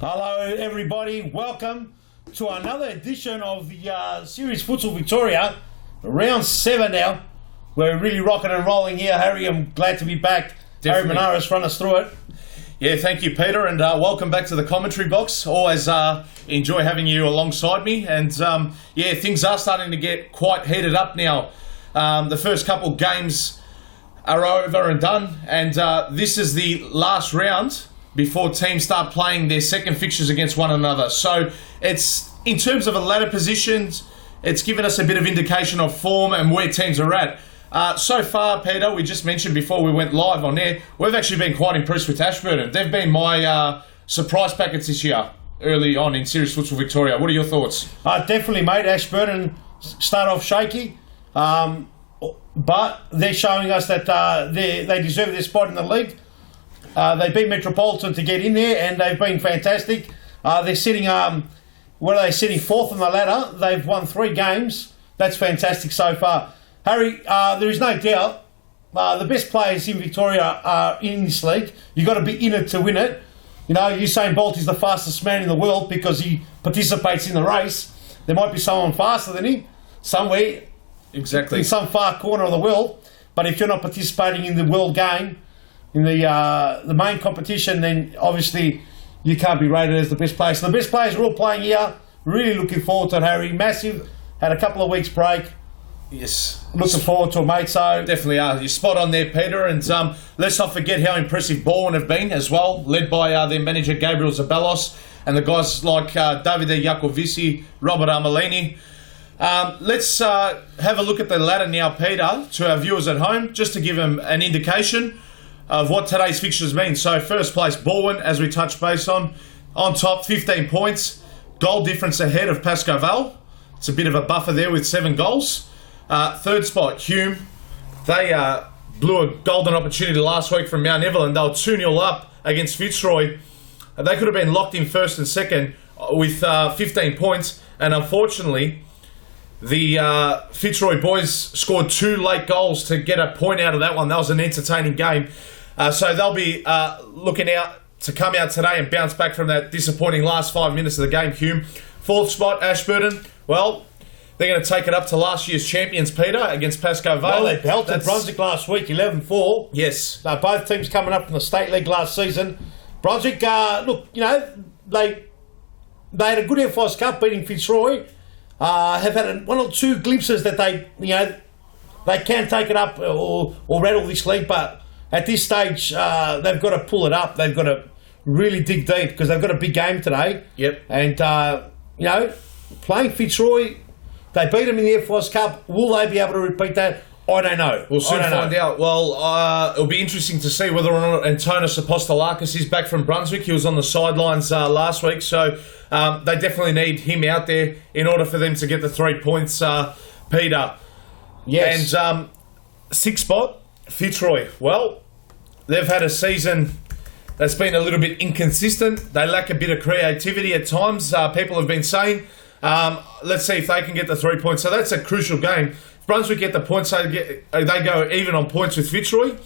Hello everybody, welcome to another edition of the Series Futsal Victoria, round 7 now. We're really rocking and rolling here, Harry. I'm glad to be back. Definitely. Harry Benares, run us through it. Yeah, thank you, Peter, and welcome back to the commentary box. Always enjoy having you alongside me, and things are starting to get quite heated up now. The first couple games are over and done, and this is the last round before teams start playing their second fixtures against one another. So it's, in terms of a ladder positions, it's given us a bit of indication of form and where teams are at. So far, Peter, we just mentioned before we went live on air, we've actually been quite impressed with Ashburton. They've been my surprise packets this year, early on in Series Futsal Victoria. What are your thoughts? Definitely, mate. Ashburton start off shaky, but they're showing us that they deserve their spot in the league. They beat Metropolitan to get in there, and they've been fantastic. They're sitting, sitting fourth on the ladder? They've won 3 games. That's fantastic so far. Harry, there is no doubt the best players in Victoria are in this league. You've got to be in it to win it. You know, Usain Bolt is the fastest man in the world because he participates in the race. There might be someone faster than him somewhere, Exactly. in some far corner of the world. But if you're not participating in the world game, in the main competition, then obviously you can't be rated as the best player. So the best players are all playing here. Really looking forward to it, Harry. Massive. Had a couple of weeks break. Yes. Looking forward to it, mate. So Definitely are. You're spot on there, Peter. And let's not forget how impressive Bourne have been as well, led by their manager, Gabriel Zabelos, and the guys like Davide Iacovici, Robert Armelini. Let's have a look at the ladder now, Peter, to our viewers at home, just to give them an indication of what today's fixtures mean. So first place, Bourne, as we touched base on top, 15 points. Goal difference ahead of Pascoe Vale. It's a bit of a buffer there with 7 goals. Third spot, Hume. They blew a golden opportunity last week from Mount Evelyn. They were 2-0 up against Fitzroy. They could have been locked in first and second with 15 points. And unfortunately, the Fitzroy boys scored 2 late goals to get a point out of that one. That was an entertaining game. So they'll be looking out to come out today and bounce back from that disappointing last 5 minutes of the game, Hume. Fourth spot, Ashburton. Well, they're going to take it up to last year's champions, Peter, against Pascoe Vale. well, they belted Brunswick last week, 11-4. Yes. Both teams coming up from the state league last season. Brunswick, look, you know, they had a good F1 Cup beating Fitzroy. Have had 1 or 2 glimpses that they can take it up or rattle this league, but at this stage, they've got to pull it up. They've got to really dig deep because they've got a big game today. Yep. And, playing Fitzroy, they beat them in the F1 Cup. Will they be able to repeat that? I don't know. We'll soon find out. Well, it'll be interesting to see whether or not Antonis Apostolakis is back from Brunswick. He was on the sidelines last week, so they definitely need him out there in order for them to get the 3 points, Peter. Yes. And sixth spot, Fitzroy. Well, they've had a season that's been a little bit inconsistent. They lack a bit of creativity at times. People have been saying, let's see if they can get the 3 points. So that's a crucial game. If Brunswick get the points, they go even on points with Fitzroy.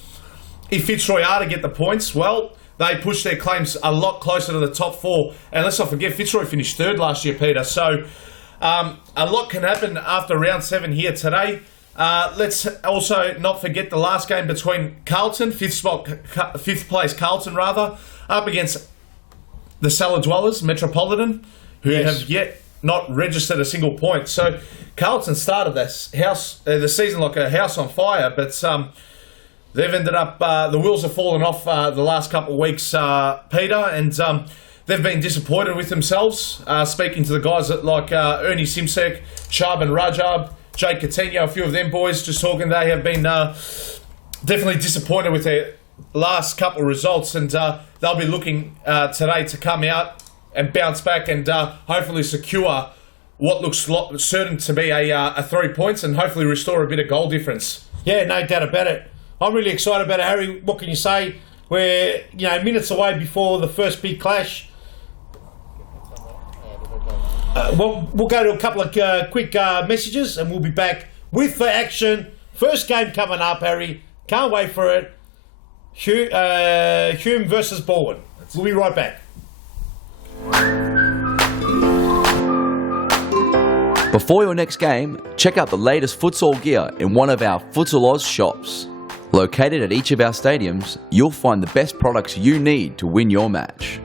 If Fitzroy are to get the points, well, they push their claims a lot closer to the top 4. And let's not forget, Fitzroy finished 3rd last year, Peter. So a lot can happen after round 7 here today. Let's also not forget the last game between Carlton, 5th place Carlton rather, up against the Cellar Dwellers, Metropolitan, who have yet not registered a single point. So Carlton started the season like a house on fire, but they've ended up, the wheels have fallen off the last couple of weeks, Peter, and they've been disappointed with themselves. Speaking to the guys like Ernie Simsek, Charbon Rajab, Jake Coutinho, a few of them boys just talking, they have been definitely disappointed with their last couple of results, and they'll be looking today to come out and bounce back and hopefully secure what looks certain to be a 3 points and hopefully restore a bit of goal difference. Yeah, no doubt about it. I'm really excited about it, Harry. What can you say? We're minutes away before the first big clash. We'll go to a couple of quick messages and we'll be back with the action. First game coming up, Harry. Can't wait for it. Hume versus Bourne. We'll be right back. Before your next game, check out the latest futsal gear in one of our Futsal Oz shops. Located at each of our stadiums, you'll find the best products you need to win your match.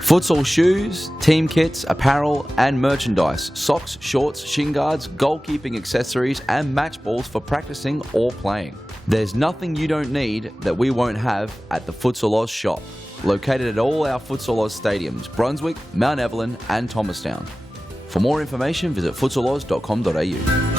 Futsal shoes, team kits, apparel and merchandise, socks, shorts, shin guards, goalkeeping accessories and match balls for practicing or playing. There's nothing you don't need that we won't have at the Futsal Oz shop. Located at all our Futsal Oz stadiums, Brunswick, Mount Evelyn and Thomastown. For more information, visit futsaloz.com.au.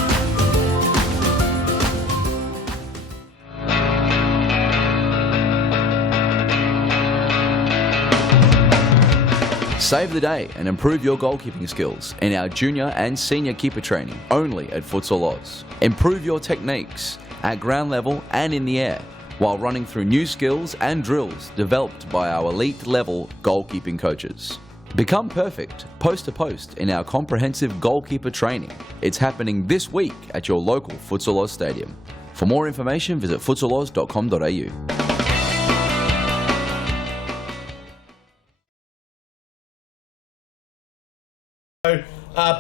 Save the day and improve your goalkeeping skills in our junior and senior keeper training only at Futsal Oz. Improve your techniques at ground level and in the air while running through new skills and drills developed by our elite level goalkeeping coaches. Become perfect post to post in our comprehensive goalkeeper training. It's happening this week at your local Futsal Oz stadium. For more information, visit futsaloz.com.au.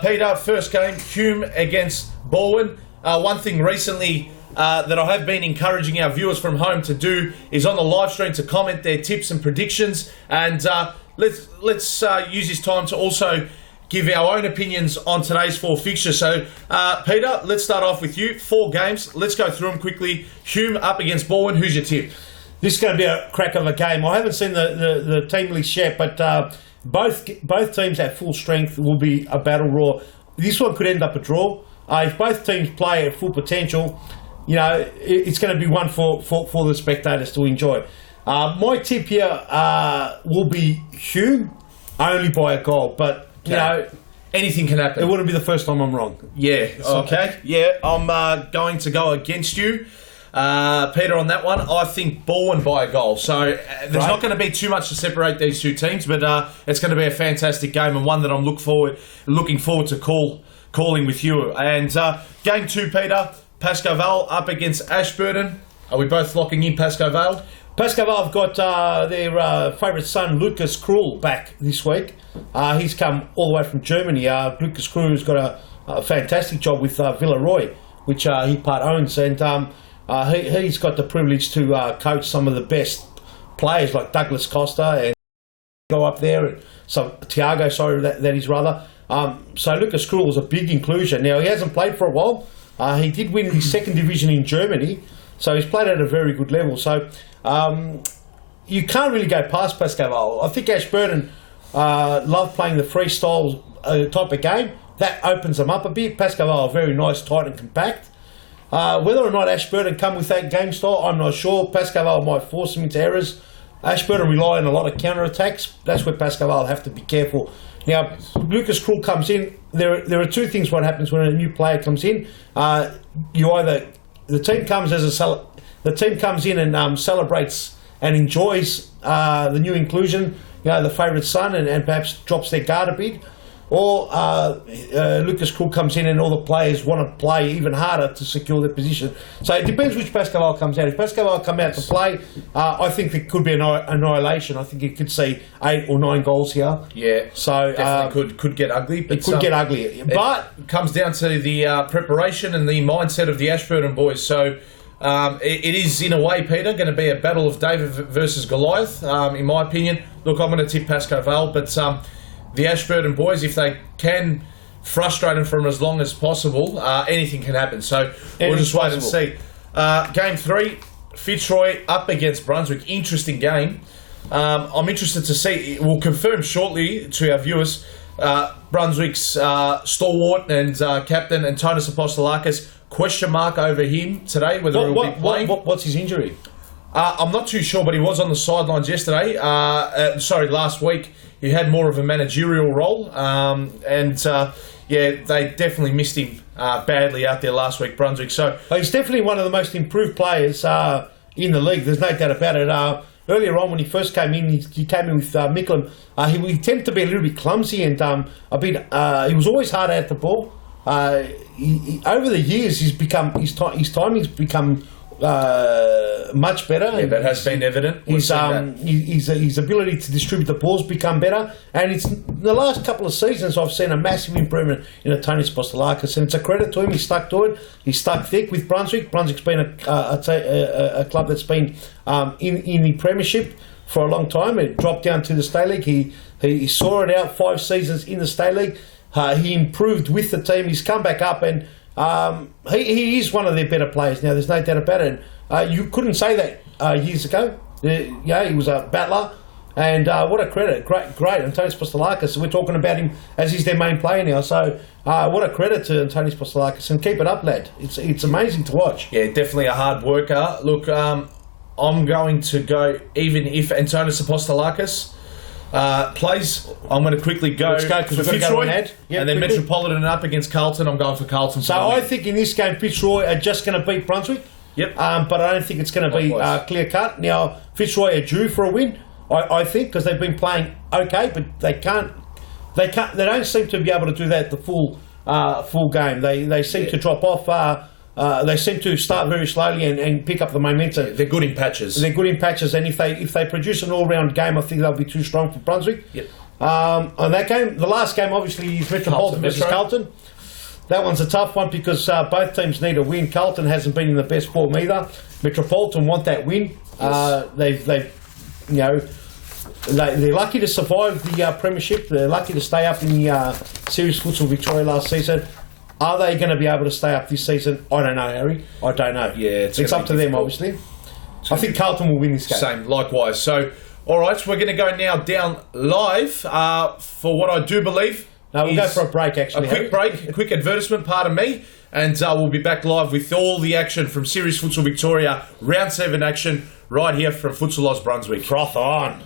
Peter, first game, Hume against Bowen. One thing recently that I have been encouraging our viewers from home to do is on the live stream to comment their tips and predictions, and let's use this time to also give our own opinions on today's 4 fixtures. So, Peter, let's start off with you. 4 games. Let's go through them quickly. Hume up against Bowen. Who's your tip? This is going to be a crack of a game. I haven't seen the team list yet, but both teams at full strength will be a battle roar. This one could end up a draw. If both teams play at full potential, you know, it's going to be one for the spectators to enjoy. My tip here will be Hume, only by a goal. But, you know, anything can happen. It wouldn't be the first time I'm wrong. Yeah, okay. Yeah, I'm going to go against you, Peter, on that one. I think Bowen by a goal. So there's not going to be too much to separate these two teams, but it's going to be a fantastic game and one that I'm looking forward to calling with you. And game 2, Peter, Pascoe Vale up against Ashburton. Are we both locking in Pascoe Vale? Pascoe Vale have got their favourite son, Lucas Krul, back this week. He's come all the way from Germany. Lucas Krul has got a fantastic job with Villeroy, which he part owns, and he's got the privilege to coach some of the best players like Douglas Costa and go up there, and Tiago, that is rather. So Lucas Krul was a big inclusion. Now, he hasn't played for a while. He did win his second division in Germany, so he's played at a very good level. So you can't really go past Pascoe Vale. I think Ashburton love playing the freestyle type of game. That opens them up a bit. Pascoe Vale are very nice, tight and compact. Whether or not Ashburton come with that game style, I'm not sure. Pascoe Vale might force them into errors. Ashburton rely on a lot of counter-attacks. That's where Pascoe Vale have to be careful. Now, Lucas Krul comes in. There are two things what happens when a new player comes in. The team comes in and celebrates and enjoys the new inclusion, the favourite son, and perhaps drops their guard a bit. Or Lucas Krul comes in and all the players want to play even harder to secure their position. So it depends which Pascoe Vale comes out. If Pascoe Vale come out to play, I think there could be an annihilation. I think you could see 8 or 9 goals here. Yeah, so definitely could get ugly. It could get ugly. But it comes down to the preparation and the mindset of the Ashburton boys. So it is, in a way, Peter, going to be a battle of David versus Goliath, in my opinion. Look, I'm going to tip Pascoe Vale, but the Ashburton boys, if they can frustrate them for as long as possible, anything can happen. So we'll just wait and see. Game 3, Fitzroy up against Brunswick. Interesting game. I'm interested to see. We'll confirm shortly to our viewers. Brunswick's stalwart and captain Antonis Apostolakis, question mark over him today, whether he'll be playing. What's his injury? I'm not too sure, but he was on the sidelines yesterday. Last week. He had more of a managerial role, they definitely missed him badly out there last week, Brunswick. So he's definitely one of the most improved players in the league. There's no doubt about it. Earlier on, when he first came in, he came in with Micklem. He tended to be a little bit clumsy and he was always hard at the ball. Over the years, his timing's become much better. Yeah, that has been evident. His ability to distribute the ball's become better, and it's the last couple of seasons I've seen a massive improvement in Antonis Postelakis, and it's a credit to him. He stuck to it. He stuck thick with Brunswick. Brunswick's been a club that's been in the Premiership for a long time. It dropped down to the State League. He saw it out 5 seasons in the State League. He improved with the team. He's come back up, and he is one of their better players now. There's no doubt about it. You couldn't say that years ago. He was a battler, and what a credit. Great. Antonis Postelakis. We're talking about him as he's their main player now. So what a credit to Antonis Postelakis, and keep it up, lad. It's amazing to watch. Yeah, definitely a hard worker. Look, I'm going to go, even if Antonis Postelakis plays, I'm going to quickly go because for we've got to Fitzroy, go ahead. and then quickly. Metropolitan up against Carlton. I'm going for Carlton. So I think in this game, Fitzroy are just going to beat Brunswick. Yep. But I don't think it's going to be clear cut. Now, Fitzroy are due for a win, I think, because they've been playing okay, but they don't seem to be able to do that the full game. They seem to drop off. They seem to start very slowly and pick up the momentum. They're good in patches. And if they produce an all-round game, I think they'll be too strong for Brunswick. Yep. On that game, the last game obviously is Metropolitan versus Carlton. That one's a tough one because both teams need a win. Carlton hasn't been in the best form either. Metropolitan want that win. Yes. They're lucky to survive the Premiership. They're lucky to stay up in the Series Futsal Victoria last season. Are they going to be able to stay up this season? I don't know, Harry. I don't know. Yeah, it's up to them, obviously. I think Carlton will win this game. Same, likewise. So, all right, so we're going to go now down live for what I do believe. No, we'll go for a break, actually. A quick break, a quick advertisement, pardon me, and we'll be back live with all the action from Series Futsal Victoria, Round 7 action, right here from Futsal Oz Brunswick. Froth on.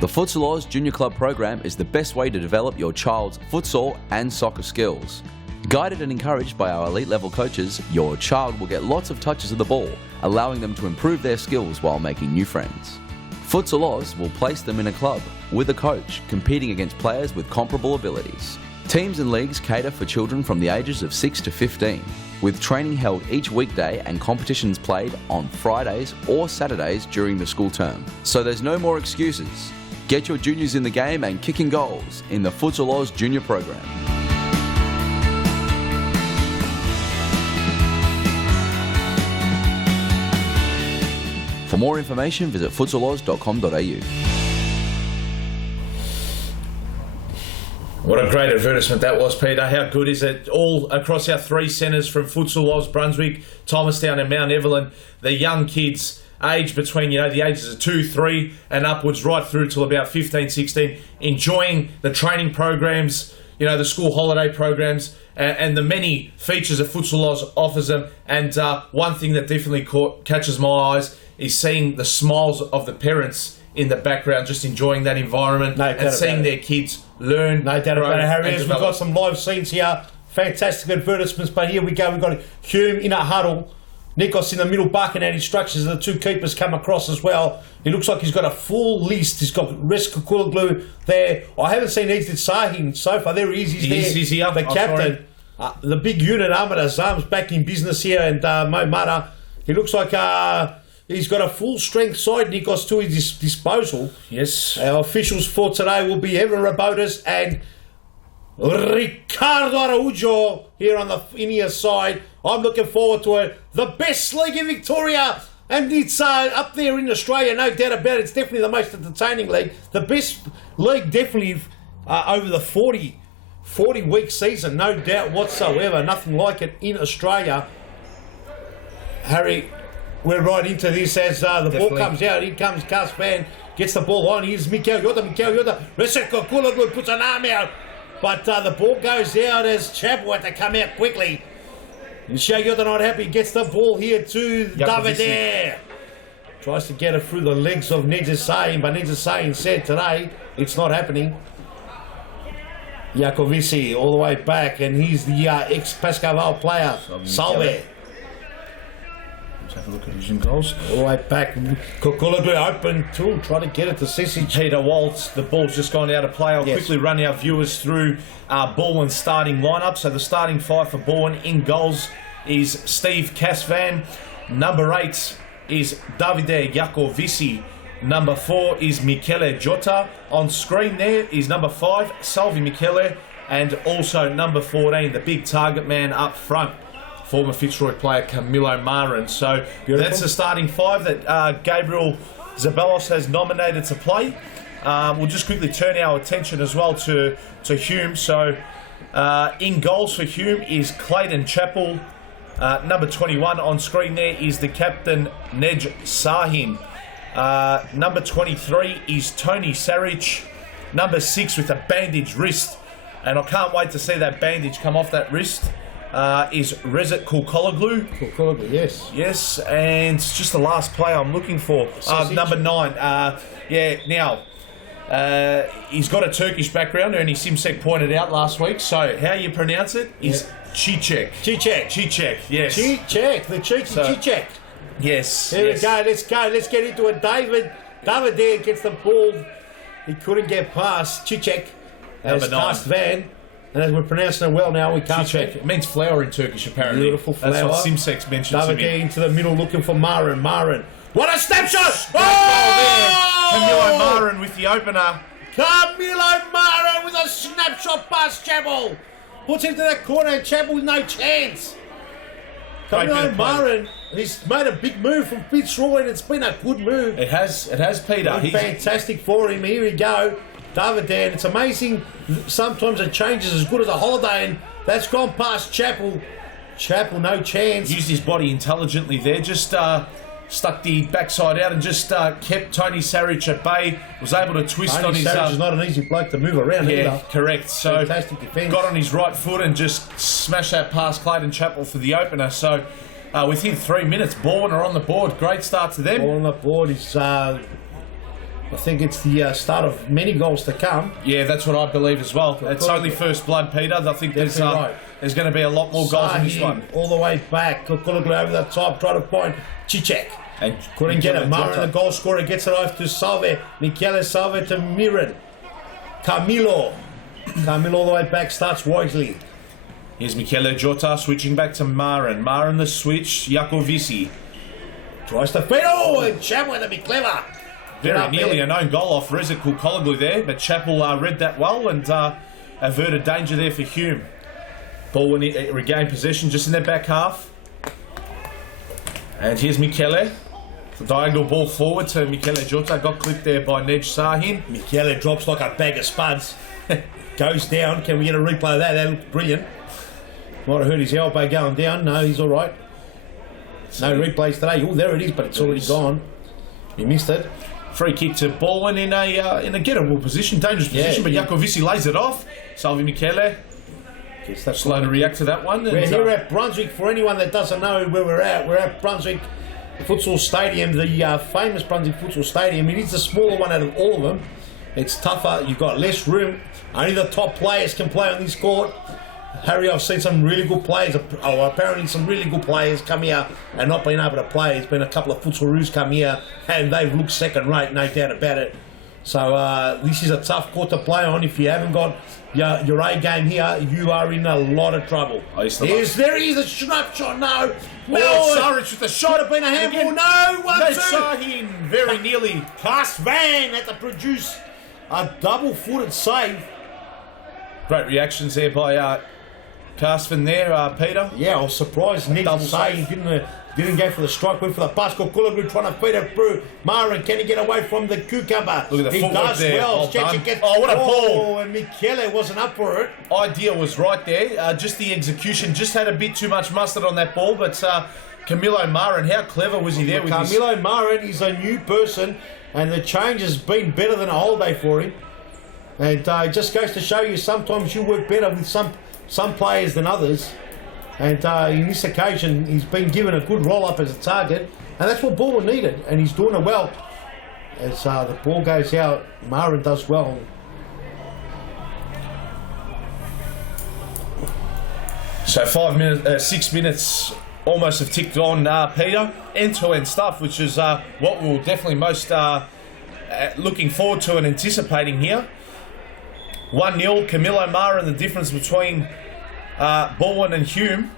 The Futsal Oz Junior Club program is the best way to develop your child's futsal and soccer skills. Guided and encouraged by our elite level coaches, your child will get lots of touches of the ball, allowing them to improve their skills while making new friends. Futsal Oz will place them in a club with a coach competing against players with comparable abilities. Teams and leagues cater for children from the ages of 6 to 15, with training held each weekday and competitions played on Fridays or Saturdays during the school term. So there's no more excuses. Get your juniors in the game and kicking goals in the Futsal Oz Junior program. For more information, visit futsaloz.com.au. What a great advertisement that was, Peter. How good is it? All across our 3 centres from Futsal Oz, Brunswick, Thomastown and Mount Evelyn, the young kids aged between, the ages of 2, 3 and upwards right through till about 15, 16, enjoying the training programs, the school holiday programs and the many features that Futsal Oz offers them. And one thing that definitely catches my eyes is seeing the smiles of the parents in the background, just enjoying that environment and seeing their kids learn. No doubt about it, Harry. We've got some live scenes here. Fantastic advertisements, but here we go. We've got Hume in a huddle. Nikos in the middle barking out instructions. The 2 keepers come across as well. He looks like he's got a full list. He's got Reska Kulaglu there. I haven't seen Edith Sahin so far. There he is. He's there. The captain. The big unit, Ahmed Azam's back in business here, and Mo Mata. He looks like he's got a full strength side, Nikos, to his disposal. Yes. Our officials for today will be Evan Rabotas and Ricardo Araujo here on the Inia side. I'm looking forward to it. The best league in Victoria, and it's up there in Australia, no doubt about it. It's definitely the most entertaining league. The best league, definitely over the 40-week season, no doubt whatsoever. Nothing like it in Australia. Harry, we're right into this as the ball comes out. Here comes Gus Van, gets the ball on. Here's Mikael Yoda. Reseko Kulaglu puts an arm out. But the ball goes out as Chapel had to come out quickly. Mikael Yoda not happy. Gets the ball here to Davide. Tries to get it through the legs of Nedja Sain, but Nedja Sain said today it's not happening. Jacovici all the way back, and he's the ex-Pascoe Vale player, Salve. Let's have a look at his goals. All the way back. Kukulaglu open too. Try to get it to Sissy. Peter Waltz, the ball's just gone out of play. I'll quickly run our viewers through Baldwin's starting lineup. So the starting 5 for Baldwin in goals is Steve Casvan. Number 8 is Davide Jacovici. Number 4 is Michele Jota. On screen there is number 5, Salvi Michele. And also number 14, the big target man up front, former Fitzroy player Camilo Marin. So that's the starting 5 that Gabriel Zabelos has nominated to play. We'll just quickly turn our attention as well to Hume. So in goals for Hume is Clayton Chappell. Number 21 on screen there is the captain, Nej Sahin. Number 23 is Tony Saric. Number 6 with a bandaged wrist, and I can't wait to see that bandage come off that wrist, is Rezet Kulkologlu. Kulkologlu, yes. Yes, and just the last player I'm looking for. Number 9. He's got a Turkish background, Ernie Simsek pointed out last week. So how you pronounce it is Cicek. Cicek, yes. Cicek, the cheeky Cicek. Yes. There we go. Let's get into it. David there gets the ball. He couldn't get past Cicek. Number 9. Cast Van. And as we're pronouncing it well now, we can't check. It means flower in Turkish, apparently. Beautiful flower. That's what Simsek mentioned to me. David into the middle looking for Marin. What a snapshot! Camilo Marin with the opener. Camilo Marin with a snapshot past Chappell. Puts into that corner and Chappell with no chance. Camilo Marin, he's made a big move from Fitzroy and it's been a good move. It has, Peter. He's fantastic for him. Here we go. David Dan. It's amazing. Sometimes a change is as good as a holiday, and that's gone past Chappell. Chappell, no chance. Used his body intelligently there. Just stuck the backside out and just kept Tony Saric at bay. Was able to twist Tony on his... Saric is not an easy bloke to move around either. Correct. So fantastic defence. Got on his right foot and just smashed that past Clayton Chappell for the opener. So within 3 minutes, Bourne are on the board. Great start to them. All on the board is... I think it's the start of many goals to come. Yeah, that's what I believe as well. It's only first blood, Peter. I think there's going to be a lot more goals in this one. All the way back. Kukulaglu over the top, trying to find Cicek. And couldn't get it. Marin, the goal scorer, gets it off to Salve. Michele Salve to Miran. Camilo all the way back, starts wisely. Here's Michele Jota switching back to Marin. Marin the switch. Jacovici tries to feed. Oh, and Chappell to be clever. Very nearly an own goal off Rezet Kulkologlu there, but Chappell read that well and averted danger there for Hume. Ball when he regained possession just in their back half. And here's Michele. The diagonal ball forward to Michele Jota. Got clipped there by Nej Sahin. Michele drops like a bag of spuds. Goes down. Can we get a replay of that? That looks brilliant. Might have hurt his elbow going down. No, he's all right. No replays today. Oh, there it is, but it's already gone. He missed it. Free kick to Baldwin in a gettable position, dangerous position, but Jacovici lays it off. Salvi Michele. Slow to react to that one. We're here at Brunswick. For anyone that doesn't know where we're at Brunswick Futsal Stadium, the famous Brunswick Futsal Stadium. It is the smaller one out of all of them. It's tougher. You've got less room. Only the top players can play on this court. Harry, I've seen some really good players. Apparently some really good players come here and not been able to play. There's been a couple of futsaroos come here and they've looked second rate, no doubt about it. So this is a tough court to play on. If you haven't got your A game here, you are in a lot of trouble. There is a snapshot. No, Saric with the shot. Should have been a handball. No, 1-2. Sahin very nearly. Cast Van had to produce a double-footed save. Great reactions there by Carlton there, Peter. Yeah, I was surprised Nick Sahin didn't go for the strike, went for the Pascoe. Kulaglu trying to feed it through. Marin, can he get away from the cucumber? Look at the he does there. well. What a ball. And Michele wasn't up for it. Idea was right there. Just the execution just had a bit too much mustard on that ball, but Camilo Marin, how clever was he there with Camilo Marin is a new person, and the change has been better than a holiday for him. And it just goes to show you sometimes you work better with some players than others. And in this occasion, he's been given a good roll-up as a target. And that's what Baldwin needed. And he's doing it well. As the ball goes out, Marin does well. So 6 minutes almost have ticked on, Peter. End-to-end stuff, which is what we're definitely most looking forward to and anticipating here. 1-0, Camilo Mara, and the difference between Baldwin and Hume.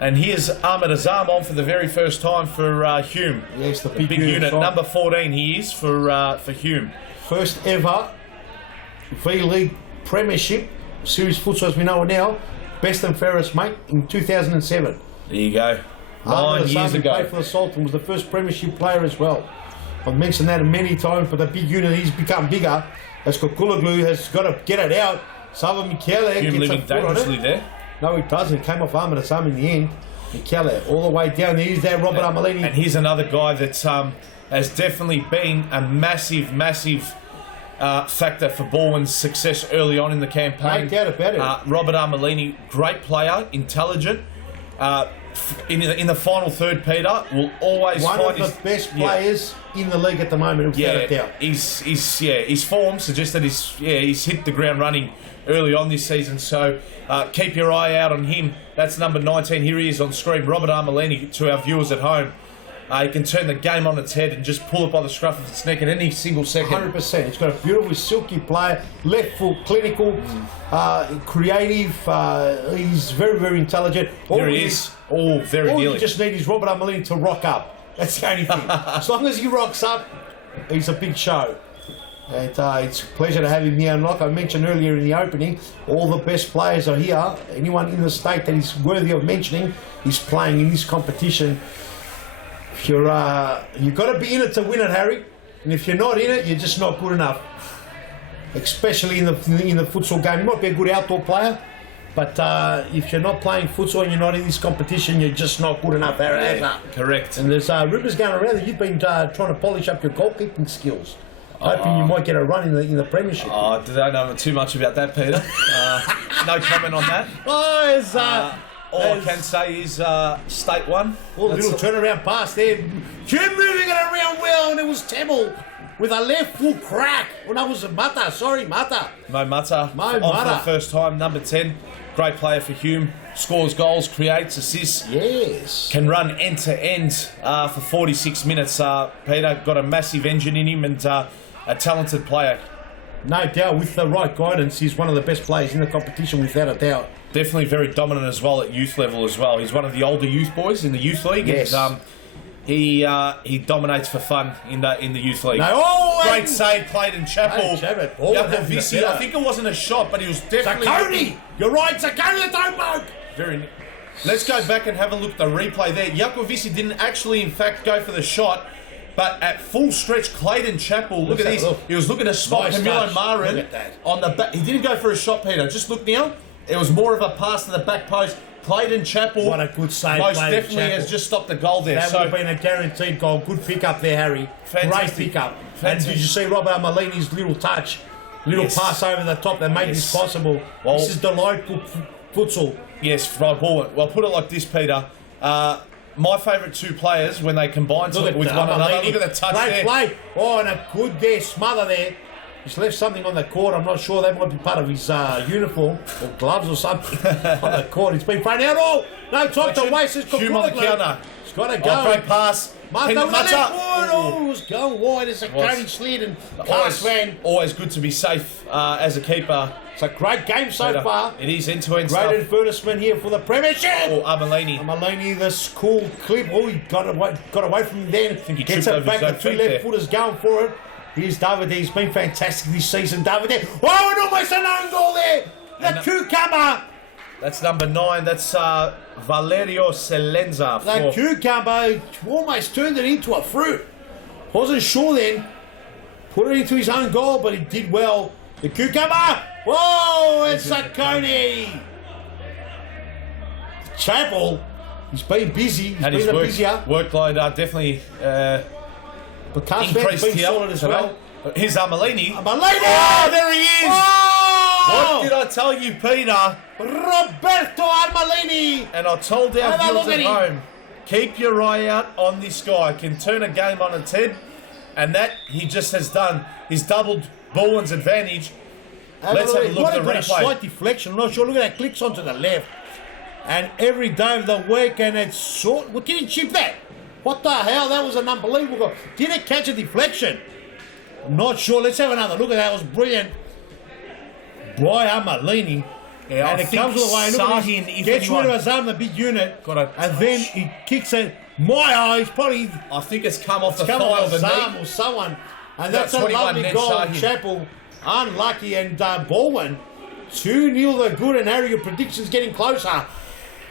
And here's Ahmed Azam on for the very first time for Hume. Yes, the big unit. Number 14 he is for Hume. First ever V-League Premiership Series Futsal as we know it now. Best and fairest, mate, in 2007. There you go. Ahmed 9 years Azam ago. played for the Sultan, was the first Premiership player as well. I've mentioned that many times, but the big unit, he's become bigger. As Kokuloglu has got to get it out. Sava Michele Hume gets a living foot on dangerously it. there. No, he doesn't. He came off Ahmed Azam in the end. Michele all the way down. Here's that Robert Armelini. And here's another guy that has definitely been a massive factor for Baldwin's success early on in the campaign. No doubt about it. Robert Armelini, great player, intelligent. In the final third, Peter will always one find of the best players in the league at the moment. Without a doubt. His form suggests that he's hit the ground running early on this season. So keep your eye out on him. That's number 19. Here he is on screen. Robert Armelini, to our viewers at home. He can turn the game on its head and just pull it by the scruff of its neck at any single second. 100%. He's got a beautiful, silky player, left foot, clinical, creative. He's very, very intelligent. There he is. All very all nearly. you just need is Robert Armelini to rock up. That's the only thing. As long as he rocks up, he's a big show. And it's a pleasure to have him here. And like I mentioned earlier in the opening, all the best players are here. Anyone in the state that is worthy of mentioning is playing in this competition. If you've got to be in it to win it, Harry. And if you're not in it, you're just not good enough. Especially in the futsal game. You might be a good outdoor player, but if you're not playing futsal and you're not in this competition, you're just not good enough, Harry. Correct. And there's rumours going around that you've been trying to polish up your goalkeeping skills. Hoping you might get a run in the Premiership. I don't know too much about that, Peter. No comment on that. All I can say is State 1. Oh, a little turnaround pass there. Jim moving it around well, and it was Temple with a left foot crack. Well, that was Mata. Sorry, Mata. Mo Mata. Mo on Mata. for the first time. Number 10. Great player for Hume. Scores goals, creates assists. Yes. Can run end to end for 46 minutes. Peter got a massive engine in him and a talented player. No doubt, with the right guidance, he's one of the best players in the competition, without a doubt. Definitely very dominant as well at youth level as well. He's one of the older youth boys in the youth league. Yes. And, he dominates for fun in the youth league. Great save, Clayton Chappell. Yakovisi, I think it wasn't a shot, but he was definitely... Zakoni! You're right, Zakoni, the don't poke! Let's go back and have a look at the replay there. Yakovisi didn't actually, in fact, go for the shot, but at full stretch, Clayton Chappell, look at this. He was looking to spot Camilo Marin on the back. He didn't go for a shot, Peter. Just look now. It was more of a pass to the back post. Clayton Chappell, what a good save, most definitely has just stopped the goal there. That would have been a guaranteed goal. Good pick up there, Harry. Fantastic. Great pick up. Fantastic. And did you see Robert Armelini's little touch? Pass over the top that made this possible. Well, this is delightful futsal. Yes, right, Well, put it like this, Peter. My favourite two players, when they combine with one another, look at the touch there. Play. Oh, and a good smother there. He's left something on the court. I'm not sure. That might be part of his uniform or gloves or something on the court. He's been thrown out. Oh, no time to waste. It's Hume on the counter. He's got to go. Great pass. Mata with the left foot. Oh, it was going wide as a Cody slid and pass ran. Always good to be safe as a keeper. It's a great game so far. It is end-to-end stuff. Great advertisement here for the Premiership. Oh, Armelini, this cool clip. Oh, he got away from him then. I think he gets tripped it back. over The his two own left feet footers going for it. Here's David. He's been fantastic this season. David. Oh, and almost an own goal there. The cucumber. That's number 9. That's Valerio Selenza. The cucumber almost turned it into a fruit. Wasn't sure then. Put it into his own goal, but he did well. The cucumber. Whoa, it's Zakoni. Chappell. He's been busy. He's been busier. Workload definitely increased been here solid as well. Here's Armelini. Oh, there he is. Oh! What did I tell you, Peter? Roberto Armelini. And I told our viewers at home, keep your eye out on this guy. Can turn a game on its head, and that he just has done. He's doubled Baldwin's advantage. Let's have a look at the replay. A slight deflection. I'm not sure. Look at that. Clicks onto the left. and every day of the week, and it's short. Well, can you chip that? What the hell? That was an unbelievable goal. Did it catch a deflection? I'm not sure. Let's have another look at that. It was brilliant. Boy, Amalini. Yeah, and I it think comes all the way. Look at Sahin, this. Gets rid of his arm, the big unit, and then he kicks it. My eyes, probably. I think it's come off the Come thigh on, of the Sam knee. or someone. And that's a 21 lovely Ned goal. Sahin. Chapel, unlucky, and Baldwin. 2-0 the good, and Harry, your prediction's getting closer.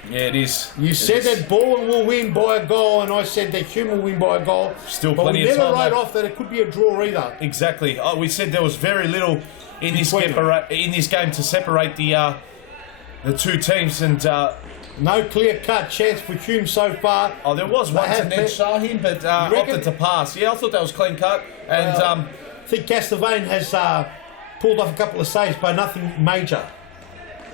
Yeah, it is. You said that Baldwin will win by a goal, and I said that Hume will win by a goal. Still but plenty we of never time, wrote though. off that it could be a draw either. Exactly. Oh, we said there was very little in this game to separate the two teams, and No clear-cut chance for Hume so far. oh, there was one to have Ned been- Sahin, but You reckon? opted to pass. Yeah, I thought that was clean cut, and I think Castlevane has pulled off a couple of saves, but nothing major.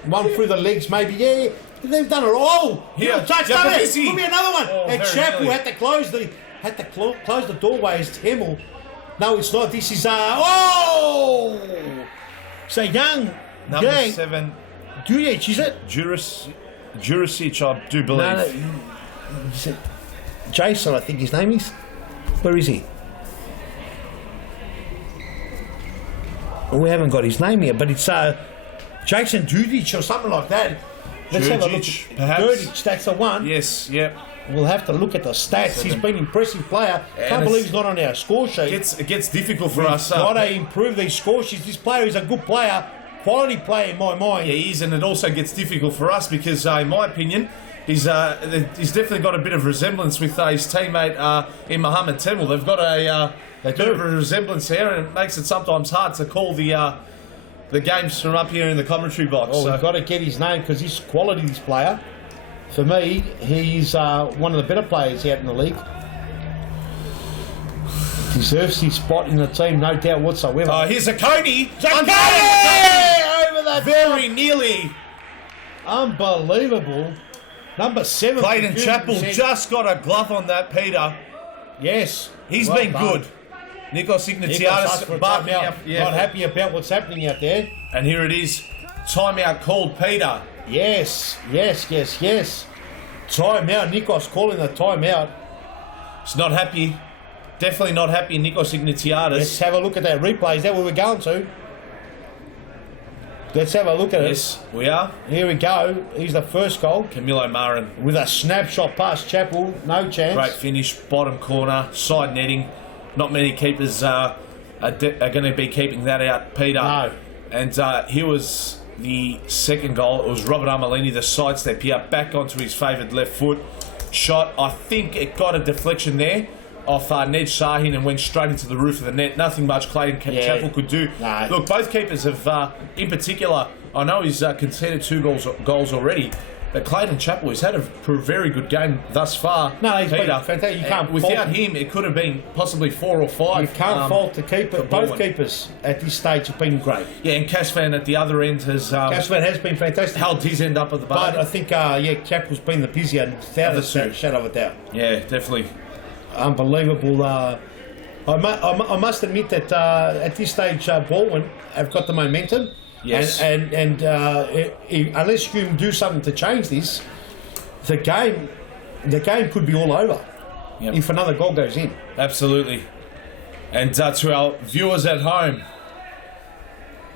One through the legs, maybe. Yeah, they've done it all. Yeah, touch yeah, done it. Pavisi. Could be another one. Oh, and very Chapel nearly. had to close the doorway. It's Hemmel. No, it's not. This is oh. So young. number gang. 7, Duric, is it? Jurisic, I do believe. Is it Jason, I think his name is. Where is he? We haven't got his name here, but it's Jason Dudic or something like that. Let's have a look. Dudic, perhaps. Dudic, that's the one. Yes, yep. We'll have to look at the stats. He's been an impressive player. And Can't believe he's not on our score sheet. It gets difficult for us. Got to improve these score sheets. This player is a good player, quality player in my mind. Yeah, he is, and it also gets difficult for us because, in my opinion, he's definitely got a bit of resemblance with his teammate in Mohamed Temel. They've got a bit of a resemblance here, and it makes it sometimes hard to call the games from up here in the commentary box. Well, So- we've got to get his name because he's quality, this player. For me, he's one of the better players out in the league. Deserves his spot in the team, no doubt whatsoever. Here's a Cody. Over the Very nearly. Unbelievable. Number 7. Clayton for Chappell Hume, just got a glove on that, Peter. Yes. He's Well been done. good. Nikos Nikos asked for Ignatiadis a barking timeout. up. Yeah. Not happy about what's happening out there. And here it is. Timeout called, Peter. Yes. Timeout. Nikos calling the timeout. He's not happy. Definitely not happy, Nikos Ignatiadis. Let's have a look at that replay. Is that where we're going to? Let's have a look at Yes, we are. it. Here we go. Here's the first goal. Camilo Marin. With a snapshot past Chapel. No chance. Great finish, bottom corner, side netting. Not many keepers are going to be keeping that out, Peter. No. And here was the second goal. It was Robert Amalini, the sidestep here, back onto his favoured left foot. Shot, I think it got a deflection there off Ned Sahin and went straight into the roof of the net. Nothing much Clayton Chappell could do. No. Look, both keepers have, in particular, I know he's conceded 2 goals already, but Clayton Chappell has had a very good game thus far. No, he's been Peter. fantastic. You can't Without fault him, it could have been possibly 4 or 5. You can't fault the keeper. Both Baldwin. keepers at this stage have been great. Yeah, and Casvan at the other end has Casvan has been fantastic. held his end up at the bar. But I think, Chapel's been the busier without a shadow of a doubt. Yeah, definitely. Unbelievable. I must admit that at this stage, Baldwin have got the momentum. Yes. And unless you do something to change this, the game could be all over. Yep. If another goal goes in. Absolutely. And to our viewers at home,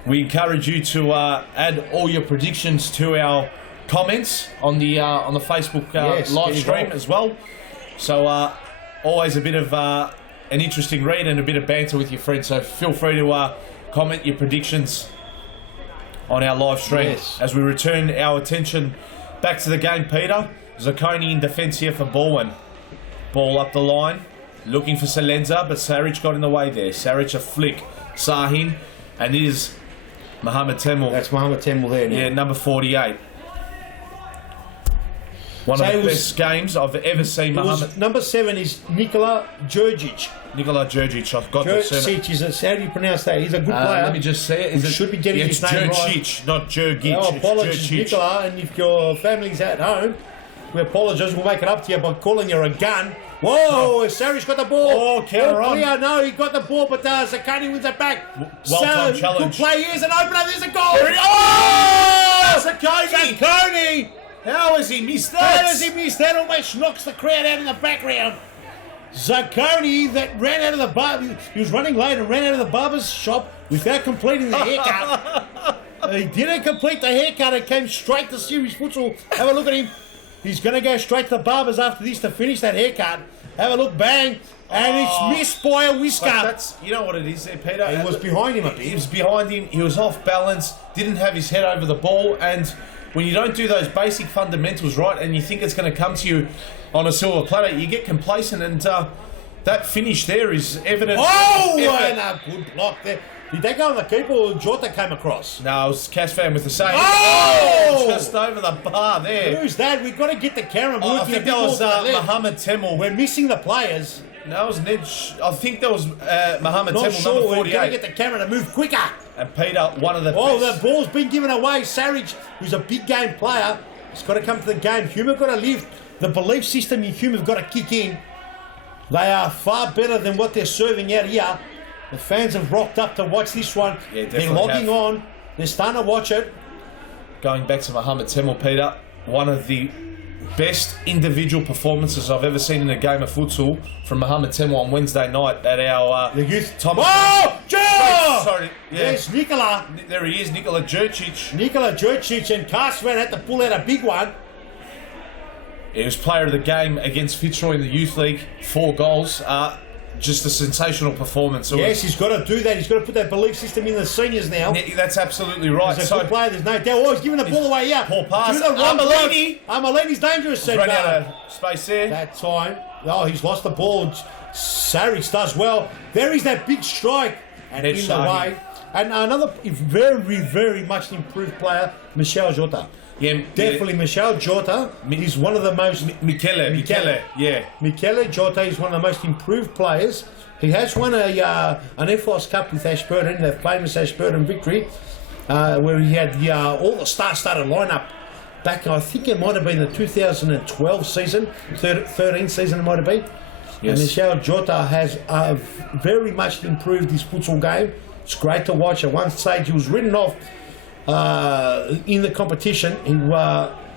we encourage you to add all your predictions to our comments on the Facebook Yes, live get stream involved. as well. So always a bit of an interesting read and a bit of banter with your friends. So feel free to comment your predictions on our live stream Yes. as we return our attention back to the game. Peter, Zacconi in defence here for Baldwin. Ball up the line, looking for Salenza, but Saric got in the way there. Saric a flick, Sahin, and it is Mohamed Temel. That's Mohamed Temel there now. Yeah, number 48. One So of the it was- best games I've ever seen. Mohamed Number 7 is Nikola Djurdjic. Nikola Djurdjic. I've got the surname. Djurdjic is how do you pronounce that? He's a good player. Let me just say it. We should be getting it's his name right. Djurdjic, not Djurgic. Our It's apologies, Djurdjic. Nicola, and if your family's at home, we apologise. We'll make it up to you by calling you a gun. Whoa, Sarri's got the ball. Oh, counter on. Clear. No, he got the ball, but Zacconi wins it back. Well-timed challenge. Good play. Here's an opener. There's a goal. There it is. Oh! Zacconi. How has he missed that? How does he miss that? Almost knocks the crowd out in the background. Zacconi that ran out of the barber. He was running late and ran out of the barber's shop without completing the haircut. He didn't complete the haircut and came straight to Series Futsal. Have a look at him. He's going to go straight to the barber's after this to finish that haircut. Have a look, bang. And it's missed by a whisker. That's, you know what it is there, Peter? He was behind him a bit. He was behind him. He was off balance. Didn't have his head over the ball. And when you don't do those basic fundamentals right and you think it's going to come to you on a silver platter, you get complacent. And that finish there is evident. Oh, and a good block there. Did they go on the keeper or Jota came across? No, it was Cash Fan with the same. Oh! Just over the bar there. Who's that? We've got to get the camera. I think that was Mohammed Temel. We're missing the players. No, it was Ned. I think that was Mohammed Not Temel, sure. number We've 48. got to get the camera to move quicker. And Peter, one of the Oh, best. the ball's been given away. Sarich, who's a big game player, has got to come to the game. Hume have got to live. The belief system in Hume have got to kick in. They are far better than what they're serving out here. The fans have rocked up to watch this one. Yeah, they're definitely logging on. They're starting to watch it. Going back to Mohammed Temel, Peter, one of the best individual performances I've ever seen in a game of futsal from Mohammed Temel on Wednesday night at our The youth. Thomas. Oh, Joe! Sorry, yeah. Yes, Nikola. There he is, Nikola Jurcic. Nikola Jurcic and Carlton had to pull out a big one. He was player of the game against Fitzroy in the Youth League, 4 goals. Just a sensational performance. Yes, he's got to do that. He's got to put that belief system in the seniors now. That's absolutely right. He's a good player, there's no doubt. Oh, he's giving the ball away, yeah. Poor pass. To the wrong Armelini. Armelini's dangerous, said Run out of space there. that time. Oh, he's lost the ball. Saris does well. There is that big strike. And Ned in Shahi. the way. And another very, very much improved player, Michel Jota. Yeah, Definitely Michel Jota is one of the most... Michele, yeah. Michele Jota is one of the most improved players. He has won an FOS Cup with Ashburton, the famous Ashburton victory, where he had all the star-studded lineup back, I think it might have been the 2012 season, 13 season it might have been. Yes. And Michel Jota has very much improved his futsal game. It's great to watch. At one stage he was written off in the competition.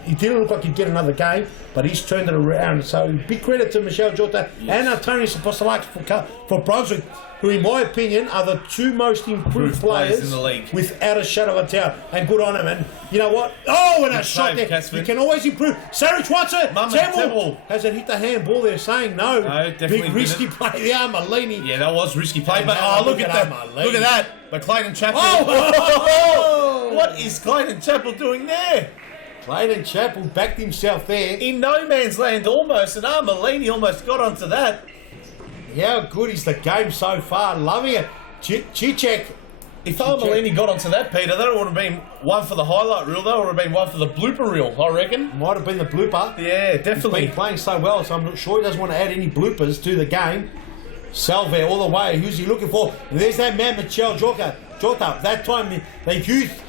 He didn't look like he'd get another game, but he's turned it around. So big credit to Michel Jota and Antonius Apostolakis for Brunswick, who in my opinion are the 2 most improved players in the league, without a shadow of a doubt. And good on him. And you know what? Oh, and a shot there. Casper. You can always improve. Sarich wants it. Temel hasn't hit the handball. They're saying no. Definitely big risky play there, Armelini. Yeah, that was risky play. And But now look at that! Armelini. Look at that! But Clayton Chapel. Oh! What is Clayton Chapel doing there? Clayton Chapel backed himself there. In no man's land, almost, and Armelini almost got onto that. How good is the game so far? Loving it. Chichek. If Armelini got onto that, Peter, that would have been one for the highlight reel. That would have been one for the blooper reel, I reckon. Might have been the blooper. Yeah, He's definitely. been playing so well, so I'm not sure he doesn't want to add any bloopers to the game. Salve all the way. Who's he looking for? And there's that man, Michel Jota. That time, the youth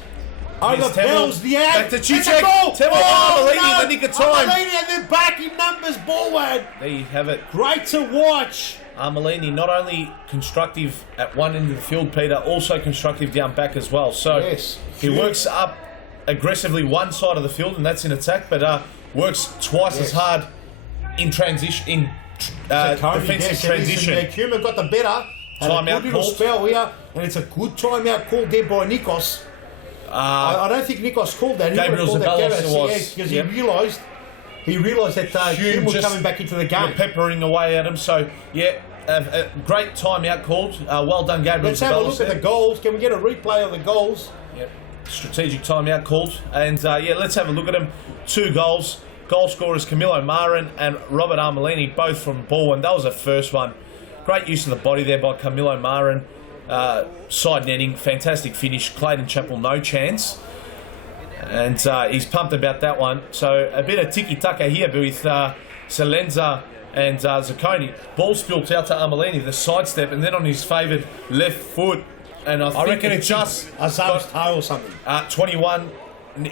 overpels the ad. Back to Chichek. Temel, Armelini in the nick of time. Armelini and then back in numbers forward. There you have it. Great to watch. Armelini not only constructive at one end of the field, Peter, also constructive down back as well. So Yes. he works up aggressively one side of the field, and that's in attack, but works twice as hard in transition, defensive transition. Kuma got the better. Had Timeout a good little called. spell here, and it's a good timeout called there by Nikos. I don't think Nikos called that. He Gabriel would have called that Zabalos Gabriel, was. yes, because Yep. he realised that Hume was just coming back into the game. peppering away at him. So yeah, a great timeout called. Well done, Gabriel. Let's have a look at the goals. Can we get a replay of the goals? Yep. Strategic timeout called, and let's have a look at them. 2 goals. Goal scorers Camilo Marin and Robert Armelini, both from Baldwin. That was the first one. Great use of the body there by Camilo Marin. Side netting, fantastic finish. Clayton Chapel, no chance. And he's pumped about that one. So a bit of tiki-taka here with Salenza and Zacconi. Ball spilt out to Armelini, the sidestep, and then on his favoured left foot. And I reckon it it's just Azam's toe or something. 21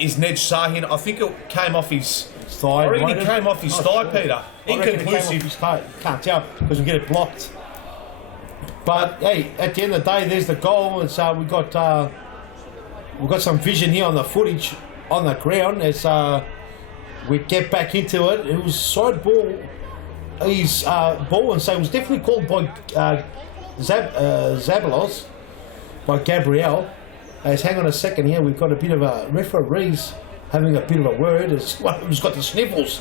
is Nej Sahin. I think it came off his Thigh. I reckon it came off his thigh, Peter. I reckon it came off Inconclusive. his toe. Can't tell because we get it blocked. But hey, at the end of the day, there's the goal, and so we've got some vision here on the footage on the ground. It's We get back into it. It was side ball. His ball, and so it was definitely called by Zabalos, by Gabriel. As hang on a second here, we've got a bit of a referees having a bit of a word. It's one who's got the sniffles.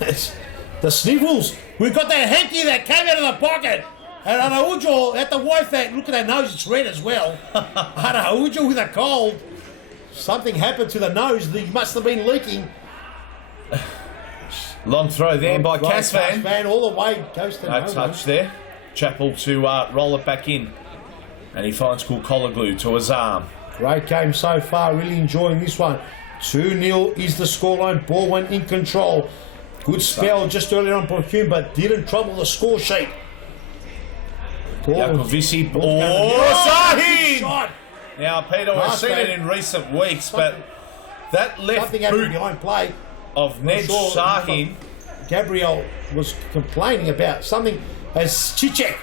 It's the sniffles. We've got that hanky that came out of the pocket. And Araujo had to wipe that. Look at that nose, it's red as well. Araujo with a cold. Something happened to the nose. He must have been leaking. Long throw there by Casvan. Casvan all the way. Goes to No touch there. Chapel to roll it back in. And he finds Kulkologlu to his arm. Great game so far. Really enjoying this one. 2-0 is the scoreline. Ball went in control. Good spell just earlier on by Hume, but didn't trouble the score sheet. Jakovici. Sahin! Now, Peter, we've seen it in recent weeks, but that left boot behind play of Ned Sahin. Gabriel was complaining about something as Cicek.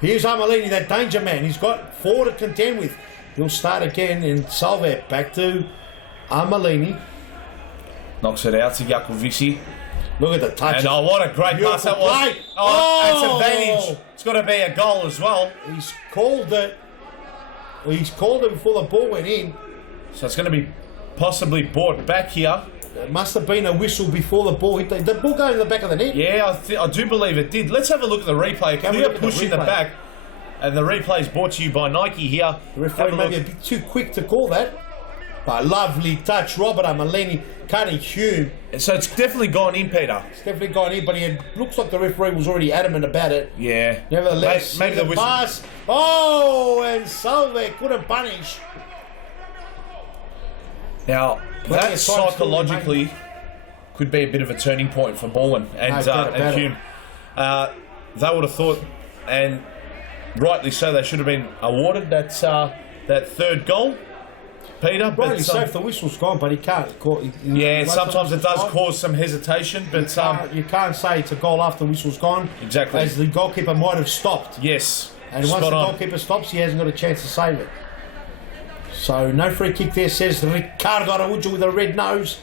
Here's Amalini, that danger man. He's got 4 to contend with. He'll start again, and Salve back to Amalini. Knocks it out to Jakovici. Look at the touch. And what a great pass that was. Oh, that's advantage. It's got to be a goal as well. He's called it. He's called it before the ball went in. So it's going to be possibly brought back here. It must have been a whistle before the ball hit. The ball going in the back of the net. Yeah, I do believe it did. Let's have a look at the replay. Clear push in the back. And the replay is brought to you by Nike here. The referee may be a bit too quick to call that. But lovely touch. Robert Amalini cutting Hume. So it's definitely gone in, Peter. It's definitely gone in, but it looks like the referee was already adamant about it. Yeah. Nevertheless, maybe the whistle. Pass. Oh, and Salve couldn't punish. Now, that psychologically could be a bit of a turning point for Bowen and Hume. They would have thought, and rightly so, they should have been awarded that third goal, Peter. Rightly so, if the whistle's gone, but he can't. Sometimes it does cause some hesitation, but you can't say it's a goal after the whistle's gone. Exactly. As the goalkeeper might have stopped. Yes. And once the goalkeeper stops, he hasn't got a chance to save it. So no free kick there, says Ricardo Araujo with a red nose.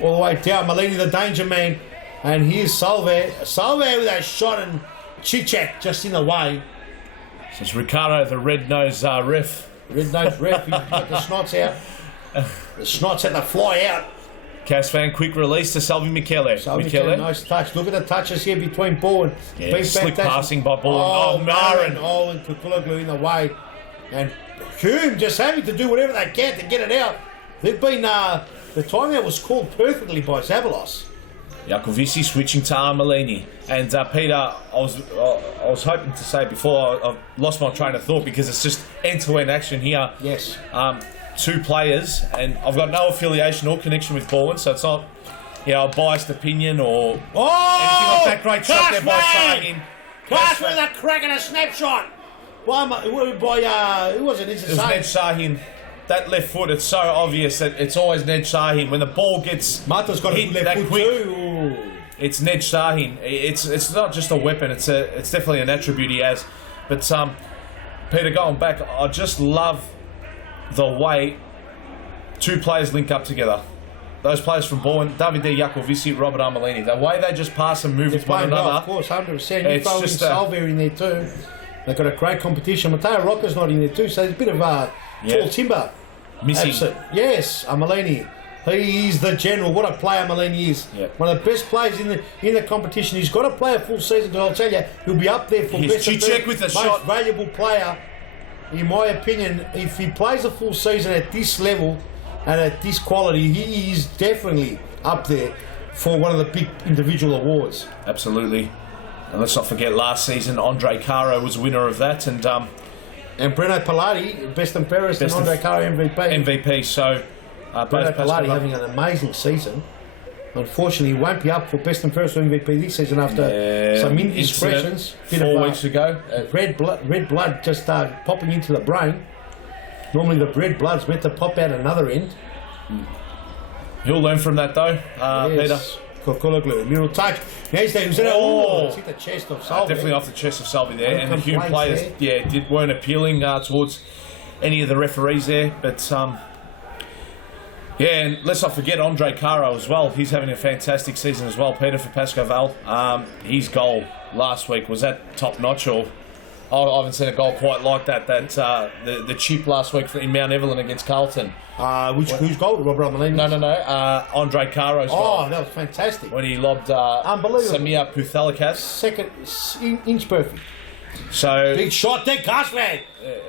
All the way down, Malini the danger man. And here's Salve. Salve with that shot, and Cicek just in the way. So it's Ricardo, the red nose ref. Red nose ref, he's got the snots out. The snots had to fly out. Casvan, quick release to Salvi Michele. Michele, nice touch. Look at the touches here between Ball and... Yeah, slick passing by Ball. Marin. Oh, and Kukuloglu in the way. And Hume just having to do whatever they can to get it out. They've been... the timeout was called perfectly by Zabalos. Jakovici switching to Armelini. And Peter, I was hoping to say before, I've lost my train of thought because it's just end-to-end action here. Yes. 2 players, and I've got no affiliation or connection with Bowen, so it's not, a biased opinion or anything like that. Great shot there by Sahin. Class with a crack and a snapshot. By who was it? It was Ned Sahin. That left foot, it's so obvious that it's always Ned Sahin. When the ball gets Martha's got hit a left foot quick, too. It's Ned Sahin. It's not just a weapon. It's definitely an attribute he has. But Peter, going back, I just love the way 2 players link up together. Those players from Bowen, Davide Jakovici, Robert Armelini. The way they just pass and move with one another. Of course, 100%. You throw in Salve in there too. They've got a great competition. Matteo Rocca's not in there too, so there's a bit of tall timber. Missing. Yes, Amalini. He is the general. What a player Amalini is. Yep. One of the best players in the competition. He's got to play a full season, because I'll tell you, he'll be up there for best with the most valuable player. In my opinion, if he plays a full season at this level and at this quality, he is definitely up there for one of the big individual awards. Absolutely. And let's not forget last season, Andre Caro was winner of that, and Breno Palati, best and fairest, and Andre Caro MVP. So Breno Palati having an amazing season. Unfortunately, he won't be up for best and fairest MVP this season after some indiscretions. 4 weeks ago. Red blood just started popping into the brain. Normally the red blood's meant to pop out another end. He'll learn from that though, Peter. Kukuloglu, little touch. It's hit the chest of Salvi. Definitely off the chest of Salvi there. And the Hume players weren't appealing towards any of the referees there. But Yeah, and let's not forget Andre Caro as well. He's having a fantastic season as well, Peter, for Pascoe Vale. His goal last week, was that top-notch, or I haven't seen a goal quite like that. The chip last week in Mount Evelyn against Carlton. Whose goal? Robert Amelini? No. Andre Caro's goal. Oh, that was fantastic. When he lobbed Unbelievable. Samir Puthalikas. Second inch perfect. So Big shot there, Cashman.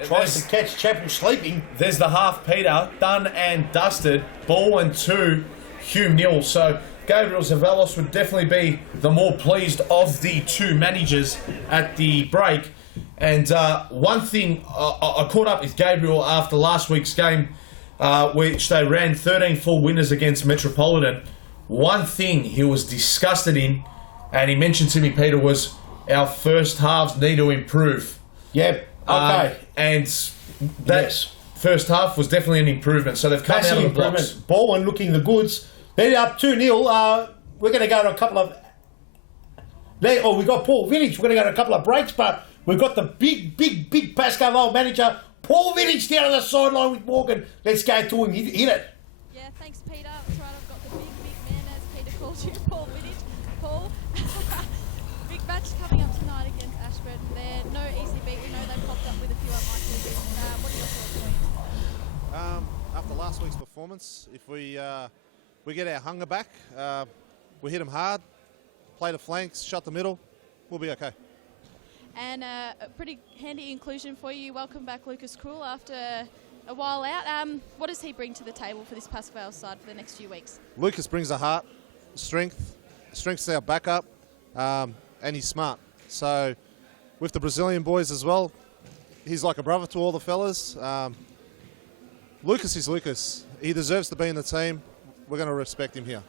Tries to catch Chapel sleeping. there's the half, Peter. Done and dusted. Ball and 2, Hume nil. So Gabriel Zavalos would definitely be the more pleased of the two managers at the break. And one thing I caught up with Gabriel after last week's game, which they ran 13 full winners against Metropolitan. One thing he was disgusted in, and he mentioned to me, Peter, was our first halves need to improve. Yep. Okay. And that first half was definitely an improvement. So they've come out of the blocks. Baldwin looking the goods. They're up 2-0. We're going to go to a couple of... we've got Paul Vidic. We're going to go to a couple of breaks, but we've got the big Pascoe Vale manager, Paul Vidic, down on the sideline with Morgan. Let's go to him. Hit it. Yeah, thanks, Peter. That's right, I've got the big man, as Peter calls you, Paul Vidic. Paul, big match coming up tonight against Ashburton. They're no easy beat. We know they popped up with a few unlikely wins. What are your thoughts, boys? After last week's performance, if we get our hunger back, we hit them hard, play the flanks, shut the middle, we'll be okay. And a pretty handy inclusion for you. Welcome back, Lucas Krul, after a while out. What does he bring to the table for this Pascoe Vale side for the next few weeks? Lucas brings a heart, strength's our backup, and he's smart. So with the Brazilian boys as well, he's like a brother to all the fellas. Lucas is Lucas. He deserves to be in the team. We're going to respect him here.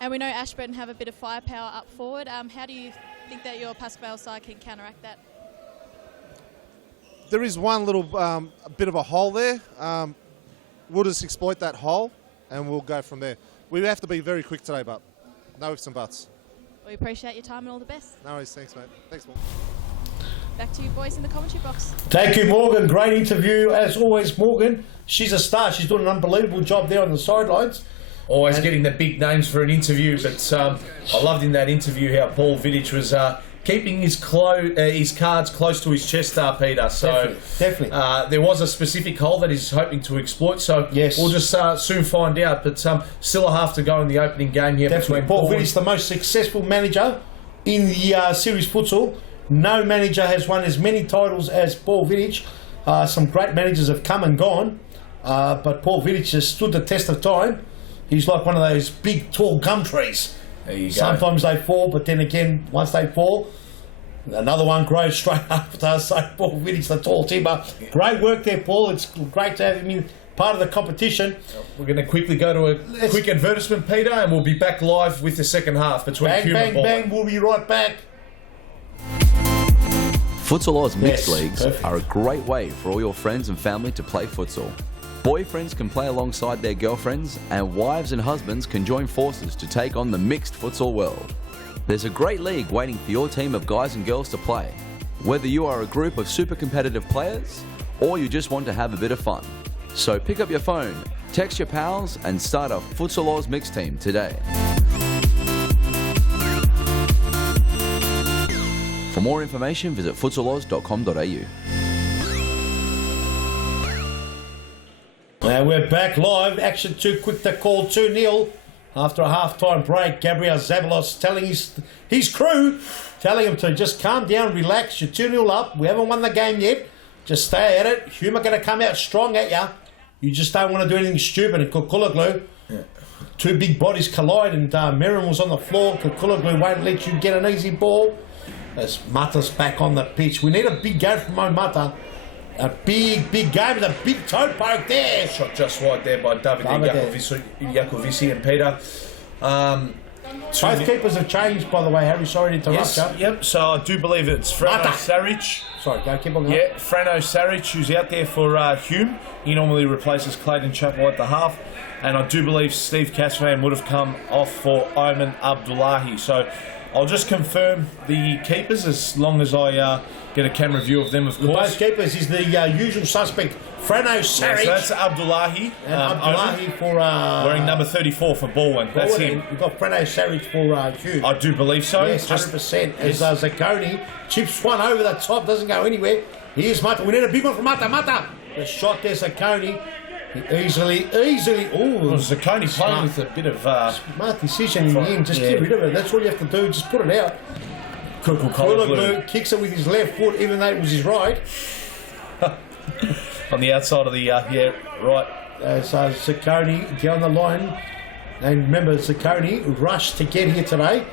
And we know Ashburton have a bit of firepower up forward. How do you think that your Pascoe Vale side can counteract that? There is one little bit of a hole there. We'll just exploit that hole and we'll go from there. We have to be very quick today, but no ifs and buts. We appreciate your time and all the best. No worries, thanks mate. Thanks, Paul. Back to you boys in the commentary box. Thank you, Morgan. Great interview, as always, Morgan. She's a star. She's doing an unbelievable job there on the sidelines. Always getting the big names for an interview, but I loved in that interview how Paul Vidic was keeping his cards close to his chest, Peter. So Definitely. there was a specific hole that he's hoping to exploit. So yes, we'll just soon find out. But still a half to go in the opening game here. Definitely. Between Paul Vidic, the most successful manager in the series futsal. No manager has won as many titles as Paul Vidic. Some great managers have come and gone, but Paul Vidic has stood the test of time. He's like one of those big, tall gum trees. There you go. Sometimes they fall, but then again, once they fall, another one grows straight after. So Paul Vidic's the tall timber. Great work there, Paul. It's great to have him in part of the competition. We're going to quickly go to a quick advertisement, Peter, and we'll be back live with the second half between Bang, Hume and bang, Baldwin. bang. We'll be right back. Futsal Oz mixed Yes, leagues perfect. are a great way for all your friends and family to play futsal. Boyfriends can play alongside their girlfriends, and wives and husbands can join forces to take on the mixed futsal world. There's a great league waiting for your team of guys and girls to play. Whether you are a group of super competitive players, or you just want to have a bit of fun. So pick up your phone, text your pals, and start a Futsal Oz mixed team today. For more information, visit futsaloz.com.au. Now we're back live. Action too quick to call 2-0 after a half-time break. Gabriel Zavalos telling his crew, telling him to just calm down, relax. You're 2-0 up. We haven't won the game yet. Just stay at it. Hume are going to come out strong at you. You just don't want to do anything stupid. And Kukulaglu, two big bodies collide, and Merrin was on the floor. Kukulaglu won't let you get an easy ball. As Mata's back on the pitch. We need a big game from Mo Mata. A big game with a big toe poke there. Shot just wide there by David Jakovici and Peter. Both keepers have changed, by the way, Harry. Sorry to interrupt you. Yep, so I do believe it's Frano Saric. Sorry, go keep on going. Yeah, Frano Saric, who's out there for Hume. He normally replaces Clayton Chappell at the half. and I do believe Steve Casvan would have come off for Ayman Abdullahi. So I'll just confirm the keepers as long as I get a camera view of them, of course. Both keepers is the usual suspect, Frano Saric. So that's Abdullahi. And Abdullahi for... wearing number 34 for Baldwin. That's him. We've got Frano Saric for Hugh. I do believe so. Yes, 100%. As Zacconi chips one over the top, doesn't go anywhere. Here's Mata. We need a big one from Mata. Mata. The shot there, Zacconi. Easily. Well, Zacconi playing with a bit of... smart decision in the end. Just get rid of it. That's all you have to do. Just put it out. Blue kicks it with his left foot, even though it was his right. On the outside of the... right. So Zacconi down the line. And remember, Zacconi rushed to get here today.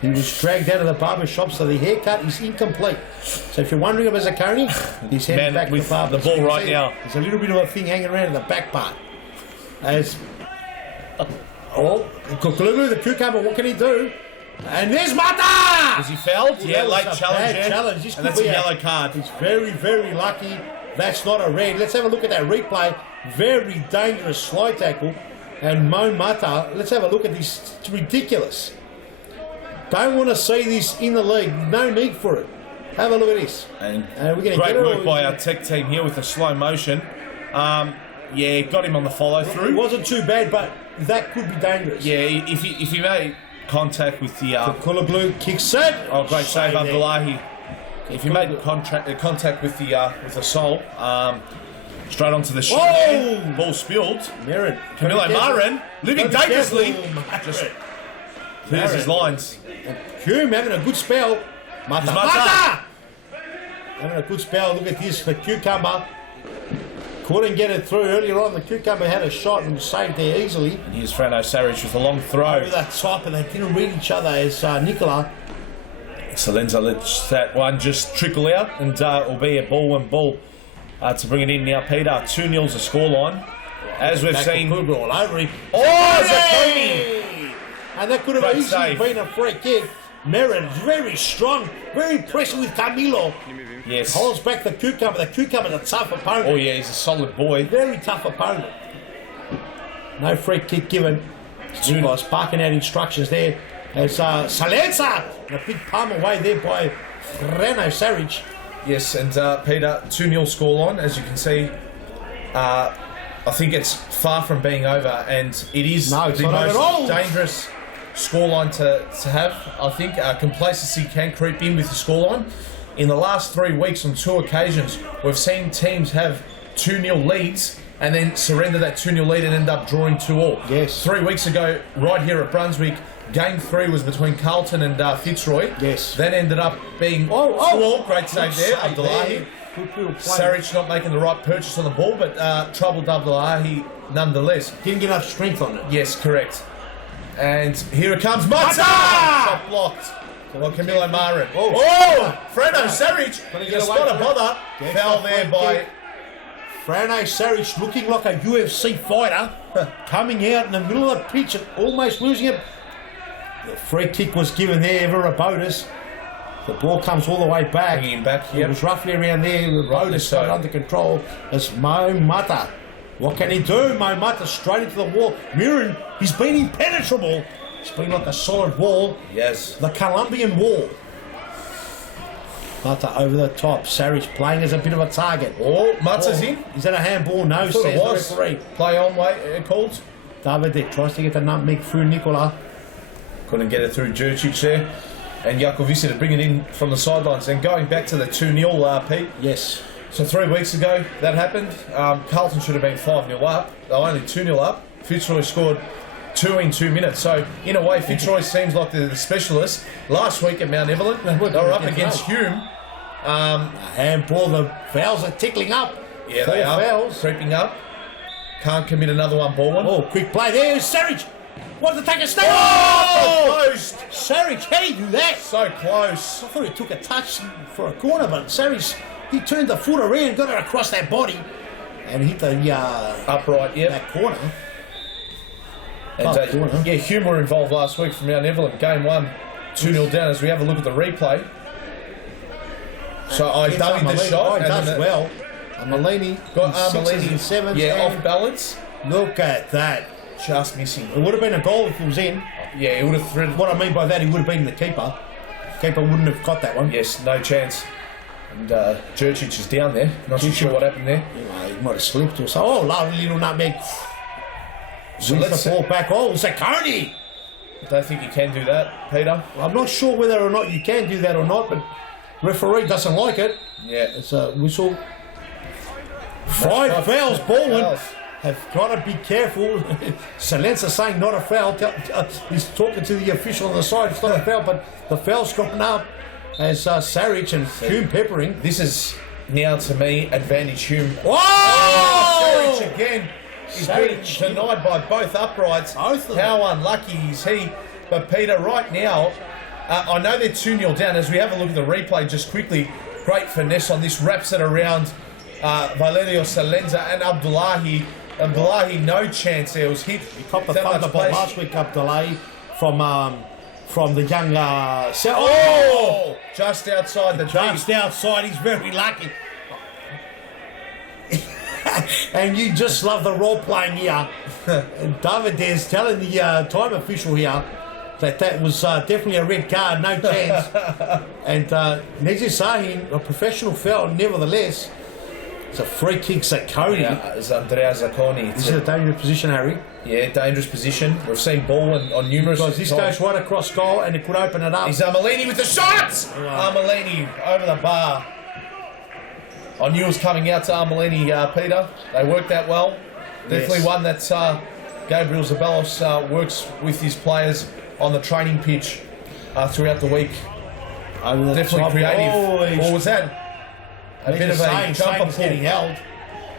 He was dragged out of the barber shop, so the haircut is incomplete. So if you're wondering about Zacconi, he's heading back to the barber. The ball right now. There's a little bit of a thing hanging around in the back part. As Kukululu, the cucumber, what can he do? And there's Mata! Is he fouled? Yeah, late challenge. Challenge. And that's a yellow card. He's very, very lucky. That's not a red. Let's have a look at that replay. Very dangerous slide tackle. And Mo Mata, let's have a look at this. It's ridiculous. Don't want to see this in the league. No need for it. Have a look at this. And we're gonna great get work by our tech team here with the slow motion. Yeah, got him on the follow through. It wasn't too bad, but that could be dangerous. Yeah, if he made contact with the... Blue kicks it. Oh, great save, Abdullahi. If he made contact with the sole, straight onto the shin. Ball spilled. Marin. Camilo Marin, living dangerously. Just clears his lines. And Hume having a good spell. Mata! Having a good spell. Look at this. The cucumber couldn't get it through. Earlier on, the cucumber had a shot and saved there easily. And here's Frano Saric with a long throw. Over the top, and they didn't read each other as Nicola. Salenza lets that one just trickle out, and will be a ball and ball to bring it in now. Peter, 2-0's the scoreline. As we've seen. All over him. Zacconi! And that could have easily been a free kick. Merritt, very strong, very impressive with Camilo. Yes. Holds back the cucumber. The cucumber's a tough opponent. Oh, yeah, he's a solid boy. Very tough opponent. No free kick given. Nicolas barking out instructions there. As Salenza, and a big palm away there by Frano Saric. Yes, and Peter, 2-0 scoreline. As you can see, I think it's far from being over, and it is the most dangerous scoreline to have. I think complacency can creep in with the scoreline. In the last 3 weeks, on 2 occasions, we've seen teams have 2-0 leads and then surrender that 2-0 lead and end up drawing 2-2. Yes. 3 weeks ago, right here at Brunswick, Game 3 was between Carlton and Fitzroy. Yes. Then ended up being 2-2. Great save there, Abdullahi. Saric not making the right purchase on the ball, but troubled Abdullahi nonetheless. Didn't get enough strength on it. Yes, correct. And here it comes, Mata! Shot blocked. Well, Camilo Marin. Frano Saric. Just spot a bother. Foul there by Frano Saric, looking like a UFC fighter, coming out in the middle of the pitch and almost losing it. The free kick was given there, Rabotis. The ball comes all the way back. Bringing him back, It was roughly around there. Rabotis got it under control. It's Mo Mata. What can he do? Mo Mata straight into the wall. Mirren, he's been impenetrable. It's been like a solid wall. Yes. The Colombian wall. Mata over the top. Saric playing as a bit of a target. Mata's in. Is that a handball? No, says the referee. Play on, called. David there tries to get the nutmeg through Nicola. Couldn't get it through Jurcic there. And Jakovici to bring it in from the sidelines. And going back to the 2-0, Pete. Yes. So 3 weeks ago, that happened. Carlton should have been 5-0 up. They were only 2-0 up. Fitzroy scored 2 in 2 minutes. So, in a way, Fitzroy seems like the specialist. Last week at Mount Evelyn, they were up against Hume. Handball, the fouls are tickling up. Yeah, 4 they are. Fouls. Creeping up. Can't commit another one, Baldwin. Quick play. There's Saric. Wants to take a step. Close. Saric, how do you do that? So close. I thought he took a touch for a corner, but Saric, he turned the foot around, got it across that body, and hit the upright, that corner. And Hume were involved last week from Mount Evelyn. Game 1, 2-0 down. As we have a look at the replay. So I dummied the shot. Does well. Armelini got Armelini in 7th. Yeah, off balance. Look at that. Just missing. It would have been a goal if it was in. Yeah, he would have threaded. What I mean by that, he would have been the keeper. Keeper wouldn't have got that one. Yes, no chance. And Jurcic is down there. Not too sure what happened there. You know, he might have slipped or so. Oh, lovely little nutmeg. So Wins let's the ball back. Oh, Zacconi. I don't think you can do that, Peter. I'm not sure whether or not you can do that or not, but referee doesn't like it. Yeah. It's a whistle. Five fouls, Baldwin. Have got to be careful. Salenza saying not a foul. He's talking to the official on the side. It's not a foul, but the foul's coming up as Sarich and Hume peppering. This is now, to me, advantage Hume. Oh! Sarich again. He's been denied by both uprights. Both of them. How unlucky is he? But Peter, right now, I know they're 2-0 down. As we have a look at the replay just quickly, great finesse on this. Wraps it around Valerio Salenza and Abdullahi. Abdullahi, no chance there. Was hit. He copped the thunderbolt last week, Abdullahi, from the young... Just outside the Just outside. He's very lucky. And you just love the role playing here. David there's telling the time official here that was definitely a red card, no chance. And Nezir Sahin, a professional foul, nevertheless. It's a free kick, Zacconi. Yeah, it's Andrea Zacconi. This is a dangerous position, Harry. Yeah, dangerous position. We've seen ball on numerous Because this goes right across goal and it could open it up. He's Armelini with the shots! Armelini over the bar. I knew it was coming out to Armelini, Peter. They worked that well. Definitely one that Gabriel Zabelos works with his players on the training pitch throughout the week. Definitely creative. What was that? A bit of a jumper getting held.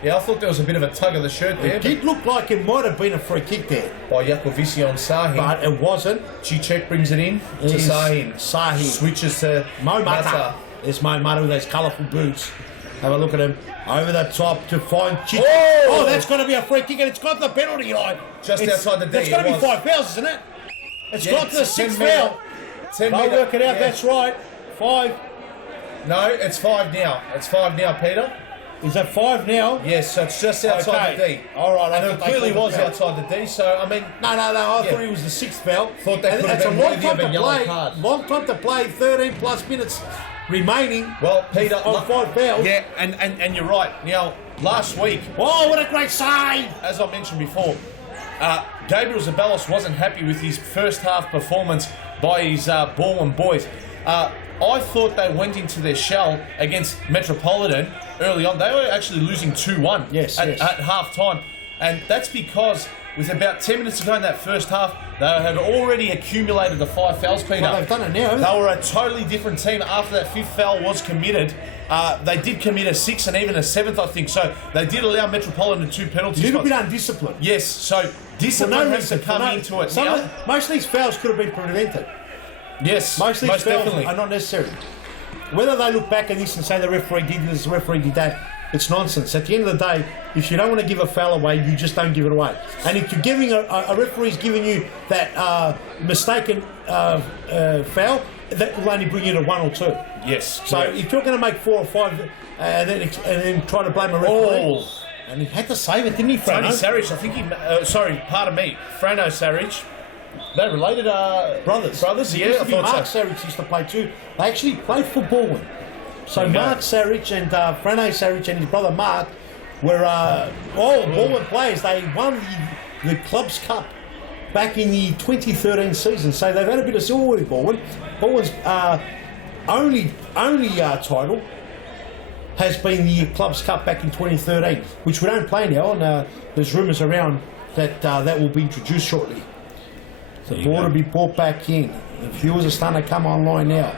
Yeah, I thought there was a bit of a tug of the shirt there. It did look like it might have been a free kick there. By Jakovici on Sahin. But it wasn't. Cicek brings it in to Sahin. Sahin. Switches to Mo Mata. There's Mo Mata with those colourful boots. Have a look at him. Over the top to find Cicek. Oh, that's got to be a free kick and it's got the penalty line. Just outside the D. That's got to be 5 fouls, isn't it? It's got the 6th foul. 10 They'll work it out, that's right. 5. No, it's 5 now. It's 5 now, Peter. Is that 5 now? Yes, so it's just outside the D. All right. And it clearly was outside the D, so, I mean... No, I thought it was the 6th foul. Thought that could have been worthy of a yellow card. Long time to play, 13 plus minutes remaining. Well, Peter... On 5 fouls. Yeah, and you're right. Now, last week... Oh, what a great save! As I mentioned before, Gabriel Zabelos wasn't happy with his first half performance by his Baldwin boys. I thought they went into their shell against Metropolitan early on. They were actually losing 2-1 at half time. And that's because with about 10 minutes to go in that first half, they had already accumulated the 5 fouls, Peter. Well, they've done it now. They were a totally different team after that 5th foul was committed. They did commit a 6th and even a 7th, I think. So they did allow Metropolitan 2 penalties. A little bit undisciplined. Yes, so discipline has to come into it now. Most of these fouls could have been prevented. Yes, most fouls definitely are not necessary. Whether they look back at this and say the referee did this, the referee did that, it's nonsense. At the end of the day, if you don't want to give a foul away, you just don't give it away. And if you're giving a referee's giving you that mistaken foul, that will only bring you to 1 or 2. Yes. So if you're going to make 4 or 5 and then try to blame a referee, and he had to save it, didn't he, Frano? Sarich, I think he. Pardon me, Frano Sarich. They related brothers. Brothers, yeah. I thought Mark Sarich used to play too. They actually played for Baldwin. So Mark Sarich and Frano Sarich and his brother Mark were all Baldwin players. They won the Club's Cup back in the 2013 season. So they've had a bit of silver with Baldwin. Baldwin's only title has been the Club's Cup back in 2013, which we don't play now. And there's rumours around that that will be introduced shortly. The ball to be brought back in. The viewers are starting to come online now.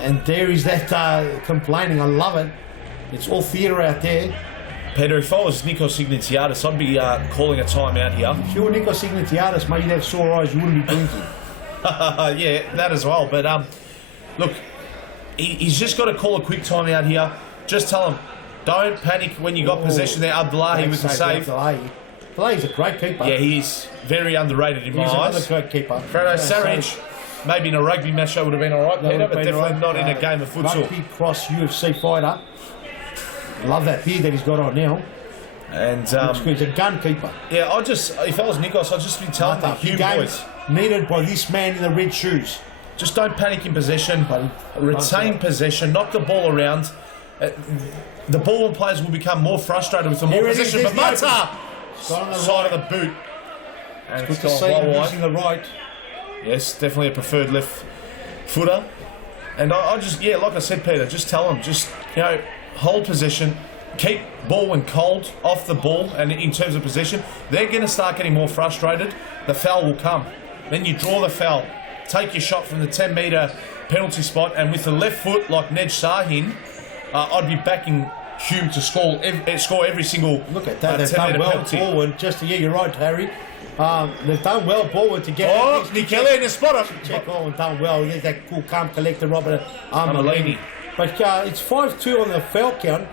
And there is that complaining. I love it. It's all theatre out there. Peter, if I was Nikos Ignatiadis, I'd be calling a timeout here. If you were Nikos Ignatiadis, mate, you'd have sore eyes. You wouldn't be drinking. Yeah, that as well. But look, he's just got to call a quick timeout here. Just tell him, don't panic when you got possession there. Abdullahi with the save. Abdullahi's a great keeper. Yeah, he is very underrated in my eyes. He's another great keeper. Frano Sarich, maybe in a rugby match that would have been all right, Peter, but definitely not in a game of futsal. Rugby cross UFC fighter. Love that beard that he's got on now. And He's a gun keeper. yeah, if I was Nikos, I'd just be telling the Big Hume game boys, needed by this man in the red shoes. just don't panic in possession, retain possession, knock the ball around. The ball players will become more frustrated with the more Here it is, possession. But there's the Mata, Got on the side right. of the boot. And Good it's to gone see well him wide. using the right. Yes, definitely a preferred left footer. And I just, like I said, Peter, just tell them, hold possession, keep ball when cold off the ball, and in terms of possession, they're going to start getting more frustrated. The foul will come. Then you draw the foul, take your shot from the 10-metre penalty spot, and with the left foot like Nej Sahin, I'd be backing Hume to score every single Look at that. They've 10-metre done well penalty. forward. You're right, Harry. They've done well forward to get Oh, it. Nikele in the spot. Check on done well. There's that cool, calm collector, Robert Amalini. But it's 5-2 on the foul count.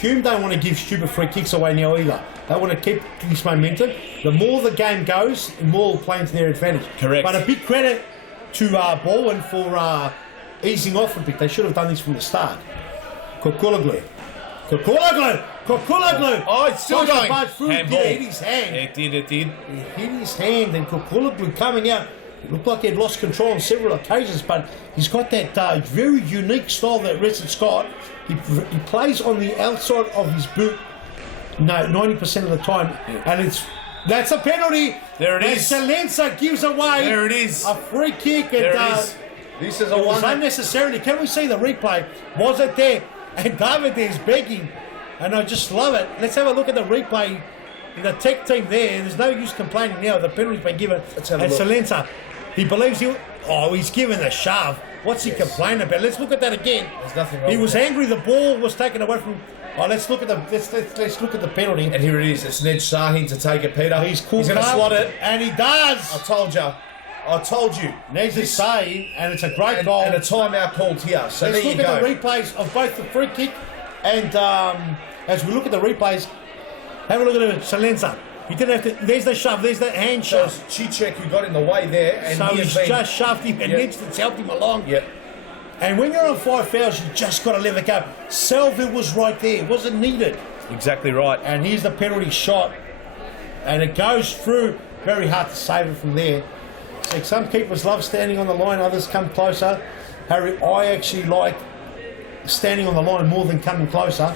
Hume don't want to give stupid free kicks away now either. They want to keep this momentum. The more the game goes, the more playing to their advantage. Correct. But a big credit to Bowen for easing off a bit. They should have done this from the start. Kukulaglu. Oh, it's still going. Handball. Hit his hand. It did. He hit his hand, and Kukulaglu coming out. It looked like he had lost control on several occasions, but he's got that very unique style that Richard Scott. He plays on the outside of his boot 90% of the time, and that's a penalty. There it is. And Salenza gives away There it is. a free kick. There and, it is. This is a it was one. unnecessarily. Can we see the replay? Was it there? And David there's begging, and I just love it. Let's have a look at the replay. The tech team there. There's no use complaining now. The penalty's been given. Let's have a and look. Salenza, he believes he's given a shove. What's he complaining about? Let's look at that again. There's nothing wrong He with was that. angry. The ball was taken away from. Oh, let's look at the penalty. And here it is. It's Nej Sahin to take it, Peter. He's cool. He's going to slot it. and he does. I told you. Needs to say, and it's a great goal. And a timeout called here. So Let's there you look go. at the replays of both the free kick and as we look at the replays, have a look at Salenza. He didn't have to. There's the shove. There's the hand So shove. it's Chichek who got in the way there. And So he he's has been, just shoved him, and Yep. Ned's helped him along. Yep. And when you're on 5 fouls, you just got to let it go. Selville was right there. It wasn't needed. Exactly right. And here's the penalty shot. And it goes through. Very hard to save it from there. So some keepers love standing on the line. Others come closer. Harry, I actually like standing on the line more than coming closer.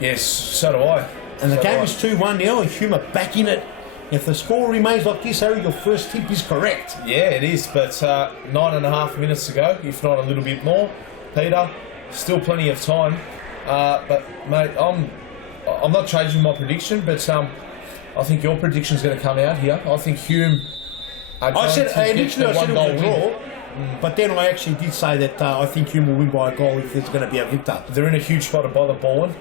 Yes, so do I. And the So game do I. is 2-1 now, and Hume are back in it. If the score remains like this, Harry, your first tip is correct. Yeah, it is, but 9.5 minutes to go, if not a little bit more. Peter, still plenty of time. But mate, I'm not changing my prediction, but I think your prediction's going to come out here. I think Hume. Initially I said it was a draw, but then I actually did say that I think Hume will win by a goal if there's going to be a victor. They're in a huge spot by the Bowen.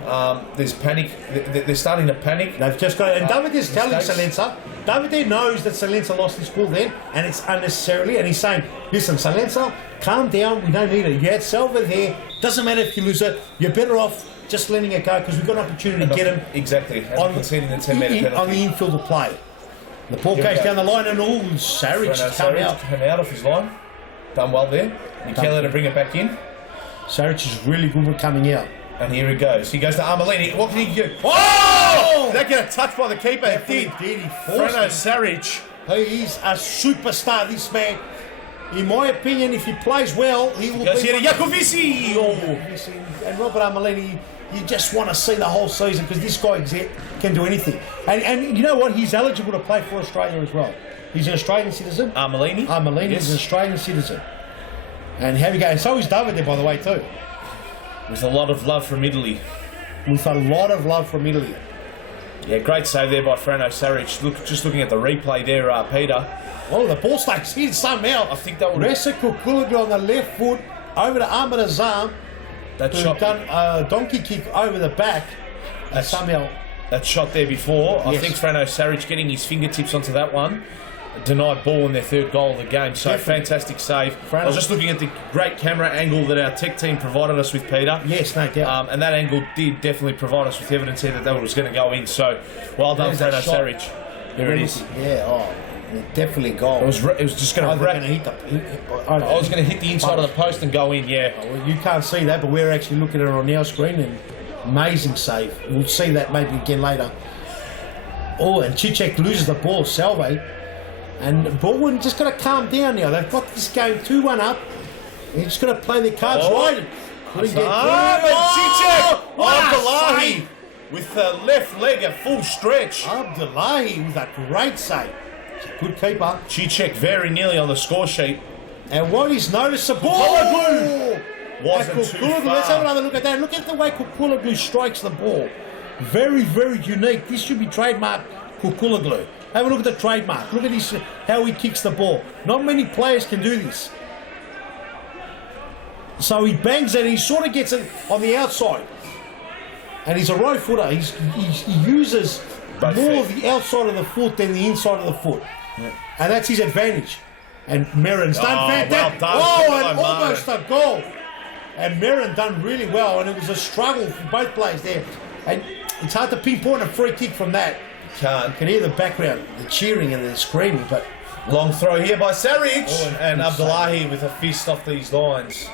There's panic. They're starting to panic. They've just got, and David is telling mistakes. Salenza. David there knows that Salenza lost his ball then, and it's unnecessarily. And he's saying, "Listen, Salenza, calm down. We don't need it. You had Selva there. Doesn't matter if you lose it. You're better off just letting it go because we've got an opportunity to get him Exactly. And conceding the 10-metre penalty. on the infield of play." The ball Here we goes go. down the line, and Sarich has come out. Come out off his line. Done well there. Michele to bring it back in. Sarich is really good with coming out. And here he goes. He goes to Armelini. What can he do? Oh! Did that get a touch by the keeper? It did. He forced Freno him. Sarich. He is a superstar, this man. In my opinion, if he plays well, he will Goes be... here to Jacovici. Oh. And Robert Armelini, you just want to see the whole season because this guy can do anything. And you know what? He's eligible to play for Australia as well. He's an Australian citizen. Armelini. Armelini is an Australian citizen. And here we go. And so is David there, by the way, too. With a lot of love from Italy. With a lot of love from Italy. Yeah, great save there by Freno Sarich. Just looking at the replay there, Peter. Oh, the ball stakes in somehow. I think that would Ressa Kukulagi on the left foot over to Ahmed Azam. that Who's shot. done a donkey kick over the back. Somehow. That shot there before. I Yes. think Freno Sarich getting his fingertips onto that one. Denied ball in their third goal of the game. So Definitely. fantastic save. Freno. I was just looking at the great camera angle that our tech team provided us with, Peter. Yes, no doubt. And that angle did definitely provide us with evidence here that was going to go in. So well done, There's that Freno shot. Sarich. There it is. Yeah, definitely goal. It was just going to Either wrap. gonna hit I was going to hit the inside of the post and go in. Yeah. Well, you can't see that, but we're actually looking at it on our screen, and amazing save. We'll see that maybe again later. Oh, and Chichek loses the ball, Salve. And Baldwin just got to calm down now. They've got this game 2-1 up. They're just got to play their cards right. Couldn't get Chichek! What a Abdullahi save. with the left leg at full stretch. Abdullahi with a great save. It's a good keeper. Chichek very nearly on the score sheet. And what is noticeable... Wasn't too far. Let's have another look at that. Look at the way Kukulaglu strikes the ball. Very, very unique. This should be trademark Kukulaglu. Have a look at the trademark. Look at his, how he kicks the ball. Not many players can do this. So he bangs it, he sort of gets it on the outside. And he's a right footer. He uses more of the outside of the foot than the inside of the foot. Yeah. And that's his advantage. And Merrin's done fantastic. Well done. And almost a goal. And Merrin done really well, and it was a struggle for both players there. And it's hard to pinpoint a free kick from that. You can hear the background, the cheering and the screaming, but... Long throw here by Saric. And Abdullahi with a fist off these lines.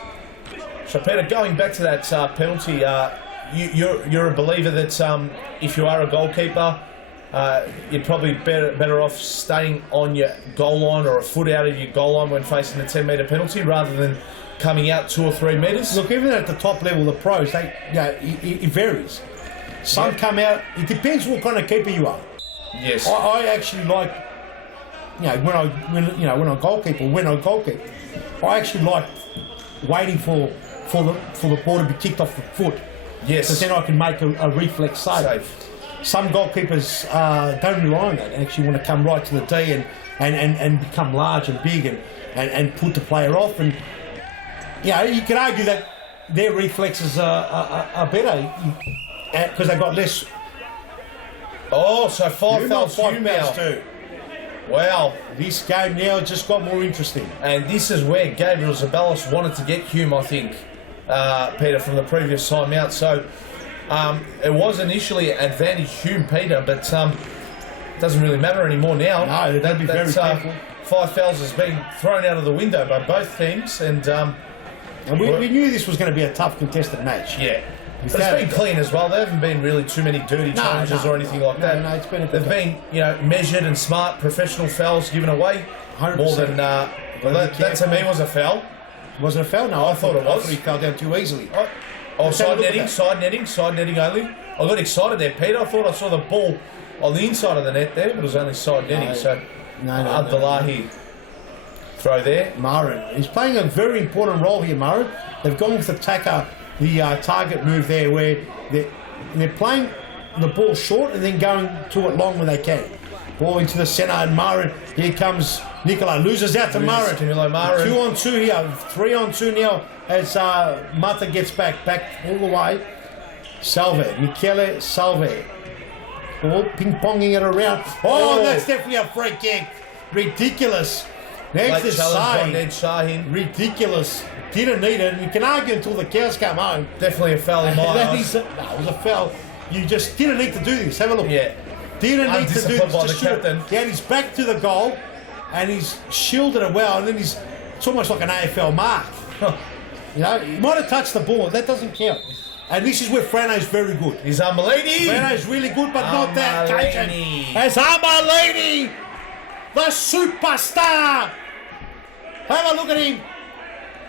So Peter, going back to that penalty, you're a believer that if you are a goalkeeper, you're probably better off staying on your goal line or a foot out of your goal line when facing the 10-metre penalty rather than coming out 2 or 3 metres. Look, even at the top level, the pros, it varies. Some come out. It depends what kind of keeper you are. Yes. I actually like, when I goalkeeper, I actually like waiting for the ball to be kicked off the foot. Yes. So then I can make a reflex save. Some goalkeepers don't rely on that. They actually want to come right to the D and become large and big and put the player off. And you could argue that their reflexes are better because they've got less. Oh, so 5 fouls too. Wow. This game now just got more interesting. And this is where Gabriel Zabalos wanted to get Hume, I think, Peter, from the previous time out. So it was initially advantage Hume, Peter, but it doesn't really matter anymore now. No, they'd be very careful. 5 fouls has been thrown out of the window by both teams. And we knew this was going to be a tough contested match. Yeah. But it's been clean as well. There haven't been really too many dirty challenges or anything like that. No, it's been They've been, measured and smart, professional fouls given away. 100%. More than that to me was a foul. Was it a foul? No, I thought it was. I thought he fell down too easily. Side netting only. I got excited there, Peter. I thought I saw the ball on the inside of the net there, but it was only side netting. Abdullahi throw there. Marin. He's playing a very important role here, Marin. They've gone with the target move there where they're playing the ball short and then going to it long when they can. Ball into the centre and Marin. Here comes Nicola. Loses out to Marin. 2-on-2 here. 3-on-2 now as Mata gets back all the way. Salve. Michele Salve. Ball ping-ponging it around. Oh, that's definitely a free kick. Ridiculous. Next is Shahin. Ridiculous. Didn't need it. And you can argue until the cows come home. Definitely a foul in my eyes. No, it was a foul. You just didn't need to do this. Have a look. Yeah. Didn't need to do this. By the captain. He had his back to the goal and he's shielded it well, and then it's almost like an AFL mark. He might have touched the ball. That doesn't count. And this is where Frano's very good. He's Amalady. Frano's really good, but not that occasion. As Amalady, the superstar. Have a look at him.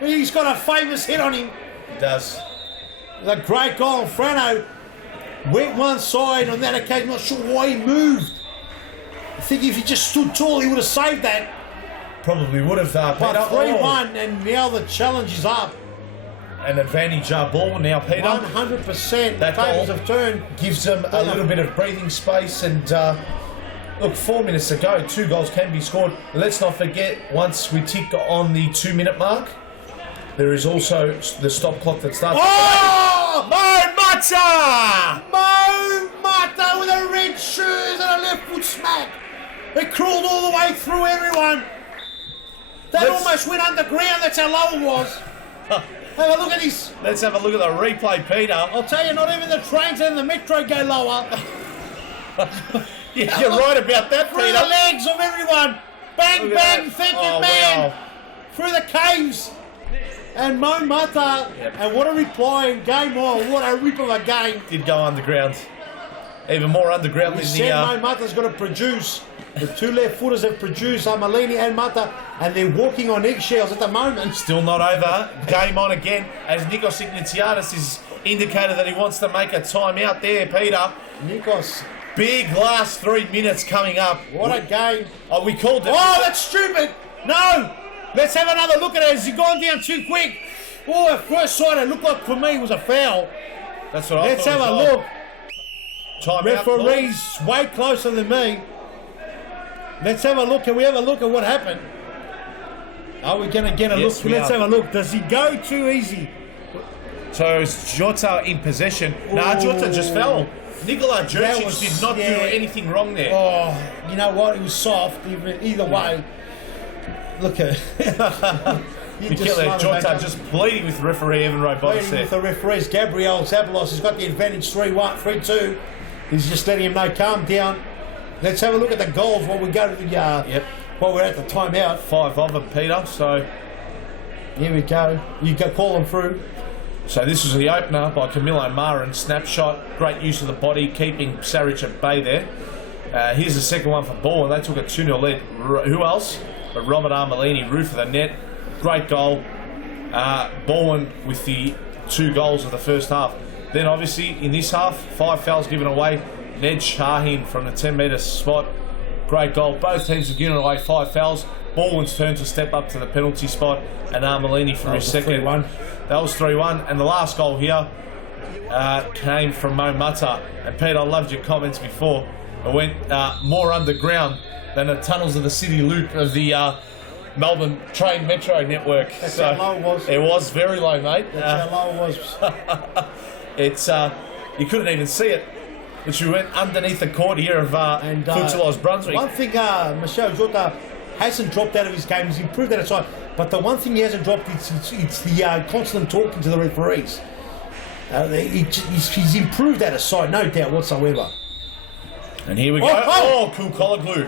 He's got a famous hit on him. He does. The great goal. Frano went one side on that occasion. Not sure why he moved. I think if he just stood tall, he would have saved that. Probably would have. But 3-1, and now the challenge is up. An advantage ball now, Peter. 100%. That tables have turned. Gives them a little bit of breathing space. And look, 4 minutes to go. 2 goals can be scored. Let's not forget, once we tick on the 2-minute mark, there is also the stop clock that starts. Oh! Mo Mata! Mo Mata with a red shoes and a left foot smack. It crawled all the way through everyone. That almost went underground. That's how low it was. Have a look at this. Let's have a look at the replay, Peter. I'll tell you, not even the trains and the metro go lower. Yeah, you're right about that, Through Peter. the legs of everyone. Bang, bang, thank you, man. Wow. Through the caves. And Mo Mata, and what a reply in game on. What a rip of a game. Did go underground. even more underground We than said the... Mo Mata's got to produce. The two left footers have produced, Malini and Mata, and they're walking on eggshells at the moment. Still not over. Game on again, as Nikos Ignatiadis has indicated that he wants to make a timeout there, Peter. Nikos, Big last 3 minutes coming up. what a game. Oh, we called it. Oh, that's stupid. No. Let's have another look at it. Has he gone down too quick? Oh, at first sight, it looked like for me it was a foul. That's what I Let's thought. have a look. Time Referee's way closer than me. Let's have a look. Can we have a look at what happened? Are we going to get a Yes, look? we Let's are. have a look. Does he go too easy? So it's Jota in possession. Nah, Jota just fell. Nikola That Jurcic was- did not do yeah. anything wrong there. Oh, you know what? It was soft. Either way. Look at Michele Jota just pleading with referee Evan Robotis With there. the referees. Gabriel Zabalos has got the advantage 3-1, 3-2. He's just letting him know, calm down. Let's have a look at the goals while we go to the while we're at the timeout. 5 of them, Peter. So Here we go. You go call them through. this was the opener by Camilo Marin. Snapshot. Great use of the body, keeping Saric at bay there. Here's the second one for Ball, and they took a 2-0 lead. Who else? But Robert Armelini, roof of the net. Great goal. Baldwin with the 2 goals of the first half. Then obviously in this half, 5 fouls given away. Ned Shahin from the 10-metre spot. Great goal. Both teams have given away 5 fouls. Baldwin's turn to step up to the penalty spot, and Armelini for his second. 3-1. That was 3-1. And the last goal here came from Mo Mata. And Pete, I loved your comments before. It went more underground than the tunnels of the City Loop of the Melbourne Train Metro network. That's how low it was. It was very low, mate. That's how low it was. It's you couldn't even see it. But you went underneath the court here of Futsal Brunswick. One thing, Michel Jota hasn't dropped out of his game. He's improved that aside. But the one thing he hasn't dropped it's the constant talking to the referees. He's improved that aside, no doubt whatsoever. And here we go. Oh, cool collar glue.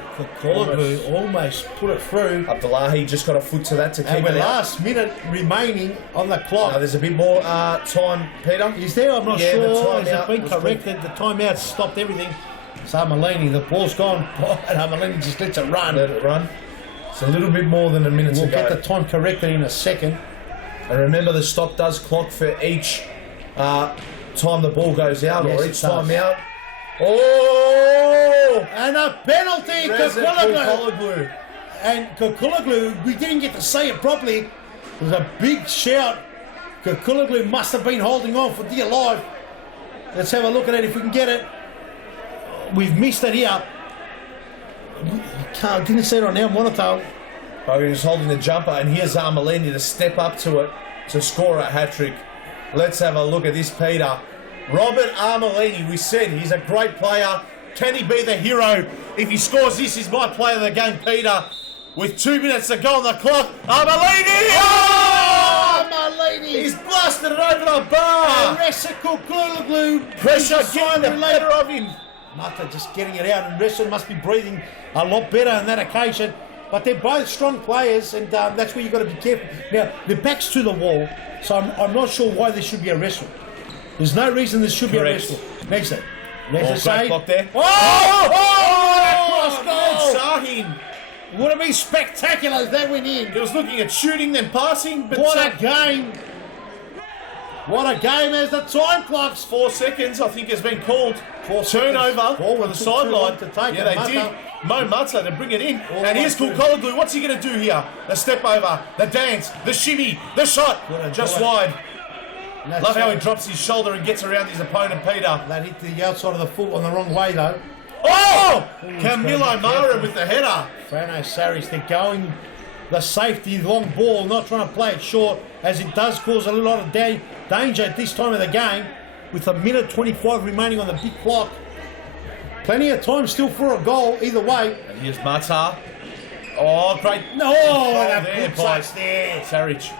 Almost put it through. Abdullahi just got a foot to that to keep And with it out. last minute remaining on the clock. There's a bit more time, Peter. Is there? I'm not Yeah, the sure. Has timeout it been was corrected? The timeout stopped everything. So Armelini, the ball's gone. And Armelini just lets it run. Let it run. It's a little bit more than a minute We'll ago. get the time corrected in a second. And remember, the stop does clock for each time the ball goes out, Yes, or it each does. time out. Oh! And a penalty, Kukulaglu. Kologlu. And Kukulaglu, we didn't get to see it properly. It was a big shout. Kukulaglu must have been holding on for dear life. Let's have a look at it if we can get it. We've missed it here. Didn't see it on our monitor. Oh, he was holding the jumper, and here's Armelini to step up to it to score a hat-trick. Let's have a look at this, Peter. Robert Armelini, we said he's a great player. Can he be the hero? If he scores this, he's my player of the game, Peter. With 2 minutes to go on the clock, Armelini! Oh! Armelini! He's blasted it over the bar! Kukulaglu. Pressure getting the better of him. Mata just getting it out, and Wrestle must be breathing a lot better on that occasion. But they're both strong players, and that's where you've got to be careful. Now, their back's to the wall, so I'm not sure why there should be a wrestle. There's no reason there should be a Correct. wrestle. Next thing. Great block there. Cross goal! Sahin. Would have been spectacular if that went in. He was looking at shooting, then passing, but What a game! What a game as the time clocks. 4 seconds, I think, has been called. 4 Turnover seconds. for the Took too sideline. long to take Yeah, it. they did. Mo Mata to bring it in. All And the here's way Cool through. Cologlu. What's he going to do here? The step over, the dance, the shimmy, the shot. Just wide. Love how he drops his shoulder and gets around his opponent, Peter. That hit the outside of the foot on the wrong way though. Oh! he's Camilo gotta be Mara careful. with the header. Frano Saris, they're going the safety, long ball, not trying to play it short, as it does cause a lot of danger at this time of the game, with a minute 25 remaining on the big clock. Plenty of time still for a goal, either way. And here's Mata. Oh, great. No, and a there good by touch there. Saric.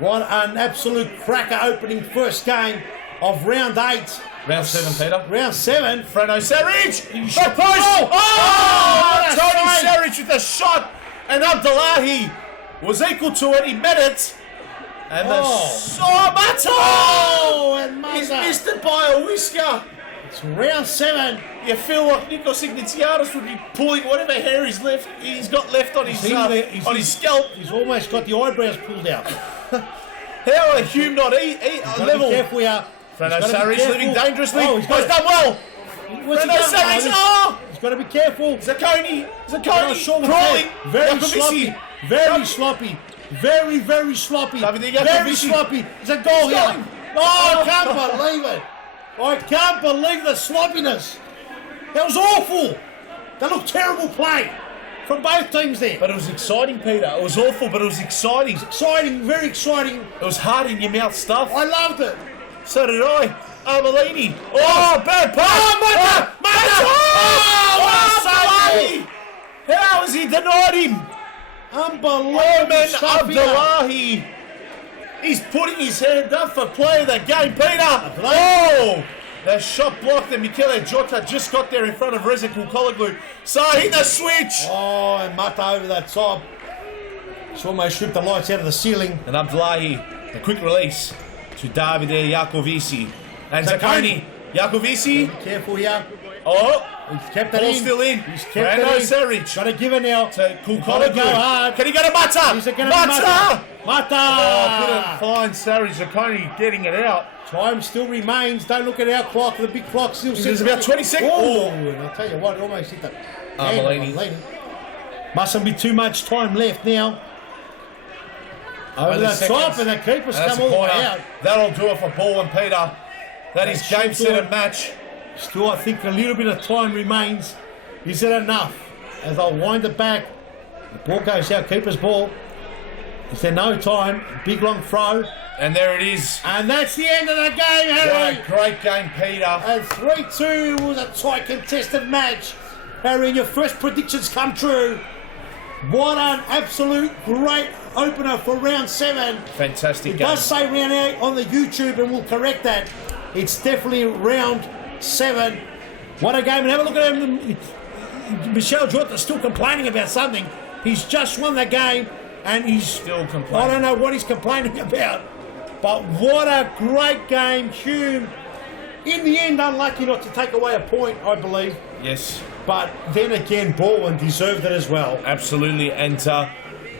What an absolute cracker opening first game of round 8. Round 7, Peter. Round 7. Frano Saric! The post! Oh! Oh! What a Tony save! Saric with the shot! And Abdullahi was equal to it. He met it. And the Oh. Mata! Oh, and He's Mata. missed it by a whisker. It's round 7. You feel like Nikos Ignatiadis would be pulling whatever hair he's got left on his on his scalp. He's almost got the eyebrows pulled out. How are Hume not level? Be careful here. Frano Sarich living dangerously. Oh, he's done well. Frano Sarich. Oh! He's got to be careful. Zacconi Crawling. Very Jacovici. sloppy. Very sloppy. Very sloppy. Davide Very Jacovici. sloppy. It's a goal here. Going. Oh, I can't believe it. I can't believe the sloppiness. That was awful. That looked terrible play from both teams there. But it was exciting, Peter. It was awful, but it was exciting. Exciting, very exciting. It was hard in your mouth stuff. I loved it. So did I. Armelini. Oh, bad pass. Mata! How has he denied him? Unbelievable Omen stuff here. Abdullahi. He's putting his hand up for play of the game, Peter. Abdullahi. Oh! The shot blocked and Michele Jota just got there in front of Reza Kulkologlu. So hit the switch. Oh, and Mata over that top. It's almost shoot the lights out of the ceiling. And Abdullahi, the quick release to Davide Jacovici. And Zacconi. Jacovici. Be careful here. Oh! He's kept it Ball in. still in. He's kept Frano it in. Sarich. Got to give it now. To Gotta Kulkologlu. go hard. Can he go to Mata? Is it going to be Mata! Mata? Oh, couldn't find Sarich. Zacconi getting it out. Time still remains. Don't look at our clock. The big clock still There's says about 20 seconds. Oh, and I'll tell you what, it almost hit the Armelini. hand of Mustn't be too much time left now. Over Only the top, seconds. and the keeper's That's come a all the way corner. out. That'll do it for Paul and Peter. That is That's game, short set, time. and match. Still, I think a little bit of time remains. Is it enough? As they'll wind it back, the ball goes out, keeper's ball. Is there no time? Big long throw. And there it is. And that's the end of the game, Harry. What a great game, Peter. And 3-2 was a tight contested match. Harry, your first predictions come true. What an absolute great opener for round 7. Fantastic It game. does say round 8 on the YouTube, and we'll correct that. It's definitely round 7. What a game. And have a look at him. Michelle Jota's still complaining about something. He's just won the game, and he's Still complaining. I don't know what he's complaining about. But what a great game. Hume, in the end, unlucky not to take away a point, I believe. Yes, But then again, Baldwin deserved it as well. absolutely. And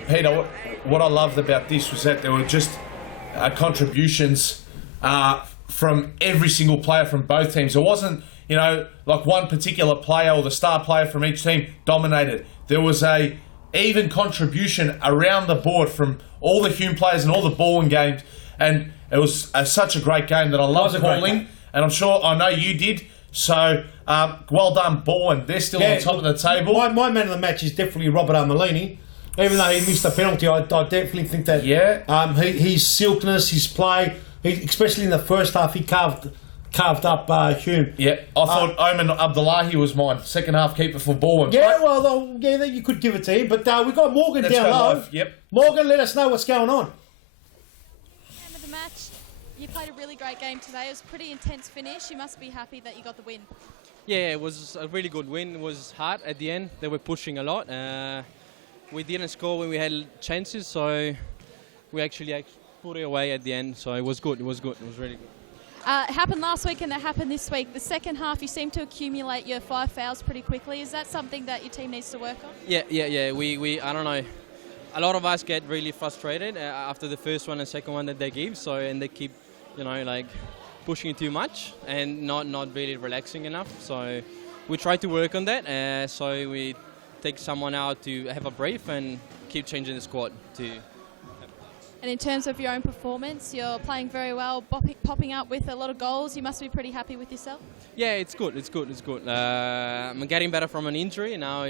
Peter, what I loved about this was that there were just contributions from every single player from both teams. It wasn't, like one particular player or the star player from each team dominated. There was a even contribution around the board from all the Hume players and all the Baldwin games. And it was such a great game that I loved was a great calling. game. And I know you did. So, well done, Baldwin. They're still on top of the table. My man of the match is definitely Robert Armelini. Even though he missed the penalty, I definitely think that his silkness, his play, especially in the first half, he carved up Hume. Yeah, I thought Omen Abdullahi was mine. Second half keeper for Baldwin. Yeah, well, you could give it to him. But we've got Morgan Let's down go low. live. Yep. Morgan, let us know what's going on. End of the match. You played a really great game today. It was a pretty intense finish. You must be happy that you got the win. Yeah, it was a really good win. It was hard at the end. They were pushing a lot. We didn't score when we had chances, so we actually put it away at the end. So it was good. It was good. It was really good. It happened last week and it happened this week. The second half, you seem to accumulate your 5 fouls pretty quickly. Is that something that your team needs to work on? Yeah. We I don't know. A lot of us get really frustrated after the first one and second one that they give. So and they keep, pushing too much and not really relaxing enough. So we try to work on that. So we take someone out to have a brief and keep changing the squad to. And in terms of your own performance, you're playing very well, popping up with a lot of goals. You must be pretty happy with yourself. Yeah, it's good. I'm getting better from an injury. Now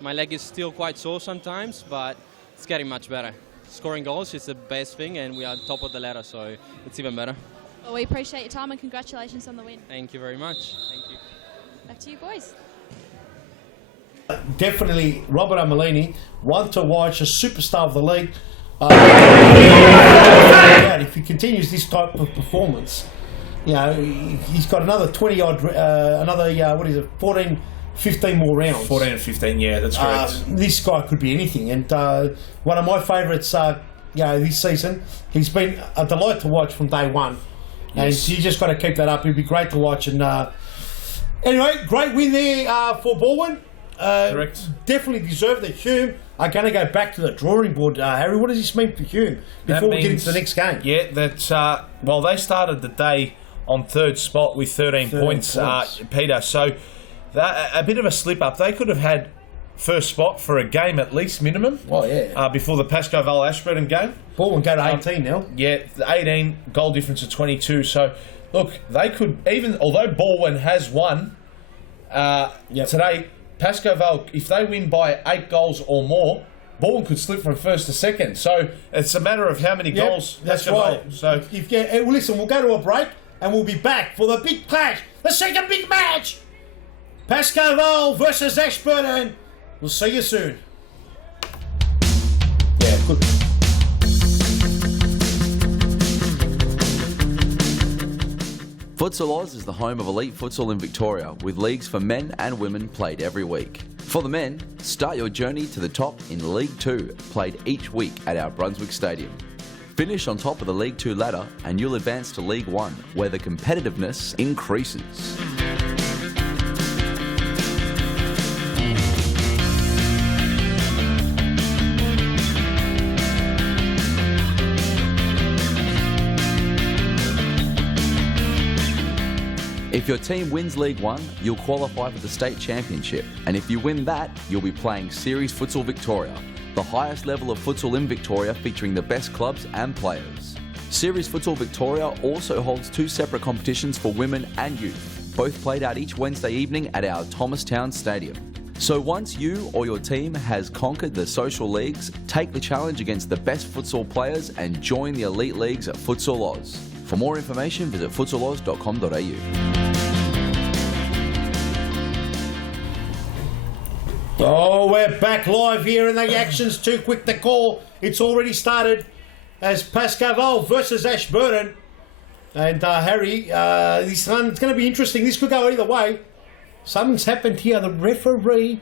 my leg is still quite sore sometimes, but it's getting much better. Scoring goals is the best thing, and we are top of the ladder, so it's even better. Well, we appreciate your time and congratulations on the win. Thank you very much. Thank you. Back to you, boys. Definitely Robert Armelini, one to watch, a superstar of the league. If he continues this type of performance, he's got another 20 odd, 14, 15 more rounds. 14 and 15, yeah, that's correct. This guy could be anything, and one of my favourites, this season. He's been a delight to watch from day one, and Yes. you just got to keep that up. It'd be great to watch, and Anyway, great win there for Baldwin. Correct. Definitely deserved that. Hume are going to go back to the drawing board. Harry, what does this mean for Hume before we get into the next game? Yeah, that's well, they started the day on third spot with 13 points, Peter. So a bit of a slip up. They could have had first spot for a game at least minimum. Oh yeah. Before the Pascoe Vale Ashburton game. Baldwin go to 18 now. Yeah, 18 goal difference of 22. So look, they could even although Baldwin has won today. Pascoe Vale, if they win by 8 goals or more, Baldwin could slip from first to second. So it's a matter of how many goals. That's right. So listen, we'll go to a break and we'll be back for the big clash, the second big match. Pascoe Vale versus Ashburton. We'll see you soon. Yeah, good. Futsal Oz is the home of elite futsal in Victoria, with leagues for men and women played every week. For the men, start your journey to the top in League 2, played each week at our Brunswick Stadium. Finish on top of the League 2 ladder and you'll advance to League 1, where the competitiveness increases. If your team wins League 1, you'll qualify for the State Championship, and if you win that, you'll be playing Series Futsal Victoria, the highest level of futsal in Victoria featuring the best clubs and players. Series Futsal Victoria also holds 2 separate competitions for women and youth, both played out each Wednesday evening at our Thomastown Stadium. So once you or your team has conquered the social leagues, take the challenge against the best futsal players and join the elite leagues at Futsal Oz. For more information, visit futsaloz.com.au. Oh, we're back live here and the action's too quick to call. It's already started as Pascoe Vale versus Ashburton. And Harry, this one's going to be interesting. This could go either way. Something's happened here. The referee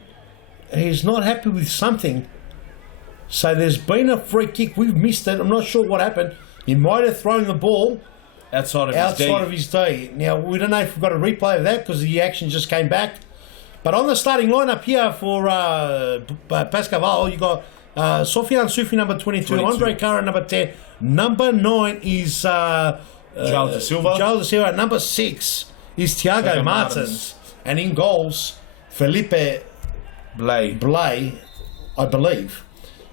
is not happy with something. So there's been a free kick. We've missed it. I'm not sure what happened. He might have thrown the ball outside of his D. Now, we don't know if we've got a replay of that because the action just came back. But on the starting lineup here for Pascoe Vale, you got Sofian Sufi, number 22, Andre Cara, number 10. Number 9 is Joel Da Silva. Number 6 is Tiago Martins. And in goals, Felipe Blay, I believe.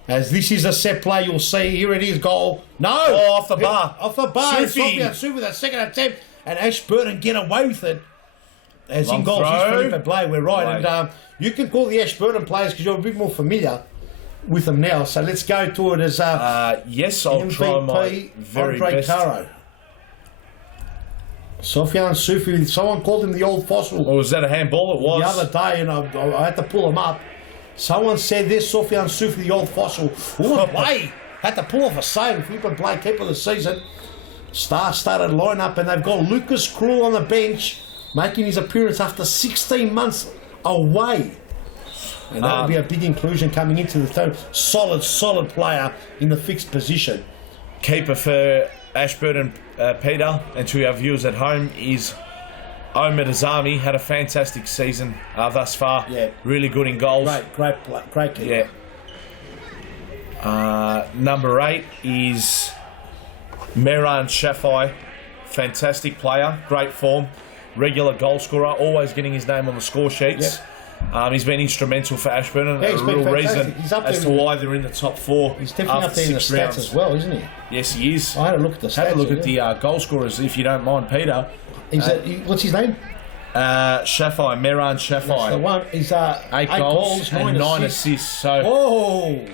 As this is a set play, you'll see. Here it is, goal. No! Oh, off the bar. Off the bar. Sufi. Sufi with a second attempt. And Ashburton get away with it. As Long in goals, throw. is Felipe Blay. We're right. And you can call the Ashburton players because you're a bit more familiar with them now. So let's go to it as yes, I'll MVP, try my very Andre best. Caro. Sofian Sufi, someone called him the old fossil. Or was that a handball? It was. The other day, and I had to pull him up. Someone said this, Sofian Sufi, the old fossil. Blay had to pull off a save. Felipe Blay, keeper of the season. Star-started lineup, and they've got Lucas Krul on the bench, making his appearance after 16 months away. And that would be a big inclusion coming into the third. Solid player in the fixed position. Keeper for Ashburton, Peter, and to our viewers at home is Omar Azami. Had a fantastic season thus far. Yeah. Really good in goals. Great keeper. Yeah. Number 8 is Mehran Shafai. Fantastic player. Great form. Regular goal scorer. Always getting his name on the score sheets. Yep. He's been instrumental for Ashburton. Yeah, he's a been real fantastic. reason as to why they're in the top 4. He's definitely up there in the stats rounds. as well, isn't he? Yes, he is. I had a look at the stats. Have a look at the goal scorers, if you don't mind, Peter. What's his name? Shafai, Mehran Shafai. That's the one. He's 8 goals and 9 assists. So, oh,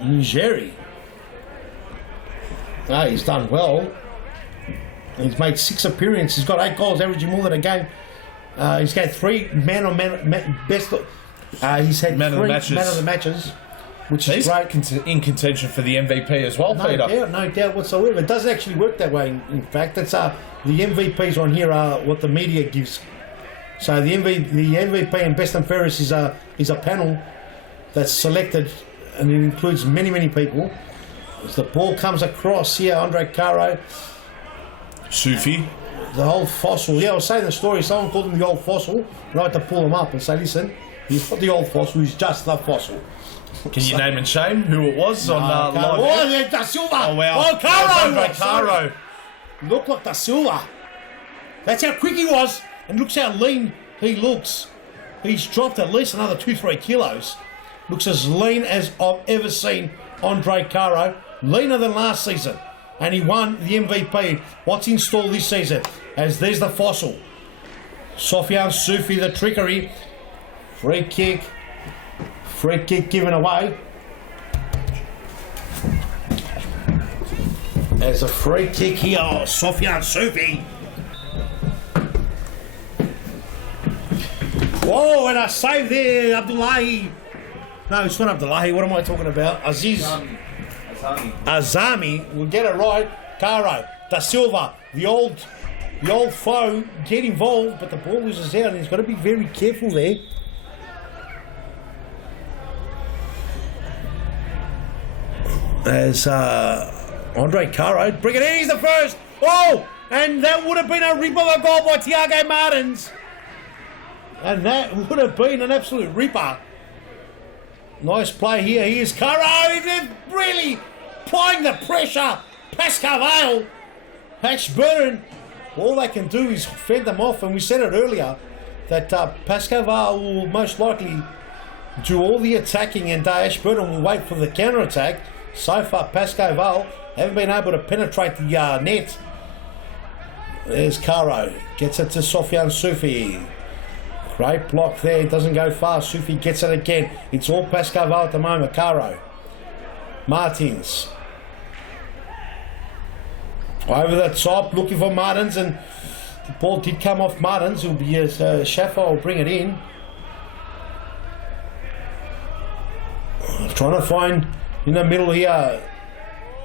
Njeri. He's done well. He's made 6 appearances. He's got 8 goals, averaging more than a game. He's got 3 best. He's had man 3 of the matches, which is he's great. in contention for the MVP as well, Peter. No doubt whatsoever. It doesn't actually work that way. In fact, that's the MVPs on here are what the media gives. So the MVP and best and fairest is a panel that's selected, and it includes many people. As the ball comes across here, Andre Caro. Sufi. The old fossil. Yeah, I was saying the story. Someone called him the old fossil. And I had to pull him up and say, listen, he's not the old fossil, he's just the fossil. Can you name and shame who it was on live? Oh, yeah, Da Silva. Oh, wow. Oh, Caro. Caro. Looked like Da Silva. That's how quick he was. And looks how lean he looks. He's dropped at least another 2-3 kilos. Looks as lean as I've ever seen Andre Caro. Leaner than last season. And he won the MVP. What's in store this season? As there's the fossil. Sofian Sufi, the trickery. Free kick. Free kick given away. There's a free kick here. Oh, Sofian Sufi. Whoa, and a save there, Abdullahi. No, it's not Abdullahi. What am I talking about? Aziz. Azami will get it right. Caro, Da Silva, the old foe, get involved, but the ball loses out, and he's got to be very careful there. As Andre Caro, bring it in, he's the first. Oh, and that would have been a rip of a goal by Tiago Martins. And that would have been an absolute ripper. Nice play here. Here's Caro. They're really applying the pressure. Pascoe, Vale, Ashburton. All they can do is fend them off. And we said it earlier that Pascoe Vale will most likely do all the attacking and Ashburton will wait for the counter-attack. So far, Pascoe Vale haven't been able to penetrate the net. There's Caro. Gets it to Sofian Sufi. Great block there, doesn't go far. Sufi gets it again. It's all Pascoe Vale at the moment. Caro. Martins. Over the top, looking for Martins, and the ball did come off Martins. It'll be as Shaffer will bring it in. Trying to find in the middle here.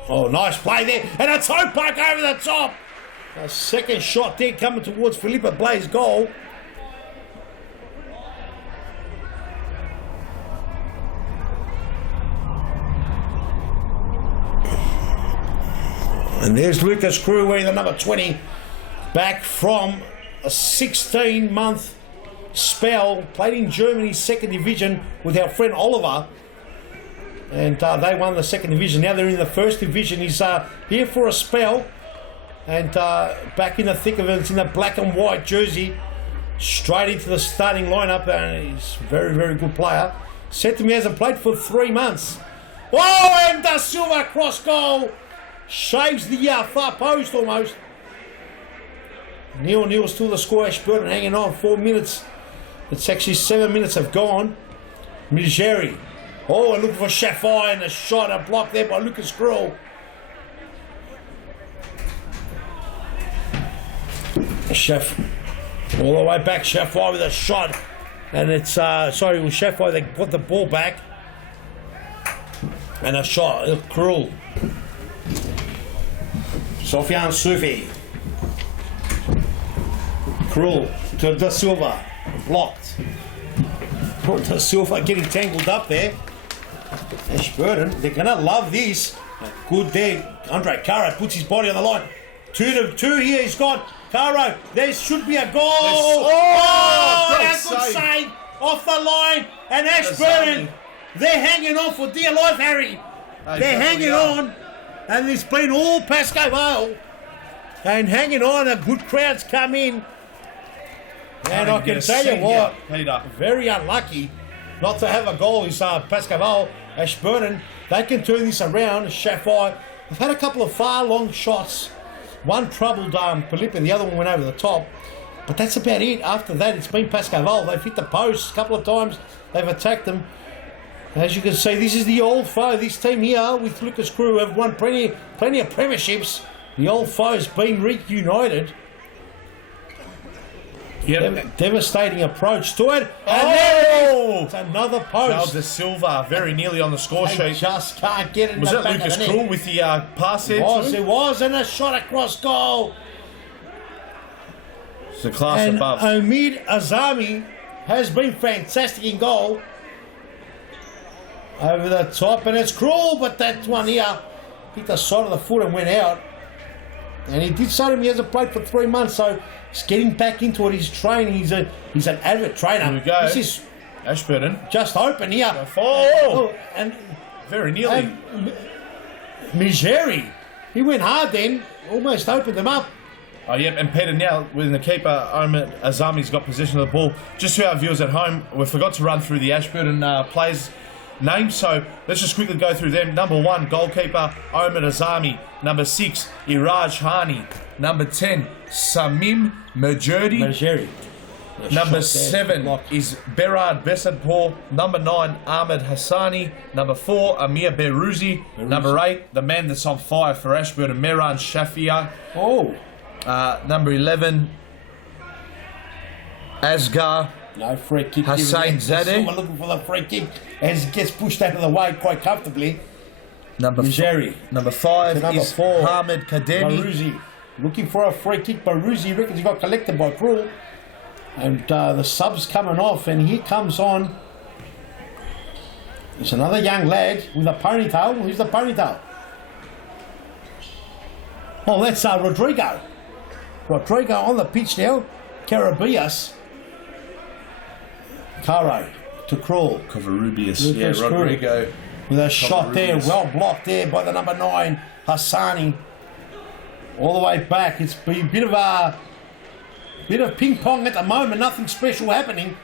Oh, nice play there. And a toe poke over the top. A second shot there coming towards Philippa Blai's goal. And there's Lucas Cruway, the number 20, back from a 16-month spell, played in Germany's second division with our friend Oliver. And they won the second division. Now they're in the first division. He's here for a spell. And back in the thick of it, it's in the black and white jersey. Straight into the starting lineup. And he's a very, very good player. Said to me, he hasn't played for 3 months. Oh, and Da Silva cross goal. Shaves the far post almost. 0-0 still the score. Ashburton hanging on 4 minutes. It's actually 7 minutes have gone. Migeri. Oh, looking for Shafai and a shot, a block there by Lucas Gruel. Chef all the way back. Shafai with a shot. And it's, sorry, it was Shafai. They put the ball back. And a shot. Gruel. Sofian Sufi. Cruel to Da Silva. Blocked. Poor Da Silva getting tangled up there. Ashburton, they're going to love this. Good there. Andre Caro puts his body on the line. 2-2 here. He's got Caro. There should be a goal. Oh, that's a good save off the line. And Ashburton, they're hanging on for dear life, Harry. They're hanging on. And it's been all Pascoe Vale. And hanging on, a good crowd's come in. And I can tell you what, very unlucky not to have a goal is Pascoe Vale. Ashburton, they can turn this around. Shafai, they've had a couple of far long shots. One troubled Philippa, the other one went over the top. But that's about it. After that, it's been Pascoe Vale. They've hit the post a couple of times. They've attacked them. As you can see, this is the old foe. This team here with Lucas Crew have won plenty of premierships. The old foe's been reunited. Yep. Devastating approach to it. And it's another post. Da Silva very nearly on the score sheet. Just can't get it. Was that Lucas Crew with the pass there? It was, and a shot across goal. It's a class and above. Omid Azami has been fantastic in goal. Over the top, and it's cruel, but that one here hit the side of the foot and went out. And he did show him he hasn't played for 3 months, so he's getting back into it. He's training. He's an avid trainer. Here we go. This is Ashburton. just open here. Oh! And Very nearly. Migeri, he went hard then, almost opened them up. Oh, yep, and Peter now, with the keeper, Omar Azami's got possession of the ball. Just to our viewers at home, we forgot to run through the Ashburton players' names, so let's just quickly go through them. Number 1, goalkeeper, Omar Azami. Number 6, Iraj Hani. Number 10, Samim Majurdi. Number 7 is Berard Besadpour. Number 9, Ahmed Hassani. Number 4, Amir Beruzi. Number 8, the man that's on fire for Ashburton, Mehran Shafia. Oh. Number 11, Asghar. No free kick. Hussein Zadeh. We're looking for the free kick as it gets pushed out of the way quite comfortably. Number 5 number is 4, Hamid Kademi. Baruzi. Looking for a free kick. Baruzi reckons he got collected by Krul. And the sub's coming off, and here comes on. It's another young lad with a ponytail. Who's the ponytail? Oh, that's Rodrigo. Rodrigo on the pitch now. Carabias. Caro to Krul. Covarrubias. Yeah, Lucas Krul. Rodrigo. With a shot there, well blocked there by the number 9, Hassani. All the way back. It's been a bit of ping pong at the moment, nothing special happening.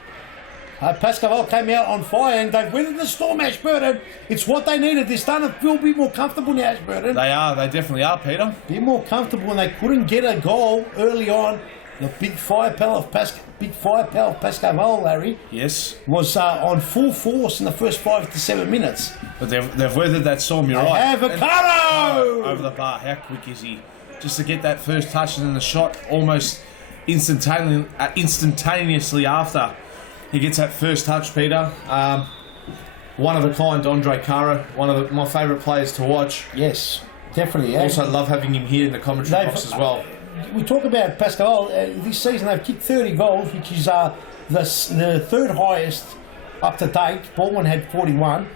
Pascoe came out on fire and they've weathered the storm, Ashburton. It's what they needed. They're starting to feel a bit more comfortable now, Ashburton. They definitely are, Peter. A bit more comfortable, and they couldn't get a goal early on. The big firepower of Pascoe, Larry, Yes. was on full force in the first 5 to 7 minutes. But they've weathered that storm, you're They right. have Avocado! Over the bar, how quick is he? Just to get that first touch and then the shot almost instantaneously after he gets that first touch, Peter. One of a kind, Andre Cara, one of my favourite players to watch. Yes, definitely. Also love having him here in the commentary box as well. We talk about Pascoe. This season they've kicked 30 goals, which is the third highest up to date. Baldwin had 41.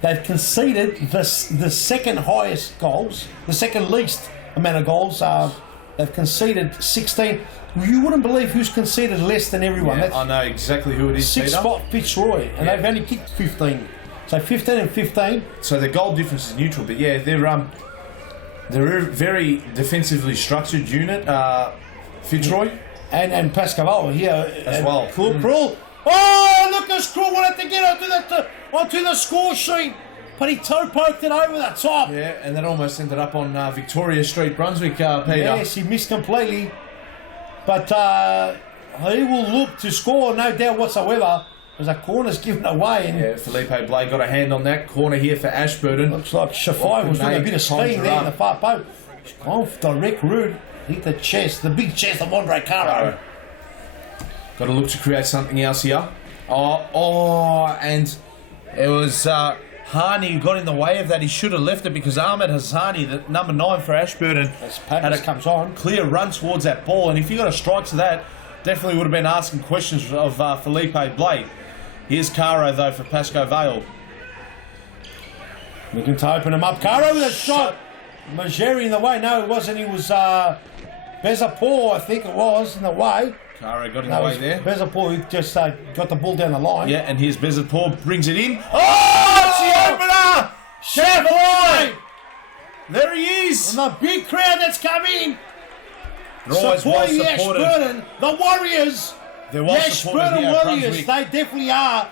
They've conceded the second highest goals, the second least amount of goals. They've conceded 16. You wouldn't believe who's conceded less than everyone. Yeah, I know exactly who it is, 6 Peter. spot Fitzroy, and they've only kicked 15. So 15 and 15. So the goal difference is neutral, but yeah, they're a very defensively structured unit. Fitzroy and Pascoe here as well. Krul. Oh, Lucas Krul wanted to get onto the score sheet, but he toe poked it over the top. Yeah, and that almost ended up on Victoria Street, Brunswick, Peter. Yes, he missed completely. But he will look to score, no doubt whatsoever, as a corner's given away. And yeah, Felipe Blay got a hand on that corner here for Ashburton. looks like Shafai was doing a bit of steam there in the far post. Gone for direct route, hit the chest, the big chest of Andre Caro. Got to look to create something else here. And it was Hani who got in the way of that. He should have left it because Ahmed Hassani, the number 9 for Ashburton, had a comes on. clear run towards that ball. And if he got a strike to that, definitely would have been asking questions of Felipe Blay. Here's Caro, though, for Pascoe Vale. Looking to open him up. Caro with a shot. Majeri in the way. No, it wasn't. He was Bezapour, I think it was, in the way. Caro got in the way there. Bezapour who just got the ball down the line. Yeah, and here's Bezapour, brings it in. Oh, it's the opener! Chevrolet! There he is! And the big crowd that's come in. They're always well supporting the supported. Ashburton, the Warriors. They're well the supported Ashburton here at Warriors, Brunswick. they definitely are.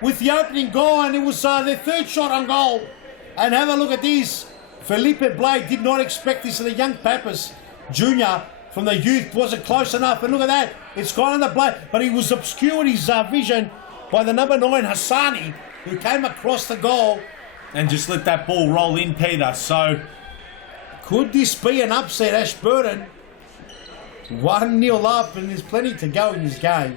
With the opening goal, and it was their third shot on goal. And have a look at this. Felipe Blade did not expect this, and the young Pappas Jr. from the youth wasn't close enough. And look at that, it's gone on the Blade, but he was obscured his vision by the number 9 Hassani, who came across the goal. And just let that ball roll in, Peter. So, could this be an upset, Ashburton? 1-0 up, and there's plenty to go in this game.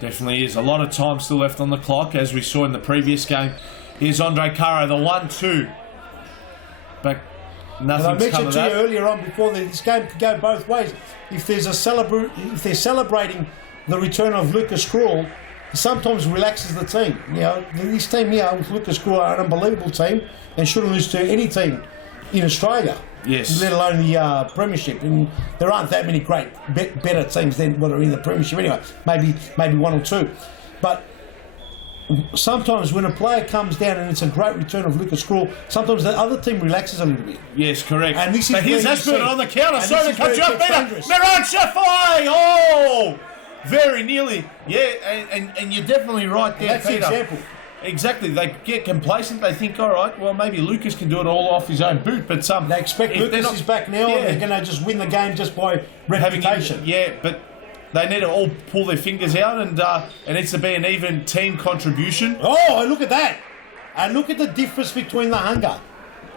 definitely is. A lot of time still left on the clock, as we saw in the previous game. Here's Andre Caro, the 1-2. But nothing's And I mentioned come of to you that. earlier on before that this game could go both ways. If they're celebrating the return of Lucas Krul, it sometimes relaxes the team. You know, this team here with Lucas Krul are an unbelievable team and shouldn't lose to any team in Australia. Yes. Let alone the Premiership. And there aren't that many great, better teams than what are in the Premiership anyway. Maybe one or two. But sometimes when a player comes down and it's a great return of Lucas Krul, sometimes the other team relaxes a little bit. Yes, correct. And this is but here's where you Ashburton see- on the counter. and So this it is where comes it up gets better. dangerous. Miran Shafai! Oh! Very nearly. Yeah, and you're definitely right there, That's the Peter. example. Exactly. They get complacent. They think, all right, well, maybe Lucas can do it all off his own boot. But They expect if they're Lucas not- is back now Yeah. and they're going to just win the game just by having reputation. yeah, but they need to all pull their fingers out, and it needs to be an even team contribution. Oh, and look at that. And look at the difference between the hunger.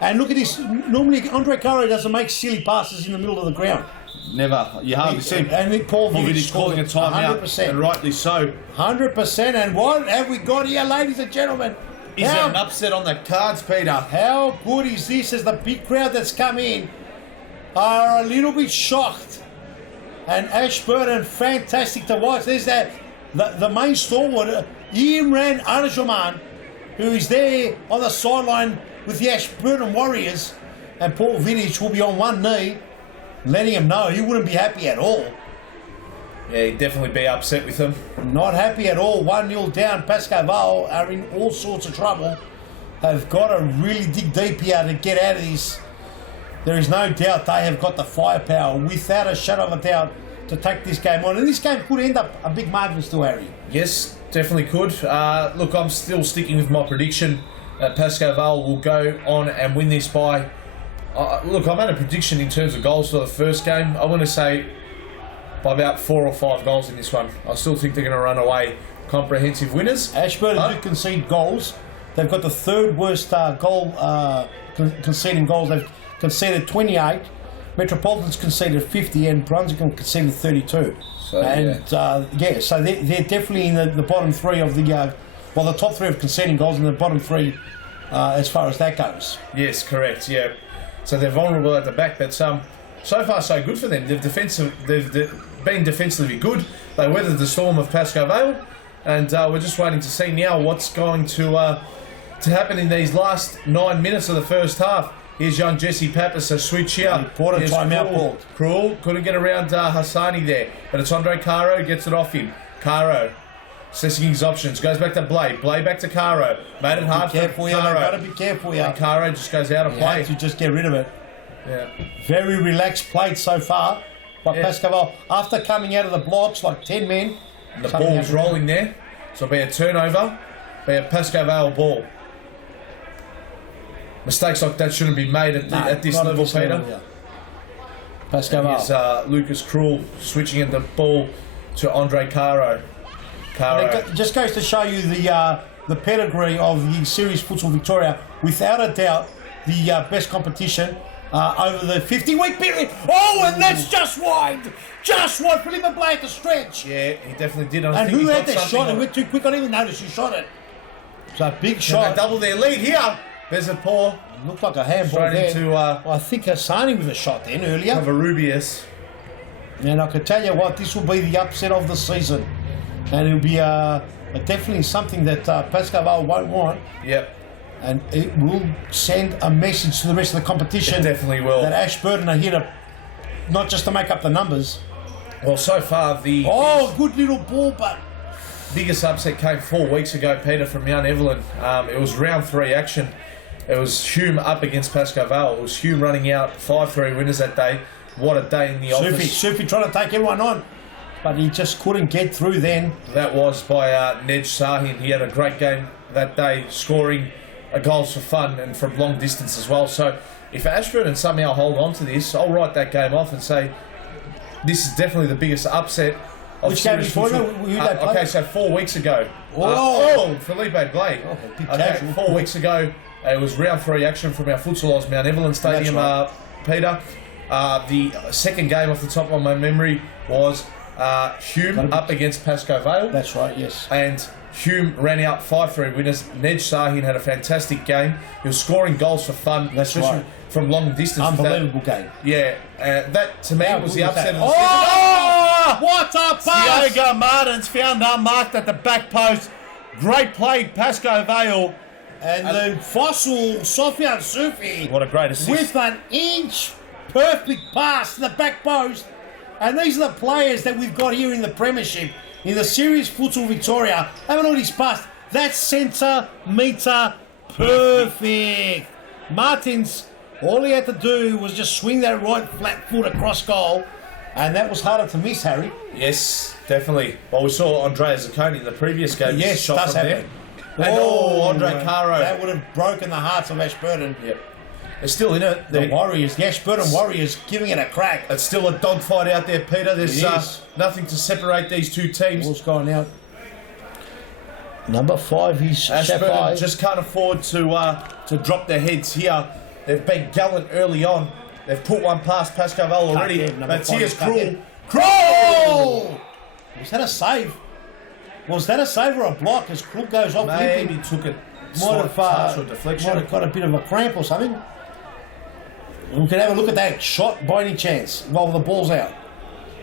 And look at this. Normally, Andre Caro doesn't make silly passes in the middle of the ground. Never. You hardly see. And then Paul Vidic Vidic calling a timeout, 100%. and rightly so. 100%. And what have we got here, ladies and gentlemen? Is there an upset on the cards, Peter? How good is this as the big crowd that's come in are a little bit shocked. And Ashburton, fantastic to watch. There's that, the main stalwart, Imran Arjuman, who is there on the sideline with the Ashburton Warriors. And Paul Vidic will be on one knee, letting him know he wouldn't be happy at all. Yeah, he'd definitely be upset with them. Not happy at all. 1-0 down. Pascoe Vale are in all sorts of trouble. They've got to really dig deep here to get out of this. There is no doubt they have got the firepower, without a shadow of a doubt, to take this game on. And this game could end up a big margin still, Harry. Yes, definitely could. Look, I'm still sticking with my prediction that Pascoe Vale will go on and win this by... look, I made a prediction in terms of goals for the first game. I want to say by about 4 or 5 goals in this one. I still think they're going to run away comprehensive winners. Ashburton do concede goals. They've got the third worst conceding goals. They've conceded 28. Metropolitan's conceded 50 and Brunswick conceded 32. So, So they're definitely in the bottom three of the... the top three of conceding goals and the bottom three as far as that goes. Yes, correct, yeah. So they're vulnerable at the back, but so far so good for them. They've been defensively good. They weathered the storm of Pascoe Vale, and we're just waiting to see now what's going to happen in these last 9 minutes of the first half. Here's young Jesse Pappas, a switch here. Important timeout called. Krul couldn't get around Hassani there, but it's Andre Caro, gets it off him. Caro assessing his options, goes back to Blade back to Caro. Made it hard for Caro. Got to be careful, And Caro just goes out of You play. have to just get rid of it. Yeah. Very relaxed play so far by Pascoe Vale. After coming out of the blocks like 10 men. The ball's rolling there, so it'll be a turnover, be a Pascoe Vale ball. Mistakes like that shouldn't be made at this level, Peter. Pascoe Vale. Here's Lucas Krul switching in the ball to Andre Caro. It just goes to show you the pedigree of the Series Futsal Victoria. Without a doubt, the best competition over the 50-week period. Oh, and that's just wide. Just wide. Philippe Blay at the stretch. Yeah, he definitely did. And who had that shot? It went too quick. I didn't even notice who shot it. It's a big shot. They double their lead here. There's a paw. Looked like a handball Straight there. into I think Hassani with a shot then earlier. Rubius. And I can tell you what, this will be the upset of the season. And it'll be definitely something that Pascoe Vale won't want. Yep. And it will send a message to the rest of the competition. It definitely will. That Ashburton are here to, not just to make up the numbers. Well, so far the good little ball, but biggest upset came 4 weeks ago, Peter, from Mount Evelyn. It was round 3 action. It was Hume up against Pascoe Vale. It was Hume running out 5-3 winners that day. What a day in the office. Sufi trying to take everyone on, but he just couldn't get through then. That was by Nej Sahin. He had a great game that day, scoring goals for fun and from long distance as well. So if Ashburton somehow hold on to this, I'll write that game off and say this is definitely the biggest upset of Which game before? Okay, so 4 weeks ago. Felipe Blake. Okay, 4 weeks ago. It was round 3 action from our Futsal Oz Mount Evelyn Stadium, right. Peter. The second game off the top of my memory was Hume up against Pascoe Vale. That's right, yes. And Hume ran out 5-3 winners. Nej Sahin had a fantastic game. He was scoring goals for fun, especially from long distance. Unbelievable game. Yeah, that to me was the upset of the season. Oh! What a pass! Diogo Martins found unmarked at the back post. Great play, Pascoe Vale. And the fossil Sofian Sufi. What a great assist. With an inch perfect pass to the back post. And these are the players that we've got here in the Premiership, in the Series Futsal Victoria. Have a look at his pass. That's centimetre perfect. Martins, all he had to do was just swing that right flat foot across goal. And that was harder to miss, Harry. Yes, definitely. Well, we saw Andrea Zacconi in the previous game. Yes, shot does from happen. there. And Andre Caro. That would have broken the hearts of Ashburton. Yep. They're still in it. The Warriors, the Ashburton Warriors, giving it a crack. It's still a dogfight out there, Peter. There's It is. nothing to separate these two teams. Ball's gone out. Number 5, he's Ashburton Shafai. just can't afford to drop their heads here. They've been gallant early on. They've put one past Pascoe Vale already. But here's Cruel. Cruel! Was that a save? Was that a save or a block as Krul goes off? Maybe limping? took it Might slight have, touch or deflection. might have got a bit of a cramp or something. We can have a look at that shot by any chance while the ball's out.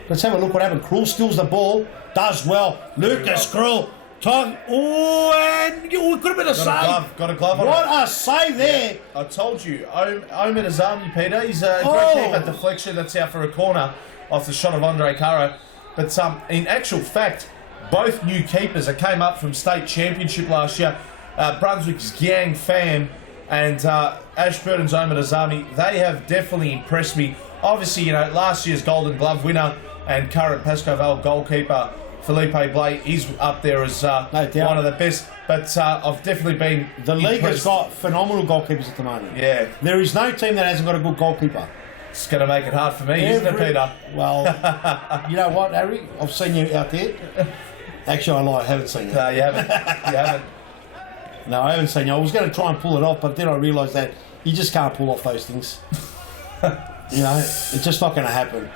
Let's have a look what happened. Krul steals the ball, does well. Lucas Krul. And it could have been a save. Got a glove on it. What a save there. I told you, Omer Azami, Peter, he's a great keeper. Deflection, that's out for a corner off the shot of Andre Caro. But in actual fact, both new keepers that came up from state championship last year, Brunswick's Gang Pham and Ashburton's Omer Azami, they have definitely impressed me. Obviously, last year's Golden Glove winner and current Pascoe Vale goalkeeper, Felipe Blay, he's up there as one of the best. But I've definitely been The league impressed. has got phenomenal goalkeepers at the moment. Yeah. There is no team that hasn't got a good goalkeeper. It's going to make it hard for me, isn't it, Peter? Well, you know what, Harry? I've seen you out there. Actually, I lie, I haven't seen you. No, you haven't. You haven't. No, I haven't seen you. I was going to try and pull it off, but then I realised that you just can't pull off those things. It's just not going to happen.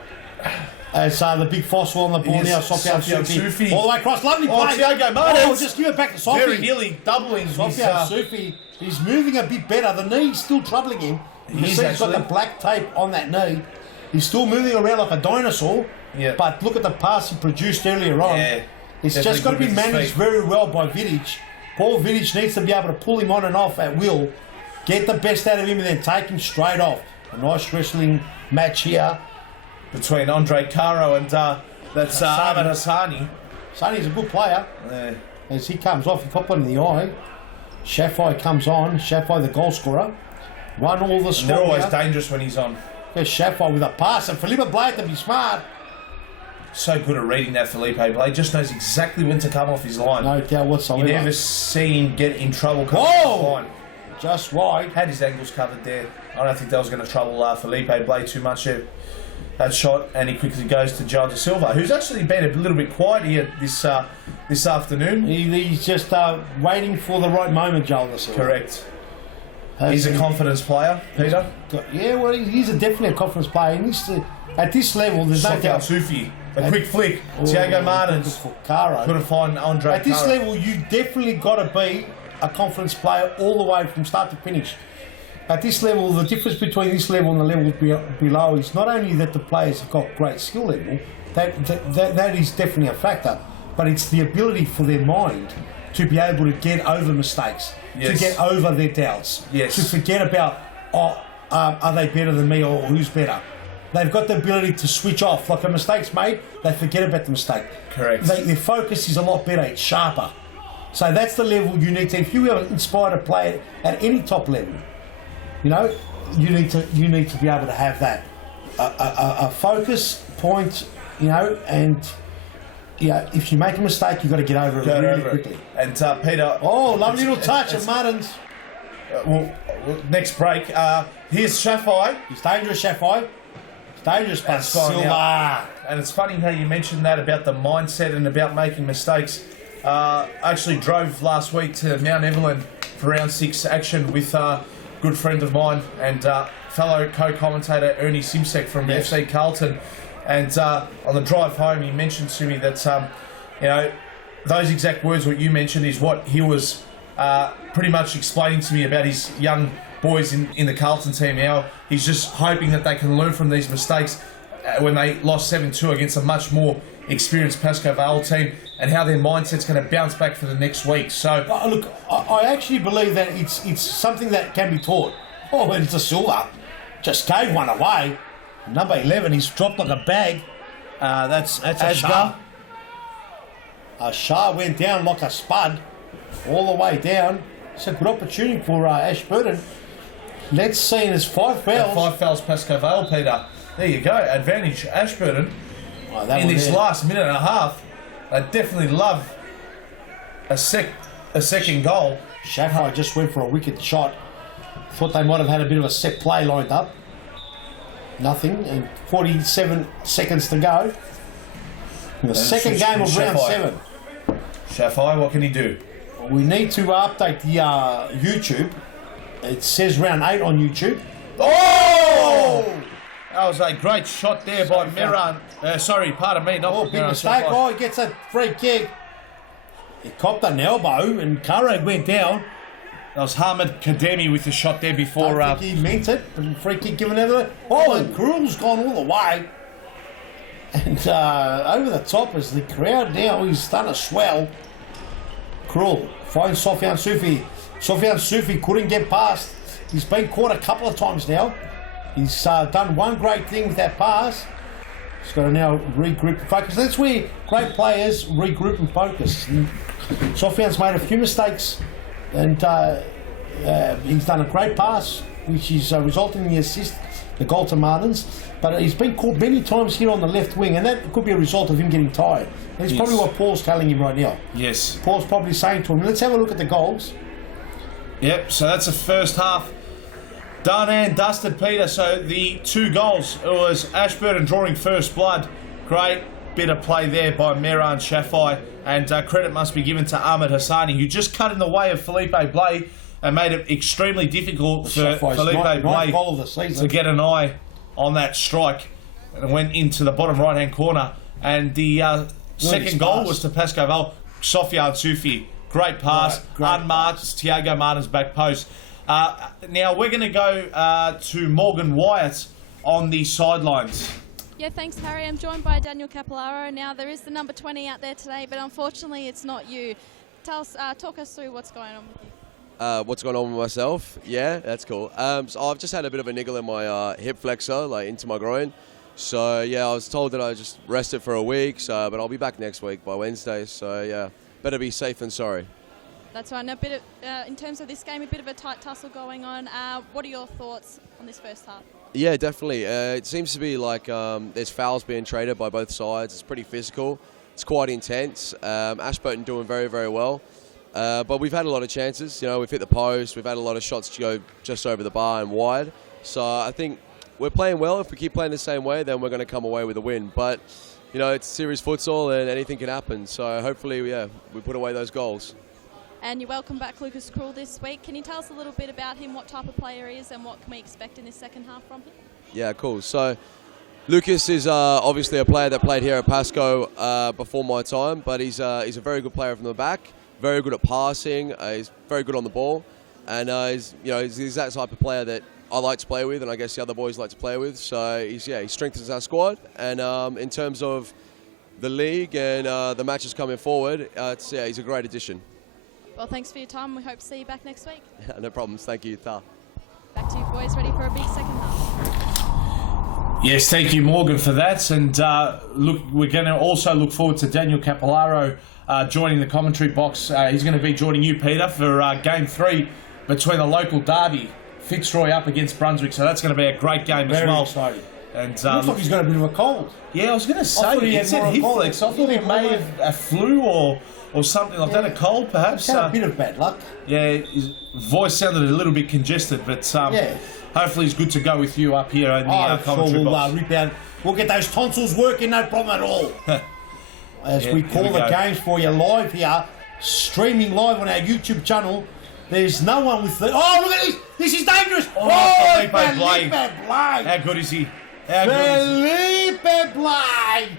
It's the big fossil on the ball now, Sofian Sufi. Sufi. All the way across, lovely play. Thiago Martins. Just give it back to Sofi. Very nearly doubling his... Sofian Sufi, he's moving a bit better. The knee's still troubling him. You see he's got the black tape on that knee. He's still moving around like a dinosaur. Yeah. But look at the pass he produced earlier on. Yeah. It's Definitely just got to be good with his managed feet. very well by Vidic. Paul Vidic needs to be able to pull him on and off at will, get the best out of him, and then take him straight off. A nice wrestling match here. Between Andre Caro and that's Ahmed Hassani. Sonny's a good player. Yeah. As he comes off, he popped one in the eye. Shafai comes on. Shafai, the goal scorer. Run all the score. They're always here. dangerous when he's on. There's Shafai with a pass, and Felipe Blade to be smart. So good at reading that Felipe Blade. Just knows exactly when to come off his line. No doubt whatsoever. You never see him get in trouble coming Whoa! off his line. Just wide. Had his angles covered there. I don't think that was going to trouble Felipe Blade too much there. That shot, and he quickly goes to John De Silva, who's actually been a little bit quiet here this afternoon. He's just waiting for the right moment, Joel De Silva. Correct. He's a confidence player, Peter. Yeah, well, he's definitely a confidence player. He needs to, at this level, there's no Sofian doubt. Sufi, a quick flick. Thiago Martins For Caro. couldn't find Andre At this Caro. level, you definitely got to be a confidence player all the way from start to finish. At this level, the difference between this level and the level below is not only that the players have got great skill level, that is definitely a factor, but it's the ability for their mind to be able to get over mistakes, Yes. to get over their doubts, Yes. to forget about, are they better than me or who's better? They've got the ability to switch off. Like a mistake's made, they forget about the mistake. Correct. Their focus is a lot better, it's sharper. So that's the level you need to, if you inspire a player at any top level, you need to be able to have that a focus point, and if you make a mistake, you've got to get over it really quickly. And Peter. Oh, lovely little touch of Martins. Next break. Here's Shafai. He's dangerous, Shafai. It's dangerous, but Silva. And it's funny how you mentioned that about the mindset and about making mistakes. I actually drove last week to Mount Evelyn for round 6 action with a good friend of mine and fellow co-commentator Ernie Simsek from FC Carlton. And on the drive home, he mentioned to me that those exact words what you mentioned is what he was pretty much explaining to me about his young boys in the Carlton team. Now he's just hoping that they can learn from these mistakes when they lost 7-2 against a much more experienced Pascoe Vale team and how their mindset's going to bounce back for the next week. So, Look, I actually believe that it's something that can be taught. Oh, and it's a Silver. Just gave one away. Number 11, he's dropped like a bag. That's a Shah. A Shah went down like a spud, all the way down. It's a good opportunity for Ashburton. Let's see, there's 5 fouls. 5 fouls Pascoe Vale, Peter. There you go, advantage Ashburton. In this last minute and a half, they definitely love a second goal. Shafai just went for a wicked shot. Thought they might have had a bit of a set play lined up. Nothing, and 47 seconds to go. In the second game of round 7. Shafai, what can he do? We need to update the YouTube. It says round 8 on YouTube. Oh! That was a great shot there by Meran. Pardon me. Not big mistake. He gets a free kick. He copped an elbow and Curragh went down. That was Hamid Kademi with the shot there before. I think he meant it. And free kick given over. And Krul's gone all the way. And over the top is the crowd now. He's done a swell. Krul finds Sofian Sufi. Sofian Sufi couldn't get past. He's been caught a couple of times now. He's done one great thing with that pass. He's got to now regroup and focus. That's where great players regroup and focus. And Sofian's made a few mistakes, and he's done a great pass, which is resulting in the assist, the goal to Martins. But he's been caught many times here on the left wing, and that could be a result of him getting tired. And it's probably what Paul's telling him right now. Yes. Paul's probably saying to him, let's have a look at the goals. Yep, so that's the first half done and dusted, Peter. So the 2 goals, it was Ashburton drawing first blood. Great bit of play there by Meran Shafai, and credit must be given to Ahmed Hassani, who just cut in the way of Felipe Blay and made it extremely difficult for Felipe Blay to get an eye on that strike, and it went into the bottom right hand corner. And the second goal was to Pascoe Vale. Sofian Sufi, great pass, unmarked, Tiago Martin's back post. Now we're going to go to Morgan Wyatt on the sidelines. Yeah, thanks, Harry. I'm joined by Daniel Capillaro. Now, there is the number 20 out there today, but unfortunately it's not you. Talk us through what's going on with you. What's going on with myself? Yeah, that's cool. So I've just had a bit of a niggle in my hip flexor, like into my groin. So yeah, I was told that I just rested for a week, but I'll be back next week by Wednesday. So yeah, better be safe than sorry. That's right. Now, in terms of this game, a bit of a tight tussle going on. What are your thoughts on this first half? Yeah, definitely. It seems to be like there's fouls being traded by both sides. It's pretty physical. It's quite intense. Ashburton doing very, very well. But we've had a lot of chances. You know, we've hit the post. We've had a lot of shots to go just over the bar and wide. So I think we're playing well. If we keep playing the same way, then we're going to come away with a win. But, you know, it's serious futsal and anything can happen. So hopefully, we put away those goals. And you welcome back Lucas Krul this week. Can you tell us a little bit about him, what type of player he is, and what can we expect in this second half from him? Yeah, cool. So Lucas is obviously a player that played here at Pascoe before my time, but he's a very good player from the back, very good at passing, he's very good on the ball, and he's that type of player that I like to play with, and I guess the other boys like to play with. So he strengthens our squad, and in terms of the league and the matches coming forward, he's a great addition. Well, thanks for your time. We hope to see you back next week. No problems. Thank you. Ta. Back to you boys, ready for a big second half. Yes, thank you, Morgan, for that. And look, we're going to also look forward to Daniel Capillaro joining the commentary box. He's going to be joining you, Peter, for Game 3 between the local derby, Fitzroy up against Brunswick. So that's going to be a great game as well. Very exciting. And looks like he's got a bit of a cold. Yeah, I was going to say, he said hip flex. I thought he may have a flu or something like that, a cold perhaps. He's had a bit of bad luck. Yeah, his voice sounded a little bit congested, but hopefully he's good to go with you up here in the commentary box. Rip out. We'll get those tonsils working, no problem at all. As we call the games for you live here, streaming live on our YouTube channel. There's no one with the... Oh, look at this! This is dangerous! Felipe Blay! How good is he? Felipe Blay!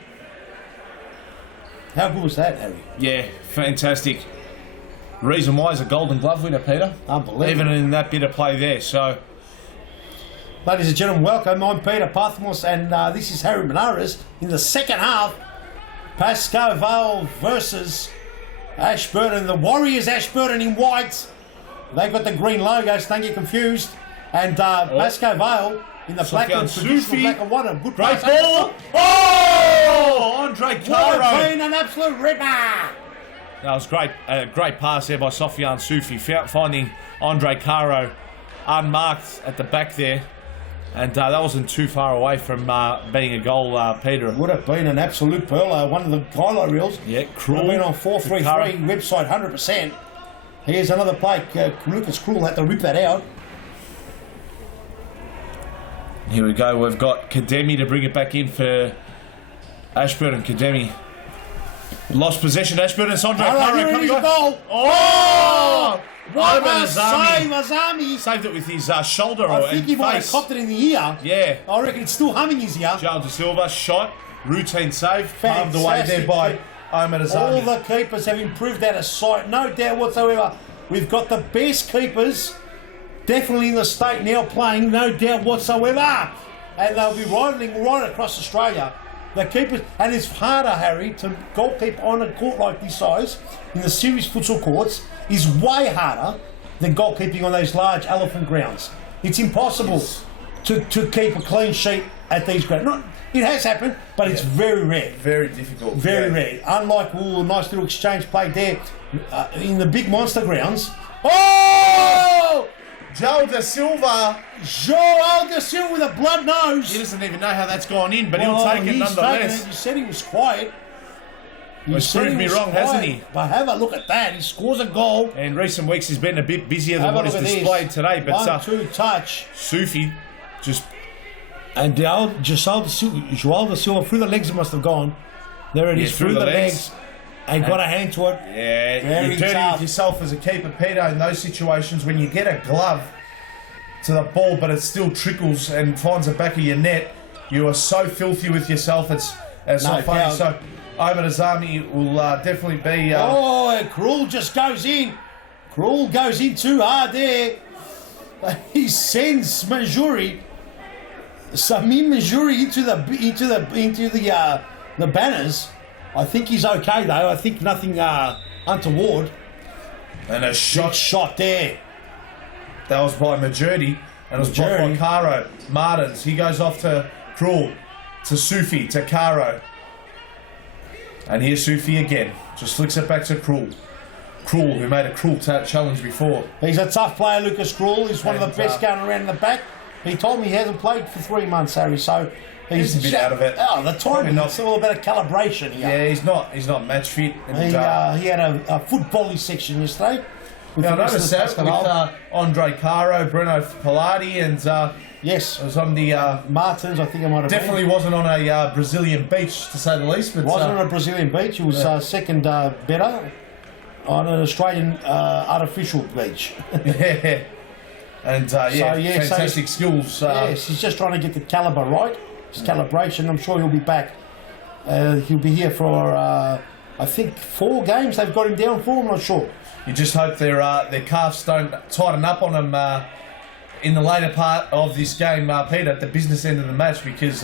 How good was that, Harry? Yeah, fantastic. Reason why is a Golden Glove winner, Peter. Unbelievable. Even in that bit of play there, so... Ladies and gentlemen, welcome. I'm Peter Pathmos, and this is Harry Benares in the second half. Pascoe Vale versus Ashburton. The Warriors Ashburton in white. They've got the green logos, don't get confused. And Pascoe Vale in the black and traditional black and white. A good Great pass. ball. Oh! Andre Would Caro. have been an absolute ripper. That was great. A great pass there by Sofiane Soufi, finding Andre Caro unmarked at the back there. And that wasn't too far away from being a goal, Peter. Would have been an absolute pearl. One of the highlight reels. Yeah, Would Cruel. have been on 433 website 100%. Here's another play. Lucas Cruel had to rip that out. Here we go. We've got Kademi to bring it back in for Ashburton. Kademi lost possession. Ashburton. It's Andre Caro Here it coming is, on. goal. Oh! What Ivan a Azami. save, Azami. Saved it with his shoulder I and think he might have face. copped it in the ear. Yeah. I reckon it's still humming his ear. Joel De Silva shot. Routine save. Palmed away there Fantastic. by Omar All Azami. the keepers have improved out of sight, no doubt whatsoever. We've got the best keepers, definitely in the state now playing, no doubt whatsoever. And they'll be rivaling right across Australia. The keepers, and it's harder, Harry, to goalkeep on a court like this size in the serious futsal courts is way harder than goalkeeping on those large elephant grounds. It's impossible to keep a clean sheet at these grounds. Not, it has happened, but it's very rare. Very difficult. Very rare. Unlike a nice little exchange played there in the big monster grounds. Oh! Joel De Silva. Joel De Silva with a blood nose. He doesn't even know how that's gone in, but he'll take it he's nonetheless. taken it. You said he was quiet. You He's said proved he me was wrong, quiet. hasn't he? But have a look at that. He scores a goal. In recent weeks, he's been a bit busier than Have a what he's look at displayed this. today. But 1-2 touch. Soufi just And Joel De Silva through the legs it must have gone. There it is, through the legs. And got a hand to it. Yeah, Very you're dirty tough. with yourself as a keeper, Peter, in those situations when you get a glove to the ball but it still trickles and finds the back of your net. You are so filthy with yourself, it's not funny. doubt. So Omar Azami will definitely be... Cruel just goes in. Cruel goes in too hard there. He sends Samim Majuri into the banners. I think he's okay though. I think nothing untoward. and a Good shot shot there. that was by Majority, and it was blocked by Majority. Caro. Martins, he goes off to Cruel, to Soufi, to Caro. And here's Soufi again. Just flicks it back to Cruel. Cruel, who made a cruel challenge before. He's a tough player, Lucas Cruel. He's one of And, the best going around in the back. He told me he hasn't played for 3 months, Harry, so He's a bit out of it. Oh, the Probably timing. not. It's all about a calibration here. Yeah, he's not match fit. And, He had a foot volley section yesterday. With I the rest of noticed the that with Pascoe. Andre Caro, Bruno Pilati, and Yes. it was on the Martins, I think it might have definitely wasn't on a Brazilian beach to say the least. But been. Wasn't on a Brazilian beach. It was second better on an Australian artificial beach. yeah, and fantastic skills. Yes, he's just trying to get the calibre right. His calibration. I'm sure he'll be back. He'll be here for I think 4 games. They've got him down for. I'm not sure. You just hope their calves don't tighten up on them in the later part of this game, Peter, at the business end of the match, because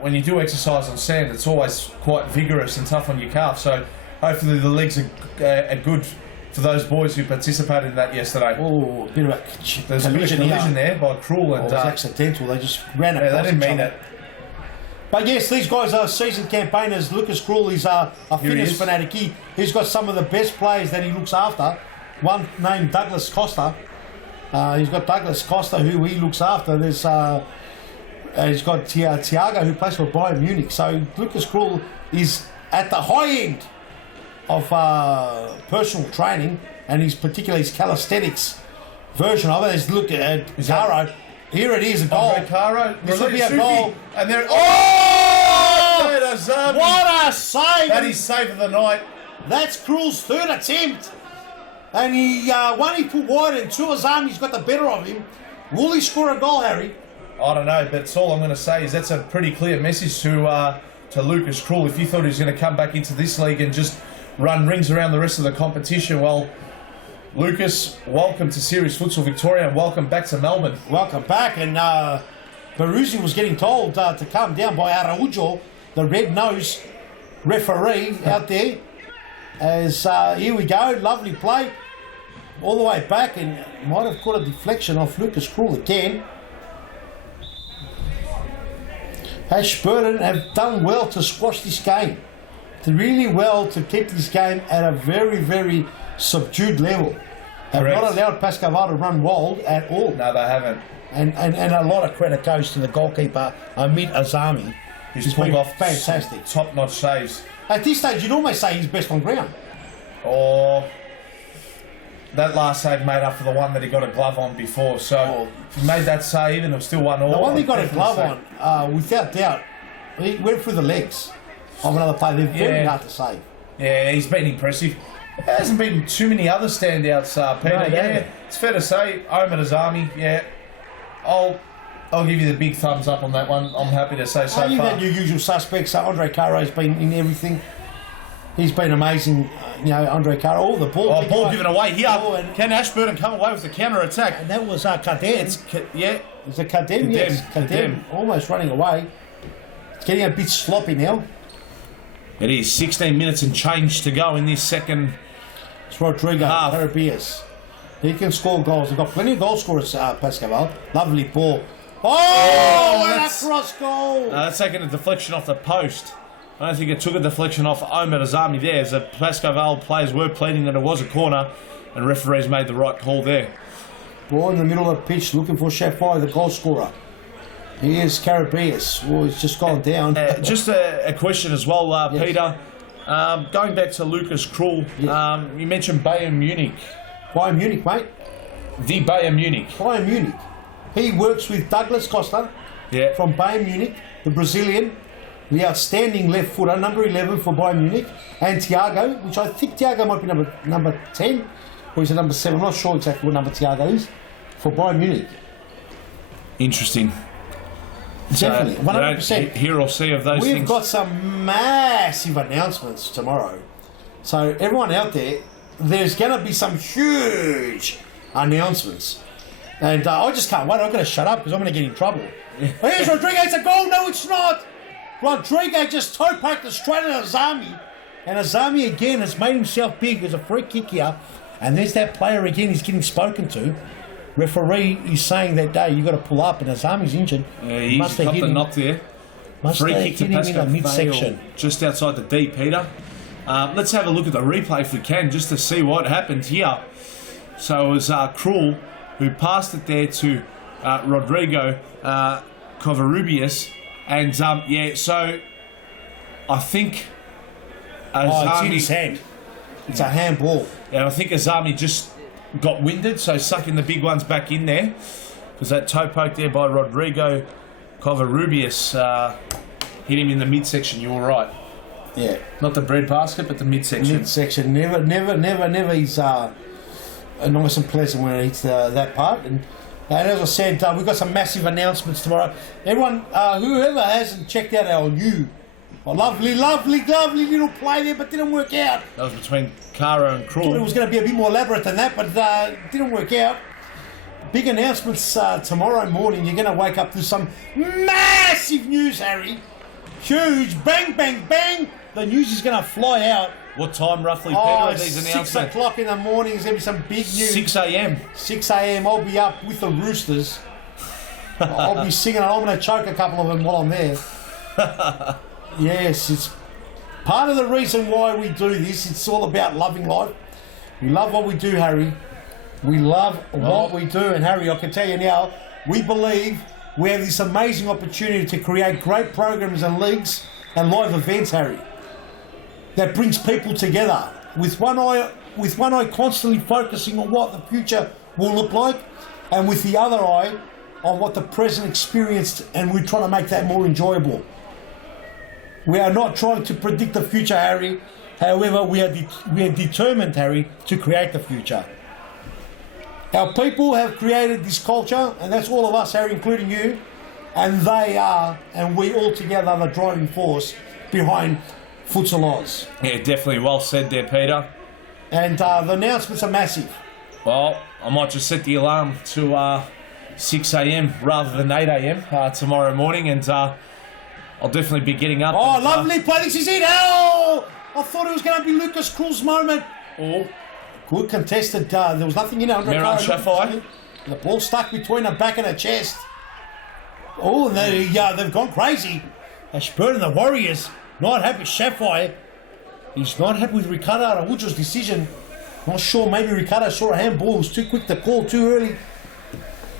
when you do exercise on sand, it's always quite vigorous and tough on your calf. So hopefully the legs are good for those boys who participated in that yesterday. Oh, a bit of a There's a bit of collision there by Cruel, and It was accidental. They just ran across they didn't each mean other. it. But yes, these guys are seasoned campaigners. Lucas Cruel is a Here he fitness is. fanatic. He's got some of the best players that he looks after. One named Douglas Costa. He's got Douglas Costa who he looks after. There's he's got Thiago who plays for Bayern Munich. So Lucas Cruel is at the high end of personal training, and he's particularly his calisthenics version of it. Let's look at Caro. Here it is, a goal. Andre Caro, This will be a Sufi, goal. and there. Oh! What a save! That is save of the night. That's Cruel's third attempt. And he one he put wide and two Azami's got the better of him. Will he score a goal, Harry? I don't know, but all I'm going to say is that's a pretty clear message to Lucas Cruel. If you thought he was going to come back into this league and just run rings around the rest of the competition, well, Lucas, welcome to Series Futsal Victoria and welcome back to Melbourne. Welcome back. And Baruzzi was getting told to calm down by Araujo, the red nose. referee out there. As here we go, lovely play. All the way back, and might have caught a deflection off Lucas Krul again. Ashburton have done well to squash this game. Really well to keep this game at a very, very subdued level. Have Correct. not allowed Pascoe to run wild at all. No, they haven't. And a lot of credit goes to the goalkeeper, Amit Azami. He's pulled been off fantastic. top-notch saves. At this stage, you'd almost say he's best on ground. Or that last save made up for the one that he got a glove on before. So if he made that save and it was still 1-1. The one he got a glove on, without doubt, he went through the legs of another player. They're very hard to save. Yeah, he's been impressive. There hasn't been too many other standouts, Peter. No, yeah, it's fair to say, Omar Azami, yeah. I'll give you the big thumbs up on that one. I'm happy to say so You've far. had your usual suspects. Andre Caro's been in everything. He's been amazing. Andre Caro, all the ball. Ball given away here. And Can Ashburton come away with the counter attack? that was Kadem. Yeah. It's a Kadem, yes. Kadem. Kadem almost running away. It's getting a bit sloppy now. It is 16 minutes and change to go in this second. It's Rodrigo Half. Carabias. He can score goals. They've got plenty of goal scorers, Pascoe. Lovely ball. Oh, and a that's- cross goal. That's taking a deflection off the post. I don't think it took a deflection off Omar Azami there, as the Pascoe players were pleading that it was a corner, and referees made the right call there. Ball in the middle of the pitch, looking for Shafai, the goal scorer. Here's Carabias. Well, he's just gone down. Just a question as well, Yes. Peter. Going back to Lucas Krul, Yes. you mentioned Bayern Munich. Bayern Munich, mate. The Bayern Munich. Bayern Munich. He works with Douglas Costa Yeah. from Bayern Munich, the Brazilian, the outstanding left footer, number 11 for Bayern Munich, and Thiago, which I think Thiago might be number 10, or is it number 7? I'm not sure exactly what number Thiago is, for Bayern Munich. Interesting. Definitely, So, we don't 100%. hear or see of those We've things. got some massive announcements tomorrow. So everyone out there, there's going to be some huge announcements. And I just can't wait. I'm going to shut up because I'm going to get in trouble. Here's Rodrigo. It's a goal. No, it's not. Rodrigo just toe-poked it straight at Azami. And Azami again has made himself big as a free kick here. And there's that player again he's getting spoken to. Referee is saying that day you've got to pull up, and Azami's injured. Yeah, he's got the knock there. Free kick to hit him in Pascoe the midsection. Vale, just outside the D, Peter. Let's have a look at the replay if we can, just to see what happened here. So it was Krul who passed it there to Rodrigo Covarrubias. And, so I think It's in his Azami... hand. It's a handball. I think Azami just got winded, so sucking the big ones back in there. Because that toe poke there by Rodrigo Covarrubias hit him in the midsection. You were right. Yeah. Not the breadbasket, but the midsection. Midsection. Never he's nice and pleasant when it hits that part. And as I said, we've got some massive announcements tomorrow. Everyone, whoever hasn't checked out our new lovely little play there, but didn't work out. That was between Cara and Thought it Krul. was going to be a bit more elaborate than that, but didn't work out. Big announcements tomorrow morning. You're going to wake up to some massive news, Harry. Huge, bang, bang, bang. The news is going to fly out. What time roughly, Peter, are these 6 announcements? o'clock in the morning. There's going to be some big news. 6 a.m. 6 a.m. I'll be up with the Roosters. I'll be singing. I'm going to choke a couple of them while I'm there. Yes, it's part of the reason why we do this. It's all about loving life. We love what we do, Harry. We love what we do. And Harry, I can tell you now, we believe we have this amazing opportunity to create great programs and leagues and live events, Harry, that brings people together with one eye constantly focusing on what the future will look like, and with the other eye on what the present experienced, and we're trying to make that more enjoyable. We are not trying to predict the future, Harry. However, we are determined, Harry, to create the future. Our people have created this culture, and that's all of us, Harry, including you, and they are, and we all together are the driving force behind Futsal Oz. Yeah, definitely well said there, Peter. And the announcements are massive. Well, I might just set the alarm to 6 a.m. rather than 8 a.m. Tomorrow morning, and I'll definitely be getting up. Oh, and, lovely play. This is it. Oh, I thought it was going to be Lucas Krul's moment. Oh, good contested. There was nothing in it. Meron Shafai. The ball stuck between the back and the chest. Oh, and they've gone crazy. Ashburton, the Warriors, not happy. Shafai, he's not happy with Ricardo Araujo's decision. Not sure, maybe Ricardo saw a handball. It was too quick to call too early.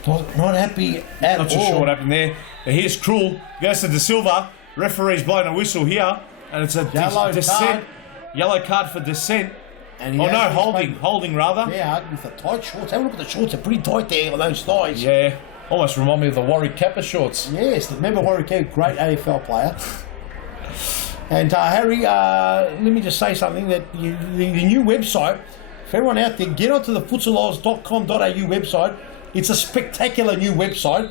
Not happy at all. Not too sure what happened there. But here's Krul, goes to De Silva. Referee's blowing a whistle here. And it's a descent. Yellow card for descent. And holding rather. Yeah, with the tight shorts. Have a look at the shorts. They're pretty tight there on those thighs. Yeah, almost remind me of the Warwick Kappa shorts. Yes, remember Warwick Kappa, great AFL player. And Harry, let me just say something that the new website, for everyone out there, get onto the futsaloz.com.au website. It's a spectacular new website.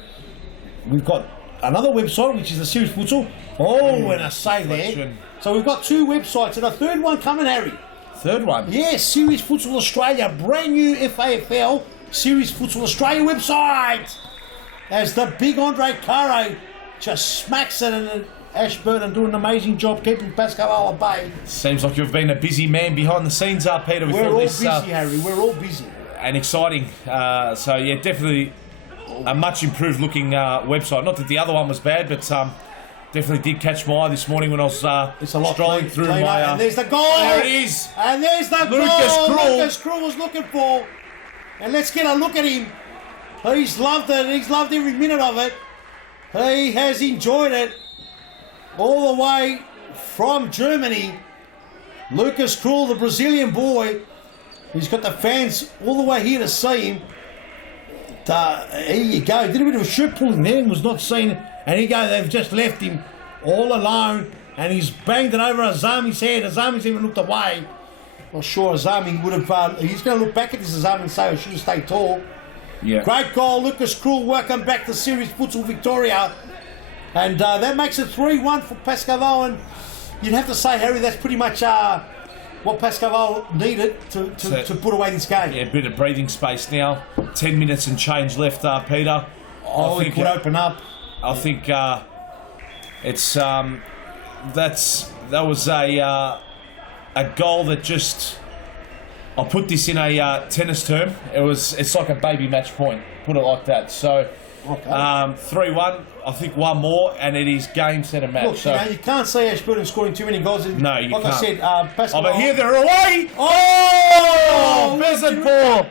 We've got another website, which is the Series Futsal. Oh, and a save there. So we've got two websites and a third one coming, Harry. Third one? Yes, Series Futsal Australia, brand new FAFL Series Futsal Australia website. As the big Andre Caro just smacks it, and Ashburton doing an amazing job keeping Pascoe at bay. Seems like you've been a busy man behind the scenes, Peter. We're all busy, Harry. We're all busy. And exciting. So yeah, definitely a much improved looking website. Not that the other one was bad, but definitely did catch my eye this morning when I was strolling through my... and there's the goal! There it is! And there's the goal Lucas Krul was looking for. And let's get a look at him. He's loved it. He's loved every minute of it. He has enjoyed it. All the way from Germany. Lucas Krul, the Brazilian boy. He's got the fans all the way here to see him. Here you go. Did a bit of a shirt pulling there and was not seen. And here you go. They've just left him all alone. And he's banged it over Azami's head. Azami's even looked away. Not sure Azami would have... he's going to look back at this Azami and say, I should have stayed tall. Yeah. Great goal, Lucas Krul. Welcome back to Series Futsal Victoria. And that makes it 3-1 for Pascoe. And you'd have to say, Harry, that's pretty much what Pascoe needed to put away this game. Yeah, a bit of breathing space now. 10 minutes and change left, Peter. I think it could open up. I think it's that was a goal that just... I'll put this in a tennis term. It's like a baby match point. Put it like that. So, okay. 3-1. I think one more, and it is game, set, and match. Look, so, you can't say Ashburton scoring too many goals. No, you can't. Like I said, Pascoe... Oh, but here they're away! Oh! Bezatpour!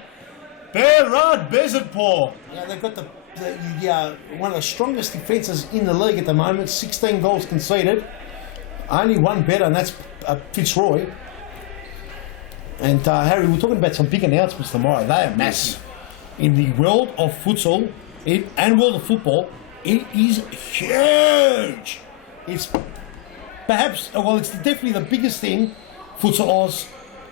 Berard Bezatpour! Yeah, they've got the one of the strongest defences in the league at the moment. 16 goals conceded. Only one better, and that's Fitzroy. And Harry, we're talking about some big announcements tomorrow. They are massive. In the world of futsal and world of football, it is huge. It's perhaps, it's definitely the biggest thing Futsal Oz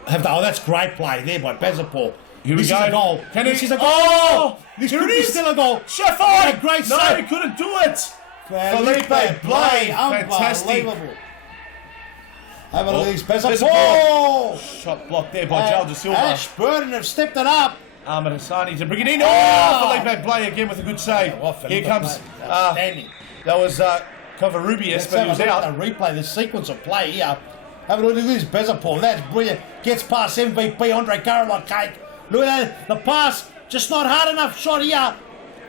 have done. Oh, that's great play there by Bezatpour. Here we go. This is a goal. This is a goal. Oh! This here could it be is. Still a goal. Shafai! Great no, save. he couldn't do it. Felipe Blay. Fantastic. Unbelievable. Have a look at this Bezatpour. Shot blocked there by Joel De Silva. Ashburton have stepped it up. Ahmed Hassani to bring it in. Felipe Blay again with a good save. Here comes... Outstanding. That was Covarrubias, but he was out. A replay, the sequence of play here. Have a look at this Bezatpour. That's brilliant. Gets past MVP Andre Caro like cake. Look at that. The pass, just not hard enough shot here.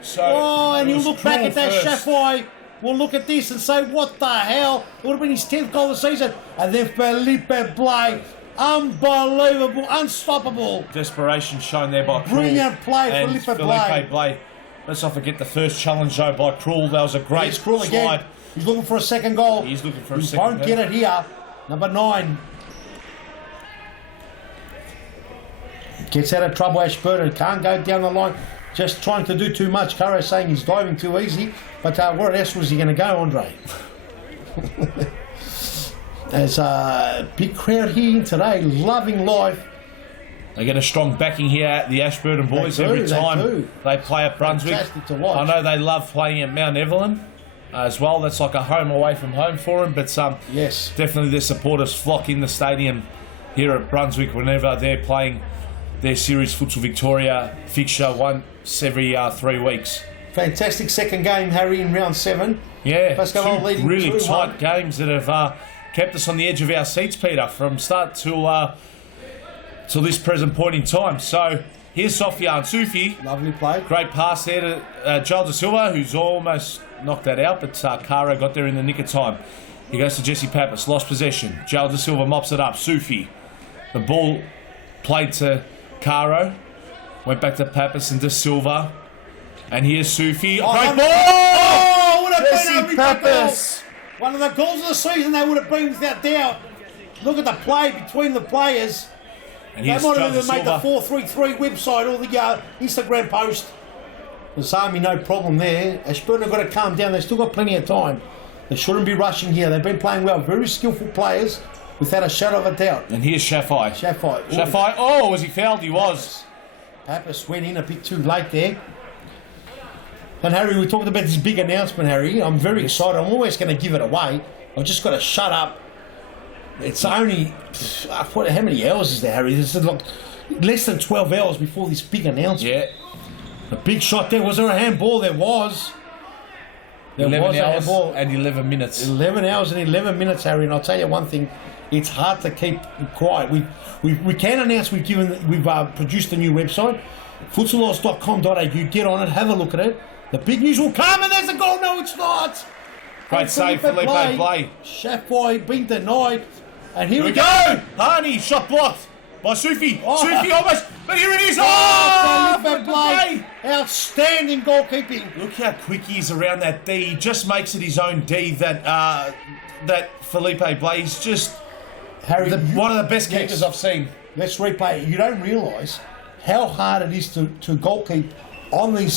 So and you look back at that Shafai. We'll look at this and say, what the hell? It would have been his 10th goal of the season. And then Felipe Blay. Unbelievable, unstoppable. Desperation shown there by Krul. Brilliant play, and Felipe Blay. Let's not forget the first challenge though by Krul. That was a great Krul slide. Again. He's looking for a second goal. He's looking for a he second goal. Won't get it here. Number 9. Gets out of trouble, Ashburton. Can't go down the line. Just trying to do too much. Caro saying he's diving too easy. But where else was he going to go, Andre? There's a big crowd here today, loving life. They get a strong backing here at the Ashburton boys every time they play at Brunswick. Fantastic to watch. I know they love playing at Mount Evelyn as well. That's like a home away from home for them. But yes, definitely their supporters flock in the stadium here at Brunswick whenever they're playing their Series Futsal Victoria fixture once every 3 weeks. Fantastic second game, Harry, in round 7. Yeah, Pascoe two leading really 2-1. tight games that have kept us on the edge of our seats, Peter, from start till this present point in time. So here's Sofiane Soufi. Lovely play. Great pass there to Joel Da Silva, who's almost knocked that out, but Caro got there in the nick of time. He goes to Jesse Pappas, lost possession. Joel Da Silva mops it up. Soufi. The ball played to Caro. Went back to Pappas and Da Silva. And here's Soufi. Great ball! Oh, would have Jesse been a Pappas. one of the goals of the season, they would have been without doubt. Look at the play between the players. And They here's might Joel have Da even made the Silva. 433 website or the Instagram post. There's Army, no problem there. Ashburton have got to calm down. They've still got plenty of time. They shouldn't be rushing here. They've been playing well. Very skillful players, without a shadow of a doubt. And here's Shafai. Shafai. Oh, was he fouled? He was. Pappas went in a bit too late there. And Harry, we talked about this big announcement, Harry. I'm very excited. I'm always going to give it away. I've just got to shut up. It's only, how many hours is there, Harry? This is like less than 12 hours before this big announcement. Yeah. A big shot there. Was there a handball? There was. There 11 was a hours handball. and 11 minutes. 11 hours and 11 minutes, Harry. And I'll tell you one thing. It's hard to keep quiet. We can announce we've produced a new website, futsalos.com.au. Get on it. Have a look at it. The big news will come, and there's a goal. No, it's not. Great save, Felipe Blay. Shafai being denied. And here Here we we go. go! Harney, shot blocked by Soufi. Oh. Soufi almost, but here it is. Oh, Felipe Felipe Blay. Outstanding goalkeeping. Look how quick he is around that D. He just makes it his own D. That Felipe Blay is just Harry, one of the best kickers I've seen. Let's replay it. You don't realise how hard it is to goalkeep on these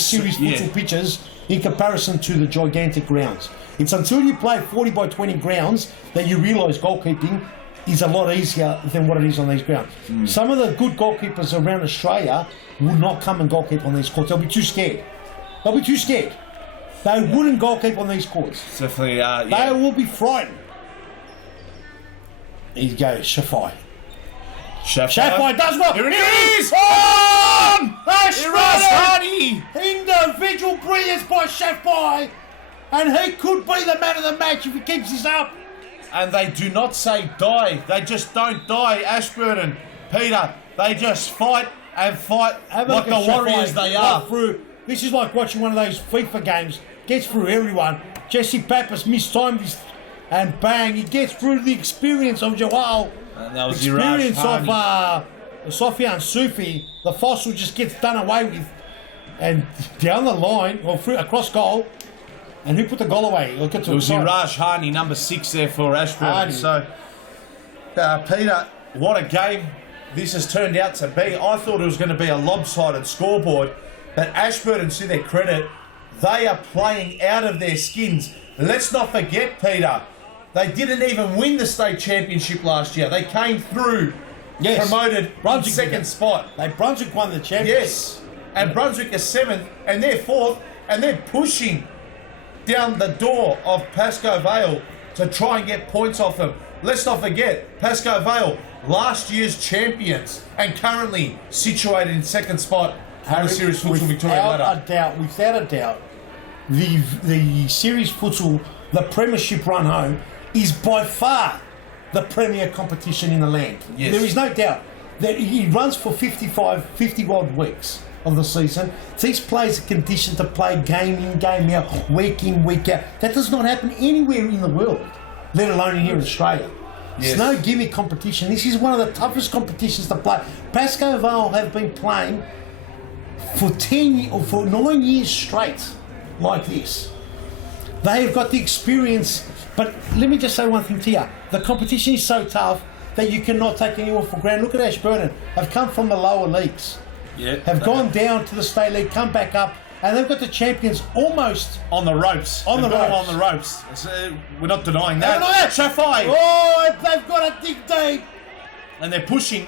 series Yeah. futsal pitches in comparison to the gigantic grounds. It's until you play 40 by 20 grounds that you realise goalkeeping is a lot easier than what it is on these grounds. Some of the good goalkeepers around Australia would not come and goalkeep on these courts. They'll be too scared. They wouldn't goalkeep on these courts. Definitely, They will be frightened. Here you go, Shafai. Shafai does not. Here it is! Oh! Harney! Individual brilliance by Shafai. And he could be the man of the match if he keeps this up. And they do not say die. They just don't die. Ashburton, Peter, they just fight and fight Have a like look the at warriors Shafai. they are. Through. This is like watching one of those FIFA games. Gets through everyone. Jesse Pappas mistimed his, and bang, he gets through the experience of Joel. And that was Experience Iraj of Sofiane Soufi. The fossil just gets done away with. And down the line, or through across goal. And who put the goal away? Look at It was Iraj Harney, number 6 there for Ashburton. Harney. So, Peter, what a game this has turned out to be. I thought it was going to be a lopsided scoreboard, but Ashburton, to their credit, they are playing out of their skins. Let's not forget, Peter, they didn't even win the state championship last year. They came through, promoted Brunswick second spot. Brunswick won the championship. Yes, and Brunswick is 7th, and they're 4th, and they're pushing down the door of Pascoe Vale to try and get points off them. Let's not forget, Pascoe Vale, last year's champions, and currently situated in second spot on the Series Futsal Victoria ladder. Without a doubt, the Series Futsal, the premiership run home, is by far the premier competition in the land. Yes. There is no doubt that it runs for 50 odd weeks of the season. These players are conditioned to play game in, game out, week in, week out. That does not happen anywhere in the world, let alone here in Australia. Yes. It's no gimmick competition. This is one of the toughest competitions to play. Pascoe Vale have been playing for 9 years straight like this. They have got the experience, but let me just say one thing to you. The competition is so tough that you cannot take anyone for granted. Look at Ashburton. They've come from the lower leagues. Yeah, Have gone down to the state league, come back up, and they've got the champions almost on the ropes. On the They've got them ropes. on the ropes. We're not denying that. Look at that. Shafai. Oh, they've got to dig deep. And they're pushing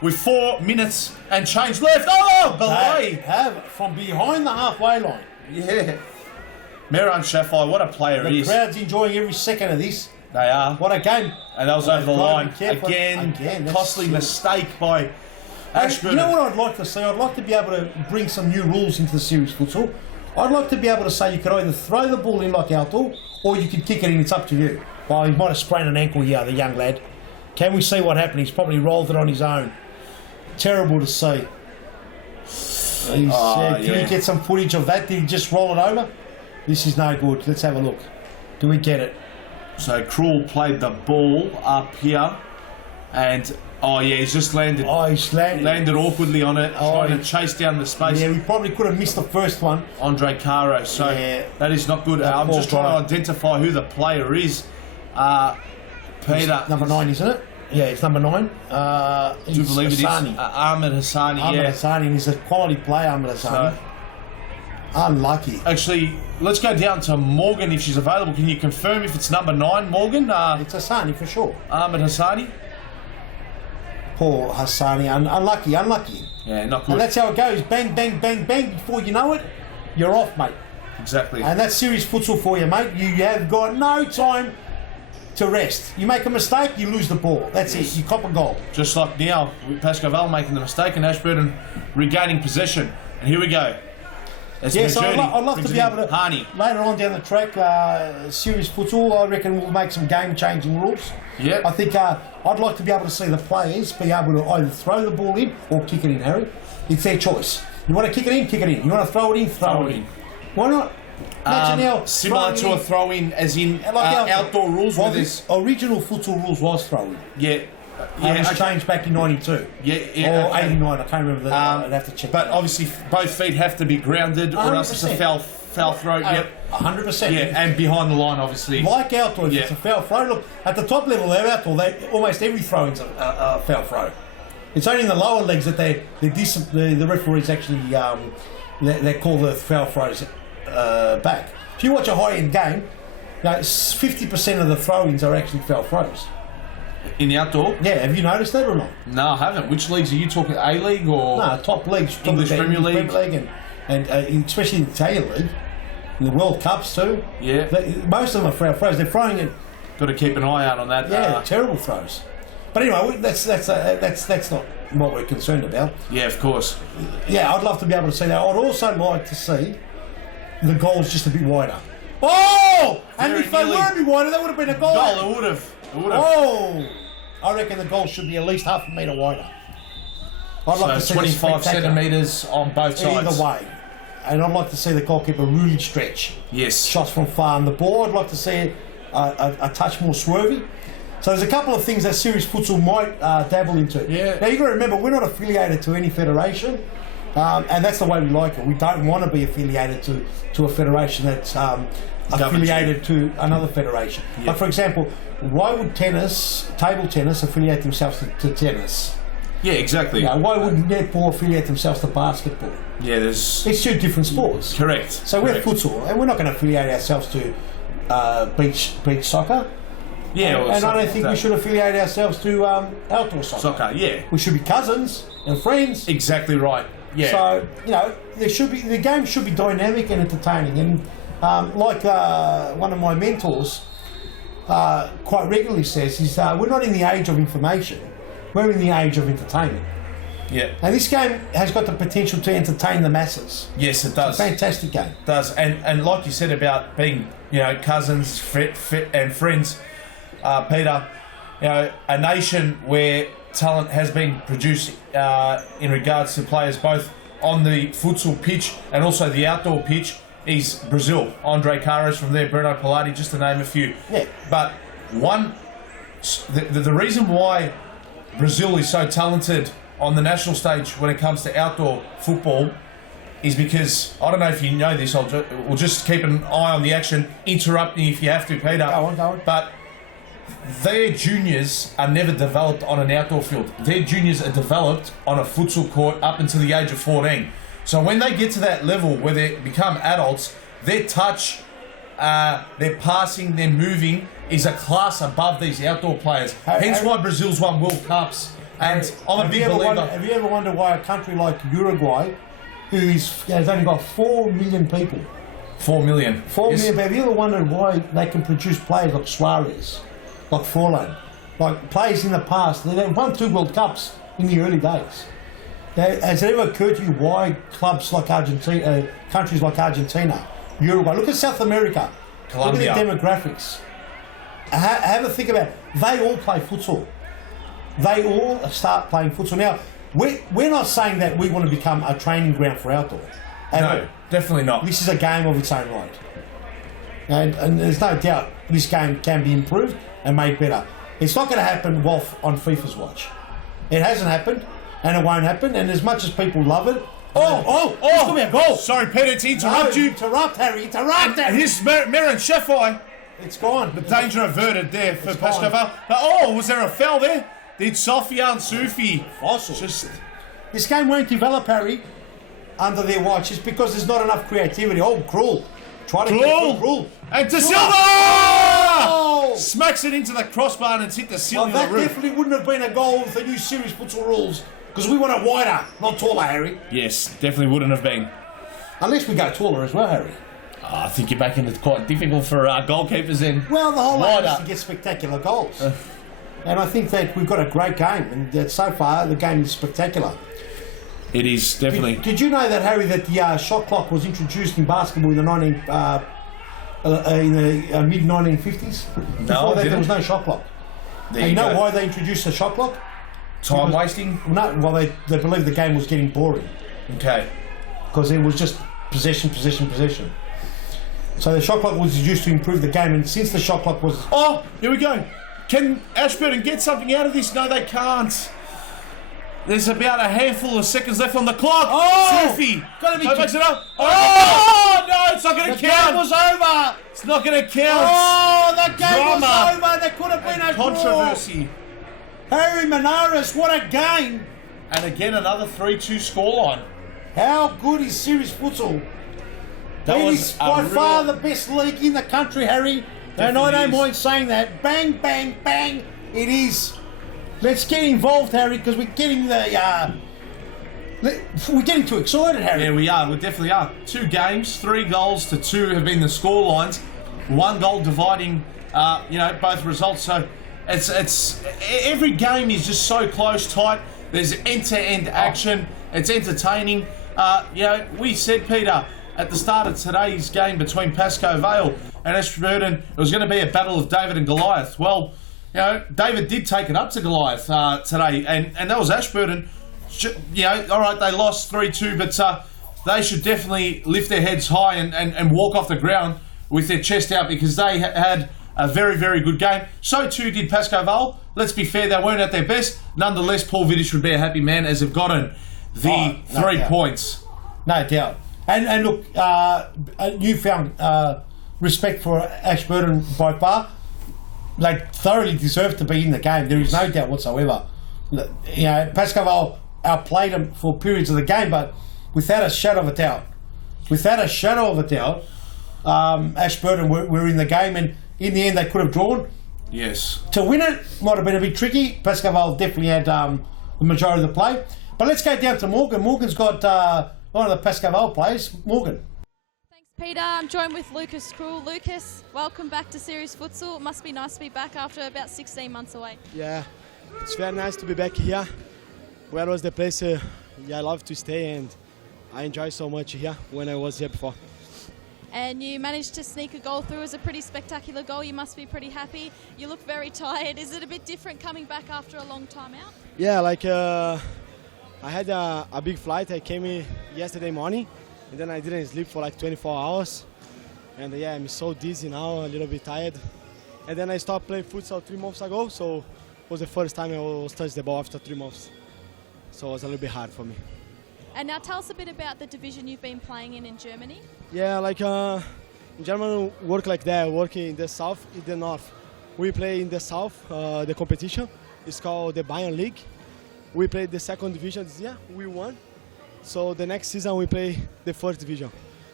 with 4 minutes and change left. Oh, They Belay. have from behind the halfway line. Yeah. Meran Shafai, what a player he The is. crowd's enjoying every second of this. They are. What a game. And that was over the They've got to line. be careful. Again, that's costly silly. mistake by And Ashburton. you know what I'd like to see? I'd like to be able to bring some new rules into the series futsal. I'd like to be able to say you could either throw the ball in like outdoor, or you could kick it in. It's up to you. Well, he might have sprained an ankle here, the young lad. Can we see what happened? He's probably rolled it on his own. Terrible to see. Can we get some footage of that? Did he just roll it over? This is no good. Let's have a look. Do we get it? So Krul played the ball up here, and he's just landed. He's landed awkwardly on it, trying to chase down the space. Yeah, we probably could have missed the first one. Andre Caro. So that is not good. I'm just trying to identify who the player is. Peter. It's number 9, isn't it? Yeah, it's number 9. Do you believe Hassani. it is? Ahmed Hassani. Ahmed Hassani. He's a quality player, Ahmed Hassani. Unlucky. Actually, let's go down to Morgan if she's available. Can you confirm if it's number 9, Morgan? It's Hassani for sure. Ahmed Hassani. Poor Hassani. Unlucky. Yeah, not good. And that's how it goes. Bang, bang, bang, bang. Before you know it, you're off, mate. Exactly. And that's serious futsal for you, mate. You have got no time to rest. You make a mistake, you lose the ball. That's it. You cop a goal. Just like now, Pascoe Vale making the mistake and Ashburton regaining possession. And here we go. So I'd love to be able to, Harney. later on down the track, serious futsal, I reckon we'll make some game-changing rules. Yeah. I think I'd like to be able to see the players be able to either throw the ball in or kick it in, Harry. It's their choice. You want to kick it in, kick it in. You want to throw it in, throw it in. Why not? Imagine how similar to a throw-in, as in outdoor rules with this. Original futsal rules was throw-in. Yeah. It was changed back in 92. Or 89, I can't remember I'd have to check. But obviously both feet have to be grounded or else it's a foul throw. Yep. 100%. Yeah, and behind the line, obviously. Like outdoor, if it's a foul throw. Look, at the top level of outdoor, almost every throw-in's a foul throw. It's only in the lower legs that the referees actually they call the foul throws back. If you watch a high-end game, 50% of the throw-ins are actually foul throws. In the outdoor? Yeah, have you noticed that or not? No, I haven't. Which leagues are you talking? A-League or? No, top leagues. English Premier League? And especially in the Italian League. In the World Cups too. Yeah. Most of them are foul throws. They're throwing it. Got to keep an eye out on that. Yeah, terrible throws. But anyway, that's not what we're concerned about. Yeah, of course. Yeah, I'd love to be able to see that. I'd also like to see the goals just a bit wider. Oh! And if they were a bit wider, that would have been a goal. Goal, it would have. Oh! I reckon the goal should be at least half a metre wider. I'd like to see 25 centimetres on both sides. Either way. And I'd like to see the goalkeeper really stretch. Yes. Shots from far on the ball. I'd like to see it a touch more swervy. So there's a couple of things that serious futsal might dabble into. Yeah. Now you've got to remember, we're not affiliated to any federation. And that's the way we like it. We don't want to be affiliated to a federation that's affiliated to another federation. Yeah. Like, for example, why would table tennis, affiliate themselves to tennis? Yeah, exactly. Why would netball affiliate themselves to basketball? Yeah, there's... It's two different sports. Correct. So we're futsal, and we're not going to affiliate ourselves to beach soccer. Yeah, and I don't think we should affiliate ourselves to outdoor soccer. Soccer, yeah. We should be cousins and friends. Exactly right. Yeah. So the game should be dynamic and entertaining. And like one of my mentors quite regularly says, is we're not in the age of information. We're in the age of entertainment. Yeah. And this game has got the potential to entertain the masses. Yes, it does. It's a fantastic game. It does. And like you said about being, cousins and friends, Peter, a nation where talent has been produced in regards to players both on the futsal pitch and also the outdoor pitch is Brazil. Andre Carlos from there, Bruno Pilati, just to name a few. Yeah. But the reason why Brazil is so talented on the national stage when it comes to outdoor football is because, I don't know if you know this, we'll just keep an eye on the action, interrupting if you have to, Peter. Go on. But their juniors are never developed on an outdoor field. Their juniors are developed on a futsal court up until the age of 14. So when they get to that level where they become adults, their touch, their passing, their moving is a class above these outdoor players. Hence why Brazil's won World Cups. And I'm a big believer. Have you ever wondered why a country like Uruguay, has only got 4 million people? 4 million. 4 million. Have you ever wondered why they can produce players like Suarez, like Forlan, like players in the past? They won 2 World Cups in the early days. Has it ever occurred to you why clubs like Argentina, countries like Argentina, Uruguay, look at South America, Colombia. look at the demographics. Have a think about it. They all play futsal. They all start playing futsal. Now, we're not saying that we want to become a training ground for outdoor. No, definitely not. This is a game of its own right. And there's no doubt this game can be improved and made better. It's not going to happen on FIFA's watch. It hasn't happened, and it won't happen. And as much as people love it, it's going to be a goal. Sorry, Peter, to interrupt you. Interrupt, Harry. Interrupt, Harry. His Mirren Sheffy. It's gone. The danger averted there for Pascoe Vale. But, was there a foul there? Did Sofia and Sufi This game won't develop, Harry, under their watch. It's because there's not enough creativity. Cruel. Try to get Cruel. And De Silva smacks it into the crossbar and it's hit the ceiling of the roof. That definitely wouldn't have been a goal with the new series futsal rules, because we want it wider, not taller, Harry. Yes, definitely wouldn't have been. Unless we go taller as well, Harry. I think you're making it quite difficult for goalkeepers then. Well, the whole aim is to get spectacular goals. And I think that we've got a great game, and so far the game is spectacular. It is, definitely. Did you know that, Harry, that the shot clock was introduced in basketball in the mid-1950s? Before that, there was no shot clock. And you know why they introduced the shot clock? Time wasting? No, well, they believed the game was getting boring. Okay. Because it was just possession. So the shot clock was introduced to improve the game, and since the shot clock was... Oh, here we go. Can Ashburton get something out of this? No, they can't. There's about a handful of seconds left on the clock. Sufi makes it up. No, it's not going to count. The game was over. It's not going to count. Oh, the game was over. There could have been a controversy. Harry Menares, what a game. And again, another 3-2 scoreline. How good is series futsal? That it was is by far the best league in the country, Harry. And I don't mind saying that. Bang, bang, bang. It is. Let's get involved, Harry, because we're getting we're getting too excited, Harry. Yeah, we are. We definitely are. 2 games, 3 goals to 2 have been the score lines. 1 goal dividing, both results. So it's every game is just so close, tight. There's end-to-end action. It's entertaining. We said, Peter, at the start of today's game between Pascoe Vale and Ashburton, it was going to be a battle of David and Goliath. Well, David did take it up to Goliath today, and that was Ashburton. All right, they lost 3-2, but they should definitely lift their heads high and walk off the ground with their chest out, because they had a very, very good game. So too did Pascoe Vale. Let's be fair, they weren't at their best. Nonetheless, Paul Vidic would be a happy man, as they've gotten the 3 points. No doubt. And look, you found respect for Ashburton by far. They thoroughly deserve to be in the game. There is no doubt whatsoever. Pascoe Vale outplayed them for periods of the game, but without a shadow of a doubt, Ashburton were in the game, and in the end they could have drawn. Yes. To win it might have been a bit tricky. Pascoe Vale definitely had the majority of the play. But let's go down to Morgan. Morgan's got one of the Pascoe Vale players. Morgan. Thanks, Peter. I'm joined with Lucas Krull. Lucas, welcome back to Series Futsal. It must be nice to be back after about 16 months away. Yeah, it's very nice to be back here. Where was the place I love to stay, and I enjoy so much here when I was here before. And you managed to sneak a goal through. It was a pretty spectacular goal. You must be pretty happy. You look very tired. Is it a bit different coming back after a long time out? Yeah, I had a big flight. I came in yesterday morning, and then I didn't sleep for 24 hours. And I'm so dizzy now, a little bit tired. And then I stopped playing futsal 3 months ago, so it was the first time I was touched the ball after 3 months. So it was a little bit hard for me. And now tell us a bit about the division you've been playing in Germany. Yeah, in Germany, work like that, working in the south, in the north. We play in the south, the competition. It's called the Bayern League. We played the 2nd division this year, we won. So the next season we play the 1st division.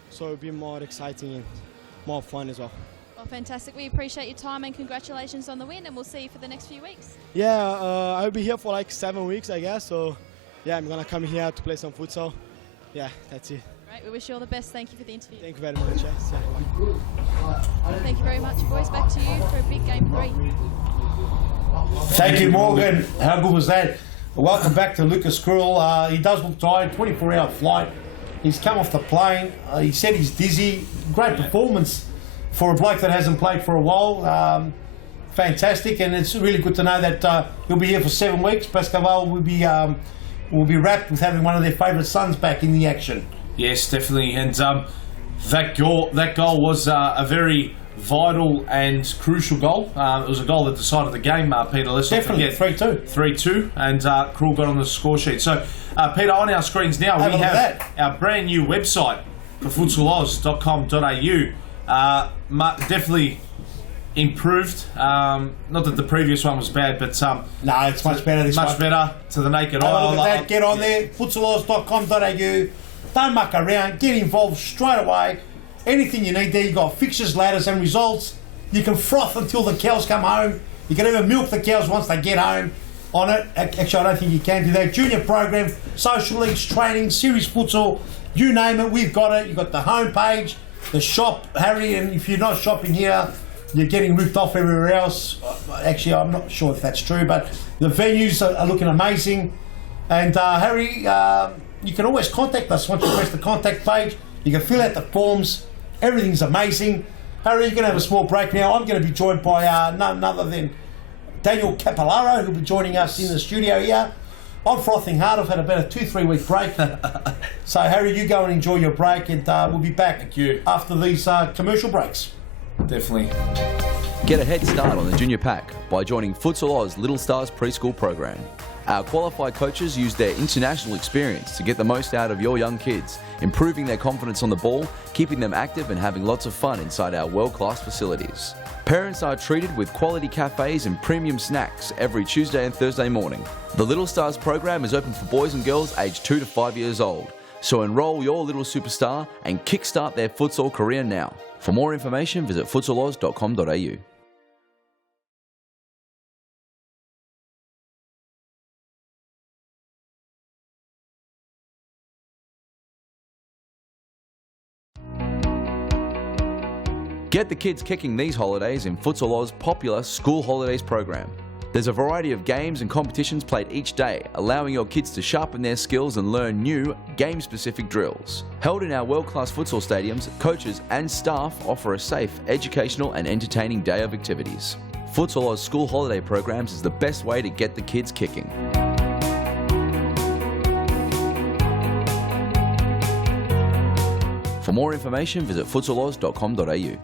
So it'll be more exciting and more fun as well. Well, fantastic. We appreciate your time and congratulations on the win, and we'll see you for the next few weeks. Yeah, I'll be here for 7 weeks, I guess. So yeah, I'm going to come here to play some futsal. Yeah, that's it. Great. We wish you all the best. Thank you for the interview. Thank you very much. Yes. Thank you very much, boys. Back to you for a big game 3. Thank you, Morgan. How good was that? Welcome back to Lucas Krull. He does look tired, 24-hour flight. He's come off the plane. He said he's dizzy. Great performance for a bloke that hasn't played for a while. Fantastic, and it's really good to know that he'll be here for 7 weeks. Pascoe will be wrapped with having one of their favourite sons back in the action. Yes, definitely. And that goal was a very vital and crucial goal. It was a goal that decided the game, Peter. Let's Definitely, not forget 3-2. 3-2, and Krull got on the score sheet. So, Peter, on our screens now, we have our brand new website for futsalOz.com.au. Definitely improved. Not that the previous one was bad, but no, it's much better. This much better to the naked eye. Look at that. Get on there, futsalOz.com.au. Don't muck around. Get involved straight away. Anything you need there, you've got fixtures, ladders and results. You can froth until the cows come home. You can even milk the cows once they get home on it. Actually, I don't think you can do that. Junior program, social leagues, training, series futsal, you name it, we've got it. You've got the homepage, the shop, Harry, and if you're not shopping here, you're getting ripped off everywhere else. Actually, I'm not sure if that's true, but the venues are looking amazing. And Harry, you can always contact us once you press the contact page. You can fill out the forms. Everything's amazing. Harry, you're going to have a small break now. I'm going to be joined by none other than Daniel Capellaro, who'll be joining us in the studio here. I'm frothing hard. I've had about a 2-3 week break. So, Harry, you go and enjoy your break, and we'll be back after these commercial breaks. Definitely. Get a head start on the junior pack by joining Futsal Oz Little Stars preschool program. Our qualified coaches use their international experience to get the most out of your young kids, improving their confidence on the ball, keeping them active and having lots of fun inside our world-class facilities. Parents are treated with quality cafes and premium snacks every Tuesday and Thursday morning. The Little Stars program is open for boys and girls aged 2 to 5 years old. So enroll your little superstar and kickstart their futsal career now. For more information, visit futsaloz.com.au. Get the kids kicking these holidays in Futsal Oz's popular School Holidays program. There's a variety of games and competitions played each day, allowing your kids to sharpen their skills and learn new, game-specific drills. Held in our world-class futsal stadiums, coaches and staff offer a safe, educational and entertaining day of activities. Futsal Oz School Holiday programs is the best way to get the kids kicking. For more information, visit futsaloz.com.au.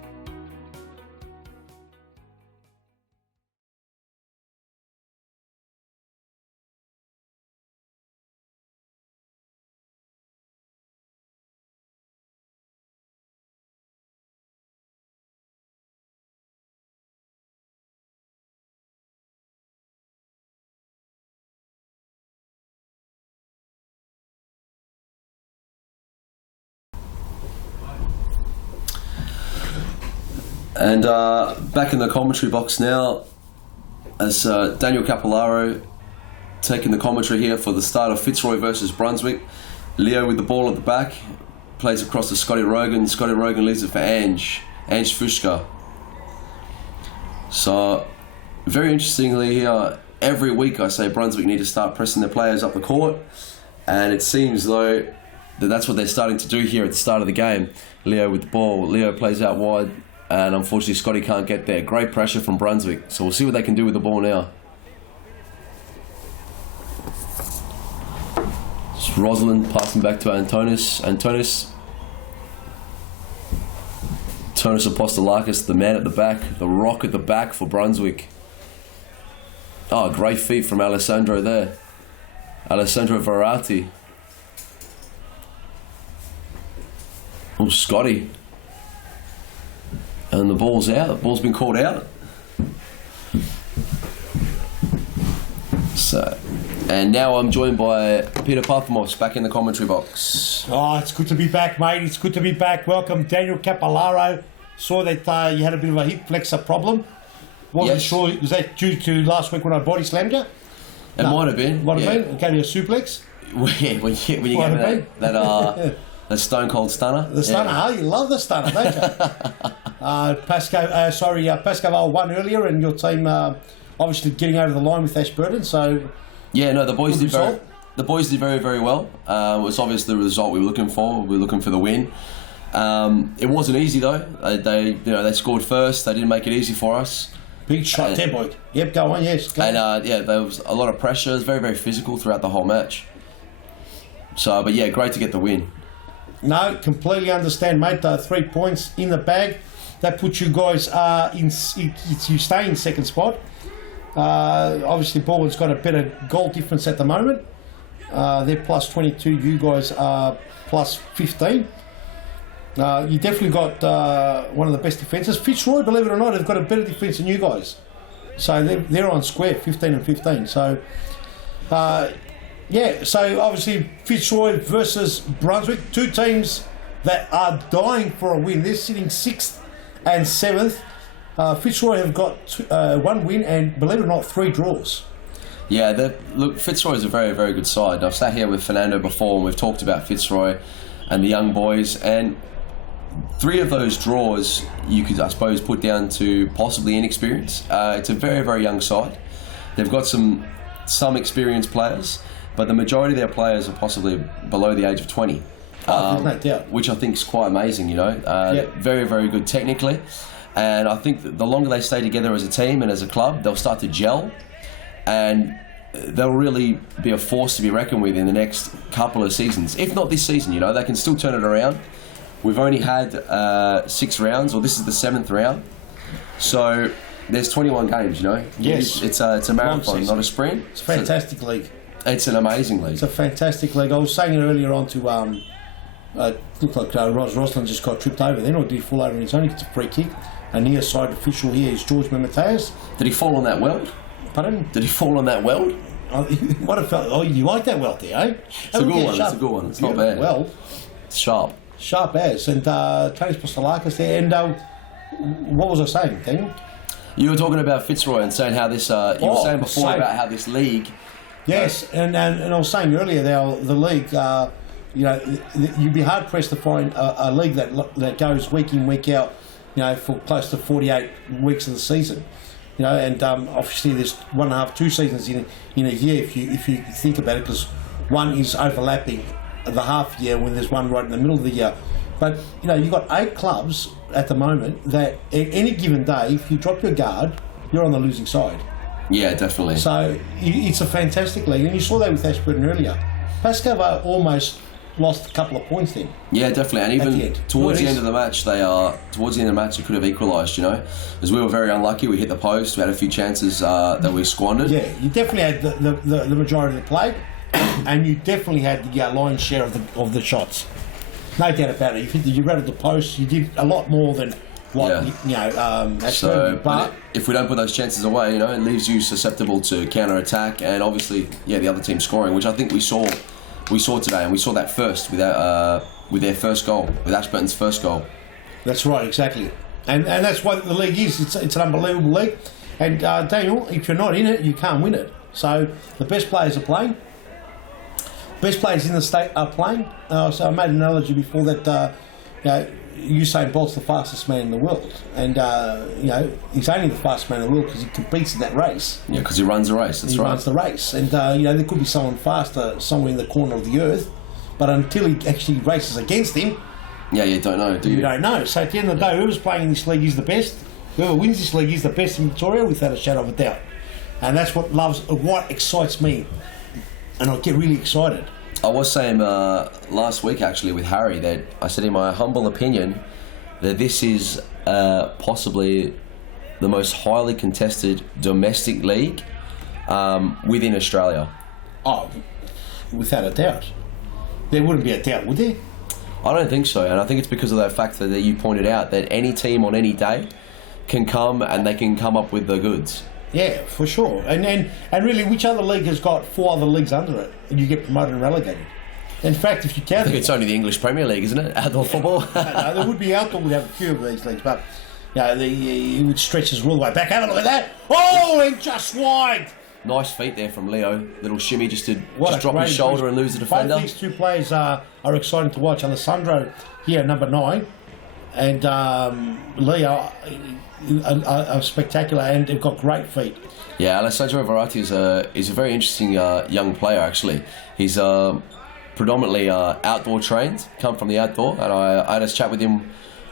And back in the commentary box now, as Daniel Capellaro taking the commentary here for the start of Fitzroy versus Brunswick. Leo with the ball at the back, plays across to Scotty Rogan. Scotty Rogan leaves it for Ange Fushka. So, very interestingly here, every week I say Brunswick need to start pressing their players up the court, and it seems though that's what they're starting to do here at the start of the game. Leo with the ball, Leo plays out wide, and unfortunately Scotty can't get there. Great pressure from Brunswick, so we'll see what they can do with the ball now. It's Rosalind passing back to Antonis. Antonis Apostolakis, the man at the back, the rock at the back for Brunswick. Oh, great feat from Alessandro there. Alessandro Verratti. Oh, Scotty. And the ball's out. The ball's been called out. So, and now I'm joined by Peter Parthamos back in the commentary box. Oh, it's good to be back, mate. It's good to be back. Welcome, Daniel Capellaro. Saw that you had a bit of a hip flexor problem. Wasn't sure, was that due to last week when I body slammed you? It might have been. Might have been. Gave you a suplex. when you get that stone cold stunner. The stunner, you love the stunner, don't you? Pascoe won earlier, and your team obviously getting over the line with Ashburton. So Yeah, no, the boys Good did very, result. the boys did very, very well. It was obviously the result we were looking for. We were looking for the win. It wasn't easy though. They scored first. They didn't make it easy for us. Big shot there, boy. Yep, go on, yes. Go on. And there was a lot of pressure. It was very, very physical throughout the whole match. So, but yeah, great to get the win. No, completely understand, mate. 3 points in the bag. That puts you guys you stay in second spot. Obviously, Baldwin's got a better goal difference at the moment. They're plus 22. You guys are plus 15. You definitely got one of the best defences. Fitzroy, believe it or not, have got a better defence than you guys. So they're on square, 15 and 15. So, so obviously Fitzroy versus Brunswick, 2 teams that are dying for a win. They're sitting 6th and 7th. Fitzroy have got 1 win and, believe it or not, 3 draws. Yeah, look, Fitzroy is a very, very good side. I've sat here with Fernando before and we've talked about Fitzroy and the young boys, and 3 of those draws you could, I suppose, put down to possibly inexperience. It's a very, very young side. They've got some experienced players, but the majority of their players are possibly below the age of 20. There's no doubt. Which I think is quite amazing, you know. Very, very good technically. And I think that the longer they stay together as a team and as a club, they'll start to gel, and they'll really be a force to be reckoned with in the next couple of seasons. If not this season, you know, they can still turn it around. We've only had 6 rounds, or this is the 7th round. So there's 21 games, you know. Yes. It's a marathon, not a sprint. It's a fantastic league. It's an amazing league. It's a fantastic league. I was saying it earlier on to looked like Ros Roslin just got tripped over then, or did he fall over on his own? He gets a free kick. A near side official here is George Memeteas. Did he fall on that weld? Pardon? Did he fall on that weld? What a felt. Oh, you like that weld there, eh? It's a good one. It's a good one. It's not bad. Well, it's sharp. Sharp as. And Tony Postalakis there. And what was I saying, Daniel? You were talking about Fitzroy and saying how this. You were saying before about how this league. Yes, and I was saying earlier, the league. You know, you'd be hard pressed to find a league that goes week in, week out. You know, for close to 48 weeks of the season. You know, and obviously there's 1.5, 2 seasons in a year if you think about it, because one is overlapping the half year when there's one right in the middle of the year. But you know, you've got 8 clubs at the moment that at any given day, if you drop your guard, you're on the losing side. Yeah, definitely. So it's a fantastic league, and you saw that with Ashburton earlier. Pascoe almost lost a couple of points then. Yeah, definitely, and even towards the end of the match, they could have equalised, you know, as we were very unlucky. We hit the post, we had a few chances that we squandered. Yeah, you definitely had the majority of the play, and you definitely had the lion's share of the shots. No doubt about it. You rattled the post. You did a lot more than what but if we don't put those chances away, you know, it leaves you susceptible to counter attack, and obviously, the other team scoring, which I think we saw today, and we saw that first with their first goal, with Ashburton's first goal. That's right, exactly, and that's what the league is. It's an unbelievable league, and Daniel, if you're not in it, you can't win it. So the best players are playing. Best players in the state are playing. So I made an analogy before that. Usain Bolt's the fastest man in the world, and he's only the fastest man in the world because he competes in that race. Yeah, because he runs a race. That's right. He runs the race, and there could be someone faster somewhere in the corner of the earth, but until he actually races against him, you don't know, do you? You don't know. So at the end of the day, whoever's playing in this league is the best. Whoever wins this league is the best in Victoria, without a shadow of a doubt. And that's what excites me, and I get really excited. I was saying last week, actually, with Harry, that I said in my humble opinion that this is possibly the most highly contested domestic league within Australia. Oh, without a doubt. There wouldn't be a doubt, would there? I don't think so, and I think it's because of that fact that you pointed out, that any team on any day can come and they can come up with the goods. Yeah, for sure. And really, which other league has got 4 other leagues under it and you get promoted and relegated? In fact, if you count I think it's only the English Premier League, isn't it? Outdoor football. No, there would be outdoor, would have a few of these leagues, but it would stretch us all the way back. Have a look at that. Oh, and just wide. Nice feet there from Leo. Little shimmy just to drop his shoulder and lose the defender. Both these 2 players are exciting to watch. Alessandro here, number 9. and Leo are spectacular, and they've got great feet. Yeah, Alessandro Verratti is a very interesting young player, actually. He's predominantly outdoor trained, come from the outdoor, and I had a chat with him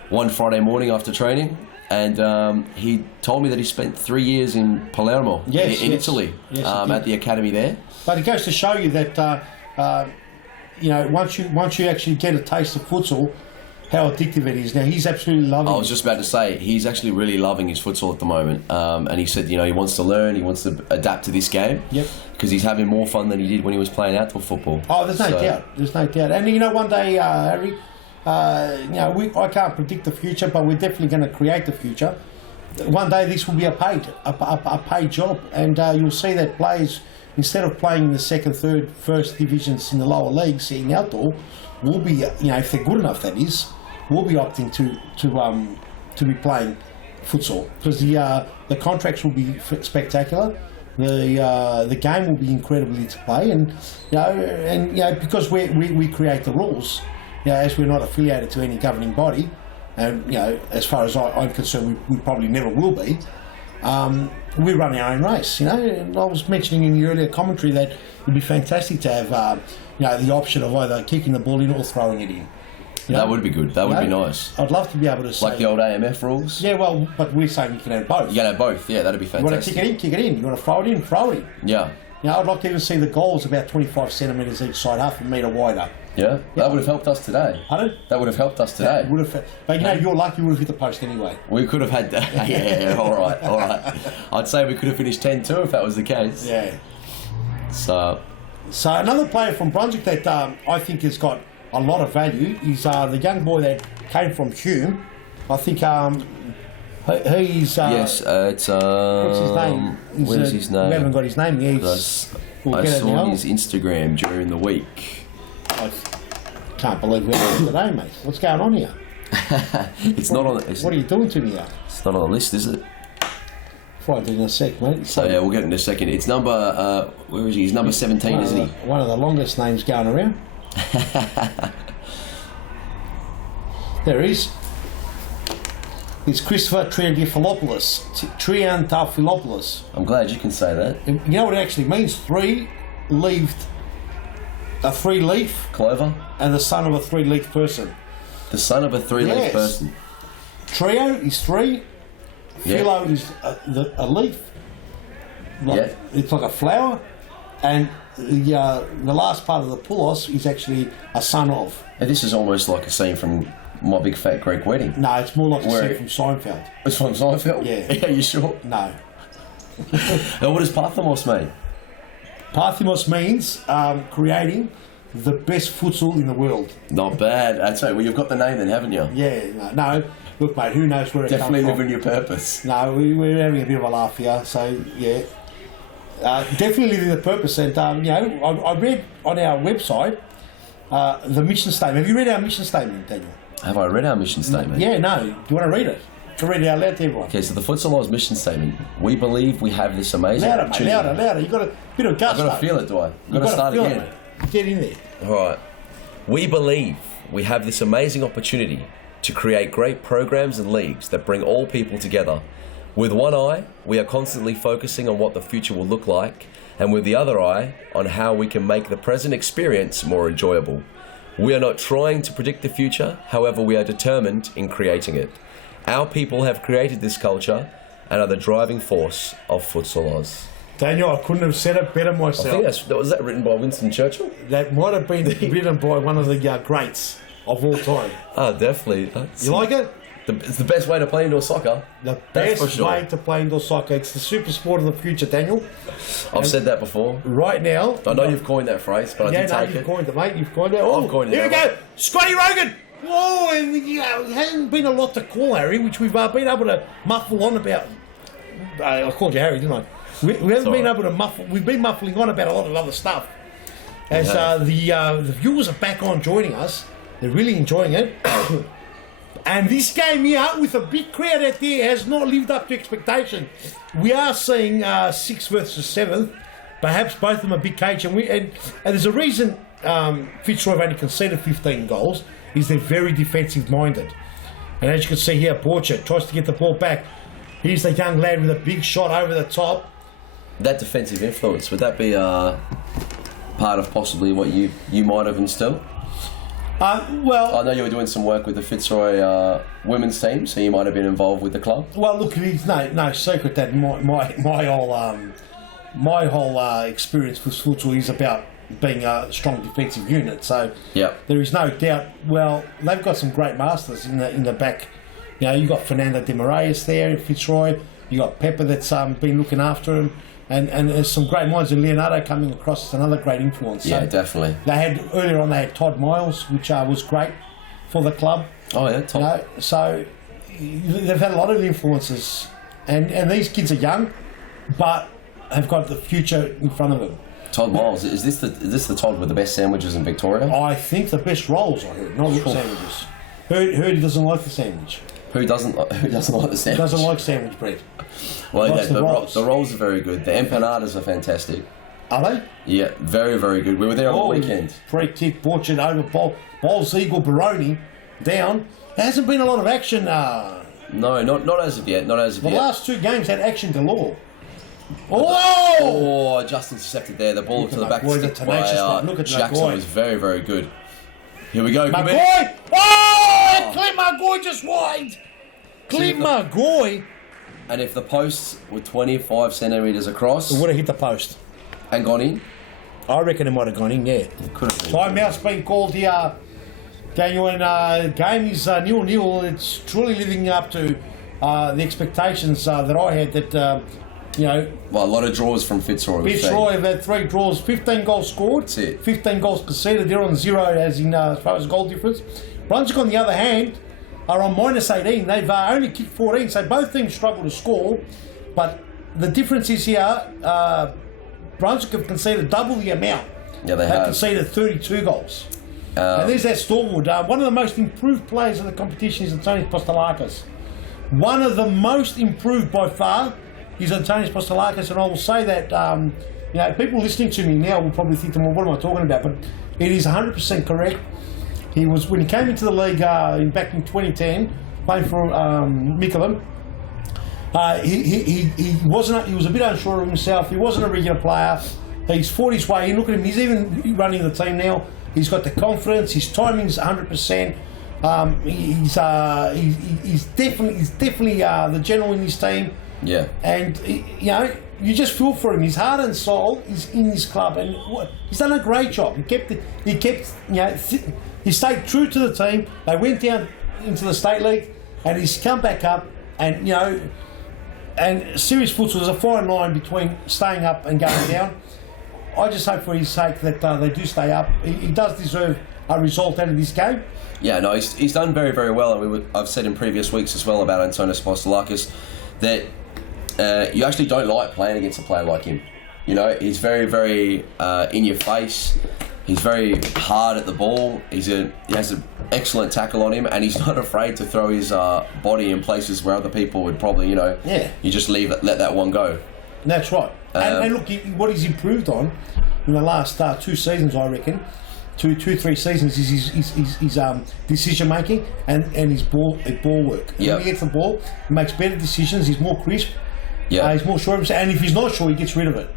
one Friday morning after training, and he told me that he spent 3 years in Palermo, in Italy, at the academy there. But it goes to show you that once you actually get a taste of futsal, how addictive it is. Now, he's absolutely loving it. I was just about to say, he's actually really loving his futsal at the moment. And he said, he wants to learn, he wants to adapt to this game. Yep. Because he's having more fun than he did when he was playing outdoor football. Oh, there's no doubt. There's no doubt. And, one day, Harry, I can't predict the future, but we're definitely going to create the future. One day, this will be a paid job. And you'll see that players, instead of playing in the second, third, first divisions in the lower leagues in outdoor, will be, if they're good enough, that is, will be opting to be playing futsal, because the contracts will be spectacular. The game will be incredibly to play, and because we create the rules, as we're not affiliated to any governing body, and as far as I'm concerned, we probably never will be. We run our own race, And I was mentioning in the earlier commentary that it'd be fantastic to have, the option of either kicking the ball in or throwing it in. That would be good. That would be nice. I'd love to be able to say... Like the old AMF rules? Yeah, well, but we're saying you can have both. You can have both, yeah, that'd be fantastic. You want to kick it in, kick it in. You want to throw it in, throw it in. Yeah. I'd like to even see the goals about 25 centimetres each side, half a metre wider. Yeah, that would have helped us today. Pardon? That would have helped us today. Would have, but you're lucky we would have hit the post anyway. We could have had that. Yeah, all right. I'd say we could have finished 10-2 if that was the case. Yeah. So another player from Brunswick that I think has got a lot of value is the young boy that came from Hume. I think he's... yes, it's... what's his name? What is his name? We haven't got his name yet. I saw his Instagram during the week. I can't believe we haven't today, mate. What's going on here? It's not on... What are you doing to me here? It's not on the list, is it? Find it in a sec, mate. So yeah, we'll get it in a second. It's number... where is he? He's number 17, isn't he? One of the longest names going around. There he is. It's Christopher Triantafylopoulos. Triantafylopoulos. I'm glad you can say that. And you know what it actually means? A three-leaf Clover? And the son of a three-leaf person. The son of a three-leaf person. Trio is three. Philo is a leaf. It's like a flower. And the last part of the Poulos is actually a son of. And this is almost like a scene from My Big Fat Greek Wedding. No, it's more like a scene from Seinfeld. It's from Seinfeld? Yeah. Are you sure? No. And what does Parthemos mean? Parthemos means creating the best futsal in the world. Not bad. That's right. Well, you've got the name then, haven't you? Yeah. No. Look, mate, who knows where it comes from? Definitely living your purpose. No, we're having a bit of a laugh here, so yeah. Definitely living the purpose. And, I read on our website the mission statement. Have you read our mission statement, Daniel? Have I read our mission statement? Yeah, no. Do you want to read it? To read it out loud to everyone. Okay, so the Futsal Oz mission statement. We believe we have this amazing opportunity. Louder. You've got a bit of gusto. I've got to feel it, do I? I've got to start again. Get in there. All right. We believe we have this amazing opportunity to create great programs and leagues that bring all people together. With one eye, we are constantly focusing on what the future will look like, and with the other eye, on how we can make the present experience more enjoyable. We are not trying to predict the future, however, we are determined in creating it. Our people have created this culture and are the driving force of Futsal Oz. Daniel, I couldn't have said it better myself. I think was that written by Winston Churchill? That might have been written by one of the greats of all time. Oh, definitely. You like it? It's the best way to play indoor soccer. The best way to play indoor soccer. It's the super sport of the future, Daniel. I've said that before. Right now. I know you've coined that phrase, but I did take it. You've coined it, mate. You've coined it. Oh, I've coined it. Here we go. Scotty Rogan. Whoa, and it hasn't been a lot to call Harry, which we've been able to muffle on about. I called you Harry, didn't I? We haven't been able to muffle. We've been muffling on about a lot of other stuff. As the viewers are back on joining us, they're really enjoying it. And this game here, with a big crowd out there, has not lived up to expectation. We are seeing 6th versus 7th. Perhaps both of them are big cage, and there's a reason Fitzroy have only conceded 15 goals. Is they're very defensive minded. And as you can see here, Borchert tries to get the ball back. Here's the young lad with a big shot over the top. That defensive influence, would that be part of possibly what you might have instilled? Well, I know you were doing some work with the Fitzroy women's team, so you might have been involved with the club. Well, look, it's no secret that my whole experience with futsal is about being a strong defensive unit. So there is no doubt. Well, they've got some great masters in the back. You know, you got Fernanda de Moraes there in Fitzroy. You got Pepper that's been looking after him. And there's some great minds, and Leonardo coming across as another great influence. Yeah, so definitely. Earlier on they had Todd Miles, which was great for the club. Oh yeah, Todd. You know, so they've had a lot of influences, and these kids are young, but have got the future in front of them. Todd Miles, is this the Todd with the best sandwiches in Victoria? I think the best rolls, I heard, not the sandwiches. Heard he doesn't like the sandwich. Who doesn't like the sandwich? Doesn't like sandwich bread. Well, yeah, the rolls are very good. The empanadas are fantastic. Are they? Yeah, very, very good. We were there on the weekend. Free kick, Borchard over bowls Eagle Baroni down. There hasn't been a lot of action. No, not as of yet. Not as of yet. The last two games had action galore. Oh, just intercepted there. The ball to the back stick by Jackson was very, very good. Here we go. Magoy! Oh! Clint Magoy just wide! Clint Magoy! And if the posts were 25 centimetres across... It would have hit the post. And gone in? I reckon it might have gone in, yeah. Could have been. Timeout's been called here. Daniel, and game is 0-0. It's truly living up to the expectations that I had that, you know... Well, a lot of draws from Fitzroy. Fitzroy have had 3 draws, 15 goals scored. That's it. 15 goals conceded. They're on 0 as far as goal difference. Brunswick, on the other hand, are on -18. They've only kicked 14, so both teams struggle to score. But the difference is here, Brunswick have conceded double the amount. Yeah, they have. Conceded 32 goals. And there's that stalwart. One of the most improved players in the competition is Antonis Postelakis. One of the most improved by far is Antonis Postelakis, and I will say that, you know, people listening to me now will probably think, well, what am I talking about? But it is 100% correct. He was, when he came into the league back in 2010, playing for Mickleham, he was a bit unsure of himself. He wasn't a regular player. He's fought his way in. Look at him. He's even running the team now. He's got the confidence. His timing's 100%. He's definitely the general in his team. Yeah. And you know, you just feel for him. His heart and soul is in his club, and he's done a great job. He kept you know, he stayed true to the team. They went down into the state league, and he's come back up. And you know, and serious futsal is a fine line between staying up and going down. I just hope for his sake that they do stay up. He does deserve a result out of this game. Yeah, no, he's done very, very well. And I've said in previous weeks as well about Antonis Postelakis that you actually don't like playing against a player like him. You know, he's very, very in your face. He's very hard at the ball. He has an excellent tackle on him, and he's not afraid to throw his body in places where other people would probably, you know, you just let that one go. That's right. And look, what he's improved on in the last 2 seasons, I reckon, 3 seasons, is his decision making and his ball work. Yep. When he gets the ball, he makes better decisions. He's more crisp. Yeah. He's more sure of himself. And if he's not sure, he gets rid of it,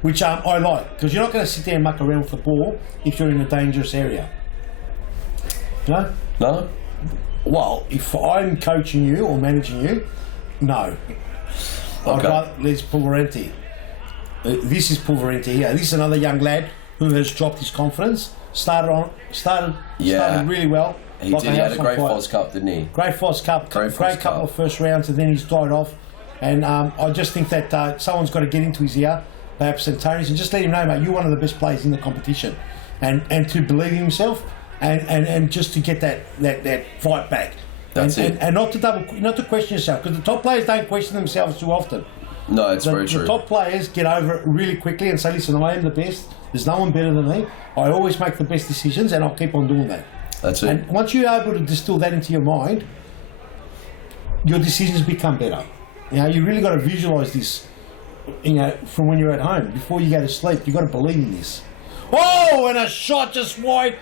which I like, because you're not going to sit there and muck around with the ball if you're in a dangerous area. You know? No. Well, if I'm coaching you or managing you, no. Okay. There's Pulverenti. This is Pulverenti here. This is another young lad who has dropped his confidence. Started really well. He had a great Foz Cup, didn't he? Great Foz Cup. Great couple of first rounds, and then he's died off. And I just think that someone's got to get into his ear, perhaps Antonis, and just let him know, mate, you're one of the best players in the competition, and to believe in himself, and just to get that fight back. That's it. And not to question yourself, because the top players don't question themselves too often. No, it's very true. The top players get over it really quickly and say, listen, I am the best. There's no one better than me. I always make the best decisions, and I'll keep on doing that. That's it. And once you're able to distill that into your mind, your decisions become better. You know, you really got to visualise this, you know, from when you're at home. Before you go to sleep, you've got to believe in this. Oh, and a shot just wide.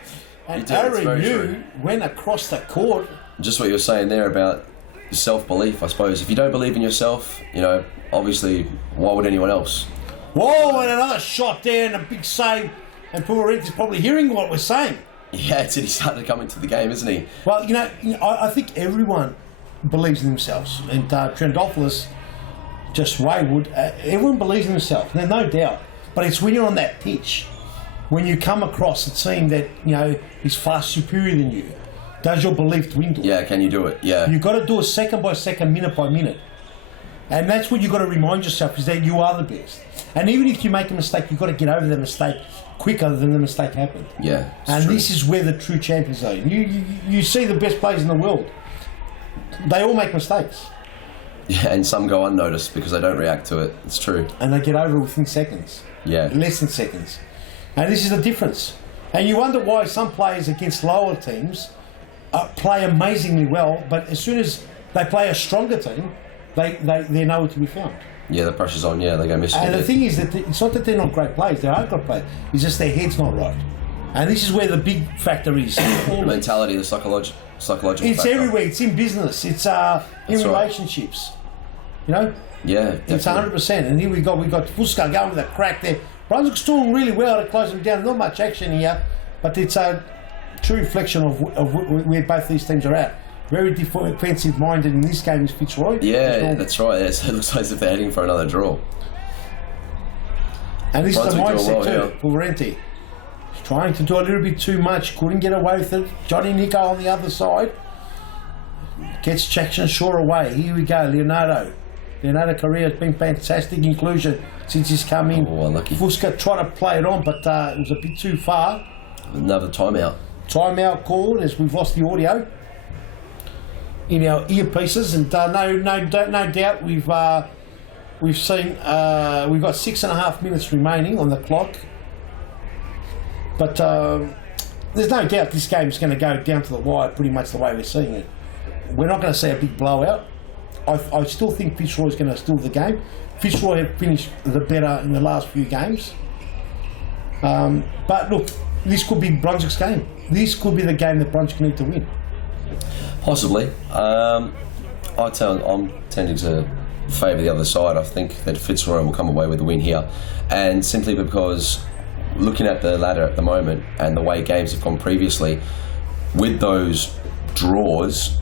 And Aaron Yu went across the court. just what you were saying there about self-belief, I suppose. If you don't believe in yourself, you know, obviously, why would anyone else? Whoa, and another shot there and a big save. And Puarenti's probably hearing what we're saying. Yeah, he's starting to come into the game, isn't he? Well, you know I think everyone believes in themselves. And Trendopoulos, just wayward, everyone believes in themselves. There's no doubt. But it's when you're on that pitch, when you come across a team that, you know, is far superior than you, does your belief dwindle? Yeah, can you do it? Yeah. You've got to do it second by second, minute by minute. And that's what you've got to remind yourself, is that you are the best. And even if you make a mistake, you've got to get over the mistake quicker than the mistake happened. Yeah. And true. this is where the true champions are. You see the best players in the world. They all make mistakes. Yeah, and some go unnoticed because they don't react to it. It's true. And they get over it within seconds. Yeah. Less than seconds. And this is the difference. And you wonder why some players against lower teams play amazingly well, but as soon as they play a stronger team, they're nowhere to be found. Yeah, the pressure's on. Yeah, they go missing. And the thing is that it's not that they're not great players. They are great players. It's just their head's not right. And this is where the big factor is. Mentality, the psychological It's factor. everywhere. It's in business. It's in relationships. You know? Yeah, definitely. It's 100%. And here we got Pascoe going with a crack there. Brunswick's doing really well to close them down. Not much action here, but it's a true reflection of where both these teams are at. Very defensive minded in this game is Fitzroy. Yeah, that's right. Yeah, so it looks like as if they're heading for another draw. And this Brunswick is the mindset well, too. Puarenti trying to do a little bit too much. Couldn't get away with it. Johnny Nico on the other side gets Jackson Shaw away. Here we go. Leonardo Correa has been fantastic inclusion since he's come in. Oh, unlucky. Fusca tried to play it on, but it was a bit too far. Another timeout. Timeout called as we've lost the audio in our earpieces, and no doubt we've seen we've got 6.5 minutes remaining on the clock, but there's no doubt this game is going to go down to the wire pretty much the way we're seeing it. We're not going to see a big blowout. I still think Fitzroy is going to steal the game. Fitzroy have finished the better in the last few games, but look, this could be Brunswick's game. This could be the game that Brunswick need to win. Possibly. I'm tending to favour the other side. I think that Fitzroy will come away with the win here, and simply because looking at the ladder at the moment and the way games have gone previously, with those draws,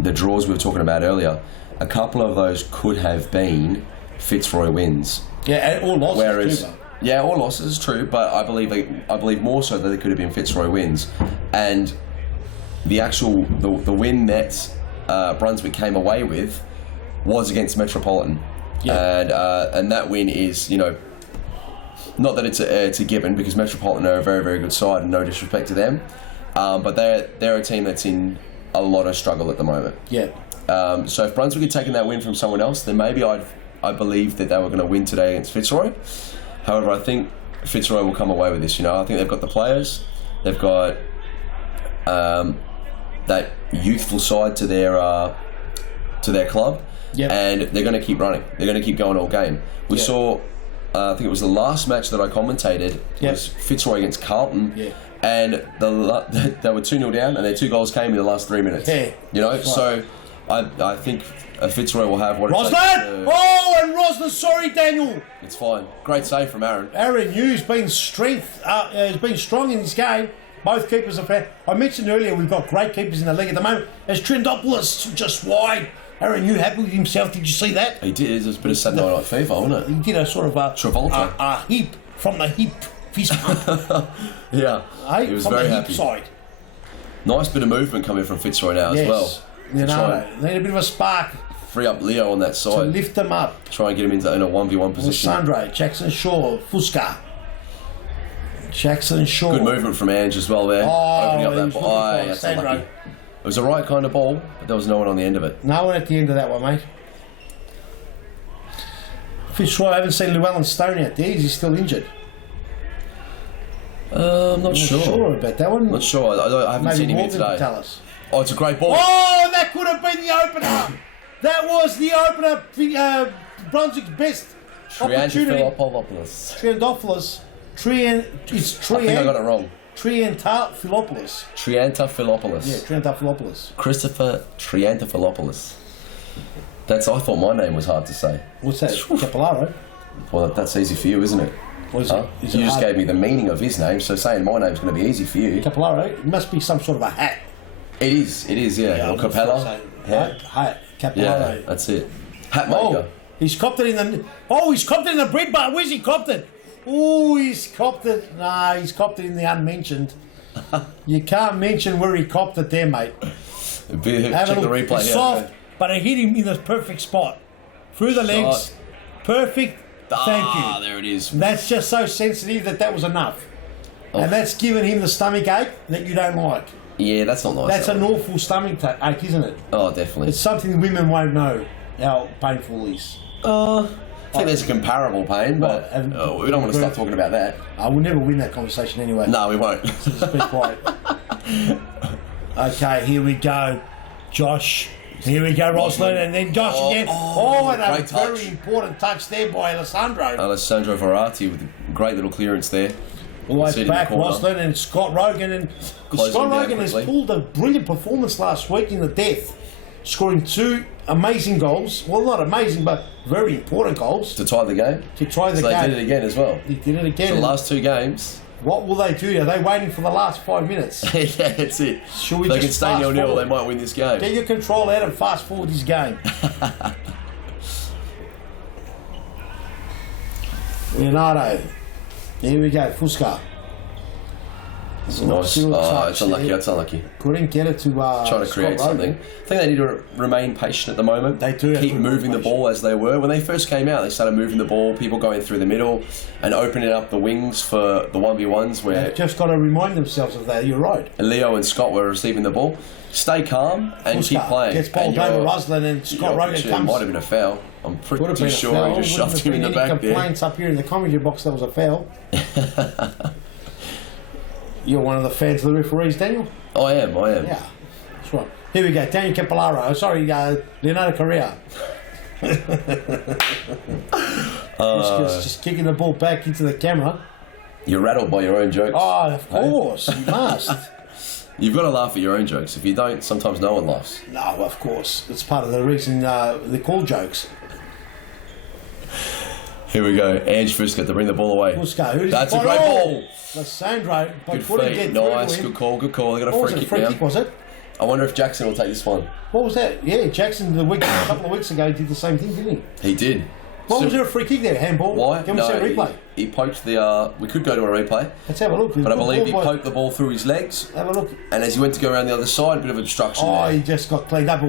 the draws we were talking about earlier, a couple of those could have been Fitzroy wins. Yeah, or losses too. Yeah, or losses, true, but I believe more so that it could have been Fitzroy wins, and the actual the win that Brunswick came away with was against Metropolitan, and that win is, you know, not that it's a given, because Metropolitan are a very, very good side, and no disrespect to them, but they're a team that's in a lot of struggle at the moment. Yeah. So if Brunswick had taken that win from someone else, then maybe I believe that they were going to win today against Fitzroy. However, I think Fitzroy will come away with this. You know, I think they've got the players, they've got that youthful side to their club, and they're going to keep running. They're going to keep going all game. We saw, I think it was the last match that I commentated was Fitzroy against Carlton, and they were 2-0 down, and their 2 goals came in the last 3 minutes. Yeah, you know, so I think Fitzroy will have what it takes. Roslan! Oh, and Roslan, sorry, Daniel. It's fine. Great save from Aaron. Aaron Hughes has been strong in this game. Both keepers are fair. I mentioned earlier we've got great keepers in the league at the moment. As Trendopoulos just wide. Aaron Hughes happy with himself. Did you see that? He did. It was a bit of Saturday Night Fever, wasn't it? He did a sort of Travolta. A hip from the hip fist pump. Yeah. He was from very the happy. hip side. Nice bit of movement coming from Fitzroy now as well. They need a bit of a spark. Free up Leo on that side. To lift them up. Try and get him in a 1v1 position. Sandro, Jackson Shaw, Fusca. Jackson Shaw. Good movement from Ange as well there. Opening up that ball. That's unlucky. It was the right kind of ball, but there was no one on the end of it. No one at the end of that one, mate. Fitzroy, I haven't seen Llewellyn Stone out there. Is he still injured? I'm not sure. Sure about that one. Not sure. I haven't seen him here today. Tell us. Oh, it's a great ball. Oh, that could have been the opener. That was the opener. Brunswick's best opportunity. Triantafilopoulos. Triandopoulos. I think I got it wrong. Triantafylopoulos. Triantafylopoulos. Yeah, Triantafylopoulos. Christopher Triantafylopoulos. I thought my name was hard to say. What's that? Capellaro? Well, that's easy for you, isn't it? What is Huh? it? Is You it just hard? gave me the meaning of his name, so saying my name's going to be easy for you. Capellaro? It must be some sort of a hat. It is, yeah. Or Capella. Hat. Capellaro. Yeah, that's it. Hat maker. He's copped it in the bread bar. Where's he copped it? Oh, he's copped it. Nah, he's copped it in the unmentioned. You can't mention where he copped it there, mate. Check the replay. It's soft, but it hit him in the perfect spot. Through the legs. Perfect. Thank you. There it is. That's just so sensitive that was enough. Oh. And that's given him the stomach ache that you don't like. Yeah, that's not nice. That's an awful stomach ache, isn't it? Oh, definitely. It's something women won't know how painful it is. I think there's a comparable pain, but we don't want to start talking about that. I will never win that conversation anyway. No, we won't. So just be quiet. Okay, here we go. Josh. Here we go, Roslin, and then Josh again. And a very important touch there by Alessandro Verratti with a great little clearance there. All the way back, Roslin and Scott Rogan. And Scott Rogan has pulled a brilliant performance last week in the death, scoring 2 amazing goals. Well, not amazing, but very important goals. To tie the game. To tie the so game. They did it again as well. He did it again. So the last 2 games. What will they do? Are they waiting for the last 5 minutes? Yeah, that's it. Should we they just can stay 0-0, they might win this game. Get your control out and fast forward this game. Leonardo. Here we go, Fusca. It's nice. It's unlucky. That's unlucky. Couldn't get it to trying to create something. I think they need to remain patient at the moment. They do keep moving the ball as they were when they first came out. They started moving the ball, people going through the middle, and opening up the wings for the 1v1s. Where they've just got to remind themselves of that. You're right. Leo and Scott were receiving the ball. Stay calm and keep playing. Gets ball over Roslin and Scott Rogan comes. Might have been a foul. I'm pretty sure he just shoved him in the back there. Complaints up here in the commentary box that was a foul. You're one of the fans of the referees, Daniel? I am. Yeah, that's right. Here we go, Daniel Capellaro. Sorry, Leonardo Correa. Just kicking the ball back into the camera. You're rattled by your own jokes. Oh, of course, you must. You've got to laugh at your own jokes. If you don't, sometimes no one laughs. No, of course. It's part of the reason they're called jokes. Here we go. Ange Fusca to bring the ball away. Fusca. That's a great ball. Lissandro. Good feet. Nice. Good call. They got a free kick now. Was it? I wonder if Jackson will take this one. What was that? Yeah, Jackson a couple of weeks ago did the same thing, didn't he? He did. Why was there a free kick there? Handball? Why? Can we see a replay? He poked the... we could go to a replay. Let's have a look. But I believe he poked the ball through his legs. Have a look. And as he went to go around the other side, a bit of obstruction there. He just got cleaned up. It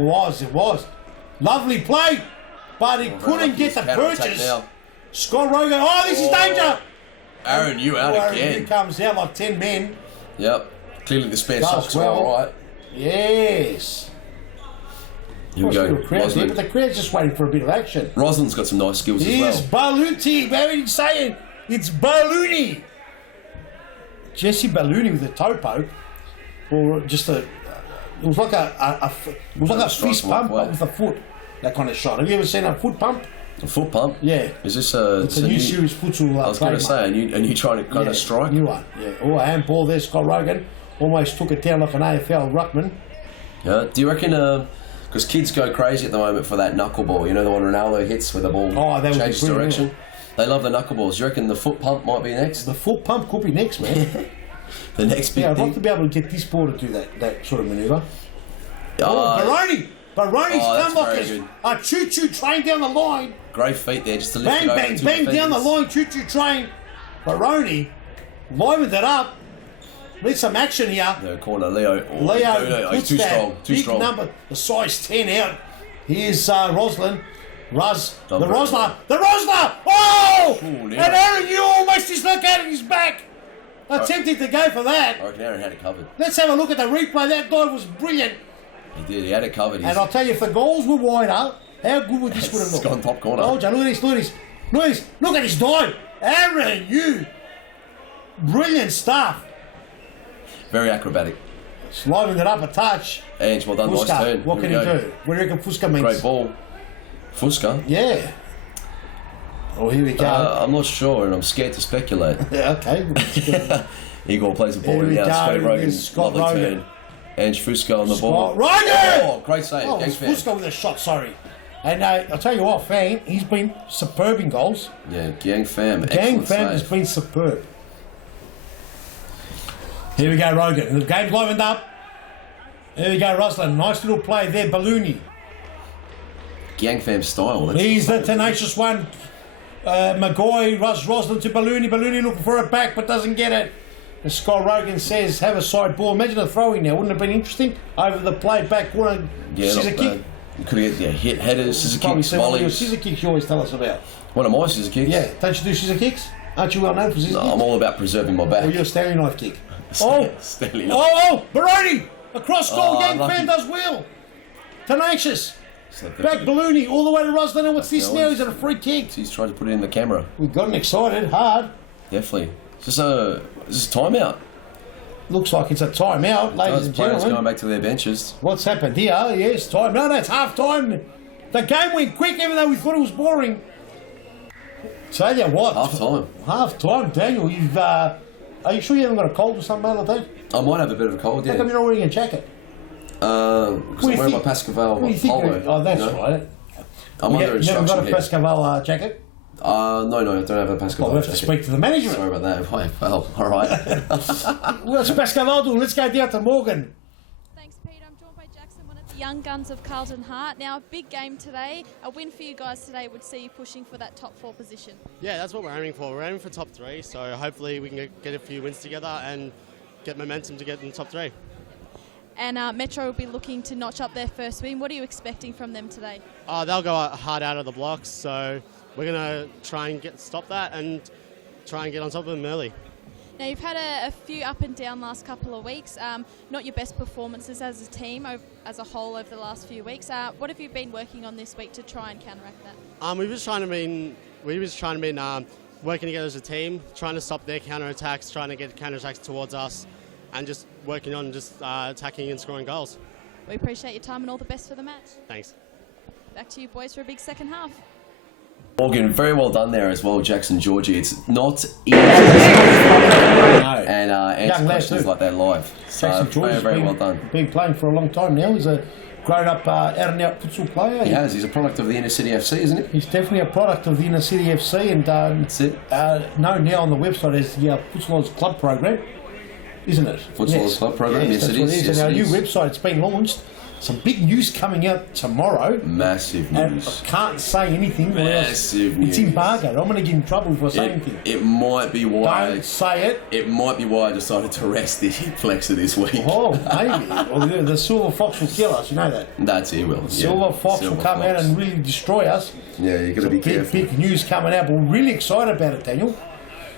was. Lovely play. But he couldn't get the purchase. Scott Rogan. Oh, this is danger. Aaron, you out again. Aaron, comes out like 10 men. Yep. Clearly the spare socks are all right. Yes. Here we go. But the crowd's just waiting for a bit of action. Roslin's got some nice skills as well. Here's Baluti. How are you saying? It's Balloony. Jesse Balloony with a toe poke. Or just a... It was like a fist pump, but with a foot. That kind of shot. Have you ever seen a foot pump? A foot pump? Yeah. Is this a... It's a new series futsal. I was going to say, and you trying to kind of strike? New one, yeah. Oh, a handball there, Scott Rogan. Almost took it down like an AFL ruckman. Yeah. Do you reckon... Because kids go crazy at the moment for that knuckleball. You know the one Ronaldo hits where the ball changes direction? They love the knuckleballs. Do you reckon the foot pump might be next? The foot pump could be next, man. The next big I'd thing. like to be able to get this ball to do that sort of manoeuvre. Baroni's come like a choo-choo train down the line. Great feet there, just to lift it over bang, bang down the line, choo-choo train. Baroni livened it up. Need some action here. No corner, Leo. Leo, he's too strong. Big number, the size 10 out. Here's Roslin. The Rosler! Oh! And Aaron, you almost dislocated his back. Attempting to go for that. I reckon Aaron had it covered. Let's have a look at the replay. That guy was brilliant. He did. He had it covered. And I'll tell you, if the goals were wider, how good would this would have looked? It's gone top corner. Oh, John, look at this. Look at his dive. Aaron, you. Brilliant stuff. Very acrobatic. Sliding it up a touch. Ange, well done. Fusca, nice turn. what can he do? What do you reckon Fusca means? Great ball. Fusca? Yeah. Oh, here we go. I'm not sure, and I'm scared to speculate. Yeah, okay. Igor plays the ball Here in we the go. Scotty Rogan. Here's Scott Lovely Rogan. turn. Ange Fusco on the ball. Rogan! Oh, great save. Oh, Gang it's fan. Fusco with a shot, sorry. And I'll tell you what, Fan, he's been superb in goals. Yeah, Gang Fam. Gang Excellent Fan save. has been superb. Here we go, Rogan. The game's livened up. Here we go, Ruslan. Nice little play there, Balloony. Gang Fam style. That's He's the tenacious one. McGoy, Roslin to Balloony. Balloony looking for it back, but doesn't get it. And Scott Rogan says, have a side ball. Imagine a throw-in now. Wouldn't it have been interesting? Over the play, back corner, scissor kick. You could get hit headers, scissor Probably kicks, some of your volleys. scissor kicks you always tell us about. One of my scissor kicks. Yeah, don't you do scissor kicks? Aren't you well known for scissor No, kicks? I'm all about preserving my back. Or your Stanley knife kick? Oh! Stanley knife. Oh! Baroni! Across goal, Oh, Gang lucky. Fan does well. Tenacious. So Back Balloony all the way to Roslin. And what's this Okay, now? He's at a free kick. He's trying to put it in the camera. We've gotten excited, hard. Definitely. Is this a timeout? Looks like it's a timeout, ladies Those and players gentlemen. going back to their benches. What's happened here? Yes, time. No, it's half time. The game went quick, even though we thought it was boring. Tell you what. Half time. Half time, Daniel. You've. Are you sure you haven't got a cold or something like that? I might have a bit of a cold, How yeah. come you're not wearing a jacket? Because do you I'm wearing my think- Pascoe What do you think? polo. Oh, that's you know? right. I'm under You haven't instruction got a here. Pascoe jacket? No, I don't have a Pascoe Well, we have to jacket. speak to the management. Sorry about that. Right, well, all right. What's Pascoe doing? Let's go down to Morgan. Thanks, Peter. I'm joined by Jackson, one of the young guns of Carlton Heart. Now, a big game today. A win for you guys today would see you pushing for that top 4 position. Yeah, that's what we're aiming for. We're aiming for top 3, so hopefully we can get a few wins together and get momentum to get in the top 3. And Metro will be looking to notch up their first win. What are you expecting from them today? They'll go hard out of the blocks, so we're going to try and stop that and try and get on top of them early. Now, you've had a few up and down last couple of weeks. Not your best performances as a team, as a whole, over the last few weeks. What have you been working on this week to try and counteract that? We've just trying to be working together as a team, trying to stop their counter-attacks, trying to get counter-attacks towards us, and just working on attacking and scoring goals. We appreciate your time and all the best for the match. Thanks. Back to you boys for a big second half. Morgan, very well done there as well, Jackson Georgie. It's not easy. And answer Young lad questions too. like that live. So Jackson George very, very well done. Been playing for a long time now. He's a grown-up, out-and-out futsal player. He has. He's a product of the Inner City FC, isn't he? He's definitely a product of the Inner City FC, and That's it. known now on the website as the Futsal's Club Program, isn't it? Futsal's Club Program, yes, that's it what is. it is. Yes, and our it new is. website, it's been launched. Some big news coming out tomorrow. Massive And news. I can't say anything. or else Massive It's news. embargoed. I'm going to get in trouble if I say anything. It might be why. Don't say it. It might be why I decided to rest the hip flexor this week. Oh, maybe. Well, the Silver Fox will kill us, you know that. That's it, will. Silver Fox will come out and really destroy us. Yeah, you got to be careful. Big news coming out. We're really excited about it, Daniel.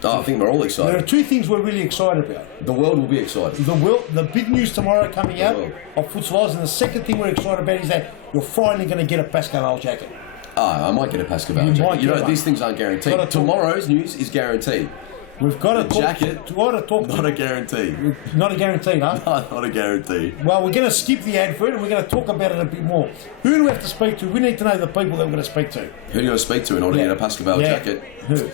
Oh, I think we're all There are excited. 2 things we're really excited about. The world will be excited. The big news tomorrow coming out Well. of Futsal, and the second thing we're excited about is that you're finally going to get a Pascoe jacket. I might get a Pascoe You might jacket. You get know, one. these things aren't guaranteed. Gotta talk- Tomorrow's news is guaranteed. We've got to The talk. jacket, Talk. Not a guarantee. Not a guarantee, huh? Not a guarantee. Well, we're going to skip the advert and we're going to talk about it a bit more. Who do we have to speak to? We need to know the people that we're going to speak to. Who do you got to speak to in order to get a Pascoe jacket? Who?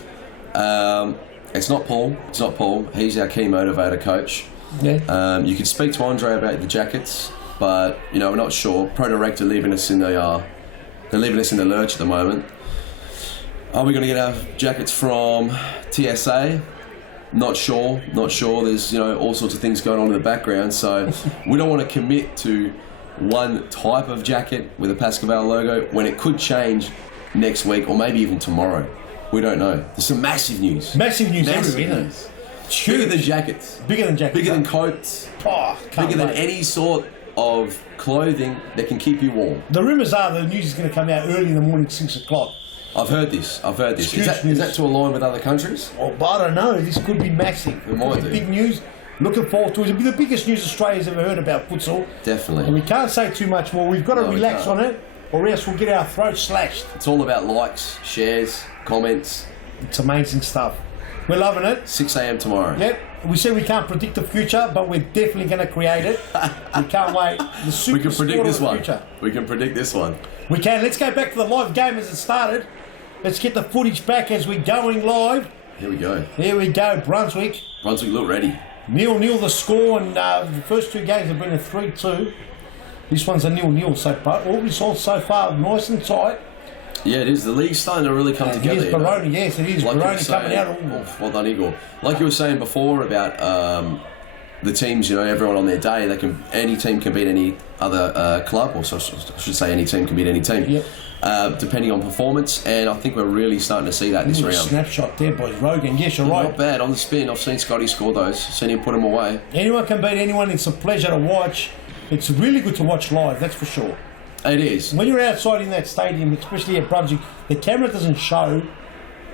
It's not Paul. It's not Paul. He's our key motivator coach. Yeah. You could speak to Andre about the jackets, but we're not sure. Pro Director leaving us in the they're leaving us in the lurch at the moment. Are we going to get our jackets from TSA? Not sure. There's all sorts of things going on in the background, so we don't want to commit to one type of jacket with a Pascoe logo when it could change next week or maybe even tomorrow. We don't know. There's some massive news. Massive news Massive everywhere, news. isn't it? Bigger than jackets. Bigger than jackets. Bigger than coats. Oh, can't Bigger than wait. any sort of clothing that can keep you warm. The rumours are the news is going to come out early in the morning, 6 o'clock. I've heard this. It's Is that huge to align with other countries? Oh, but I don't know. This could be massive. It might Could be do. big news. Looking forward to it. It'll be the biggest news Australia's ever heard about futsal. And Definitely. we can't say too much more. We've got to No, we relax can't. on it, or else we'll get our throats slashed. It's all about likes, shares, comments. It's amazing stuff. We're loving it. 6 a.m. tomorrow. Yep. We said we can't predict the future, but we're definitely going to create it. We can't wait. The super We can sport predict of this the one. future. We can predict this one. We can. Let's go back to the live game as it started. Let's get the footage back as we're going live. Here we go. Here we go, Brunswick. Brunswick look ready. 0-0 the score, and the first two games have been a 3-2. This one's a 0-0 so far. All results so far nice and tight. Yeah, it is. The league's starting to really come together. It is Baroni, yes, it is. Like Baroni coming out. Well done, Igor. Like you were saying before about the teams, everyone on their day, any team can beat any other club, or so I should say any team can beat any team. Yep. Depending on performance, and I think we're really starting to see that this round. Snapshot there, boys. Rogan, yes, you're right. Not bad on the spin. I've seen Scotty score those. Seen him put them away. Anyone can beat anyone. It's a pleasure to watch. It's really good to watch live, that's for sure. It is. When you're outside in that stadium, especially at Brunswick, the camera doesn't show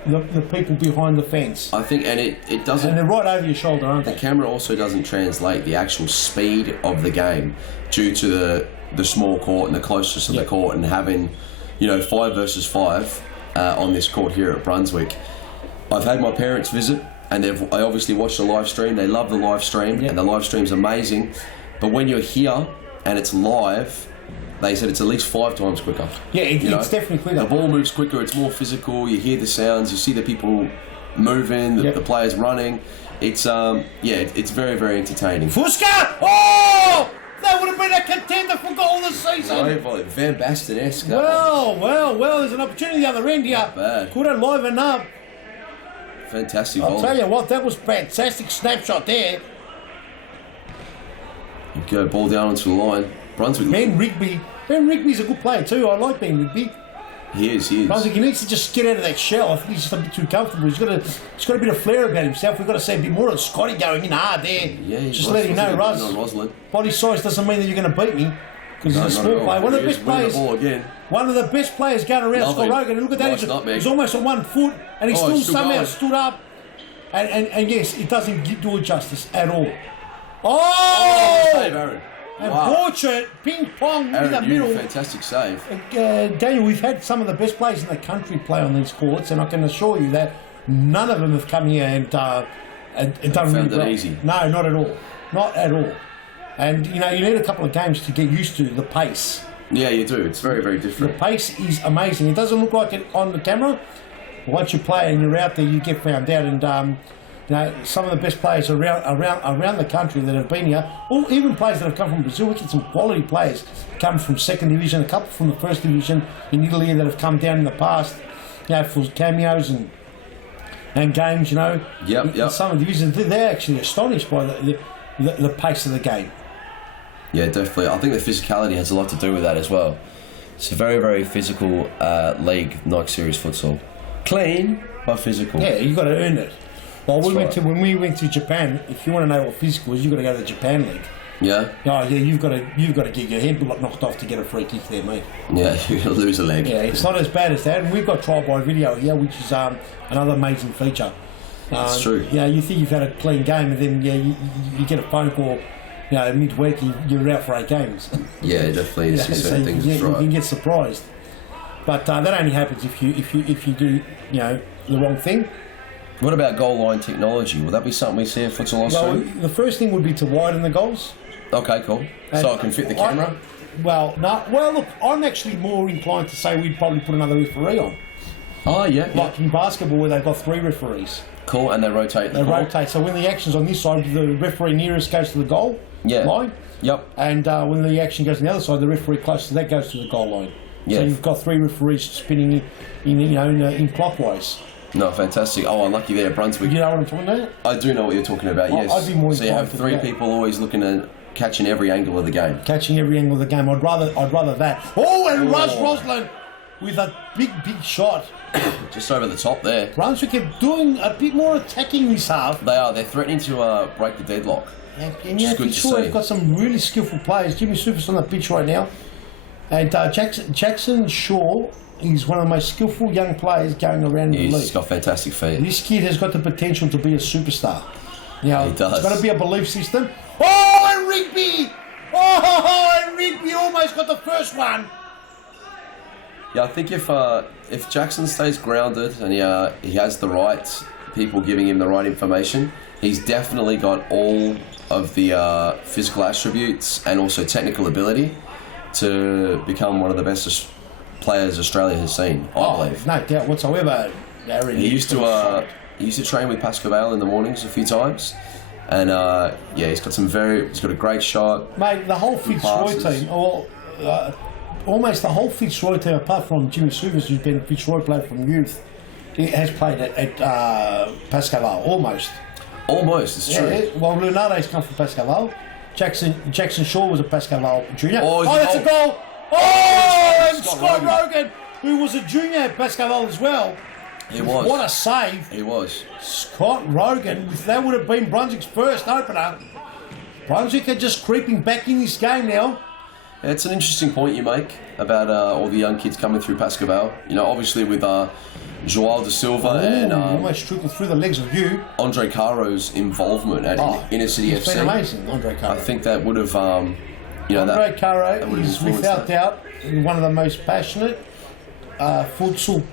the people behind the fence. I think, and it doesn't. And they're right over your shoulder, aren't they? The camera also doesn't translate the actual speed of the game due to the small court and the closeness of the court, and having 5 versus 5 on this court here at Brunswick. I've had my parents visit, and I obviously watched the live stream. They love the live stream, and the live stream's amazing. But when you're here and it's live, they said it's at least 5 times quicker. Yeah, it's definitely quicker. The ball moves quicker, it's more physical, you hear the sounds, you see the people moving, the players running. It's it's very, very entertaining. Fuska! Oh! That would have been a contender for goal this season. Van Basten-esque. Well, there's an opportunity the other end here. Not bad. Could have livened up. Fantastic I'll goal. tell you what, that was fantastic snapshot there. You go ball down onto the line. Brunswick. Ben Rigby's a good player too. I like Ben Rigby. He is. Brunswick, he needs to just get out of that shell. I think he's just a bit too comfortable. He's got a bit of flair about himself. We've got to see a bit more of Scotty going in hard there. Yeah, just let him know, Russ. Body size doesn't mean that you're going to beat me, because he's a small player. One of the best players. One of the best players going around. Scott Rogan. And look at that. He's almost on 1 foot, and he's still somehow stood up. And yes, it doesn't do it justice at all. Oh! Save, Aaron. And Borchert, ping pong in the middle. Fantastic save. Daniel, we've had some of the best players in the country play on these courts, and I can assure you that none of them have come here and done really well. Easy. No, not at all. Not at all. And you need a couple of games to get used to the pace. Yeah, you do. It's very, very different. The pace is amazing. It doesn't look like it on the camera. Once you play and you're out there, you get found out. And some of the best players around the country that have been here, or even players that have come from Brazil. We get some quality players come from second division, a couple from the first division in Italy that have come down in the past, for cameos and games. Yep. Some of the divisions, they're actually astonished by the pace of the game. Yeah, definitely. I think the physicality has a lot to do with that as well. It's a very, very physical league, Nike Series Futsal. Clean, but physical. Yeah, you got to earn it. Well, when we went to Japan, if you want to know what physical is, you've got to go to the Japan League. Yeah? Oh, yeah, you've got to get your head knocked off to get a free kick there, mate. Yeah, you're going to lose a leg. Yeah, it's not as bad as that. And we've got trial by video here, which is another amazing feature. That's true. Yeah, you think you've had a clean game, and then you get a phone call, midweek, you're out for 8 games. Yeah, definitely. So you can get surprised. But that only happens if you do the wrong thing. What about goal line technology? Will that be something we see at Futsal soon? The first thing would be to widen the goals. Okay, cool. So I can fit the camera? Look, I'm actually more inclined to say we'd probably put another referee on. Oh, yeah. Like in basketball where they've got 3 referees. Cool, and they rotate They rotate, so when the action's on this side, the referee nearest goes to the goal line. Yep. And when the action goes on the other side, the referee closest to that goes to the goal line. Yeah. So you've got 3 referees spinning in clockwise. No, fantastic. Oh, unlucky there, Brunswick. You know what I'm talking about? I do know what you're talking about, yes. I'd be more so you have 3 people always looking at catching every angle of the game. Catching every angle of the game. I'd rather that. Oh, and Russ Roslin with a big shot. Just over the top there. Brunswick are doing a bit more attacking this half. They are. They're threatening to break the deadlock. And good to see. They've got some really skillful players. Jimmy Super's on the pitch right now. And Jackson Shaw, he's one of the most skillful young players going around in the league. He's got fantastic feet. This kid has got the potential to be a superstar. He does. It's got to be a belief system. Oh, and Rigby! And Rigby almost got the first one. Yeah, I think if Jackson stays grounded and he has the right people giving him the right information, he's definitely got all of the physical attributes and also technical ability to become one of the best players Australia has seen, I believe. No doubt whatsoever. He used to train with Pascoe Vale in the mornings a few times, and he's got a great shot. Mate, the whole Fitzroy team, almost the whole Fitzroy team, apart from Jimmy Suvers, who's been a Fitzroy player from youth, he has played at Pascoe Vale, almost. Almost, it's true. Yeah, well, Leonardo's come from Pascoe Vale. Jackson Shaw was a Pascoe Vale junior. That's a goal! Oh, and Scott Rogan, who was a junior at Pascoe Vale as well. He was. What a save. He was. Scott Rogan, if that would have been Brunswick's first opener. Brunswick are just creeping back in this game now. It's an interesting point you make about all the young kids coming through Pascoe Vale. You know, obviously with Joao da Silva and almost trickled through the legs of you. Andre Caro's involvement at Inner City FC. It's been amazing, Andre Caro. I think that would have, Andre Caro is without doubt one of the most passionate futsal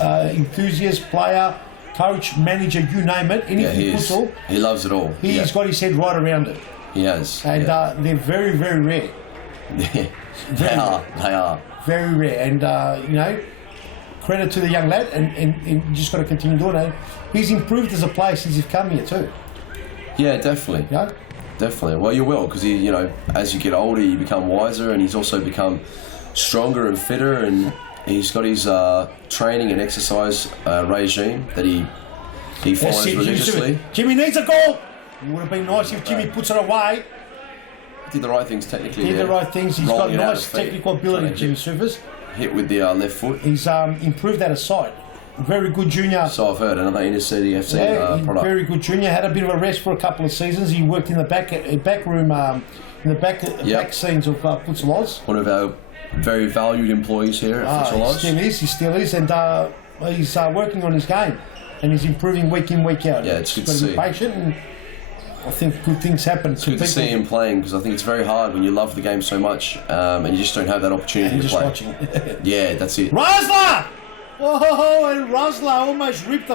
enthusiast, player, coach, manager, you name it, anything futsal. He loves it all. He's got his head right around it. He has. And they're very, very rare. They are. Very rare. And, credit to the young lad, and you just got to continue doing it. He's improved as a player since he's come here too. Yeah, definitely. Yeah? Definitely. Well, you will, because as you get older, you become wiser, and he's also become stronger and fitter, and he's got his training and exercise regime that he follows religiously. Jimmy needs a goal. It would have been nice if Jimmy puts it away. Did the right things technically. Did the right things. He's got nice technical ability, Jimmy Suvers. Hit with the left foot. He's improved out of sight. Very good junior. So I've heard, another Inner City FC product. Very good junior. Had a bit of a rest for a couple of seasons. He worked in the back room, in the back scenes of Futsal Oz. One of our very valued employees here at Futsal Oz. He still is, and he's working on his game, and he's improving week in, week out. Yeah, it's good to see. Be patient, and I think good things happen. It's good to see him playing, because I think it's very hard when you love the game so much, and you just don't have that opportunity to play. Watching. Yeah, that's it. Rosler! Oh, and Rosler almost ripped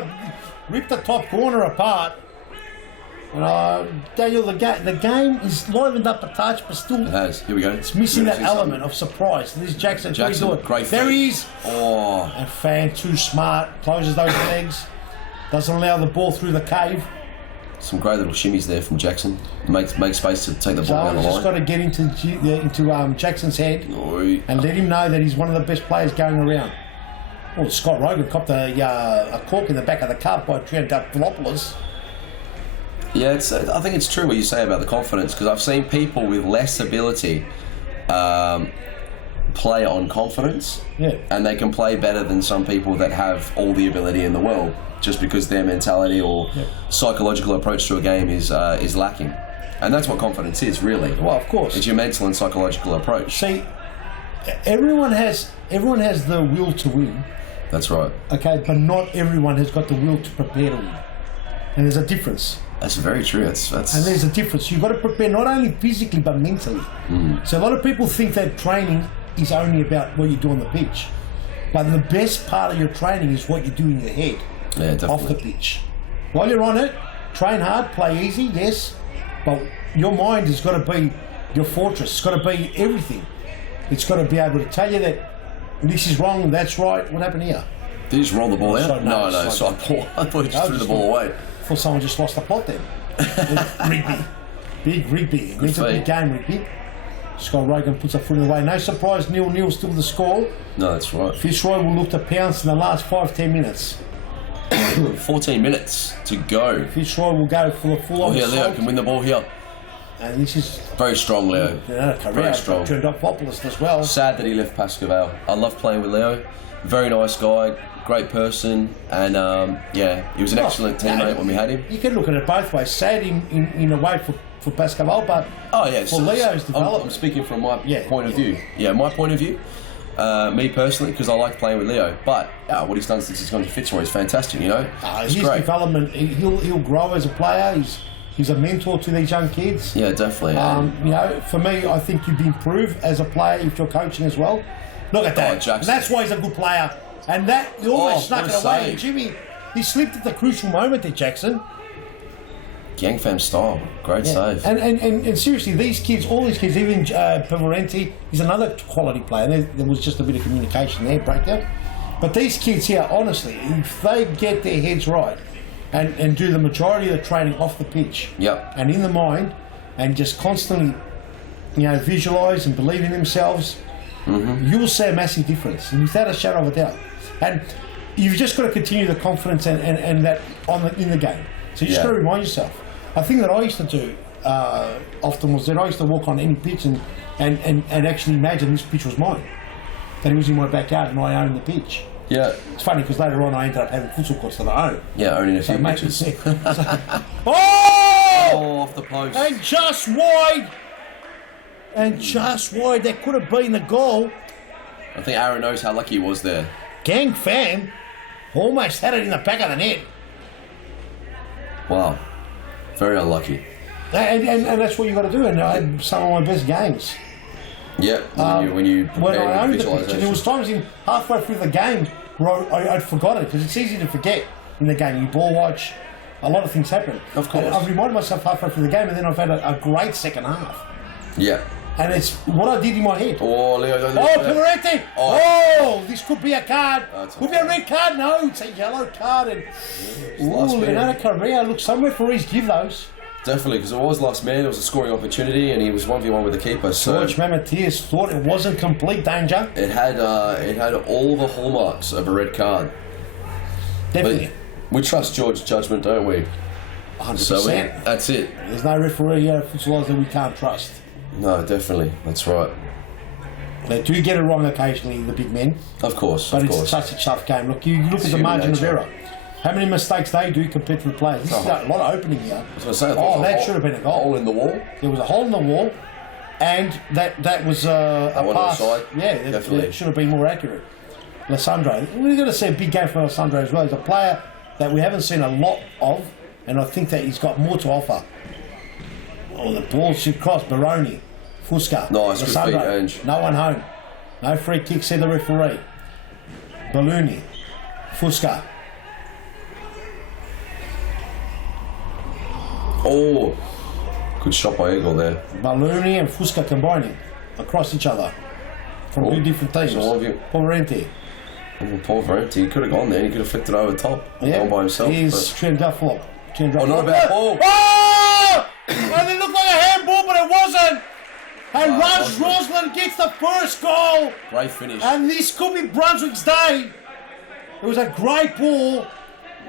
the top corner apart. Daniel, the game is livened up a touch, but still. It has. Here we go. It's missing that element of surprise. This is Jackson. Great. There he is. Oh. And Fan, too smart, closes those legs, doesn't allow the ball through the cave. Some great little shimmies there from Jackson. Make space to take the ball down the line. Just got to get into Jackson's head and let him know that he's one of the best players going around. Well, Scott Rogan copped a cork in the back of the cup by Triantafilopoulos. Yeah, I think it's true what you say about the confidence, because I've seen people with less ability play on confidence, and they can play better than some people that have all the ability in the world, just because their mentality or psychological approach to a game is lacking. And that's what confidence is, really. Well, of course. It's your mental and psychological approach. See, everyone has the will to win. That's right. Okay, but not everyone has got the will to prepare to win. And there's a difference. That's very true. That's. And there's a difference. You've got to prepare not only physically but mentally. So a lot of people think that training is only about what you do on the pitch. But the best part of your training is what you do in your head. Yeah, definitely. Off the pitch. While you're on it, train hard, play easy, yes, but your mind has got to be your fortress. It's got to be everything. It's got to be able to tell you that this is wrong, that's right. What happened here? Did you just roll the ball out? No, side ball. I thought he just threw the ball away. I thought someone just lost the plot then. Rigby. Big Rigby. It's a big game, Rigby. Scott Rogan puts a foot in the way. No surprise, 0-0 still the score. No, that's right. Fitzroy will look to pounce in the last 5-10 minutes. 14 minutes to go. Fitzroy will go for the full on. Here, Leo can win the ball here. And this is very strong, Leo. Very strong. Turned up populist as well. Sad that he left Pascoe Vale. I love playing with Leo. Very nice guy, great person, and he was an excellent teammate when we had him. You can look at it both ways. Sad in a way for Pascoe Vale, but for Leo's development. I'm speaking from my point of view. Yeah, my point of view. Me personally, because I like playing with Leo, but what he's done since he's gone to Fitzroy is fantastic. His development, he'll grow as a player. He's a mentor to these young kids. Yeah, definitely. For me, I think you'd improve as a player if you're coaching as well. Look at that. And that's why he's a good player. And that, he almost snuck it away. And Jimmy, he slipped at the crucial moment there, Jackson. Gang fam style. Great save. And seriously, these kids, all these kids, even Pavarenti, he's another quality player. There was just a bit of communication there, breakdown. But these kids here, honestly, if they get their heads right and do the majority of the training off the pitch and in the mind and just constantly, visualise and believe in themselves, you will see a massive difference, and without a shadow of a doubt. And you've just got to continue the confidence and that in the game. So you just got to remind yourself. A thing that I used to do often was that I used to walk on any pitch and actually imagine this pitch was mine. That it was in my backyard and I owned the pitch. Yeah. It's funny because later on I ended up having futsal courts that I own. Yeah, owning a few pitches. Oh! Off the post. And just wide. That could have been the goal. I think Aaron knows how lucky he was there. Gang fan almost had it in the back of the net. Wow. Very unlucky. And that's what you got to do. And I had some of my best games. Yeah, when you when I owned the pitch. visualisation. And there was times halfway through the game where I'd forgot it, because it's easy to forget in the game. You ball watch, a lot of things happen. Of course. And I've reminded myself halfway through the game, and then I've had a great second half. Yeah. And it's what I did in my head. Oh, Leo. Pilaretti! Oh, this could be a card. Could be a red card. No, it's a yellow card. And Leonardo Correa, look, somewhere for his give those. Definitely, because it was last man. It was a scoring opportunity, and he was 1v1 with the keeper. So George Mamatias thought it wasn't complete danger. It had all the hallmarks of a red card. Definitely. But we trust George's judgment, don't we? 100%. So that's it. There's no referee here at Futsal that we can't trust. No, definitely. That's right. They do get it wrong occasionally, the big men. Of course, but it's such a tough game. Look, you look at the margin of error. How many mistakes they do compared to the players. This is a lot of opening here. That should have been a goal. Hole in the wall. There was a hole in the wall, and that was a pass. Offside. Yeah, definitely. It should have been more accurate. Alessandro, we're going to see a big game from Alessandro as well. He's a player that we haven't seen a lot of, and I think that he's got more to offer. Oh, the ball should cross. Baroni, Fusca, nice, Alessandro. Good feet, Ange. No one home. No free kick, said the referee. Ballooni, Fusca. Oh, good shot by Eagle there. Ballooni and Fusca combining across each other from two different teams. Poverenti. Paul Verenti, he could have gone there. He could have flicked it over the top. All by himself. He's trimmed up flop. Oh, not a bad ball. Oh! And it looked like a handball, but it wasn't. And Raj Rosland gets the first goal. Great finish. And this could be Brunswick's day. It was a great ball.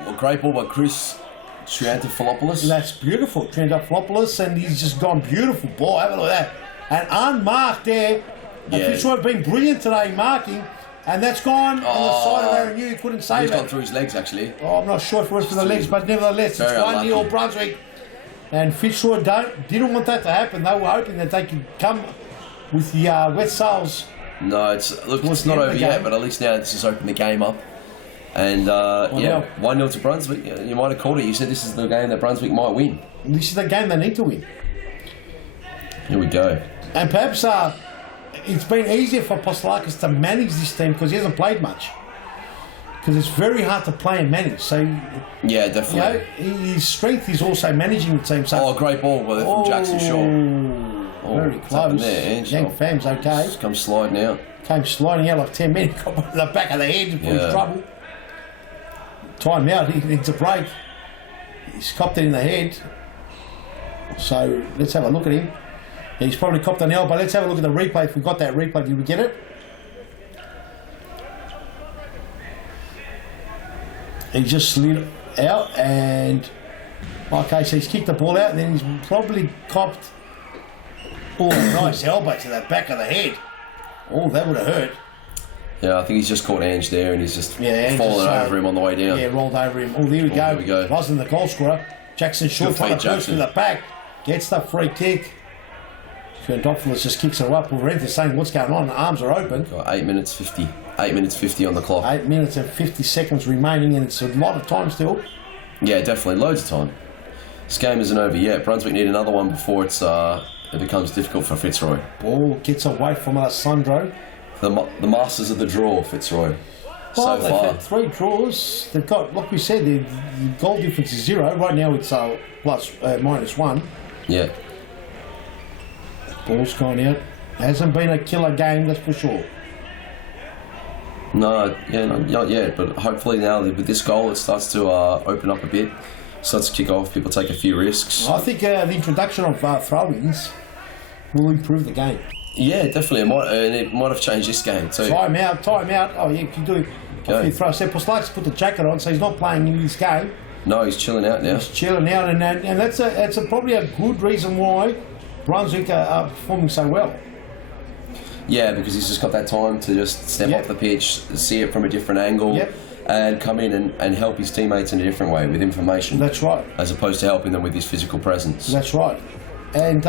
A great ball by Chris Triantafilopoulos. That's beautiful, Triantafilopoulos, and he's just gone beautiful ball. Have a look at that. And unmarked there. Yeah. Fitzroy been brilliant today marking. And that's gone on the side of Aaron. You couldn't save it. He's gone through his legs, actually. Oh, I'm not sure if it was for the legs, but nevertheless, it's 1-0 Brunswick. And Fitzroy didn't want that to happen. They were hoping that they could come with the wet sails. No, it's not over yet, but at least now this has opened the game up. And 1-0 to Brunswick. You might have called it. You said this is the game that Brunswick might win. This is the game they need to win. Here we go. And perhaps it's been easier for Postalakis to manage this team because he hasn't played much. Because it's very hard to play and manage. So yeah, definitely. His strength is also managing the team. So great ball from Jackson Shaw. Very close. Young Fam's okay. Just come sliding out. Came sliding out like 10 minutes. Got to the back of the head for his trouble. Time out. He needs a break. He's copped it in the head. So let's have a look at him. He's probably copped an elbow. Let's have a look at the replay. If we got that replay, did we get it? He just slid out and okay, so he's kicked the ball out and then he's probably copped a nice elbow to the back of the head. Oh, that would have hurt. Yeah, I think he's just caught Ange there and he's just fallen over him on the way down. Yeah, rolled over him. Oh, there we go. There we go. Wasn't the goal scorer. Jackson Shaw trying to push to the back. Gets the free kick. Fiondopoulos just kicks it up. Renth's saying, what's going on? The arms are open. Got 8 minutes 50. 8 minutes 50 on the clock. 8 minutes and 50 seconds remaining, and it's a lot of time still. Yeah, definitely. Loads of time. This game isn't over yet. Brunswick need another one before it becomes difficult for Fitzroy. Ball gets away from Alessandro. The masters of the draw, Fitzroy. so they've far. had 3 draws. They've got, like we said, the goal difference is 0. Right now it's -1. Yeah. Ball's gone out. Hasn't been a killer game, that's for sure. No, not yet. But hopefully now with this goal, it starts to open up a bit. Starts to kick off. People take a few risks. I think the introduction of throw-ins will improve the game. Yeah, definitely. It might have changed this game too. Time out. Oh, yeah, you do. If you throw Seppels likes to put the jacket on, so he's not playing in this game. No, he's chilling out now. He's chilling out, and that's probably a good reason why Brunswick are performing so well. Yeah, because he's just got that time to just step off the pitch, see it from a different angle, and come in and help his teammates in a different way with information. That's right. As opposed to helping them with his physical presence. That's right. And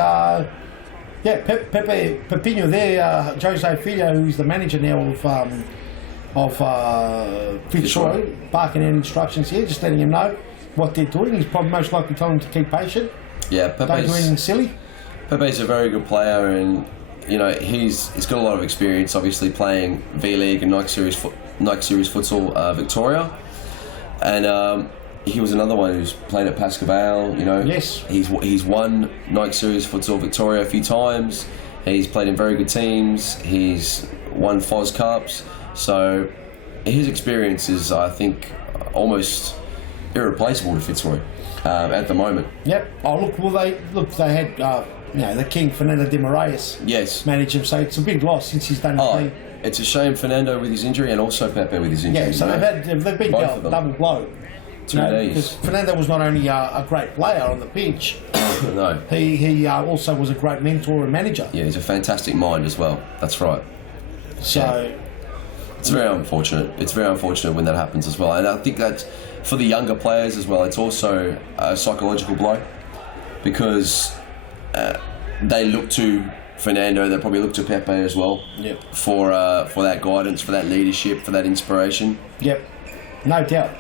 Pepinho there, Jose Filho, who's the manager now of Fitzroy, barking out instructions here, just letting him know what they're doing. He's probably most likely telling him to keep patient. Yeah, Don't do anything silly. Pepe's a very good player, and he's got a lot of experience, obviously playing V League and Nike Series Futsal Victoria, and he was another one who's played at Pascoe. Yes, he's won Nike Series Futsal Victoria a few times. He's played in very good teams. He's won FOS Cups, so his experience is, I think, almost irreplaceable to Fitzroy at the moment. Yep. Oh, they had the King Fernando de Moraes. Yes. Manage him, so it's a big loss since he's done his thing. It's a shame, Fernando with his injury and also Pepe with his injury. Yeah, so they've been dealt a double blow. 2 days. Because Fernando was not only a great player on the pitch, no, he also was a great mentor and manager. Yeah, he's a fantastic mind as well. That's right. So it's very unfortunate. It's very unfortunate when that happens as well. And I think that for the younger players as well, it's also a psychological blow because they look to Fernando. They probably look to Pepe as well. Yep. For that guidance, for that leadership, for that inspiration. Yep. No doubt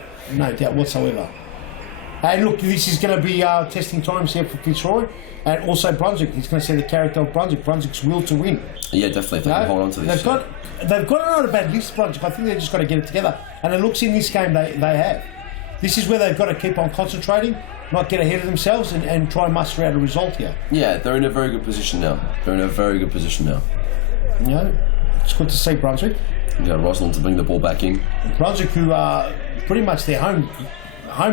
whatsoever. And look, this is going to be testing times here for Fitzroy, and also Brunswick. He's going to see the character of Brunswick's will to win. Yeah, definitely. If they can hold on to this. They've got not a bad list, Brunswick. I think they've just got to get it together. And it looks in this game they have. This is where they've got to keep on concentrating, not get ahead of themselves, and try and muster out a result here. Yeah, they're in a very good position now. It's good to see Brunswick. Rosalind to bring the ball back in. Brunswick, who are pretty much their home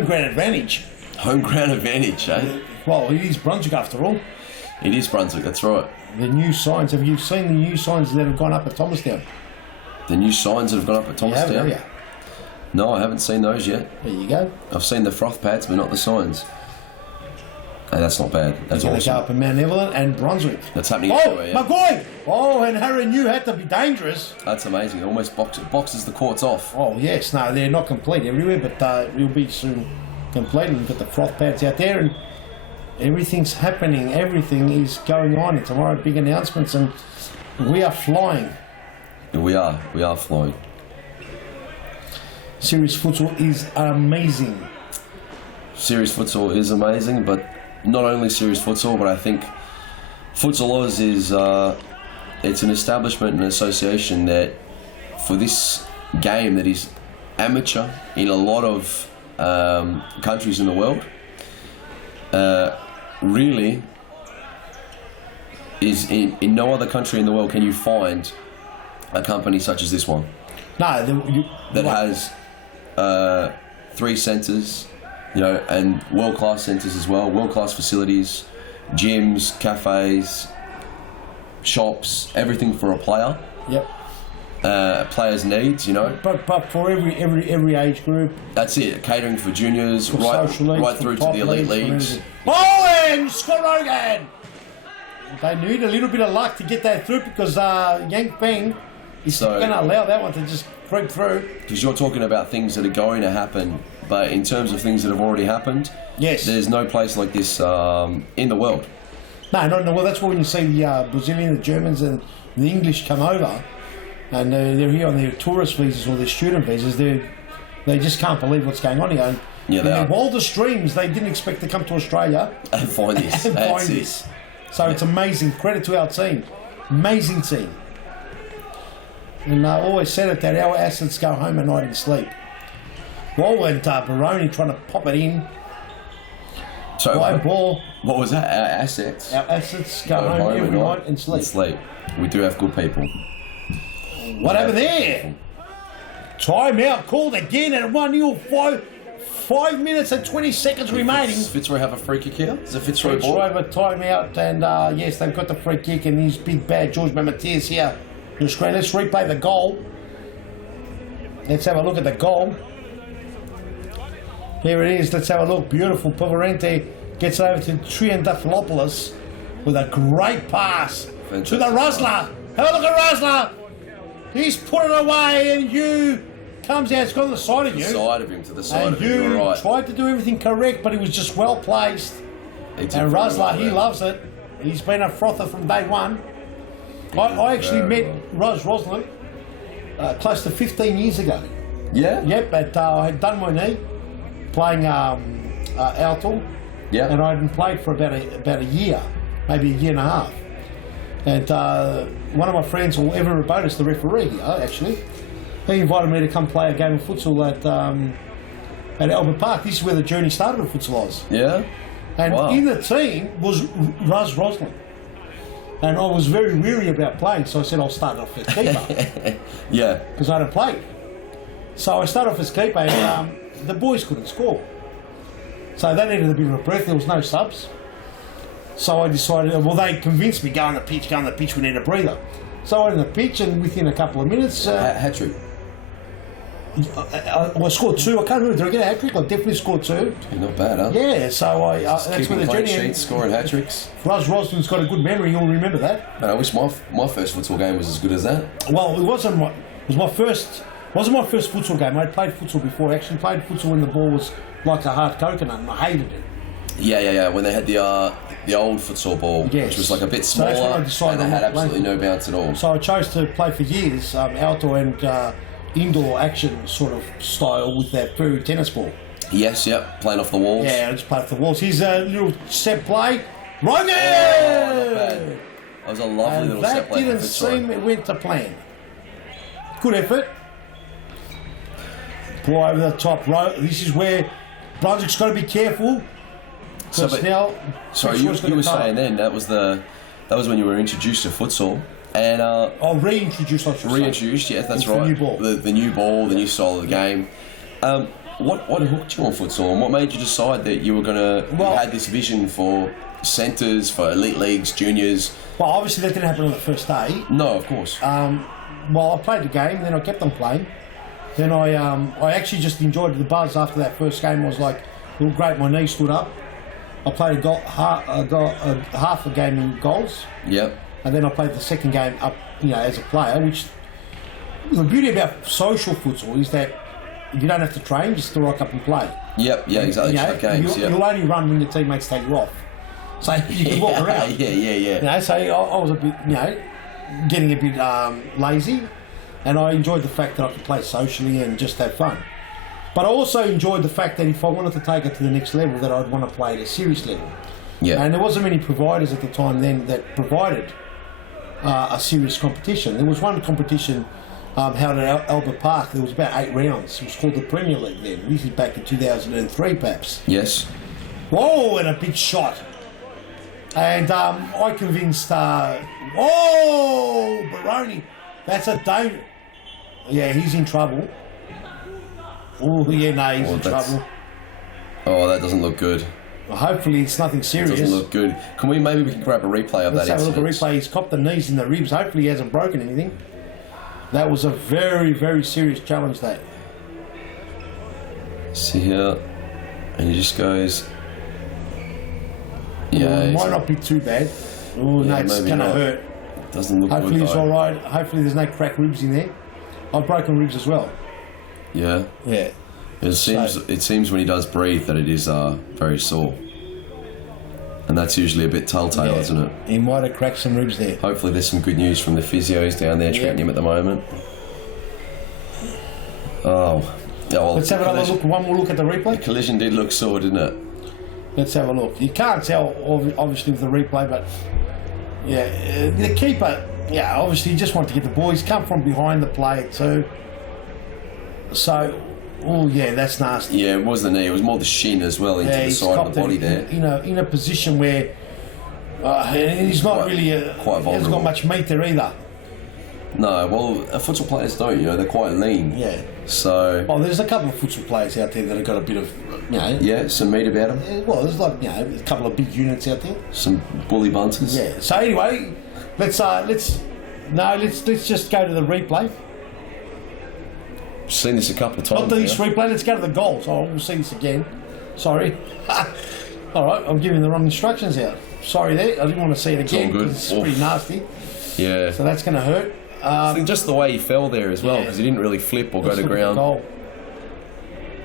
ground advantage. Home ground advantage, eh? Well, it is Brunswick after all. It is Brunswick, that's right. The new signs. Have you seen the new signs that have gone up at Thomastown? The new signs that have gone up at Thomastown? Have you? No, I haven't seen those yet. There you go. I've seen the froth pads, but not the signs. Hey, that's not bad. That's They're awesome. going to go up in Mount Evelyn and Brunswick. That's happening everywhere. Yeah. McGoy! Oh, and Harry and you had to be dangerous. That's amazing. It almost boxes the courts off. Oh, yes. No, they're not complete everywhere, but we'll be soon complete. We've got the froth pads out there, and everything's happening. Everything is going on. And tomorrow, big announcements, and we are flying. We are flying. Series Futsal is amazing. Series Futsal is amazing, but not only Series Futsal, but I think Futsal Oz is it's an establishment and association that for this game that is amateur in a lot of countries in the world, really is in no other country in the world can you find a company such as this one. No, that has 3 centres, and world-class centres as well, world-class facilities, gyms, cafes, shops, everything for a player. Yep. Players' needs, But for every age group. That's it. Catering for juniors, for right leagues, through to the elite leagues. Oh, and Scorogan! They need a little bit of luck to get that through because Yank Bang is going to allow that one to just creep through. Because you're talking about things that are going to happen, but in terms of things that have already happened, yes, there's no place like this in the world. No, not in the world. That's why when you see the Brazilian, the Germans, and the English come over, and they're here on their tourist visas or their student visas, they just can't believe what's going on here. And in their wildest dreams, they didn't expect to come to Australia and find this. So it's amazing. Credit to our team. Amazing team. And I always said it that our assets go home at night and sleep. Well, when Baroni trying to pop it in. So High ball. What was that? Our assets? Our assets go home every night and sleep. We do have good people. What happened there? Time out called again at 1-0. 5 minutes and 20 seconds remaining. Does Fitzroy have a free kick here? Is it Fitzroy ball? Fitzroy with time out, and yes, they've got the free kick, and he's big bad George Mamathias here on the screen. Let's replay the goal. Let's have a look at the goal. Here it is. Let's have a look. Beautiful. Pavarente gets over to Triantafilopoulos with a great pass to the Rosler. Have a look at Rosler. He's put it away, and you comes out. It's got on the side of you. To the side and of him. You were right. tried to do everything correct, but he was just well placed. And Rosler, he loves it. He's been a frother from day one. I actually met Ros Roslin close to 15 years ago. Yeah? Yep, I had done my knee playing Alton. Yeah. And I hadn't played for about a year, maybe a year and a half. And one of my friends, or Evan Rabotis, the referee, actually, he invited me to come play a game of futsal at Albert Park. This is where the journey started with Futsal Oz. Yeah? And Wow. in the team was Ros Roslin. And I was very weary about playing, so I said I'll start off as keeper. Yeah. Because I hadn't played. So I started off as keeper, and the boys couldn't score. So they needed a bit of a breath. There was no subs. So I decided, well, they convinced me, go on the pitch, we need a breather. So I went on the pitch, and within a couple of minutes... hat trick. I scored 2. I can't remember. Did I get a hat trick? I definitely scored 2. Not bad, huh? Yeah, so that's where the journey sheets, scoring hat tricks. Ros Roslin's got a good memory. You'll remember that. Man, I wish my first futsal game was as good as that. Well, it wasn't my first futsal game. I'd played futsal before. I actually played futsal when the ball was like a hard coconut, and I hated it. Yeah. When they had the old futsal ball, Yes. which was like a bit So that's when I smaller, decided and they had I'm not absolutely playing. no bounce at all. So I chose to play for years outdoor and indoor action sort of style with that furry tennis ball. Yes, yep, playing off the walls. Yeah, I just played off the walls. Here's a little set play. Roger! Oh, not bad. That was a lovely And little set that play. didn't for Fitzroy. seem it went to plan. Good effort. Ball over the top row. This is where Brunswick's got to be careful. So, but- now, Sorry, Fitzroy's you gonna were come. saying then that was when you were introduced to futsal, and I'll reintroduce. reintroduced. Yeah, that's It's the right. new ball. The new ball, the new style of the game. What hooked you on futsal, and what made you decide that you were you had this vision for centres, for elite leagues, juniors? Well, obviously that didn't happen on the first day. No, of course. Well, I played the game, then I kept on playing. Then I actually just enjoyed the buzz after that first game. I was like, well, great, my knee stood up. I played half a game in goals. Yep. And then I played the second game up, as a player, which the beauty about social futsal is that you don't have to train, just to rock up and play. Yep. Yeah. Exactly. Just like games. You'll only run when your teammates take you off. So you can walk around. Yeah. So I was a bit, getting a bit lazy, and I enjoyed the fact that I could play socially and just have fun. But I also enjoyed the fact that if I wanted to take it to the next level, that I'd want to play at a serious level. Yeah. And there wasn't many providers at the time then that provided a serious competition. There was one competition held at Albert Park. There was about 8 rounds. It was called the Premier League then. This is back in 2003, perhaps. Yes. Whoa, and a big shot. And I convinced... Baroni. That's a danger. Yeah, he's in trouble. Oh, yeah, no, he's in trouble. Oh, that doesn't look good. Well, hopefully it's nothing It serious. doesn't look good. Maybe we can grab a replay of Let's that have a look incident. at replay. He's copped the knees and the ribs. Hopefully he hasn't broken anything. That was a very, very serious challenge, that. See here, and he just goes. Yeah, Well, it might not be too bad. Oh, no, Yeah, it's maybe going to not. hurt. Doesn't look Hopefully good he's though. all right. Hopefully there's no cracked ribs in there. I've broken ribs as well. Yeah. Yeah. It seems when he does breathe that it is very sore, and that's usually a bit telltale, Yeah. isn't it? He might have cracked some ribs there. Hopefully, there's some good news from the physios down there treating him at the moment. Oh, yeah. Well, Let's have another look. One more look at the The replay. collision did look sore, didn't it? Let's have a look. You can't tell, obviously, with the replay, but yeah, the keeper yeah, obviously, he just wanted to get the ball. He's come from behind the play too. So, oh yeah, that's nasty. Yeah, it was the knee. It was more the shin as well into the side of the body there. In a position where he's not really quite vulnerable. He hasn't got much meat there either. No, well, futsal players don't. You know, they're quite lean. Yeah. So. Well, there's a couple of futsal players out there that have got a bit of, you know. Yeah, some meat about them. Well, there's like, you know, a couple of big units out there. Some bully bunters. Yeah. So anyway, let's just go to the replay. Seen this a couple of times. Not this replay. Let's go to the goal. So we'll see this again. Sorry. All right, I'm giving the wrong instructions out. Sorry there. I didn't want to see it again because it's pretty nasty. Yeah. So that's going to hurt. I think just the way he fell there as well, because he didn't really flip or go to ground.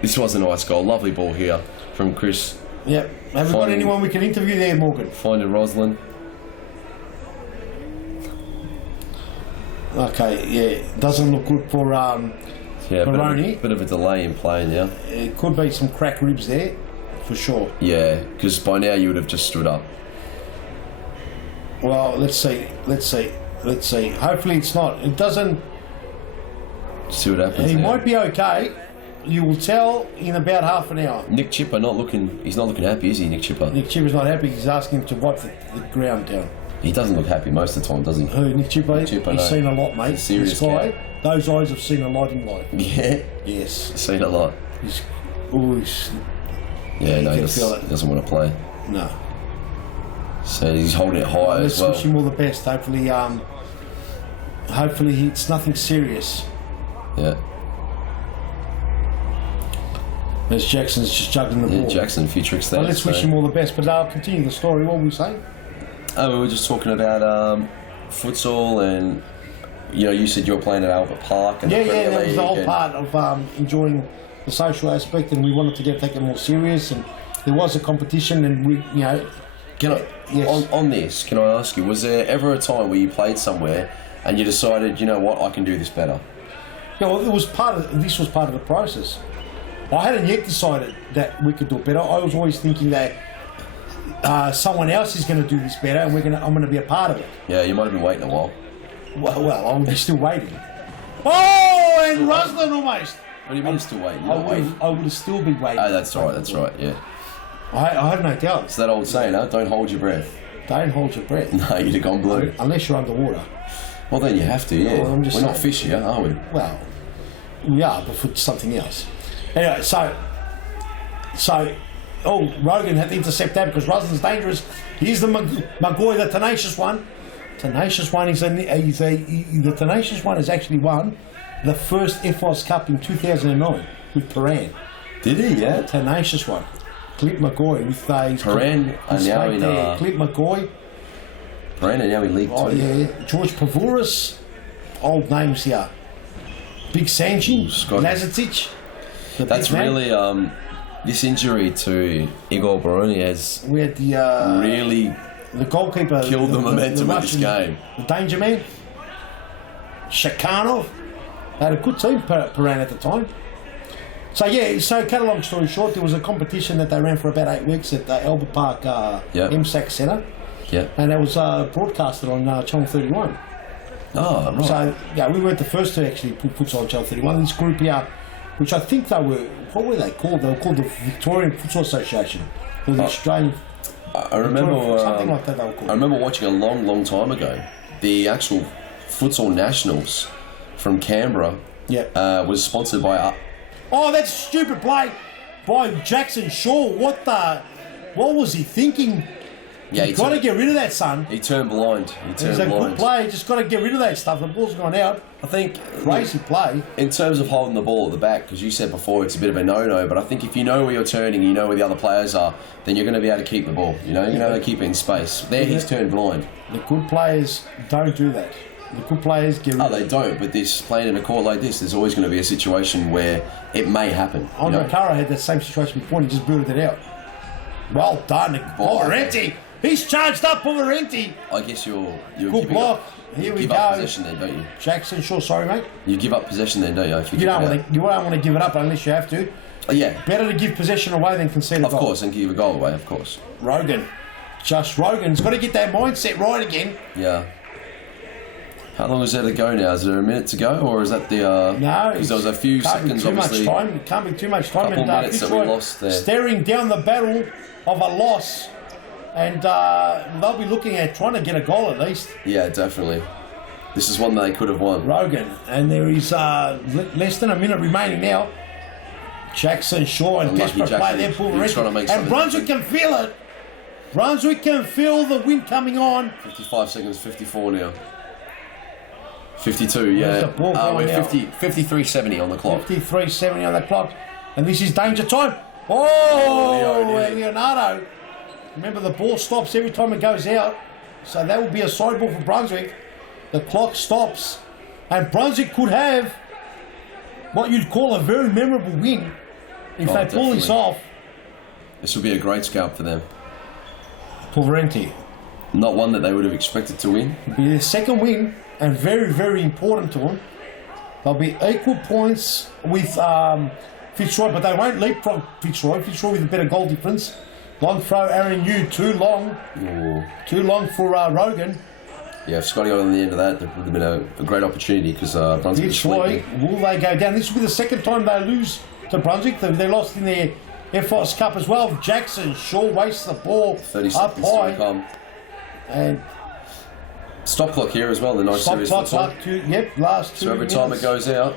This was a nice goal. Lovely ball here from Chris. Yep. Have we got anyone we can interview there, Morgan? Finding Roslyn. Okay, yeah. Doesn't look good for Baroni. Bit of a delay in play now. It could be some cracked ribs there, for sure. Yeah, because by now you would have just stood up. Well, let's see. Hopefully it's not. It doesn't. See what happens. He now. might be okay. You will tell in about half an hour. Nick Chipper he's not looking happy, is he, Nick Chipper? Nick Chipper's not happy. He's asking him to wipe the ground down. He doesn't look happy most of the time, does he? Who, Nick Chipper? Nick Chipper, He's seen a lot, mate. Serious this guy, guy. those eyes have seen a lot in life. Yeah? Yes. Seen a lot. He's yeah, no, he doesn't want to play. No. So he's holding it high as well. Let's wish him all the best. Hopefully it's nothing serious. Yeah. There's Jackson's just juggling the ball. Yeah, Jackson, a few tricks there. Well, let's wish him all the best, but I'll continue the story. What were we saying? Oh, we were just talking about futsal, and you said you were playing at Albert Park. And that was the whole part of enjoying the social aspect, and we wanted to take it more serious. And there was a competition, and we, on this, can I ask you, was there ever a time where you played somewhere and you decided, you know what, I can do this better? Yeah, well, this was part of the process. I hadn't yet decided that we could do it better. I was always thinking that someone else is going to do this better, and I'm going to be a part of it. Yeah, you might have been waiting a while. Well, I would be still waiting. Oh, and Roslyn almost. What do you mean still waiting? I would have still been waiting. Oh, that's right, yeah. I have no doubt. It's that old saying, don't hold your breath. Don't hold your breath. No, you'd have gone blue. Unless you're underwater. Well, then you have to, yeah. Well, we're not fish here, are we? Well, we are, but for something else. Anyway, so Rogan had to intercept that because Roslyn's dangerous. He's the Magoy, the tenacious one. Tenacious one the tenacious one has actually won the first FOS Cup in 2009 with Paran. Did he? Yeah. Tenacious one. Clip McCoy with Paran are now in Clip McCoy. Paran are now in League 2. Oh yeah. George Pavouris. Old names here. Big Sanchin. Lazatic. That's really this injury to Igor Baroni has really the goalkeeper killed the momentum of this game. The danger man, Shakanov, they had a good team, Paran at the time. So cut a long story short, there was a competition that they ran for about 8 weeks at the Albert Park MSAC Centre. Yeah. And that was broadcasted on Channel 31. Oh, right. So, we weren't the first to actually put futsal on Channel 31. This group here, which I think they were, what were they called? They were called the Victorian Futsal Association, or the Australian. I remember something like that they were called. I remember watching a long time ago the actual Futsal Nationals from Canberra. Yeah. Was sponsored by. Oh, that's a stupid play by Jackson Shaw. What was he thinking? Yeah, you've got to get rid of that, son. He turned blind. It's a good play. Just got to get rid of that stuff. The ball's gone out. I think crazy play. In terms of holding the ball at the back, because you said before it's a bit of a no-no, but I think if you know where you're turning, you know where the other players are, then you're going to be able to keep the ball. You're going to be able to keep it in space. There, he's turned blind. The good players don't do that. The good players get rid of it. They don't, but playing in a court like this, there's always going to be a situation where it may happen. Andre Cara had that same situation before and he just built it out. Well done, Poverenti. He's charged up, Poverenti. I guess you're good block. Here we give go. Up possession then, don't you? Jackson, sure, sorry, mate. You give up possession then, don't you? You don't want to give it up unless you have to. Yeah. Better to give possession away than concede a goal. Of course, and give a goal away, of course. Rogan's got to get that mindset right again. Yeah. How long is there to go now? Is there a minute to go, or is that the? No, because there was a few seconds. Too much Obviously, time. It can't be too much time. Couple minutes that we lost there. Staring down the barrel of a loss, and they'll be looking at trying to get a goal at least. Yeah, definitely. This is one they could have won. Rogan, and there is less than a minute remaining now. Jackson Shaw and Unlucky desperate play there, and Brunswick can feel it. Brunswick can feel the wind coming on. 55 seconds, 54 now. 52, yeah. We're 53.70 on the clock. 53.70 on the clock. And this is danger time. Oh, Leonardo. Remember, the ball stops every time it goes out. So that will be a side ball for Brunswick. The clock stops. And Brunswick could have what you'd call a very memorable win if they pull this off. This will be a great scalp for them. Pulverenti. Not one that they would have expected to win. It'll be their second win, and very, very important to them. They'll be equal points with Fitzroy, but they won't leapfrog Fitzroy. Fitzroy with a better goal difference. Long throw, Aaron Yu, too long. Ooh. Too long for Rogan. Yeah, if Scotty got on the end of that, there would have been a great opportunity because Brunswick was Fitzroy, will they go down? This will be the second time they lose to Brunswick. They lost in their FOS Cup as well. Jackson Shaw wastes the ball 30 up seconds high. to come. And stop clock here as well, the nice series last two So every time it goes out,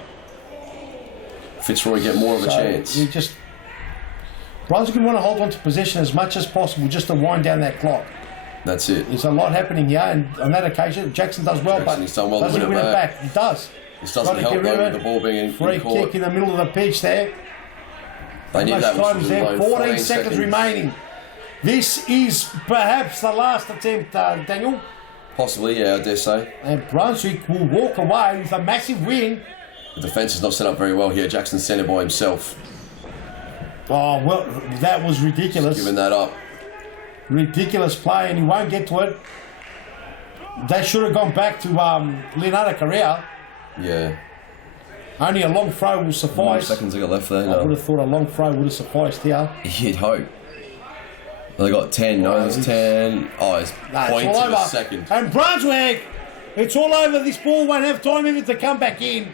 Fitzroy get more of a chance. Brunswick want to hold on to possession as much as possible just to wind down that clock. That's it. There's a lot happening here, and on that occasion, Jackson does well, but done well doesn't win it back. He does. This doesn't help though with the ball being in free court. Kick in the middle of the pitch there. They need that time there. 14 seconds seconds remaining. This is perhaps the last attempt, Daniel. Possibly, yeah, I dare say. And Brunswick will walk away with a massive win. The defence is not set up very well here. Jackson's centre by himself. Oh, well, that was ridiculous. Giving that up. Ridiculous play, and he won't get to it. They should have gone back to Leonardo Correa. Yeah. Only a long throw will suffice. 9 seconds they got left there. I would have thought a long throw would have sufficed here. You'd hope. Well, they got 10. No, there's 10. Oh, it's points in a second. And Brunswick, it's all over. This ball won't have time even to come back in.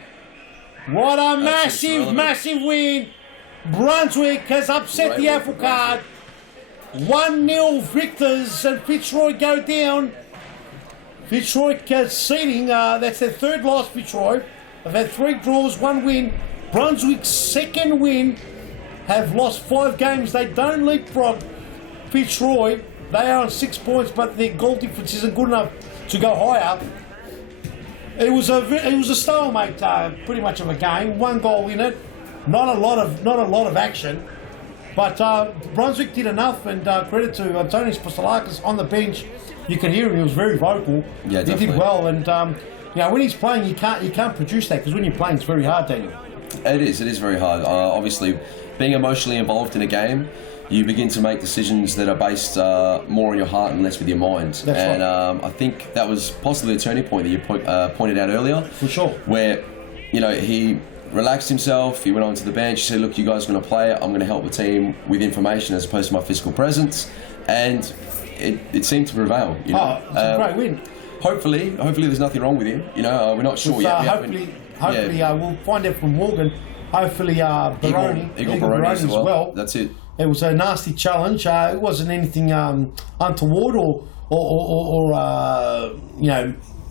What a massive win. Brunswick has upset the apple cart. 1-0 victors, and Fitzroy go down. Fitzroy conceding, that's their third loss, Fitzroy. They've had 3 draws, 1 win. Brunswick's second win, have lost 5 games. They don't leapfrog Fitzroy. They are on 6 points, but their goal difference isn't good enough to go higher. It was a stalemate, pretty much of a game. 1 goal in it, not a lot of action. But Brunswick did enough, and credit to Antonis Pastalakis on the bench. You can hear him; he was very vocal. Yeah, definitely. He did well, and when he's playing, you can't produce that because when you're playing, it's very hard, Daniel. It is very hard. Obviously, being emotionally involved in a game, you begin to make decisions that are based more on your heart and less with your mind. That's right. I think that was possibly a turning point that you pointed out earlier. For sure. Where, he relaxed himself, he went onto the bench, he said, look, you guys are going to play, I'm going to help the team with information as opposed to my physical presence, and it seemed to prevail. It's a great win. Hopefully there's nothing wrong with him. We're not sure yet. Hopefully, we'll find out from Morgan. Hopefully, Baroni, Eagle Baroni as well. That's it. It was a nasty challenge. It wasn't anything untoward or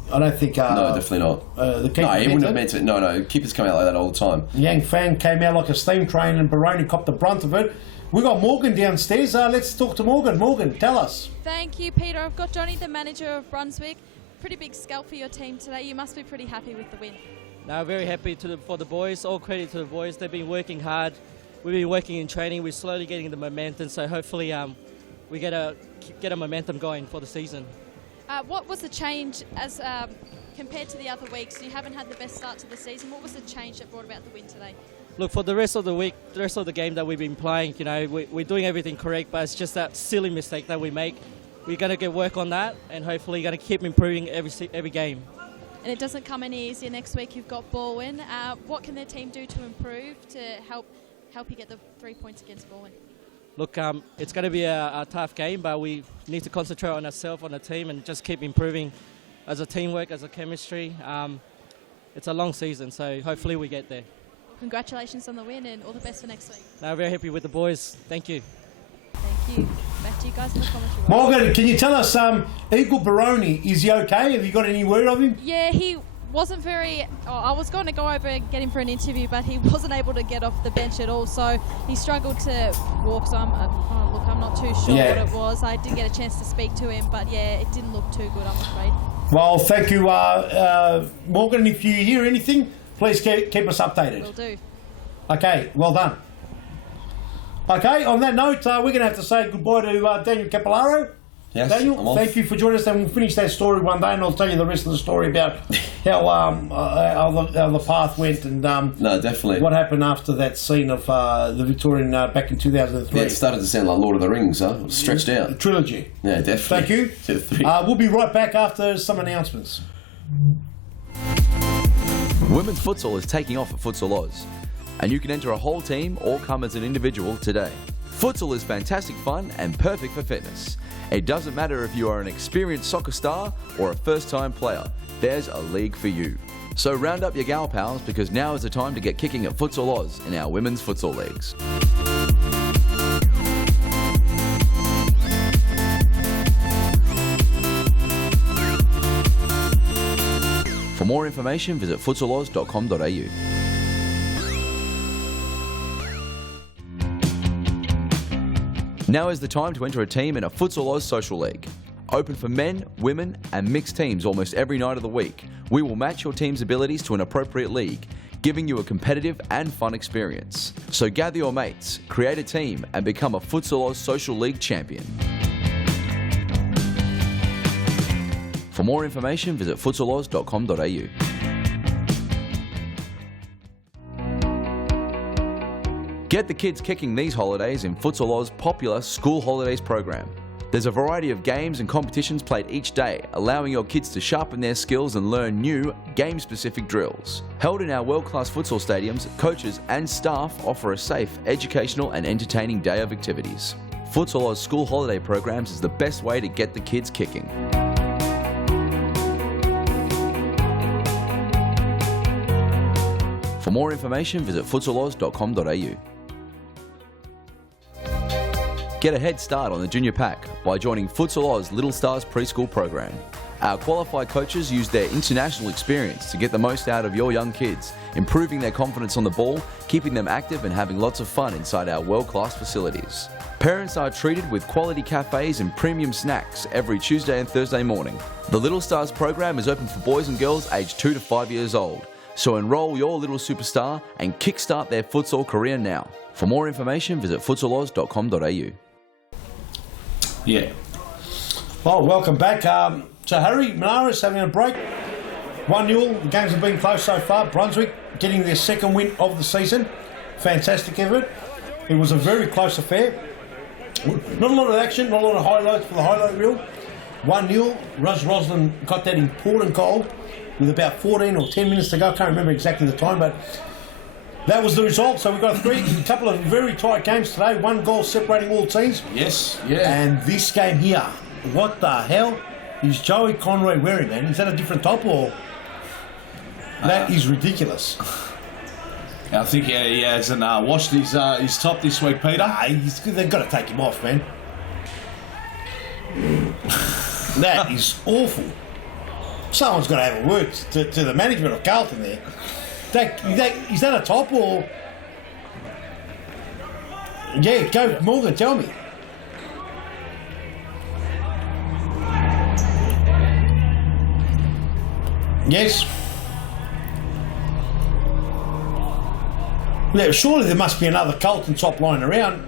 I don't think... no, definitely not. The keeper he wouldn't have meant it. No, keepers come out like that all the time. Yang Fan came out like a steam train and Baroni copped the brunt of it. We got Morgan downstairs. Let's talk to Morgan. Morgan, tell us. Thank you, Peter. I've got Johnny, the manager of Brunswick. Pretty big scalp for your team today. You must be pretty happy with the win. No, very happy for the boys. All credit to the boys. They've been working hard. We've been working in training. We're slowly getting the momentum. So hopefully we get a momentum going for the season. What was the change as compared to the other weeks? You haven't had the best start to the season. What was the change that brought about the win today? Look, for the rest of the week, the rest of the game that we've been playing, we're doing everything correct, but it's just that silly mistake that we make. We're going to get work on that, and hopefully going to keep improving every game. And it doesn't come any easier next week. You've got Baldwin. What can their team do to improve to help you get the 3 points against Baldwin? Look, it's going to be a tough game, but we need to concentrate on ourselves, on the team, and just keep improving as a teamwork, as a chemistry. It's a long season, so hopefully we get there. Congratulations on the win and all the best for next week. No, very happy with the boys. Thank you. Thank you. Back to you guys in the commentary. Morgan, can you tell us, Eagle Baroni, is he okay? Have you got any word of him? Yeah, he wasn't very... I was going to go over and get him for an interview, but he wasn't able to get off the bench at all, so he struggled to walk. So I'm not too sure what it was. I didn't get a chance to speak to him, but yeah, it didn't look too good, I'm afraid. Well, thank you, Morgan. If you hear anything, please keep us updated. Will do. Okay, well done. Okay, on that note, we're going to have to say goodbye to Daniel Capillaro. Yes, Daniel, thank you for joining us, and we'll finish that story one day, and I'll tell you the rest of the story about how the path went and no, definitely what happened after that scene of the Victorian back in 2003. Yeah, it started to sound like Lord of the Rings, huh? It was stretched out. The trilogy. Yeah, definitely. Thank you. We'll be right back after some announcements. Women's futsal is taking off at Futsal Oz, and you can enter a whole team or come as an individual today. Futsal is fantastic fun and perfect for fitness. It doesn't matter if you are an experienced soccer star or a first-time player, there's a league for you. So round up your gal pals, because now is the time to get kicking at Futsal Oz in our women's futsal leagues. For more information, visit futsaloz.com.au. Now is the time to enter a team in a Futsal Oz Social League. Open for men, women and mixed teams almost every night of the week. We will match your team's abilities to an appropriate league, giving you a competitive and fun experience. So gather your mates, create a team and become a Futsal Oz Social League champion. For more information, visit futsaloz.com.au. Get the kids kicking these holidays in Futsal Oz's popular School Holidays program. There's a variety of games and competitions played each day, allowing your kids to sharpen their skills and learn new, game-specific drills. Held in our world-class futsal stadiums, coaches and staff offer a safe, educational and entertaining day of activities. Futsal Oz School Holiday programs is the best way to get the kids kicking. For more information, visit futsaloz.com.au. Get a head start on the junior pack by joining Futsal Oz Little Stars preschool program. Our qualified coaches use their international experience to get the most out of your young kids, improving their confidence on the ball, keeping them active and having lots of fun inside our world-class facilities. Parents are treated with quality cafes and premium snacks every Tuesday and Thursday morning. The Little Stars program is open for boys and girls aged 2 to 5 years old. So enroll your little superstar and kickstart their futsal career now. For more information, visit futsaloz.com.au. Yeah. Well, welcome back. So Harry Manaras having a break. 1-0. The games have been close so far. Brunswick getting their second win of the season. Fantastic effort. It was a very close affair. Not a lot of action, not a lot of highlights for the highlight reel. 1-0. Roslin got that important goal with about 14 or 10 minutes to go. I can't remember exactly the time, but that was the result. So we've got a couple of very tight games today. 1 goal separating all teams. Yes, yeah. And this game here, what the hell is Joey Conroy wearing, man? Is that a different top or? That is ridiculous. I think he hasn't washed his top this week, Peter. They've got to take him off, man. That is awful. Someone's got to have a word to the management of Carlton there. Is that a top or? Yeah, go Morgan, tell me. Yes. Now, surely there must be another Carlton top lying around.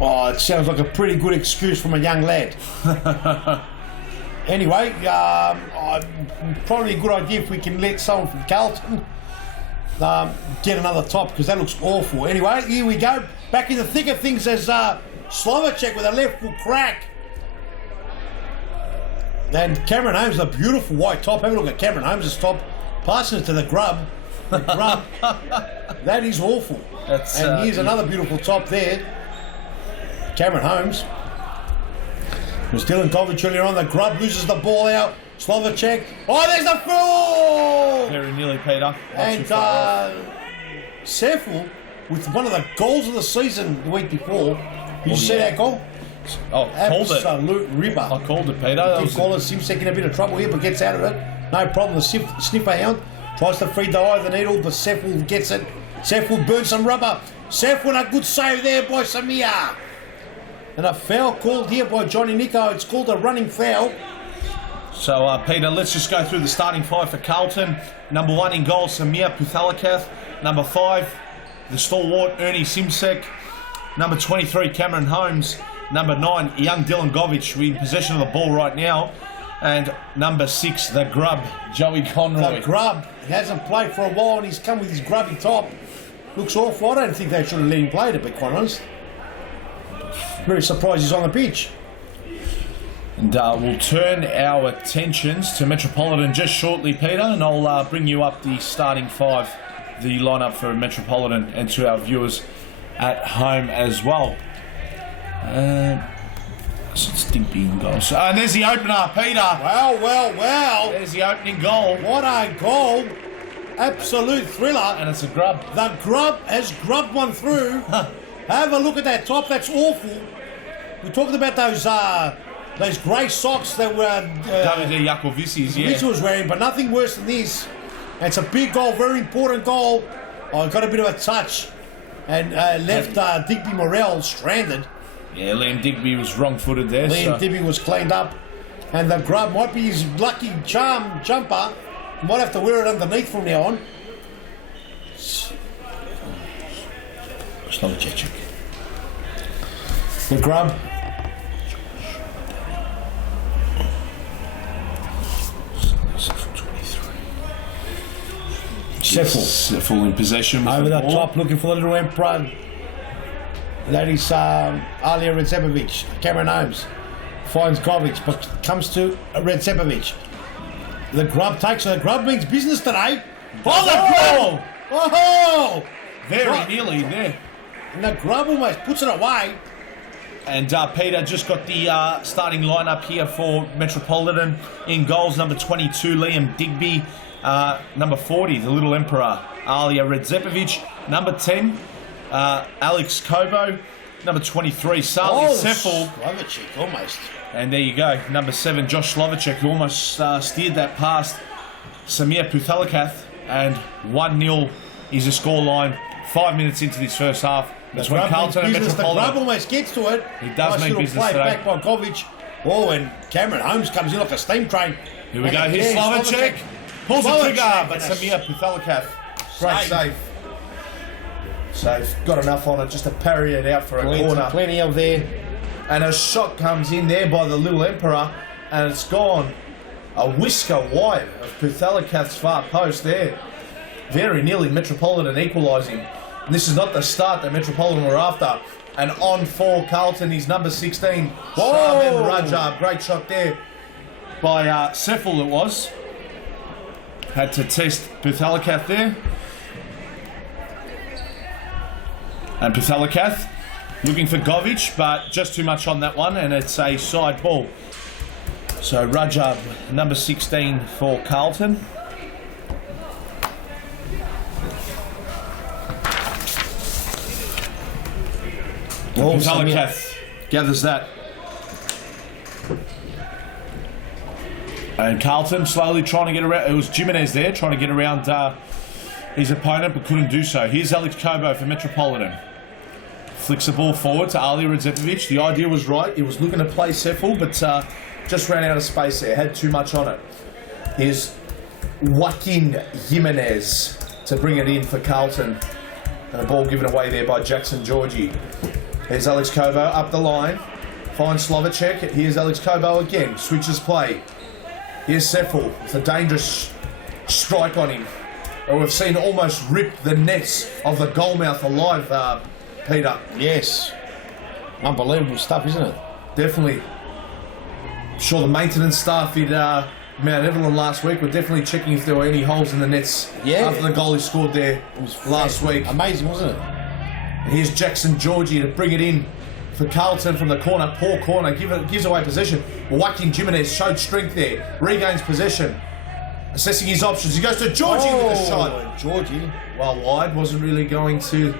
Oh, it sounds like a pretty good excuse from a young lad. Anyway, probably a good idea if we can let someone from Carlton get another top, because that looks awful. Anyway, here we go. Back in the thick of things as Slovacek with a left foot crack. And Cameron Holmes, a beautiful white top. Have a look at Cameron Holmes' top. Passing it to the grub. That is awful. And here's another beautiful top there. Cameron Holmes. was Dylan Kovic earlier on. The grub loses the ball out. Slovacek. Oh, there's the foul! Very nearly, Peter. And Sefel, with one of the goals of the season the week before. Did you see that goal? Oh, called it. Absolute ripper. I called it, Peter. Simsek in a bit of trouble here, but gets out of it. No problem. The sniffer hound tries to feed the eye of the needle, but Sefel gets it. Sefel burns some rubber. Sefel, a good save there by Samir. And a foul called here by Johnny Nico. It's called a running foul. So, Peter, let's just go through the starting 5 for Carlton. Number 1 in goal, Samir Puthalakath. Number 5, the stalwart, Ernie Simsek. Number 23, Cameron Holmes. Number 9, young Dylan Govic, in possession of the ball right now. And number 6, the grub, Joey Conroy. The grub. He hasn't played for a while and he's come with his grubby top. Looks awful. I don't think they should have let him play, to be quite honest. Very surprised he's on the pitch. And we'll turn our attentions to Metropolitan just shortly, Peter, and I'll bring you up the starting 5, the lineup for Metropolitan, and to our viewers at home as well. It's Digby in goal. So, and there's the opener, Peter. Well. There's the opening goal. What a goal. Absolute thriller. And it's a grub. The grub has grubbed one through. Have a look at that top. That's awful. We're talking about those grey socks that were WD Yakovici's, yeah. Mitchell was wearing, but nothing worse than this. And it's a big goal, very important goal. Oh, got a bit of a touch and left Digby Morrell stranded. Yeah, Liam Digby was wrong-footed there. Liam Digby was cleaned up. And the grub might be his lucky charm jumper. He might have to wear it underneath from now on. Slovacek. The grub. Sefel in possession. Over the top, looking for the little emperor. That is Alia Redzepovic. Cameron Holmes finds Govic, but comes to Redzepovic. The grub takes it. The grub means business today. Oh, the goal! Oh! Very nearly there. And the grub almost puts it away. And Peter just got the starting lineup here for Metropolitan. In goals, number 22, Liam Digby. Number 40, the Little Emperor, Alia Redzepovic. Number 10, Alex Kobo. Number 23, Sali Sefel. Slovacek, almost. And there you go. Number 7, Josh Slovacek, who almost steered that past Samir Puthalakath. And 1-0 is the scoreline 5 minutes into this first half. Between Carlton and Metropolitan. The grub almost gets to it. He does mean business today. Back by Govic. Oh, and Cameron Holmes comes in like a steam train. Here we go. Here's Slovacek. Pulls the trigger, but Samir Puthalakath. Great save. Got enough on it just to parry it out for a corner. Plenty of there. And a shot comes in there by the Little Emperor, and it's gone a whisker wide of Puthalakath's far post there. Very nearly Metropolitan equalising. And this is not the start that Metropolitan were after. And on for Carlton, he's number 16. Sarman Rajab. Great shot there by Sefel it was. Had to test Puthalakath there. And Puthalakath looking for Govic, but just too much on that one, and it's a side ball. So Rajab, number 16 for Carlton. Puthalakath gathers that. And Carlton slowly trying to get around. It was Jimenez there trying to get around his opponent, but couldn't do so. Here's Alex Kobo for Metropolitan. Flicks the ball forward to Ali Redzepovic. The idea was right. He was looking to play Sefel, but just ran out of space there. Had too much on it. Here's Joaquin Jimenez to bring it in for Carlton. And the ball given away there by Jackson Georgie. Here's Alex Kobo up the line. Finds Slovacek. Here's Alex Kobo again. Switches play. Here's Sefel with a dangerous strike on him. And we've seen almost rip the nets of the goalmouth alive, Peter. Yes. Unbelievable stuff, isn't it? Definitely. I'm sure the maintenance staff at Mount Evelyn last week were definitely checking if there were any holes in the nets after the goal he scored there last week. Amazing, wasn't it? And here's Jackson Georgie to bring it in for Carlton from the corner. Poor corner, gives away possession. Joaquin Jimenez showed strength there. Regains possession. Assessing his options. He goes to Georgie with a shot. Georgie. Well wide. Wasn't really going to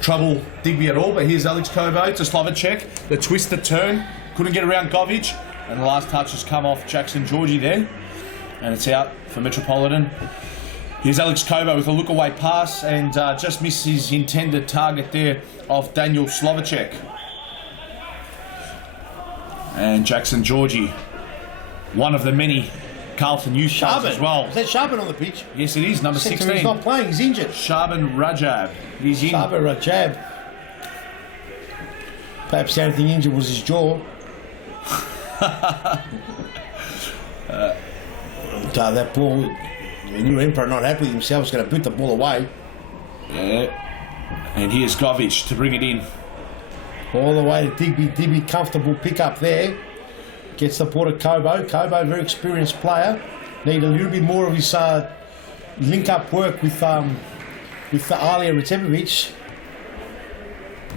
trouble Digby at all. But here's Alex Kovo to Slovacek. The twisted turn. Couldn't get around Govic. And the last touch has come off Jackson Georgie there. And it's out for Metropolitan. Here's Alex Kovo with a look-away pass and just missed his intended target there of Daniel Slovacek. And Jackson Georgie, one of the many Carlton youth stars as well. Is that Shaban on the pitch? Yes, it is, number 16. He's not playing, he's injured. Shaban Rajab. He's in. Shaban Rajab. Perhaps the only thing injured was his jaw. That ball, the new Emperor not happy with himself, is going to put the ball away. Yeah. And here's Govic to bring it in. All the way to Digby. Digby, comfortable pick up there. Gets the ball to Kobo. Kobo, very experienced player. Need a little bit more of his link-up work with Alia Recepovic.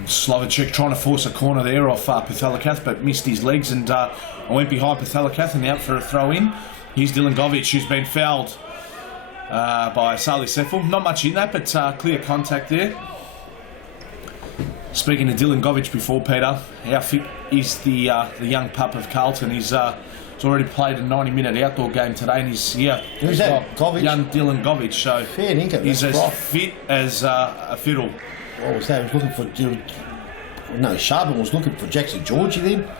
Slovacek trying to force a corner there off Pathelakath, but missed his legs and went behind Pathelakath and out for a throw-in. Here's Dylan Govic, who's been fouled by Salih Sefel. Not much in that, but clear contact there. Speaking of Dylan Govic before, Peter, how fit is the young pup of Carlton? He's already played a 90-minute outdoor game today, and he's Who's that? Govic? Young Dylan Govic. So fair dinkum. He's as fit as a fiddle. What was that? He was looking for... No, Shaban was looking for Jackson Georgie then.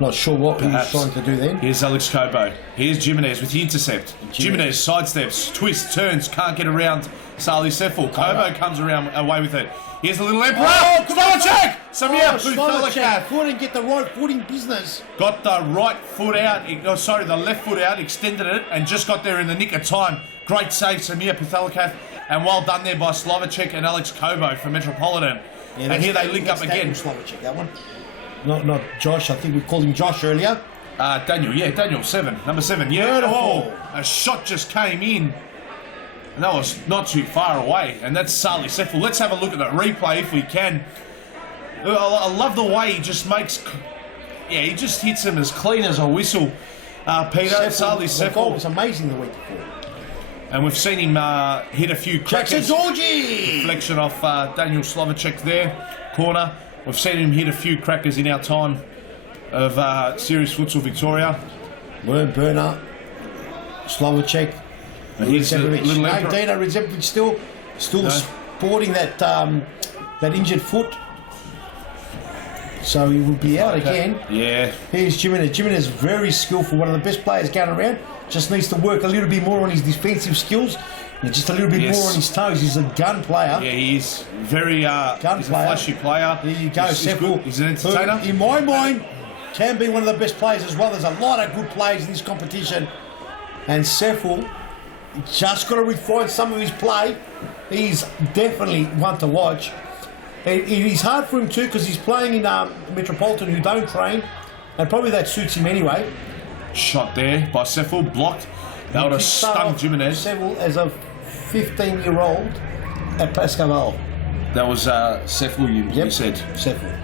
Not sure what he was trying to do then. Here's Alex Kobo. Here's Jimenez with the intercept. Jimenez sidesteps, twists, turns, can't get around Salih Sefel. Kobo comes around away with it. Here's the little Emperor. Oh, Slovacek! Samir Slovacek couldn't get the right foot in business. Got the right foot out, the left foot out, extended it, and just got there in the nick of time. Great save, Samir Pathelakath, and well done there by Slovacek and Alex Kobo for Metropolitan. Yeah, and here they link up again. Slovacek, that one. Not Josh. I think we called him Josh earlier. Daniel, number 7. Yeah, beautiful. A shot just came in. And that was not too far away. And that's Salih Sefel. Let's have a look at the replay if we can. I love the way he just makes... Yeah, he just hits him as clean as a whistle. Peter, Salih Sefel. The goal was amazing the week before. And we've seen him hit a few crackers. Jackson Georgie! Reflection off Daniel Slovacek there. Corner. We've seen him hit a few crackers in our time of Series Futsal Victoria. Worm Burner, Slovacek, Recepovic. Dino Recepovic still sporting that injured foot. So he will be out again. Yeah. Here's Jimenez. Jimenez is very skillful, one of the best players going around. Just needs to work a little bit more on his defensive skills. And just a little bit more on his toes. He's a gun player. Yeah, he is. He's a flashy player. There you go, Sefel. He's an entertainer. In my mind, can be one of the best players as well. There's a lot of good players in this competition. And Sefel just got to refine some of his play. He's definitely one to watch. It is hard for him too because he's playing in Metropolitan who don't train. And probably that suits him anyway. Shot there by Sefel, blocked. That would have stung Jimenez. Sefel as a 15-year-old at Pascoe. That was Sefel, you said. Sefel.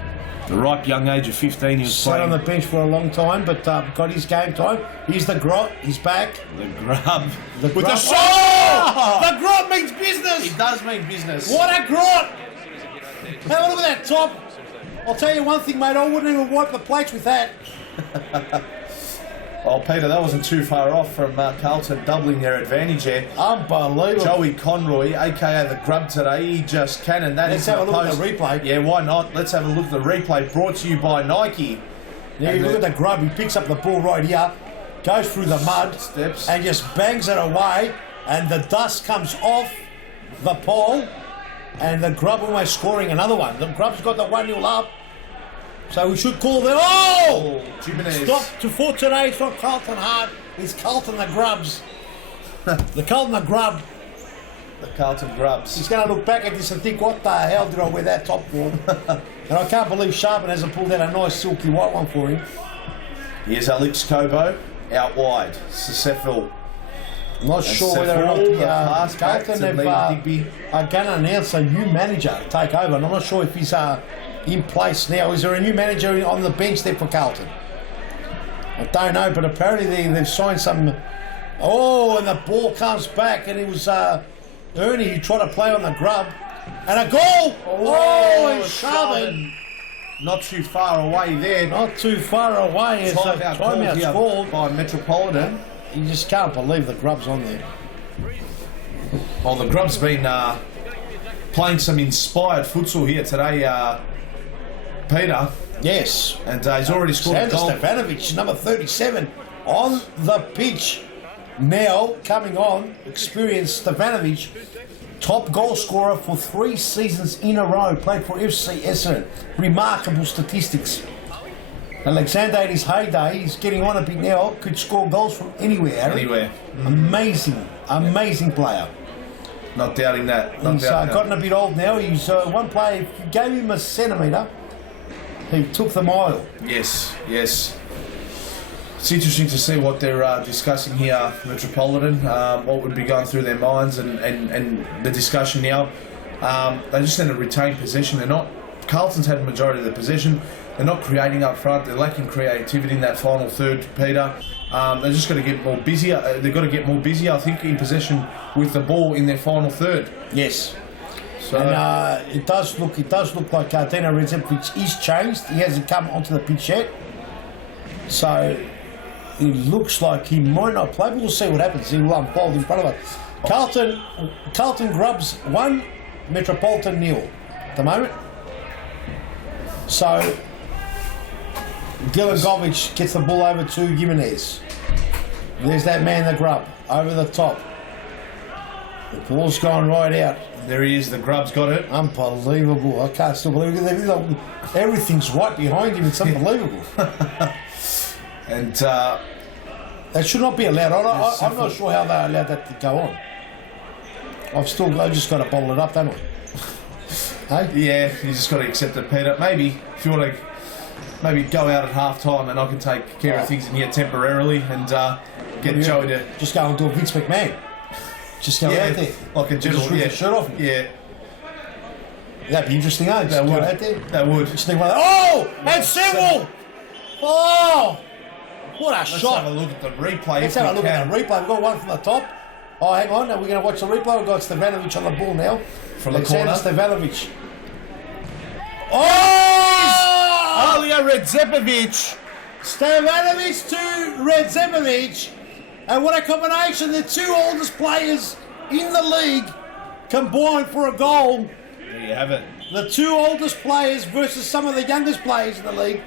The ripe young age of 15, he was sat on the bench for a long time, but got his game time. Here's the Grot, he's back. The Grub. With the shot! Oh! The Grot means business! It does mean business. What a Grot! Have a look at that top. I'll tell you one thing, mate, I wouldn't even wipe the plates with that. Well, Peter, that wasn't too far off from Carlton doubling their advantage there. Unbelievable. Joey Conroy, a.k.a. the Grub today, he just cannoned that. Let's have a look at the replay. Yeah, why not? Let's have a look at the replay brought to you by Nike. Yeah, you look at the Grub, he picks up the ball right here, goes through the mud, steps, and just bangs it away, and the dust comes off the pole, and the Grub almost scoring another one. The Grub's got the 1-0 up. So we should call them. Oh! Jimenez. Stop for today. It's not Carlton Hard. It's Carlton the Grubs. The Carlton the Grub. The Carlton Grubs. He's going to look back at this and think, what the hell did I wear that top for? And I can't believe Sharpen hasn't pulled out a nice silky white one for him. Here's Alex Kobo out wide. Sefel I'm not sure whether or not the Carlton are going to announce a new manager to take over. And I'm not sure if he's in place now. Is there a new manager on the bench there for Carlton? I don't know, but apparently they've signed some... Oh, and the ball comes back, and it was Ernie who tried to play on the grub. And a goal! Oh, he's shoving. Not too far away there. Not too far away. It's a timeout called by Metropolitan. You just can't believe the grub's on there. Well, the grub's been playing some inspired futsal here today, Peter. Yes. And he's already scored a goal. Stefanovic, number 37, on the pitch. Now, coming on, experienced Stefanovic, top goal scorer for 3 seasons in a row, played for FC Essendon. Remarkable statistics. Alexander in his heyday, he's getting on a bit now, could score goals from anywhere. Anywhere. Amazing player. Not doubting that. He's gotten a bit old now. He's one player, if you gave him a centimetre, he took the mile. Yes. It's interesting to see what they're discussing here, Metropolitan, what would be going through their minds and the discussion now. They just need to retain possession. Carlton's had the majority of the possession. They're not creating up front. They're lacking creativity in that final third, Peter. They're just got to get more busier. They've got to get more busy, I think, in possession with the ball in their final third. Yes. So, and it does look like Dino Redzepovic is changed. He hasn't come onto the pitch yet. So it looks like he might not play, but we'll see what happens. He will unfold in front of us. Carlton grubs 1, Metropolitan 0 at the moment. So Dylan Govic gets the ball over to Jimenez. There's that man, the grub, over the top. The ball's gone right out. There he is, the grub's got it. Unbelievable. I can't still believe it. Everything's right behind him. It's unbelievable. And that should not be allowed. I'm not sure how they allowed that to go on. I've just got to bottle it up, don't I? Hey? Yeah, you just got to accept it, Peter. Maybe if you want to, go out at half time and I can take care of things in here temporarily and get Joey to just go and do a Vince McMahon. Just go out there, like a general. Just rip the shirt off him. Yeah, that'd be interesting, eh? That would. Out there. That would. Just think about that. Oh, and Sewell! Oh, what a shot! Let's have a look at the replay. Let's have a look at the replay. We've got one from the top. Oh, hang on. Now we're going to watch the replay. We've got Stefanovic on the ball now. From the corner. Stefanovic. Oh! Alija Redzepovic. Stefanovic to Redzepovic. And what a combination. The 2 oldest players in the league combined for a goal. There you have it. The 2 oldest players versus some of the youngest players in the league.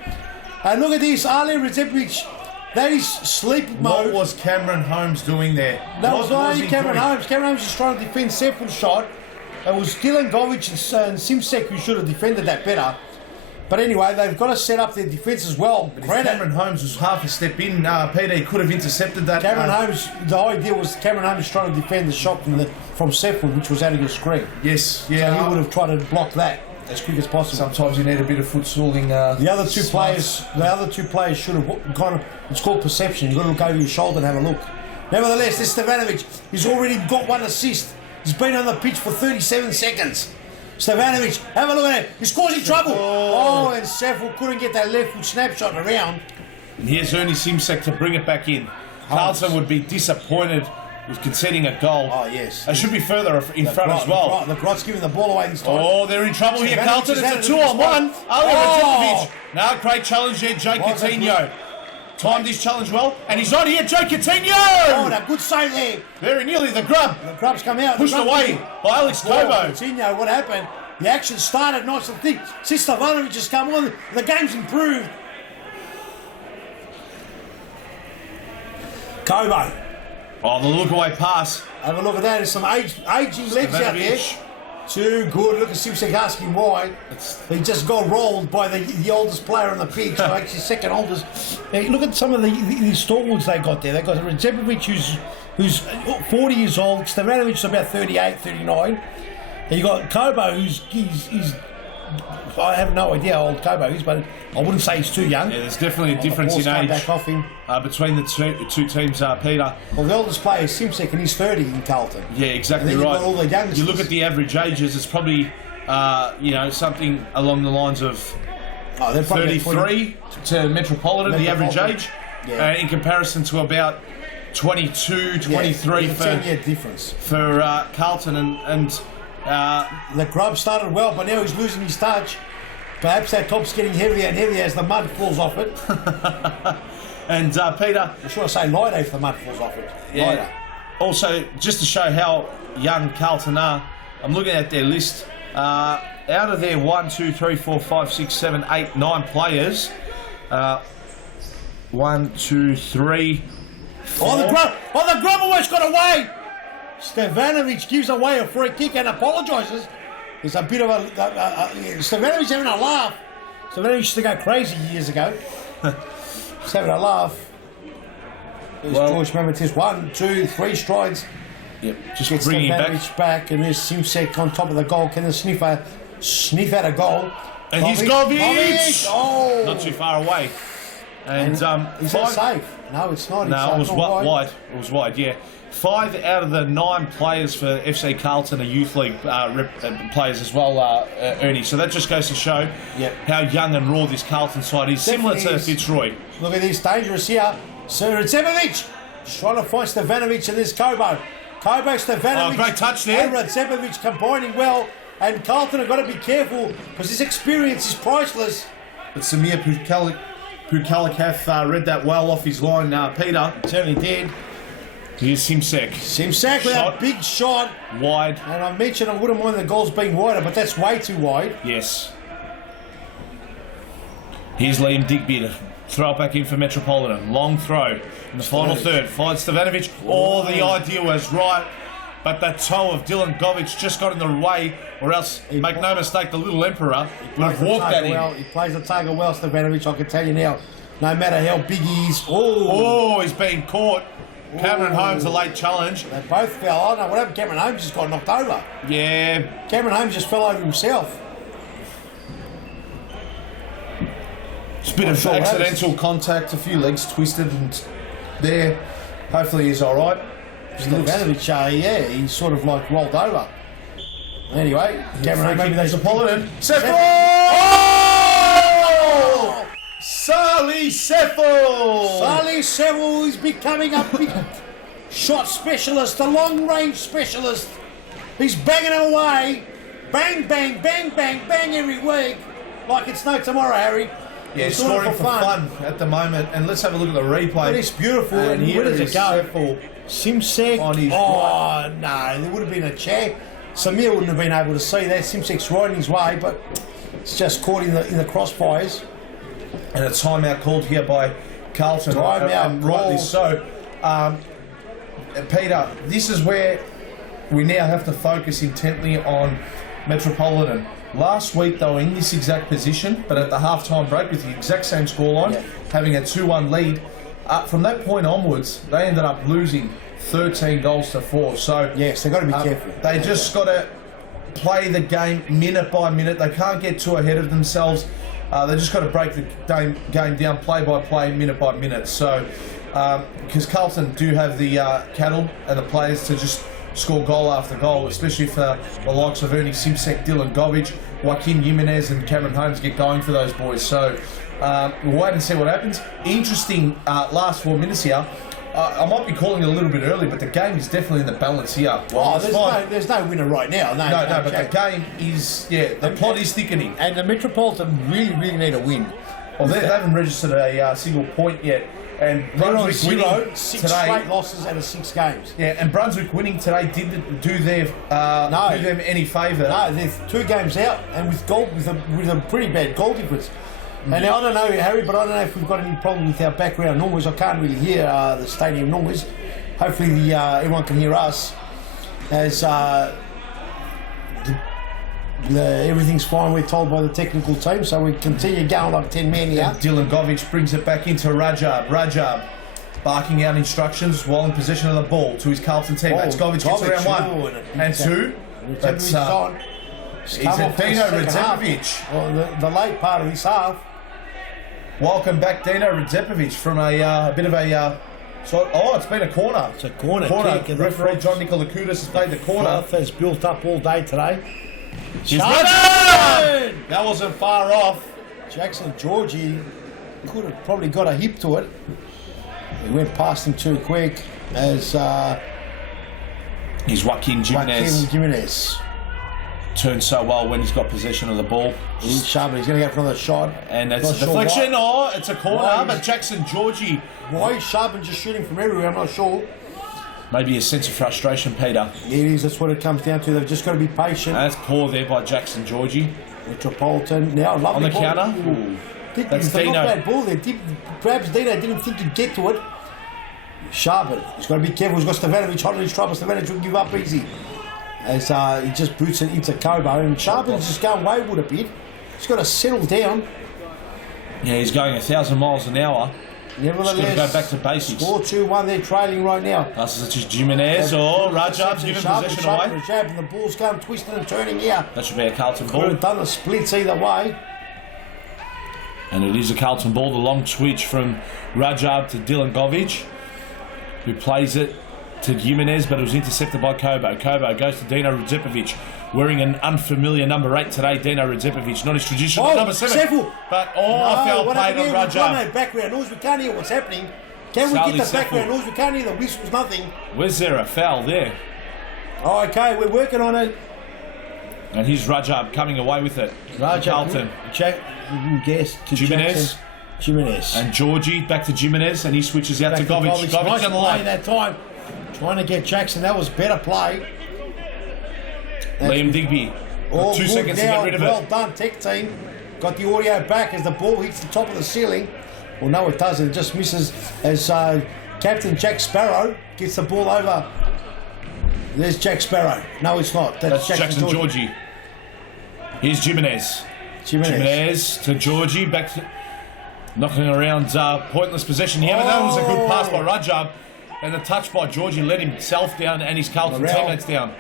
And look at this. Alija Redzepovic. That is sleep mode. What was Cameron Holmes doing there? That was not only Cameron Holmes. Cameron Holmes was trying to defend Seffel's shot. It was Dylan Govic and Simsek who should have defended that better. But anyway, they've got to set up their defence as well. But if Cameron Holmes was half a step in, Peter, he could have intercepted that. Cameron Holmes, the idea was Cameron Holmes trying to defend the shot from Seffel, which was out of your screen. Yes, yeah. So he would have tried to block that as quick as possible. Sometimes you need a bit of futsaling. The other two players should have gone. It's called perception. You've got to look over your shoulder and have a look. Nevertheless, this Stefanovic, he's already got 1 assist. He's been on the pitch for 37 seconds. Stefanovic, have a look at it. He's causing trouble. Oh, and Seffel couldn't get that left foot snapshot around. And here's Ernie Simsek to bring it back in. Carlton would be disappointed with conceding a goal. Oh, yes. They should be further in front as well. The Grot's giving the ball away this time. Oh, they're in trouble here, Carlton. It's a 2-on-1. Redzepovic. Now, great challenge there, Joe Coutinho. Timed his challenge well, and he's on here, Joe Coutinho! Oh, a good save there. Very nearly the grub. The grub's come out. Pushed away by Alex Cobo. Coutinho, what happened? The action started nice and thick. Since Stefanovic has come on, the game's improved. Cobo. Oh, the look-away pass. Have a look at that. There's some aging legs out there. Too good. Look at Simsek asking why. He just got rolled by the oldest player on the pitch, or actually second oldest. Look at some of the stalwarts they got there. They got Redzepovic, who's 40 years old. Stefanovic is about 38, 39. And you got Kobo, who's I have no idea how old Cobo is, but I wouldn't say he's too young. Yeah, there's definitely a difference in age back off him. Between the two teams, Peter. Well, the oldest player is Simsek, and he's 30 in Carlton. Yeah, exactly and then right. You've got all the youngsters. You look at the average ages, it's probably something along the lines of 33 to Metropolitan, the average age, in comparison to about 22, 23 for 10-year difference for Carlton and the grub started well, but now he's losing his touch. Perhaps that top's getting heavier and heavier as the mud falls off it. And Peter, I should say lighter if the mud falls off it. Yeah. Lighter. Also, just to show how young Carlton are, I'm looking at their list. Out of their 1, 2, 3, 4, 5, 6, 7, 8, 9 players, 1, 2, 3, 4. The grub almost got away. Stevanovic gives away a free kick and apologises. There's a bit of a Stevanovic having a laugh. Stevanovic used to go crazy years ago. He's having a laugh. There's George Mamatis, 1, 2, 3 strides. Yep, just gets bringing Stevanovic back, and there's Simsek on top of the goal. Can the sniffer sniff out a goal? And he's Govic! Oh! Not too far away. And is that safe? No, it's not. No, it was wide. It was wide, yeah. 5 out of the 9 players for FC Carlton are youth league players as well, Ernie. So that just goes to show how young and raw this Carlton side is, similar to Fitzroy. Look at this, dangerous here. Radzepovic just trying to find Stevanovic and this Kobo. Kobo, Stevanovic. Oh, great touch there. And Radzepovic combining well. And Carlton have got to be careful because this experience is priceless. But Samir Pukalikath read that well off his line, Peter. Certainly did. Here's Simsek. Simsek with a big shot. Wide. And I mentioned I wouldn't mind the goals being wider, but that's way too wide. Yes. Here's Liam Digby to throw it back in for Metropolitan. Long throw in the final third. Finds Stevanovic. Oh, the idea was right, but the toe of Dylan Govic just got in the way, or else, make no mistake, the little Emperor would have walked at him. Well. He plays the target well, Stevanovic, I can tell you now. No matter how big he is. Oh, he's being caught. Cameron Holmes, a late challenge. They both fell. I don't know what happened. Cameron Holmes just got knocked over. Yeah. Cameron Holmes just fell over himself. It's a bit of accidental contact, a few legs twisted, and there. Hopefully he's all right. Stevanovic, he's sort of like rolled over. Anyway, Cameron Holmes, maybe there's a Metropolitan. Sally Seffel! Sally Seffel is becoming a big shot specialist, a long-range specialist. He's banging them away. Bang, bang, bang, bang, bang every week. Like it's no tomorrow, Harry. Yeah, scoring for fun at the moment. And let's have a look at the replay. It's beautiful. And here where does it go? Seffel Simsek. On his right. No, there would have been a chair. Samir wouldn't have been able to see that. Simsek's right in his way, but it's just caught in the crossfires. And a timeout called here by Carlton. Timeout, rightly so. Peter, this is where we now have to focus intently on Metropolitan. Last week they were in this exact position, but at the half-time break with the exact same scoreline, having a 2-1 lead. From that point onwards, they ended up losing 13 goals to 4. So yes, they've got to be careful. They just got to play the game minute by minute. They can't get too ahead of themselves. They just got to break the game down play by play, minute by minute. So, because Carlton do have the cattle and the players to just score goal after goal, especially for the likes of Ernie Simsek, Dylan Govic, Joaquin Jimenez and Cameron Holmes get going for those boys. So, we'll wait and see what happens. Interesting last 4 minutes here. I might be calling it a little bit early, but the game is definitely in the balance here. There's no winner right now. No, but the game is, the plot is thickening. And the Metropolitan really need a win. Well, they haven't registered a single point yet. And Brunswick winning 6 today, straight losses out of 6 games. Yeah, and Brunswick winning today didn't do them any favour. No, they're 2 games out, and with a pretty bad goal difference. And now, I don't know, Harry, but I don't know if we've got any problem with our background noise. I can't really hear the stadium noise. Hopefully everyone can hear us. As everything's fine, we're told by the technical team, so we continue going like 10 men here. And Dylan Govic brings it back into Rajab. Rajab barking out instructions while in possession of the ball to his Carlton teammates. Govic gets around 1 and 2. That's He's a Dino Radzepovic. Well, the late part of this half. Welcome back, Dino Radzepovic, from a bit of a... it's been a corner. It's a corner kick. Referee John Nicolakutis has played the corner. Has built up all day today. That wasn't far off. Jackson Georgie could have probably got a hip to it. He went past him too quick as He's Joaquin Jimenez. Turns so well when he's got possession of the ball. He's sharp, he's going to go for another shot. And it's a deflection. It's a corner, but Jackson Georgie. Why he's sharp and just shooting from everywhere, I'm not sure. Maybe a sense of frustration, Peter. It is, that's what it comes down to. They've just got to be patient. And that's poor there by Jackson Georgie. Metropolitan. Now, on the counter. That's Dino. Not bad ball there. Perhaps Dino didn't think he'd get to it. Sharpen. He's got to be careful. He's got Stevanovic hot in his trouble. Stevanovic will give up easy. As he just boots it into Kobo. And Sharpen's just going wayward a bit. He's got to settle down. Yeah, he's going 1,000 miles an hour. Nevertheless, just got to go back to basics. 4-2-1, they're trailing right now. Passes it to Jimenez or Rajab's giving possession away. Rajab, and the ball's going twisting and turning here. That should be a Carlton ball. Could have done the splits either way. And it is a Carlton ball. The long switch from Rajab to Dylan Govic, who plays it to Jimenez, but it was intercepted by Kobo. Kobo goes to Dino Radzepovic, wearing an unfamiliar number 8 today. Dino Radzepovic, not his traditional number 7. Sefu. But a foul played on Rajab. We've got no background noise. We can't hear what's happening. Can we get the background noise? We can't hear the whistles, nothing. Where's there a foul there? Oh, okay, we're working on it. And here's Rajab coming away with it. Rajab, Carlton. Guess to Jimenez. Jimenez. And Georgie back to Jimenez, and he switches out to Govic. Govic on the line. That time. Trying to get Jackson. That was better play. Liam Digby. 2 seconds to get rid of it. Well done, tech team. Got the audio back as the ball hits the top of the ceiling. Well, no, it doesn't. It just misses as Captain Jack Sparrow gets the ball over. There's Jack Sparrow. No, it's not. That's Jackson Georgie. Here's Jimenez. Jimenez to Georgie. Back to knocking around pointless possession here. But that was a good pass by Rajab. And the touch by Georgie let himself down and his Carlton teammates down.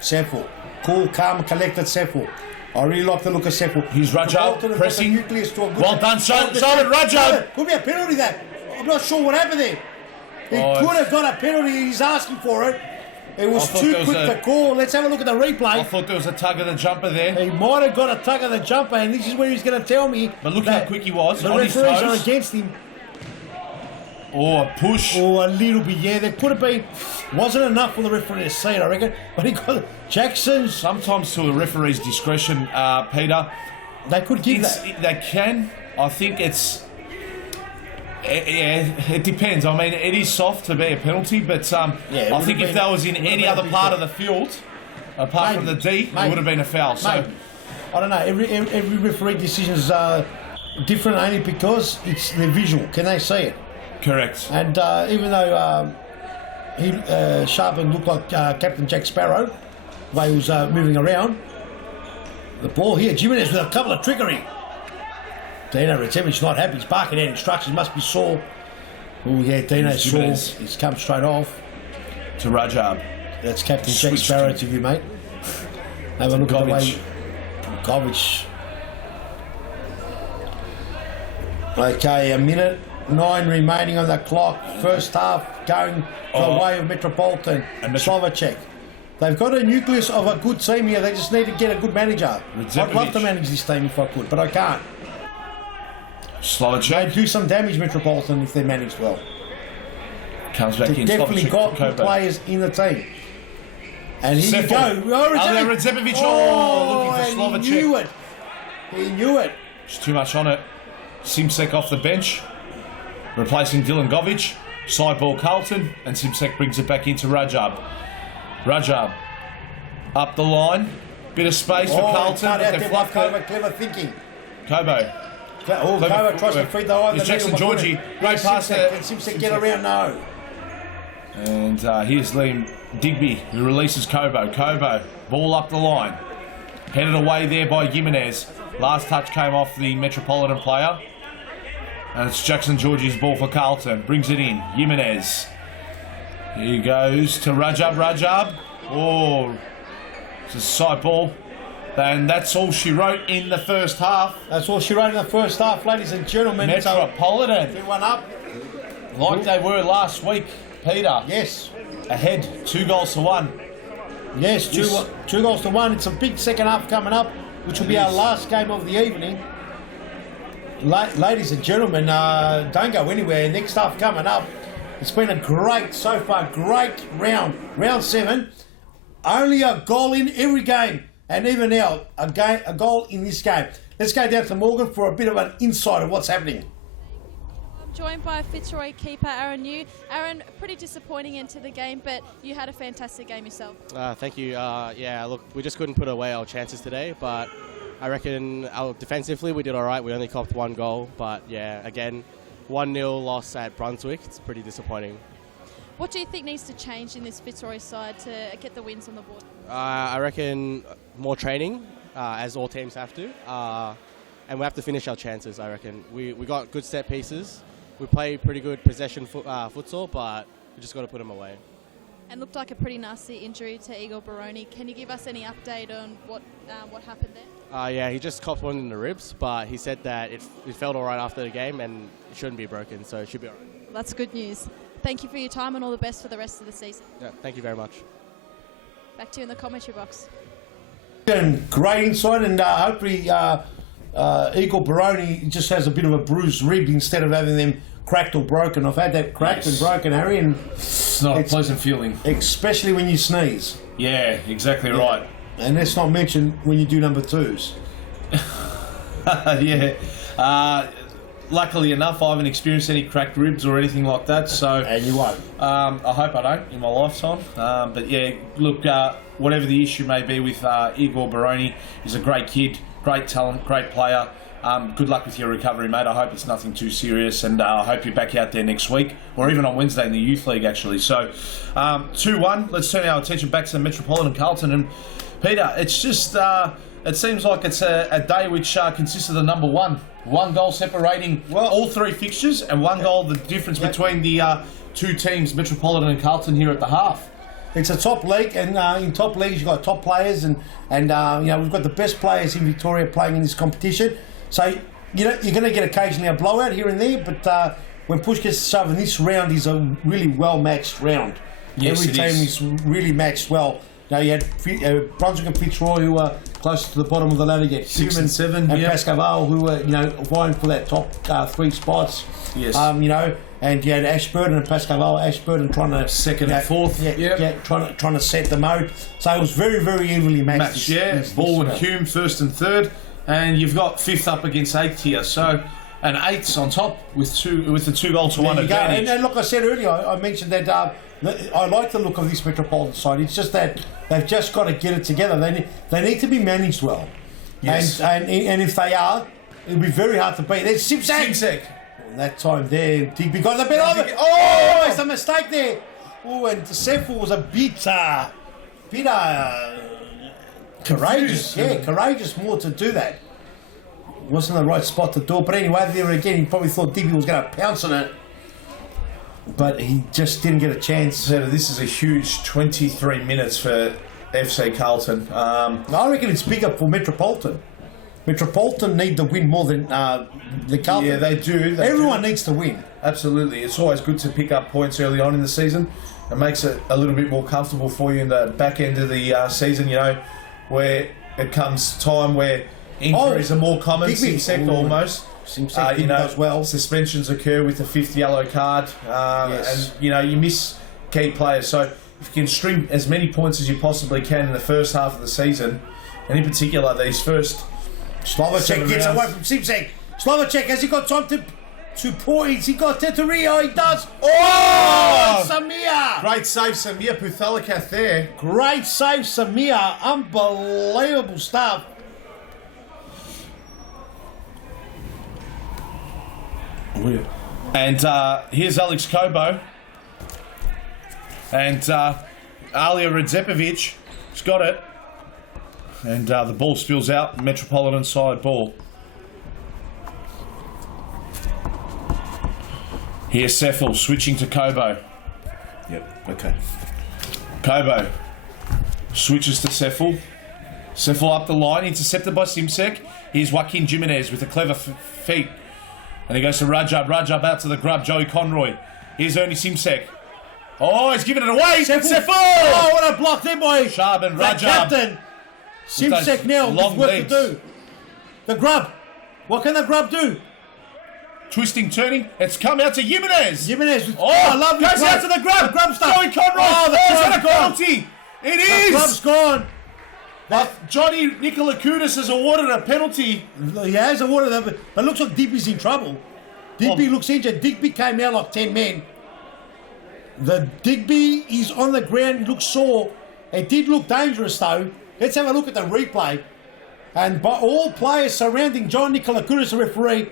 Sefo. Cool, calm, collected Sefo. I really like the look of Sefo. He's Rajab pressing. Well done, Simon Rajab. Could be a penalty that. I'm not sure what happened there. He could have got a penalty. He's asking for it. It was too quick to call. Let's have a look at the replay. I thought there was a tug of the jumper there. He might have got a tug of the jumper, and this is where he's going to tell me. But look how quick he was. The referees are against him. Or a push. Or a little bit, yeah. There could have been. Wasn't enough for the referee to see it, I reckon. But he got Jackson. Sometimes to the referee's discretion, Peter. They could give that. They can. I think it's. It depends. I mean, it is soft to be a penalty, but I think if that was in any other part of the field, apart from the D, it would have been a foul. So I don't know. Every referee decision is different only because it's their visual. Can they see it? Correct. And even though Sharpen looked like Captain Jack Sparrow, the way he was moving around, the ball here, Jimenez with a couple of trickery. Dino Radzepovic not happy. He's barking out instructions. Must be sore. Oh yeah, Dino's sore. He's come straight off to Rajab. That's Captain Jack Sparrow to you, mate. Have a look at the way Govic. Okay, 1:09 remaining on the clock. First half going the way of Metropolitan and Slovacek. They've got a nucleus of a good team here. They just need to get a good manager. I'd love to manage this team if I could, but I can't. Slovacek. They'd do some damage, Metropolitan, if they're managed well. Comes back in. Definitely got good players in the team. And here you go. Radzepovic. Looking for Slovacek. He knew it. He knew it. It's too much on it. Simsek off the bench, replacing Dylan Govic. Side ball Carlton, and Simsek brings it back into Rajab. Rajab up the line. Bit of space for Carlton. Clever thinking. Kobo. Kobo tries to feed the eye. Here's Jackson Georgie. Great pass there. Can Simsek get around? No. And here's Liam Digby, who releases Kobo. Kobo, ball up the line. Headed away there by Jimenez. Last touch came off the Metropolitan player. And it's Jackson Georgie's ball for Carlton. Brings it in. Jimenez. He goes to Rajab. Rajab. Oh, it's a side ball. And that's all she wrote in the first half. That's all she wrote in the first half, ladies and gentlemen. Metropolitan. 2-1 up. Like they were last week, Peter. Yes. Ahead, 2-1. Yes, two goals to one. It's a big second half coming up, which will be our last game of the evening. Ladies and gentlemen, don't go anywhere. Next half coming up. It's been a great round. Round 7. Only a goal in every game. And even now, a goal in this game. Let's go down to Morgan for a bit of an insight of what's happening. I'm joined by Fitzroy keeper Aaron New. Aaron, pretty disappointing end to the game, but you had a fantastic game yourself. Thank you. Yeah, look, we just couldn't put away our chances today, but I reckon defensively we did all right. We only copped 1 goal, but yeah, again, 1-0 loss at Brunswick. It's pretty disappointing. What do you think needs to change in this Fitzroy side to get the wins on the board? I reckon more training, as all teams have to, and we have to finish our chances, I reckon. We got good set pieces. We play pretty good possession futsal, but we just got to put them away. And looked like a pretty nasty injury to Igor Baroni. Can you give us any update on what happened there? Yeah, he just copped one in the ribs, but he said that it felt all right after the game and it shouldn't be broken, so it should be all right. Well, that's good news. Thank you for your time and all the best for the rest of the season. Yeah, thank you very much. Back to you in the commentary box. Great insight, and hopefully Igor Baroni just has a bit of a bruised rib instead of having them cracked or broken. I've had that cracked and broken, Harry, and it's not a pleasant feeling. Especially when you sneeze. Yeah, exactly right. And let's not mention when you do number 2s. Yeah. Luckily enough, I haven't experienced any cracked ribs or anything like that. So, and you won't. I hope I don't in my lifetime. But yeah, look, whatever the issue may be with Igor Baroni, he's a great kid, great talent, great player. Good luck with your recovery, mate. I hope it's nothing too serious, and I hope you're back out there next week, or even on Wednesday in the Youth League, actually. So, 2-1. Let's turn our attention back to the Metropolitan Carlton. And Peter, it's just, it seems like it's a day which consists of the number 1. 1 goal separating all 3 fixtures, and 1 goal the difference between the 2 teams, Metropolitan and Carlton, here at the half. It's a top league, and in top leagues you've got top players, and we've got the best players in Victoria playing in this competition. So you're going to get occasionally a blowout here and there, but when push gets to shove, and this round is a really well matched round. Yes, every team is really matched well. Now you had Brunswick and Fitzroy who were close to the bottom of the ladder. You had 6 and 7, and Pascoe who were vying for that top 3 spots. Yes. And you had Ashburton and Pascoe. Ashburton trying to second and fourth. Trying to set the mode. So it was very, very evenly matched. Ball and Hume first and third, and you've got 5th up against 8th here. So. And 8's on top with the 2 goal to 1 advantage. And look, I said earlier, I mentioned that I like the look of this Metropolitan side. It's just that they've just got to get it together. They need to be managed well. Yes. And if they are, it'll be very hard to beat. There's Simsek. That time there, Digby got a bit of it. Oh, it's a mistake there. Oh, and Sefel was a bit courageous. Courageous more to do that. Wasn't the right spot to do it, but anyway, there again, he probably thought Digby was going to pounce on it, but he just didn't get a chance. So this is a huge 23 minutes for FC Carlton. I reckon it's bigger for Metropolitan. Metropolitan need to win more than the Carlton. Yeah, they do. Everyone needs to win. Absolutely. It's always good to pick up points early on in the season. It makes it a little bit more comfortable for you in the back end of the season, where it comes time where injuries are more common. Simsek almost. Simsek does well. Suspensions occur with the 5th yellow card, and you miss key players. So if you can string as many points as you possibly can in the first half of the season, and in particular these first. Slovacek gets away from Simsek. Slovacek, has he got time to points? He got Teteria, he does. Oh, Samir! Great save, Samir Puthalakath there. Great save, Samir. Unbelievable stuff. And here's Alex Kobo. And Alia Radzepovic has got it. And the ball spills out. Metropolitan side ball. Here's Sefel switching to Kobo. Yep, okay. Kobo switches to Sefel. Cephalon up the line, intercepted by Simsek. Here's Joaquin Jimenez with a clever feet. And he goes to Rajab. Rajab out to the grub, Joey Conroy. Here's Ernie Simsek. Oh, he's giving it away. Cephalon! Oh, what a block there by Shaban that Rajab. captain. Simsek now with work to do. The grub. What can the grub do? Twisting, turning. It's come out to Jimenez. Jimenez. Oh, lovely goes play. out to the grub. The grub stuff. Joey Conroy. Oh, the is grub's that a gone. penalty? It The is. grub's gone. Johnny Nikolakoutis has awarded a penalty. He has awarded that, but it looks like Digby's in trouble. Digby looks injured. Digby came out like 10 men. The Digby is on the ground, looks sore. It did look dangerous though. Let's have a look at the replay. And by all players surrounding John Nikolakoutis, the referee,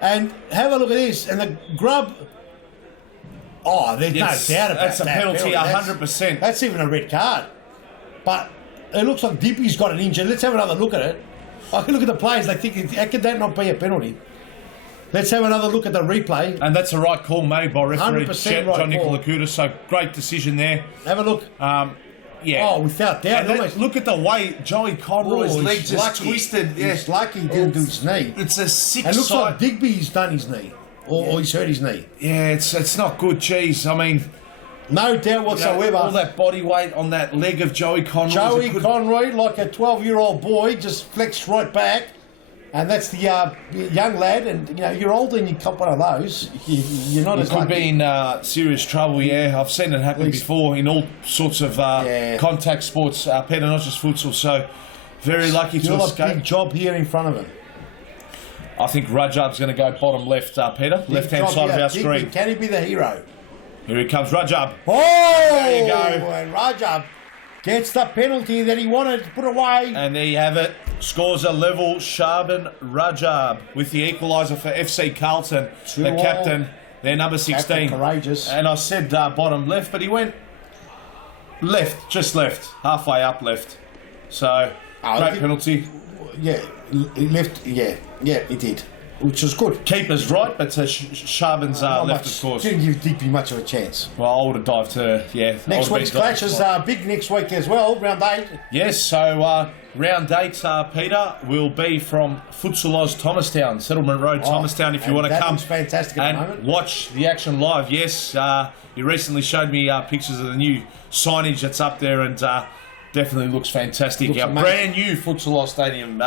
and have a look at this. And the grub. Oh, there's no doubt about that's that. That's a penalty, 100%. That's even a red card. But it looks like Digby's got an injury. Let's have another look at it. I can look at the players. They think, how could that not be a penalty? Let's have another look at the replay. And that's a right call made by referee 100% John right call. Nikolakoutis. So great decision there. Have a look. Yeah. Oh, without doubt. And look at the way Joey Conroy's leg just lucky. twisted. Yeah. He's lucky he didn't do his knee. It's a sick It looks sight. like Digby's done his knee. Or he's hurt his knee. Yeah, it's not good. Jeez, I mean, no doubt whatsoever. all that body weight on that leg of Joey Conroy. Joey Conroy, like a 12-year-old boy, just flexed right back. And that's the young lad. And, you know, you're older and you cop one of those. You're not as could lucky. be in serious trouble, yeah. I've seen it happen before in all sorts of contact sports, Peter, not just futsal. So, very lucky Still to a escape. big job here in front of him. I think Rajab's going to go bottom left, Peter. Left-hand side of our screen. Can he be the hero? Here he comes, Rajab. Oh! There you go. And Rajab gets the penalty that he wanted to put away. And there you have it. Scores a level. Shaban Rajab with the equaliser for FC Carlton. The captain, their number 16. Captain courageous. And I said bottom left, but he went left, just left, halfway up left. So, great penalty. Yeah, he left. Yeah, he did. Which was good. Keeper's right, but Shaban's left, of course. Didn't give Digby much of a chance. Well, I would have dived to, Next week's clash is big next week as well, round 8. Yes, so round 8, Peter, will be from Futsal Oz, Thomastown, Settlement Road, Thomastown, if you want to come. That fantastic at the moment. Watch the action live. Yes, you recently showed me pictures of the new signage that's up there, and definitely looks fantastic. Our brand new Futsal Oz Stadium.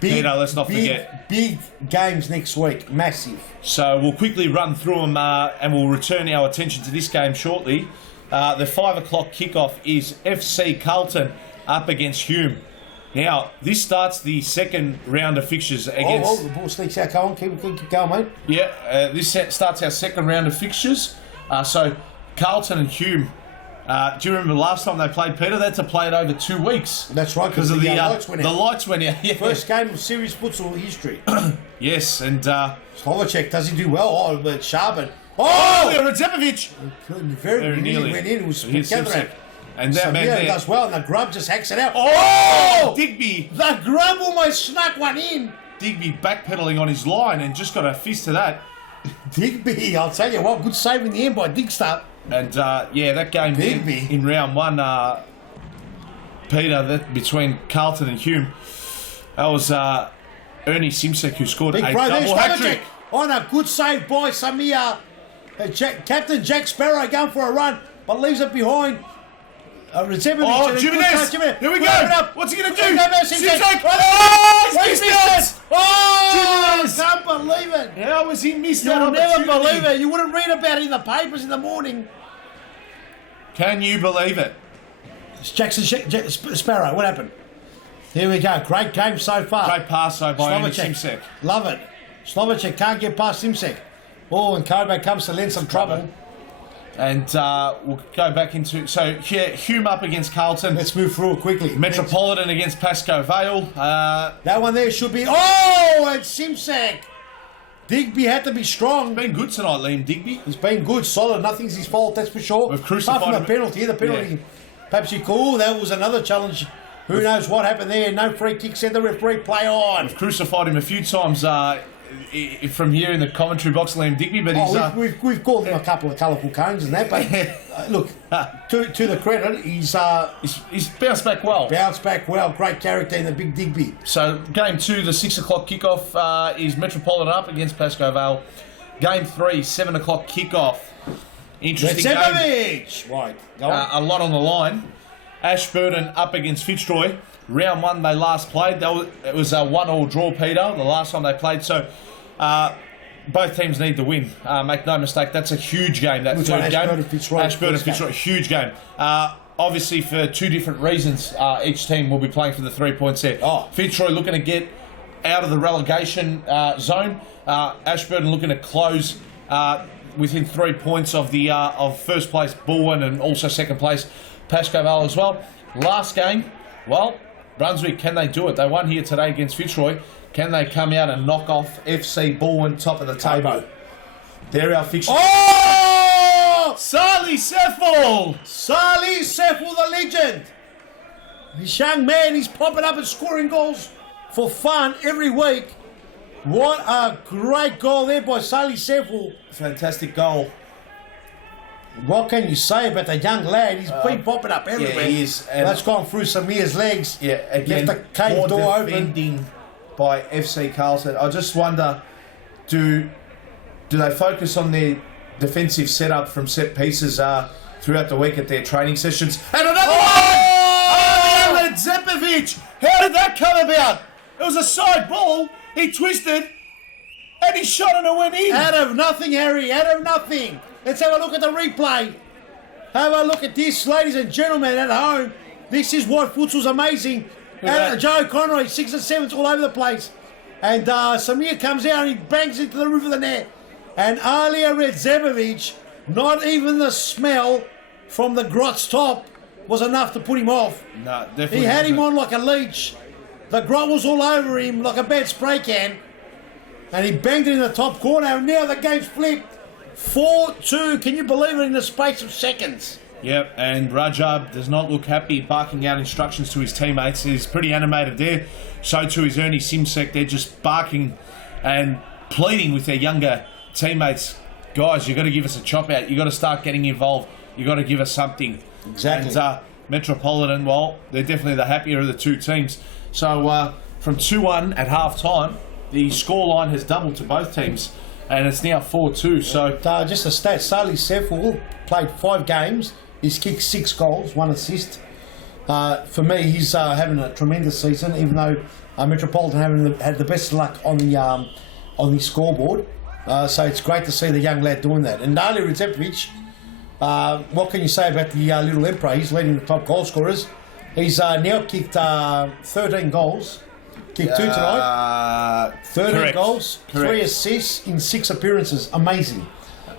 Peter, let's not forget. Big games next week, massive. So we'll quickly run through them and we'll return our attention to this game shortly. The 5 o'clock kickoff is FC Carlton up against Hume. Now, this starts the second round of fixtures against... the ball sneaks out. Go on, keep going, mate. Yeah, this starts our second round of fixtures. So, Carlton and Hume... do you remember last time they played, Peter? They had to play it over 2 weeks. That's right, because of the lights went out. Yeah. First game of serious futsal history. Yes, and... Slovacek, does he do well? Oh, but Shaban. Oh, Radzepovic! Very nearly went in. It was spectacular. And that man there does well, and the grub just hacks it out. Oh! Digby! The grub almost snuck one in. Digby backpedaling on his line and just got a fist to that. Digby, I'll tell you what, good save in the end by Digstar. And that game in round 1, Peter, that between Carlton and Hume, that was Ernie Simsek who scored a double hat-trick. On a good save by Samir. Captain Jack Sparrow going for a run, but leaves it behind. Jimenez! Here we go! What's he going to do? Simsek! Oh, he's missed it! Oh, I can't believe it. How was he missed that You'll opportunity? never believe it. You wouldn't read about it in the papers in the morning. Can you believe it? It's Jackson Sparrow. What happened? Here we go. Great game so far. Great pass though by Ernie Simsek. Love it. Slovacek can't get past Simsek. Oh, and Kobe comes to lend some trouble. And we'll go back into... So, Hume up against Carlton. Let's move through it quickly. Metropolitan against Pascoe Vale. That one there should be... Oh, and Simsek. Digby had to be strong. He's been good tonight, Liam Digby. He's been good, solid. Nothing's his fault, that's for sure. We've crucified apart from the penalty. The penalty. Yeah. Perhaps you cool. That was another challenge. Who knows what happened there? No free kick. Said the referee, play on. We've crucified him a few times from here in the commentary box, Liam Digby, but he's... We've called him a couple of colourful cones and that, but look, to the credit, he's bounced back well. Great character in the big Digby. So game 2, the 6 o'clock kickoff is Metropolitan up against Pascoe Vale. Game 3, 7 o'clock kickoff. Interesting game. Right, go on. A lot on the line. Ashburton up against Fitzroy. Round 1 they last played. It was a 1-1 draw, Peter, the last time they played. So both teams need to win. Make no mistake, that's a huge game, that third game. Ashburton Fitzroy, huge game. Obviously for 2 different reasons, each team will be playing for the 3 points there. Fitzroy looking to get out of the relegation zone. Ashburton looking to close within 3 points of the of first place Bulwen and also second place Pascoe Vale as well. Last game, well, Brunswick, can they do it? They won here today against Fitzroy. Can they come out and knock off FC Bulwen top of the table? They're our fixture. Oh! Sali Seffel! Sali Seffel, the legend. This young man, he's popping up and scoring goals for fun every week. What a great goal there by Sali Seffel. Fantastic goal. What can you say about the young lad? He's been popping up everywhere. Yeah, he is. That's gone through Samir's legs. Yeah, again, left the cave door open by FC Carlton. I just wonder, do they focus on their defensive setup from set pieces throughout the week at their training sessions? And another one! Oh, Zepovic! How did that come about? It was a side ball. He twisted, and he shot and it went in. Out of nothing, Harry. Out of nothing. Let's have a look at the replay. Have a look at this, ladies and gentlemen at home. This is what futsal's amazing. Joe Conroy, 6 and 7s all over the place. And Samir comes out and he bangs into the roof of the net. And Alia Redzepovic, not even the smell from the grot's top was enough to put him off. No, definitely. He had him on like a leech. The grot was all over him like a bad spray can. And he banged it in the top corner. And now the game's flipped. 4-2. Can you believe it, in the space of seconds? Yep, and Rajab does not look happy barking out instructions to his teammates. He's pretty animated there. So too is Ernie Simsek. They're just barking and pleading with their younger teammates. Guys, you've got to give us a chop out. You've got to start getting involved. You've got to give us something. Exactly. And Metropolitan, well, they're definitely the happier of the two teams. So from 2-1 at half-time, the scoreline has doubled to both teams. And it's now 4-2. So just a stat. Sali Seffel played 5 games. He's kicked 6 goals, 1 assist. For me, he's having a tremendous season, even though Metropolitan had the best luck on the scoreboard. So it's great to see the young lad doing that. And Nali Redzepovic, what can you say about the little Emperor? He's leading the top goal scorers. He's now kicked 13 goals. Kicked 2 tonight. 13 correct. Goals, Correct. 3 assists in 6 appearances. Amazing.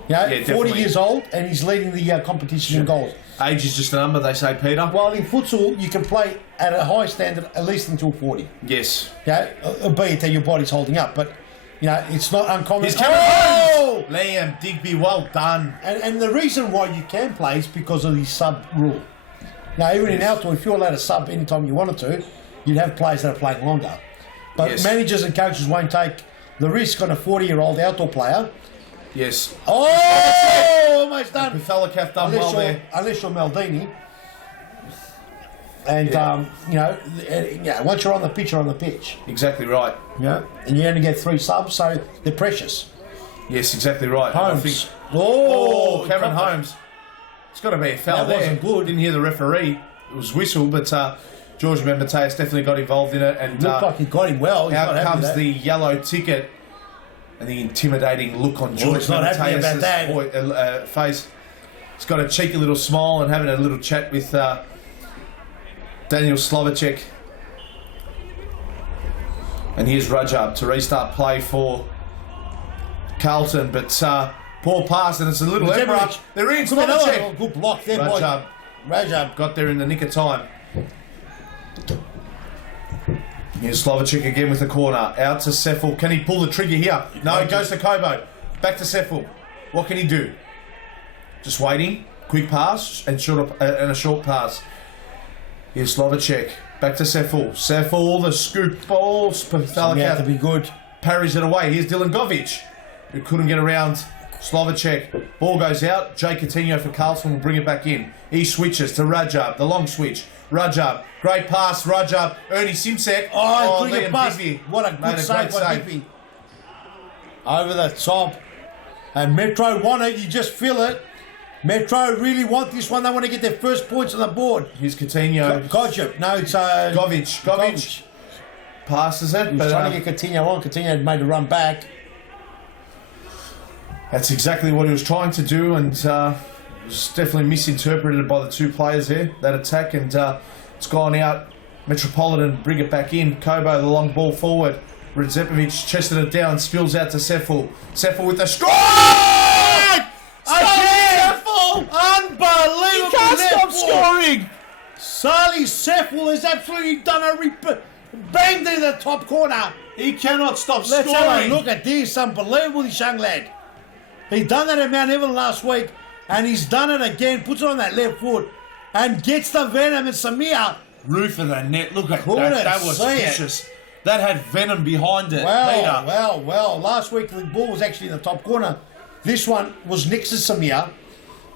Yeah, 40 definitely. years old, and he's leading the competition in goals. Age is just a number, they say, Peter. Well, in futsal, you can play at a high standard at least until 40. Yes. Yeah, albeit that your body's holding up, but it's not uncommon. He's coming home! Liam Digby, well done. And the reason why you can play is because of the sub rule. Now, even in outdoor, if you're allowed to sub anytime you wanted to, you'd have players that are playing longer. But managers and coaches won't take the risk on a 40-year-old outdoor player. Yes. Oh, almost done. Pithalacath done well there. Unless you're Maldini. And, once you're on the pitch, you're on the pitch. Exactly right. Yeah. And you only get 3 subs, so they're precious. Yes, exactly right. Holmes. Cameron Holmes. It's got to be a foul there. Wasn't good. Didn't hear the referee. It was whistle, but George Membeteus definitely got involved in it. And looked like he got him well. He's out comes the yellow ticket and the intimidating look on George Membeteus' face. He's got a cheeky little smile and having a little chat with Daniel Slovacek. And here's Rajab to restart play for Carlton, but poor pass, and it's a little Emperor. They're in Slovacek. Good block there, Rajab got there in the nick of time. Here's Slovacek again with the corner. Out to Seffel. Can he pull the trigger here? No, it goes to Kobo. Back to Seffel. What can he do? Just waiting. Quick pass and a short pass. Here's Slovacek. Back to Seffel. Seffel, the scoop balls. Have to be good. parries it away. Here's Dylan Govic, who couldn't get around Slovacek. Ball goes out. Jay Coutinho for Carlton will bring it back in. He switches to Rajab, the long switch. Rajab, great pass, Rajab. Ernie Simsek. Oh, Liam pass. Digby What a good made save great by Digby. Over the top. And Metro want it, you just feel it. Metro really want this one. They want to get their first points on the board. Here's Coutinho. Gotcha. No, it's Govic. Passes it. He's trying to get Coutinho on. Coutinho made a run back. That's exactly what he was trying to do, and was definitely misinterpreted by the two players there, that attack, and it's gone out. Metropolitan bring it back in. Kobo, the long ball forward. Redzepovic chested it down, spills out to Seffel. Seffel with the strike! Seffel! Unbelievable! He can't stop scoring! Sali Seffel has absolutely done a banged in the top corner. He cannot stop Let's have scoring. a look at this. Unbelievable, this young lad. He done that at Mount Evelyn last week, and he's done it again. Puts it on that left foot, and gets the venom and Samir. Roof of the net. Look at Couldn't that. That was see it. vicious. That had venom behind it. Well. Last week the ball was actually in the top corner. This one was next to Samir,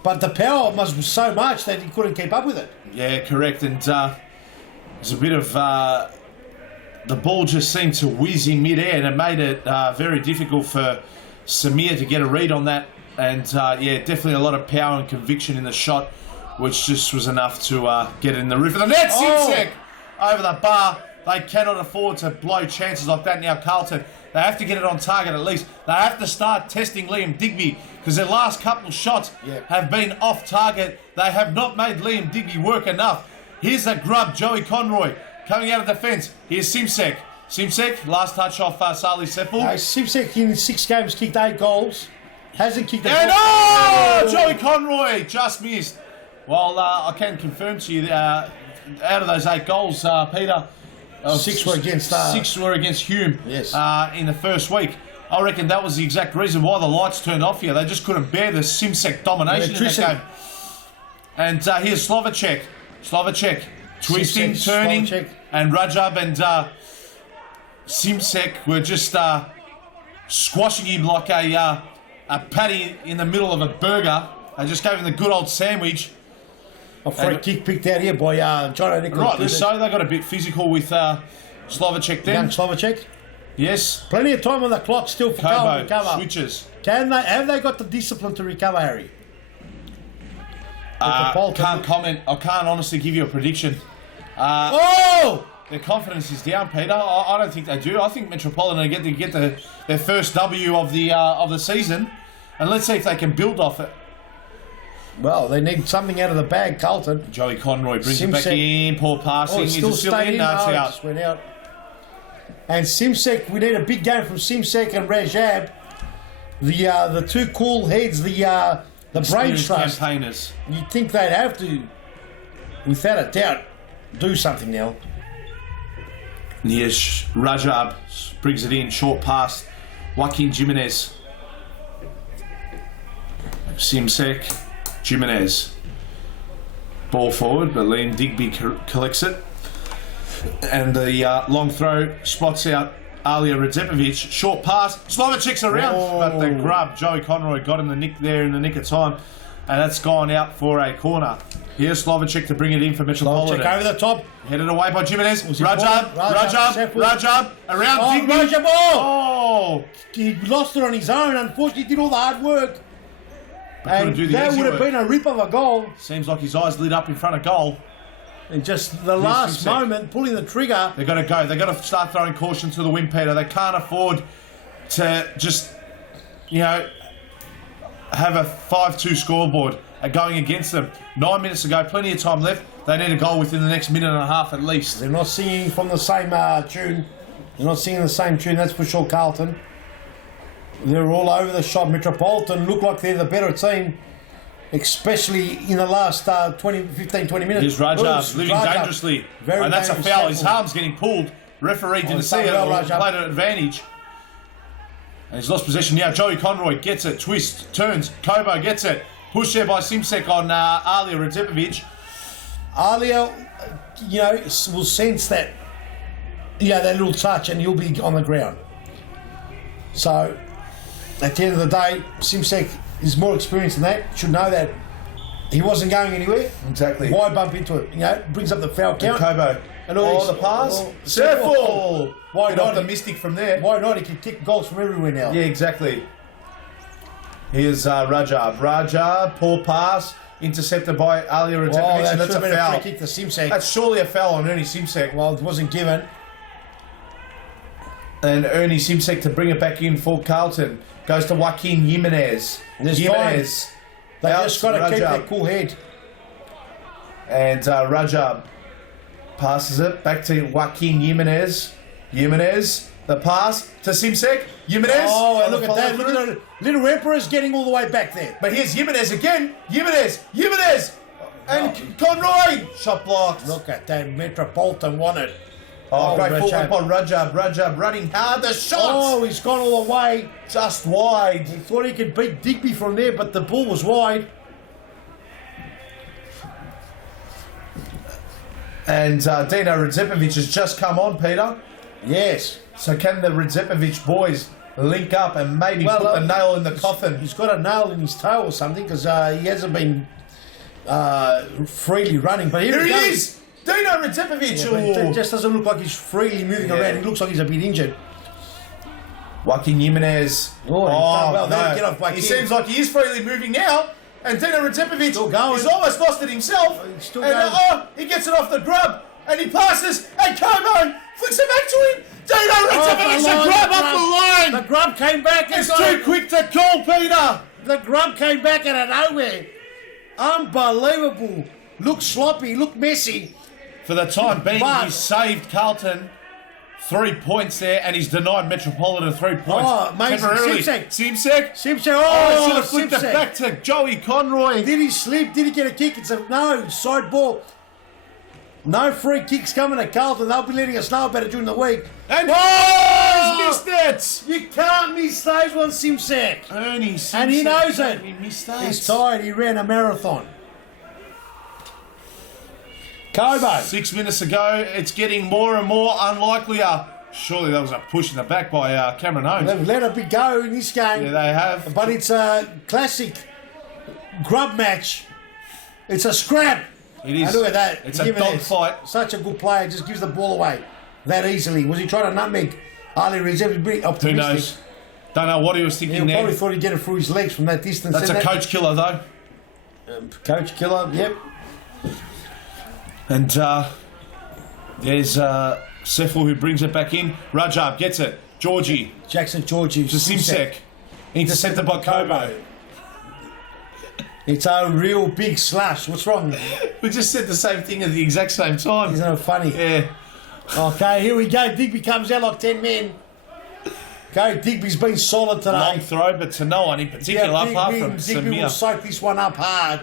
but the power was so much that he couldn't keep up with it. Yeah, correct. And there's a bit of the ball just seemed to whiz in midair, and it made it very difficult for Samir to get a read on that. And definitely a lot of power and conviction in the shot, which just was enough to get it in the roof of the net. Simsek over the bar. They cannot afford to blow chances like that now, Carlton. They have to get it on target at least. They have to start testing Liam Digby, because their last couple shots have been off target. They have not made Liam Digby work enough. Here's a grub, Joey Conroy, coming out of defence. Here's Simsek. Simsek, last touch off Sali Seffel. Simsek in 6 games kicked 8 goals. Hasn't kicked a goal. Joey Conroy just missed. Well, I can confirm to you, out of those 8 goals, Peter, 6 were against 6 were against Hume. Yes. In the first week. I reckon that was the exact reason why the lights turned off here. They just couldn't bear the Simsek domination in that game. And here's Slovacek. Slovacek twisting, turning, and Rajab and Simsek were just squashing him like a patty in the middle of a burger. They just gave him the good old sandwich. A free kick picked out here by John O'Nicholas. Right, so they got a bit physical with Slovacek then. Young Slovacek. Yes. Plenty of time on the clock still for Carlton to recover. Switches. Have they got the discipline to recover, Harry? Can't comment. I can't honestly give you a prediction. Their confidence is down, Peter. I don't think they do. I think Metropolitan are going to get their first W of the season, and let's see if they can build off it. Well, they need something out of the bag, Carlton. Joey Conroy brings it back in. Poor passing. Is it still in? No, it's out. Just went out. And Simsek, we need a big game from Simsek and Rajab. The two cool heads, the brain trust. Campaigners. You'd think they'd have to, without a doubt, do something now. Here's Rajab, brings it in, short pass. Joaquin Jimenez. Simsek, Jimenez. Ball forward, but Liam Digby collects it. And the long throw spots out Alia Redzepovic. Short pass. Slovacek's around, but the grub, Joey Conroy got in the nick there in the nick of time. And that's gone out for a corner. Here's Slovacek to bring it in for Metropolitan. Slovacek over the top. Headed away by Jimenez. Rajab around Digby. Rajab, he lost it on his own. Unfortunately, he did all the hard work. And that would have been a rip of a goal. Seems like his eyes lit up in front of goal. And just the last moment, pulling the trigger. They've got to go. They've got to start throwing caution to the wind, Peter. They can't afford to just, have a 5-2 scoreboard going against them. 9 minutes ago, plenty of time left. They need a goal within the next minute and a half at least. They're not singing from the same tune. They're not singing the same tune, that's for sure, Carlton. They're all over the shop. Metropolitan look like they're the better team, especially in the last 15-20 minutes. Here's Rajab living dangerously. And that's a foul. His arm's getting pulled. Referee didn't see it. Played an advantage. And he's lost possession now. Joey Conroy gets it. Twist. Turns. Kobo gets it. Pushed there by Simsek on Alia Redzepovic. Alia, will sense that, that little touch and he'll be on the ground. So, at the end of the day, Simsek is more experienced than that. Should know that he wasn't going anywhere. Exactly. Why bump into it? You know, brings up the foul count. Kobo. And all the pass. Surfball. Why Bit not? optimistic from there. Why not? He can kick goals from everywhere now. Yeah, exactly. Here's Rajab. Rajab, poor pass, intercepted by Alia Radzepovic. That That's a should have been foul. a free kick to Simsek. That's surely a foul on Ernie Simsek. Well, it wasn't given. And Ernie Simsek to bring it back in for Carlton. Goes to Joaquin Jimenez. Jimenez. They just got to keep their cool head. And Rajab passes it back to Joaquin Jimenez. Jimenez, the pass to Simsek. Jimenez. Oh, and look at that. Little Emperor's getting all the way back there. But here's Jimenez again. Jimenez. And Conroy. Shot blocked. Look at that. Metropolitan won it. Oh, great forward by Rajab. Rajab running hard. The shot. Oh, he's gone all the way. Just wide. He thought he could beat Digby from there, but the ball was wide. And Dino Radzepovic has just come on, Peter. Yes. So can the Radzepovic boys link up and maybe put the nail in the coffin? He's got a nail in his toe or something because he hasn't been freely running. But here he is! Dino Radzepovic! Yeah, it just doesn't look like he's freely moving around. He looks like he's a bit injured. Joaquin Jimenez. Get off he seems like he is freely moving now. And Dino Radzepovic he's almost lost it himself. He gets it off the grub. And he passes. And Como flicks it back to him. Dino Radzepovic, the grub off the line. The grub came back. It's too quick to call, Peter. The grub came back out of nowhere. Unbelievable. Looked sloppy, looked messy. For the time being, he's saved Carlton 3 points there, and he's denied Metropolitan 3 points. Oh, amazing. Simsek. Oh, should have flicked it back to Joey Conroy. Did he slip? Did he get a kick? No, side ball. No free kicks coming at Carlton. They'll be letting us know about it during the week. And he's missed it. You can't miss those ones, Simsek. Ernie Simsek. And he knows it. He missed that. He's tired. He ran a marathon. Kobo. 6 minutes ago, it's getting more and more unlikelier. Surely that was a push in the back by Cameron Holmes. They've let it go in this game. Yeah, they have. But it's a classic grub match. It's a scrap. It is. And look at that. It's a dog fight. Such a good player. Just gives the ball away that easily. Was he trying to nutmeg Ali Reserve? Pretty optimistic. Who knows? Don't know what he was thinking there. He probably thought he'd get it through his legs from that distance. That's a coach killer, though. Coach killer, yep. And there's Sefel who brings it back in. Rajab gets it. Jackson Georgie. To Simsek. Intercepted by Kobo. It's a real big slash. What's wrong? We just said the same thing at the exact same time. Isn't it funny? Yeah. Okay, here we go. Digby comes out like 10 men. Okay, Digby's been solid today. Long throw, but to no one in particular, apart from Digby will soak this one up hard.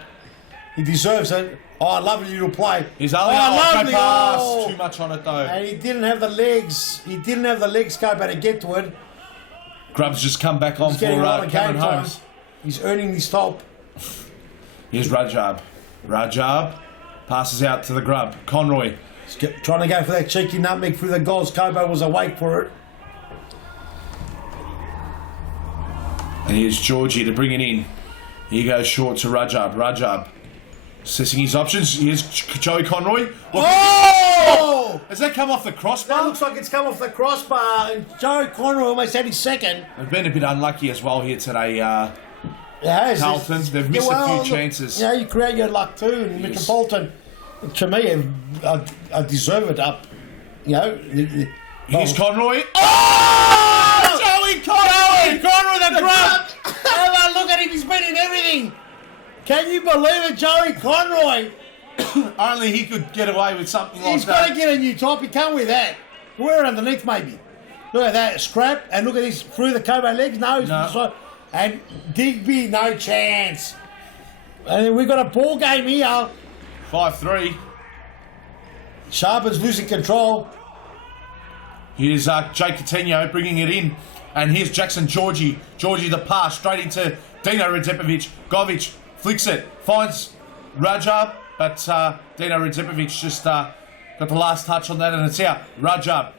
He deserves it. Oh, lovely little play. He's only lovely pass. Oh. Too much on it, though. And he didn't have the legs. He didn't have the legs go back to get to it. Grub's just come back on for Cameron Holmes. He's earning his top. Here's Rajab. Rajab passes out to the Grub. Conroy. He's trying to go for that cheeky nutmeg through the goals. Kobo was awake for it. And here's Georgie to bring it in. He goes short to Rajab. Rajab assessing his options. Here's Joey Conroy. Oh! Has that come off the crossbar? That looks like it's come off the crossbar. And Joey Conroy almost had his second. They've been a bit unlucky as well here today. Carlton. They've missed a few chances. Yeah, you create your luck too. And Metropolitan, to me, I deserve it up. You know. Here's Conroy. Oh! Joey Conroy! Joey Conroy, the grub! Have a look at him. He's been in everything. Can you believe it, Joey Conroy? Only he could get away with something like that. He's got to get a new top. He can't wear that. Wear it underneath, maybe. Look at that scrap, and look at this through the Kobo legs. No. And Digby, no chance. And we've got a ball game here. 5-3. Sharpen's losing control. Here's Jay Coutinho bringing it in. And here's Jackson Georgie. Georgie the pass straight into Dino Radzepovic. Govic flicks it. Finds Rajab. But Dino Radzepovic just got the last touch on that and it's out. Rajab.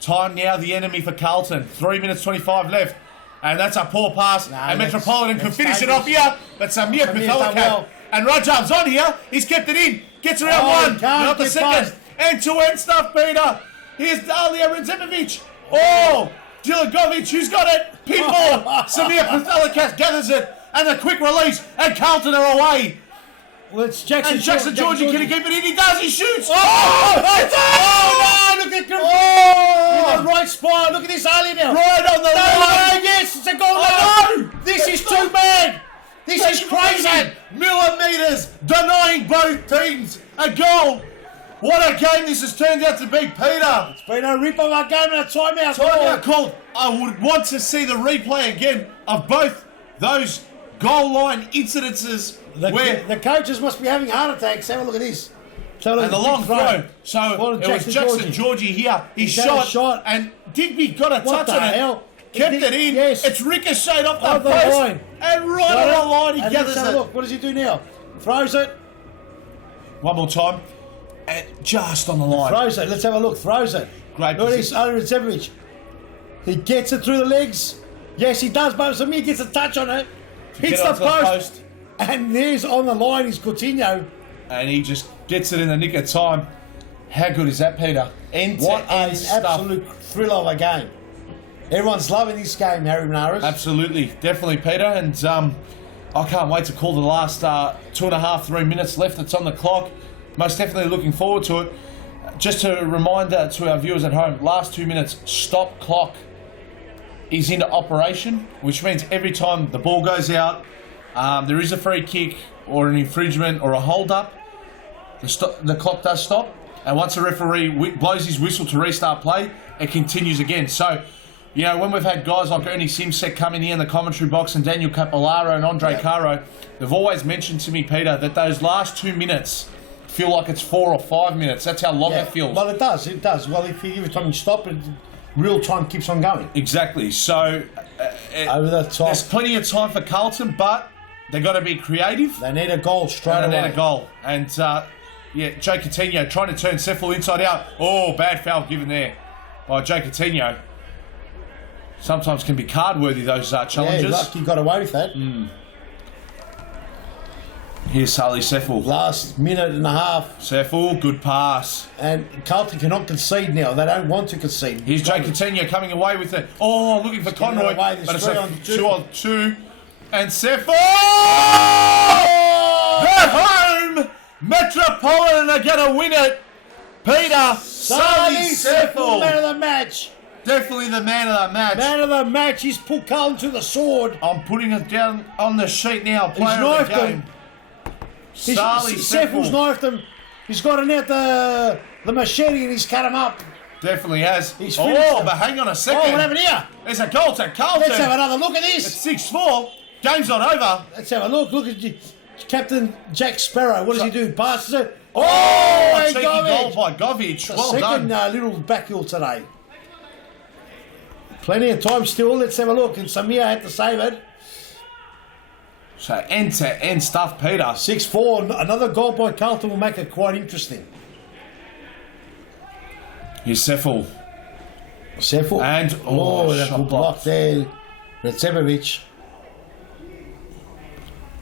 Time now the enemy for Carlton. 3 minutes 25 left. And that's a poor pass. And Metropolitan could finish it dangerous. off here. But Samir Samir's done Pathalakat. well. And Rajab's on here. He's kept it in. Gets around Oh, he one. can't Not the get second. past. End-to-end stuff, Peter. Here's Dalia Redzepovic. Oh, Diligovic, who's got it? Pinball. Samir Pathalakat gathers it. And a quick release. And Carlton are away. Well, it's Jackson. And Jackson Georgie, can he keep it in? He does, he shoots! Oh, no, look at in the right spot. Look at this alley now. Right on the line! Yes, it's a goal. Oh, no! This is too bad. This is crazy. Millimetres denying both teams a goal. What a game this has turned out to be, Peter. It's been a rip of a game and a timeout. Timeout called. I would want to see the replay again of both those goal line incidences where The coaches must be having heart attacks. Have a look at this. and the long throw. So it was Jackson Georgie here. He shot, and Digby got a What touch the on it. hell? Kept it in. Yes. It's ricocheted off On the the post. line. And right Got on it. the line, he And gathers let's have a it. look. What does he do now? Throws it. One more time. And just on the line. Throws it. Let's have a look. Throws it. Great Look at this. position. Redzepovic. He gets it through the legs. Yes, he does, but Samir gets a touch on it. Hits Get the onto the post. And there's on the line is Coutinho. And he just gets it in the nick of time. How good is that, Peter? End to What an end stuff. absolute thrill of a game. Everyone's loving this game, Harry Menares. Absolutely, definitely, Peter. And I can't wait to call the last 2.5-3 minutes left that's on the clock. Most definitely looking forward to it. Just a reminder to our viewers at home, last 2 minutes, stop clock is into operation, which means every time the ball goes out, there is a free kick or an infringement or a hold-up, the clock does stop. And once the referee blows his whistle to restart play, it continues again. So, you know, when we've had guys like Ernie Simsek come in here in the commentary box and Daniel Capolaro and Andre Caro, they've always mentioned to me, Peter, that those last 2 minutes feel like it's 4 or 5 minutes. That's how long it feels. Well, it does. It does. Well, if you give it time to stop, it real time keeps on going. Exactly. So, Over the top. there's plenty of time for Carlton, but they've got to be creative. They need a goal straight And away. they need a goal. And, Joe Coutinho trying to turn Seffel inside out. Oh, bad foul given there by Joe Coutinho. Sometimes can be card-worthy, those challenges. Yeah, lucky got away with that. Here's Sally Seffel. Last minute and a half. Seffel, good pass. And Carlton cannot concede now. They don't want to concede. Here's Joe Coutinho coming away with it. Oh, looking for getting Conroy. away. There's But it's 3 a on 2. 2 on 2. And Seffel! They're home! Metropolitan are going to win it. Peter, Sally Seffel. Man of the match. Definitely the man of the match. Man of the match. He's put Carlton to the sword. I'm putting it down on the sheet now. He's Player of knifed the game. him. Sally Seffel's Seffel. knifed him. He's gotten out the machete and he's cut him up. Definitely has. He's finished Oh, him. but hang on a second. Oh, what happened here? There's a goal to Carlton. Let's have another look at this. It's 6-4. Game's not over. Let's have a look. Look at Captain Jack Sparrow. What does he do? Passes it. Oh, Oh, a and cheeky goal Govic. by Govic. The Well second done. little backheel today. Plenty of time still. Let's have a look. And Samir had to save it. So end-to-end stuff, Peter. 6-4. Another goal by Carlton will make it quite interesting. Here's Seffel. Seffel. And, that shot good block blocked. there. Redzepovic.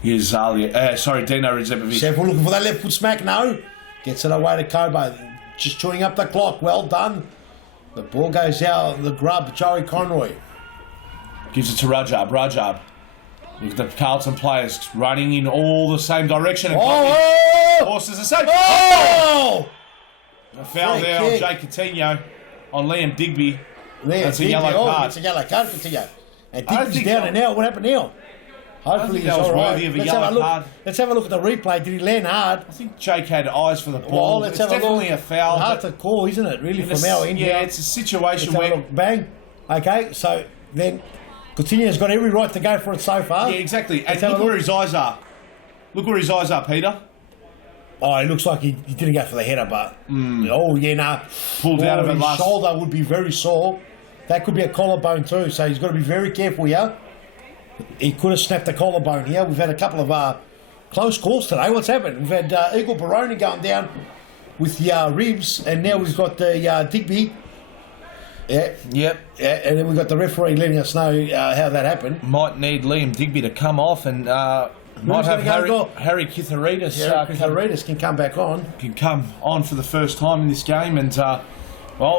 Here's Dino Redzepovic. Seffel looking for that left foot smack. No. Gets it away to Kobo. Just chewing up the clock. Well done. The ball goes out. The grub, Joey Conroy. Gives it to Rajab. Rajab. Look at the Carlton players running in all the same direction. And forces a save. Oh! A foul Free there kick. on Jay Coutinho on Liam Digby. There, That's a Digby. yellow Oh, card. it's a yellow card, Coutinho. And I don't Digby's think down that- and out. What happened now? Hopefully think that he's was all right. worthy of a Let's yellow have a look. card. Let's have a look at the replay. Did he land hard? I think Jake had eyes for the Well, ball. let's It's have a definitely look. a foul. Hard but to call, isn't it? Really, in from a- our end. Yeah, here. it's a situation Let's have a where... look. Bang. Okay, so then Coutinho's got every right to go for it so far. Yeah, exactly. And Let's have a look where his eyes are. Look where his eyes are, Peter. Oh, it looks like he didn't go for the header, but... Oh, yeah, nah. Pulled out of it his last... shoulder would be very sore. That could be a collarbone too, so he's got to be very careful here. He could have snapped a collarbone here. We've had a couple of close calls today. What's happened? We've had Eagle Baroni going down with the ribs, and now we've got the Digby. Yeah. Yep. Yeah, and then we've got the referee letting us know how that happened. Might need Liam Digby to come off and might have Harry Kitharidis. Kitharidis can come back on. Can come on for the first time in this game, and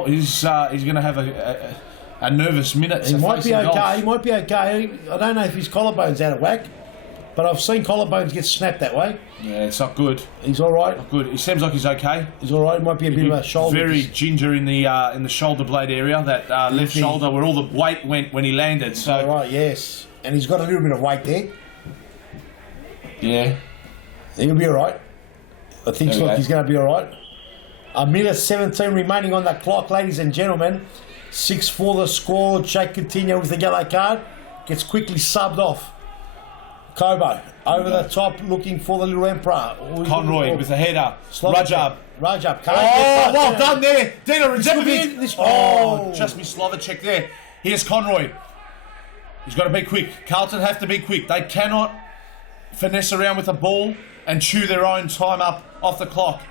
he's going to have a nervous minute. He might be okay. He might be okay. I don't know if his collarbone's out of whack, but I've seen collarbones get snapped that way. Yeah, it's not good. He's all right. Not good. He seems like he's okay. He's all right. It might be a bit of a shoulder. Very ginger in the shoulder blade area, that left shoulder where all the weight went when he landed. So all right, yes, and he's got a little bit of weight there. Yeah, he'll be all right. I think he's going to be all right. A minute 17 remaining on the clock, ladies and gentlemen. 6-4 the score. Jake Coutinho with the yellow card gets quickly subbed off. Kobo over the top looking for the little Emperor. Conroy with the header. Rajab. Well done there. Dino Radzepovic. Just missed Slovacek there. Here's Conroy. He's got to be quick. Carlton have to be quick. They cannot finesse around with the ball and chew their own time up off the clock.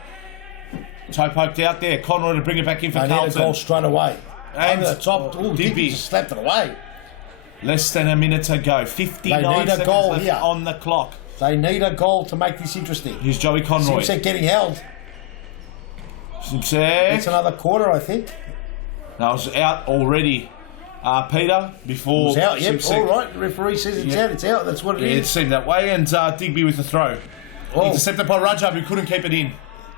Toe poked out there. Conroy to bring it back in for Carlton. They need a goal straight away. And over the top. Digby just slapped it away. Less than a minute to go. 59 seconds left here on the clock. They need a goal to make this interesting. Here's Joey Conroy. Simpson getting held. Simpson. It's another quarter, I think. No, it was out already, Peter, before. It's out, yep. All right. The referee says it's out. It's out. That's what it is. It seemed that way. And Digby with the throw. Intercepted by Rajab, who couldn't keep it in.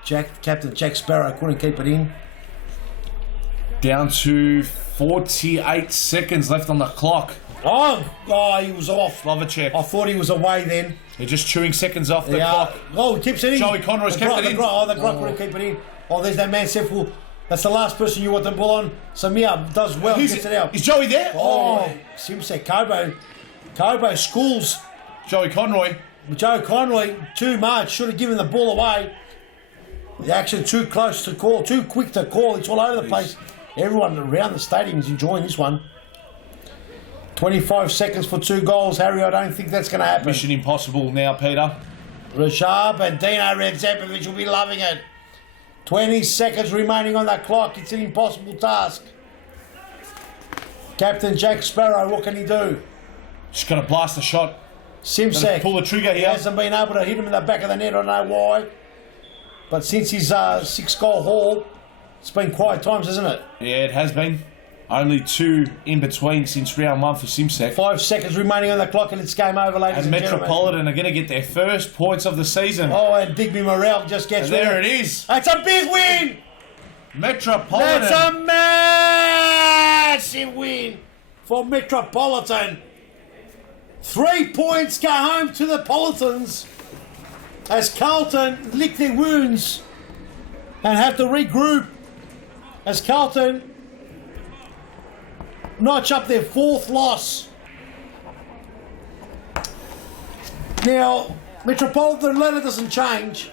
Captain Jack Sparrow couldn't keep it in. Down to 48 seconds left on the clock. He was off. Slovacek. I thought he was away then. They're just chewing seconds off the clock. He keeps it in. Joey Conroy's kept it in. The Grok couldn't keep it in. There's that man, Seful. That's the last person you want to ball on. Samir does well, gets it out. Is Joey there? Simpson, Kobo schools. Joey Conroy. Joe Conroy, too much. Should have given the ball away. The action too close to call, too quick to call. It's all over the place. Everyone around the stadium is enjoying this one. 25 seconds for 2 goals. Harry, I don't think that's going to happen. Mission impossible now, Peter. Rajab and Dino Radzepovic will be loving it. 20 seconds remaining on that clock. It's an impossible task. Captain Jack Sparrow, what can he do? Just got to blast a shot. Simsek. Pull the trigger here. He hasn't been able to hit him in the back of the net. I don't know why. But since his 6-goal haul, it's been quiet times, hasn't it? Yeah, it has been. Only 2 in between since round 1 for Simsek. 5 seconds remaining on the clock and it's game over, ladies and gentlemen. And Metropolitan are going to get their first points of the season. And Digby Morrell just gets rid. There it is. That's a big win! Metropolitan. That's a massive win for Metropolitan. 3 points go home to the Politans as Carlton lick their wounds and have to regroup as Carlton notch up their 4th loss. Now, Metropolitan ladder doesn't change.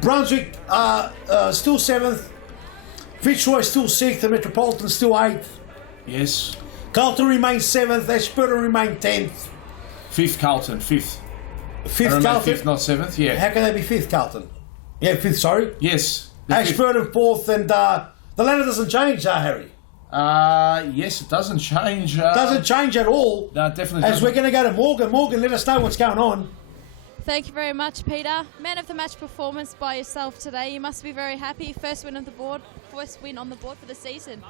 Brunswick still 7th. Fitzroy still 6th. And Metropolitan still 8th. Yes. Carlton remains 7th. Ashburton remains 10th. 5th Carlton, 5th. 5th Carlton? 5th, not 7th, yeah. How can they be 5th Carlton? Yeah, 5th, sorry. Yes. Ashburton 4th, and the ladder doesn't change, Harry. Yes, it doesn't change. Doesn't change at all. No, it definitely doesn't. As we're going to go to Morgan. Morgan, let us know what's going on. Thank you very much, Peter. Man of the match performance by yourself today. You must be very happy. First win on the board for the season.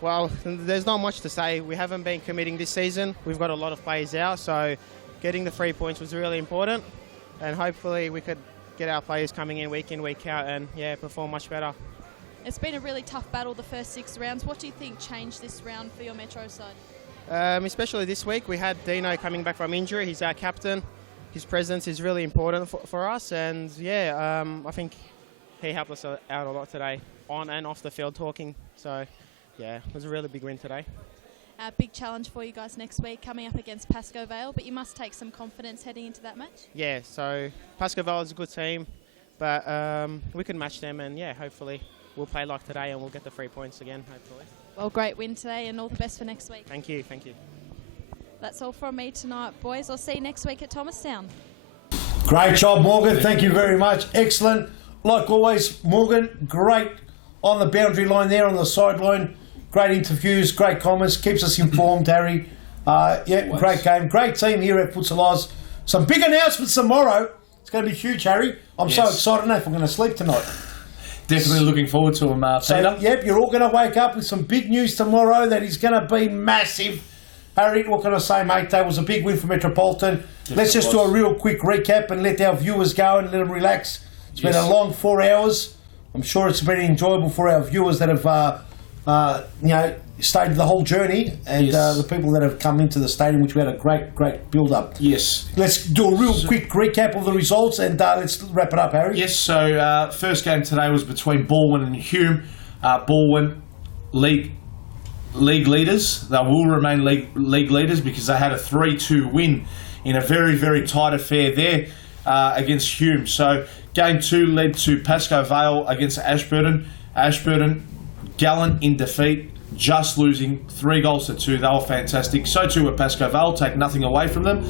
Well, there's not much to say. We haven't been committing this season. We've got a lot of players out, so getting the 3 points was really important. And hopefully we could get our players coming in, week out, and perform much better. It's been a really tough battle the first 6 rounds. What do you think changed this round for your Metro side? Especially this week, we had Dino coming back from injury. He's our captain. His presence is really important for us, and I think he helped us out a lot today, on and off the field talking. So, it was a really big win today. A big challenge for you guys next week, coming up against Pascoe Vale, but you must take some confidence heading into that match. Yeah, so Pascoe Vale is a good team, but we can match them, and hopefully we'll play like today and we'll get the 3 points again, hopefully. Well, great win today and all the best for next week. Thank you. That's all from me tonight, boys. I'll see you next week at Thomastown. Great job, Morgan. Thank you very much. Excellent. Like always, Morgan, great on the boundary line there on the sideline. Great interviews, great comments, keeps us informed, Harry. Great game, great team here at Futsal Oz. Some big announcements tomorrow. It's going to be huge, Harry. I'm so excited. I don't know if I'm going to sleep tonight. Definitely looking forward to them, Peter. So, yep, you're all going to wake up with some big news tomorrow that is going to be massive. Harry, what can I say, mate? That was a big win for Metropolitan. Let's just do a real quick recap and let our viewers go and let them relax. It's been a long 4 hours. I'm sure it's been enjoyable for our viewers that have, stayed the whole journey, and the people that have come into the stadium, which we had a great build-up. Yes. Let's do a real quick recap of the results, and let's wrap it up, Harry. Yes, so first game today was between Baldwin and Hume. Baldwin, league leaders. They will remain league leaders because they had a 3-2 win in a very, very tight affair there against Hume. So game 2 led to Pascoe Vale against Ashburton. Ashburton, gallant in defeat, just losing 3-2. They were fantastic. So too were Pascoe Vale, take nothing away from them.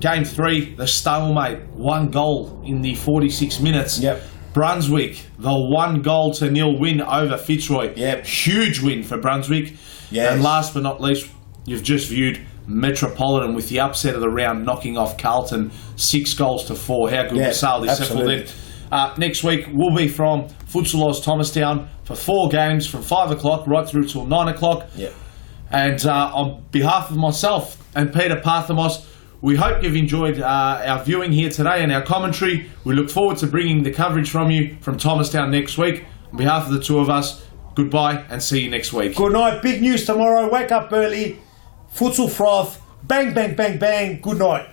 Game 3, the stalemate, 1 goal in the 46 minutes. Yep. Brunswick, the 1-0 win over Fitzroy. Yep. Huge win for Brunswick. Yes. And last but not least, you've just viewed Metropolitan with the upset of the round, knocking off Carlton 6-4. How good we sailed this absolutely. Next week we'll be from Futsal Oz Thomastown for 4 games from 5 o'clock right through till 9 o'clock. Yep. And on behalf of myself and Peter Parthamos, we hope you've enjoyed our viewing here today and our commentary. We look forward to bringing the coverage from you from Thomastown next week. On behalf of the two of us, goodbye and see you next week. Good night. Big news tomorrow. Wake up early. Futsal froth. Bang, bang, bang, bang. Good night.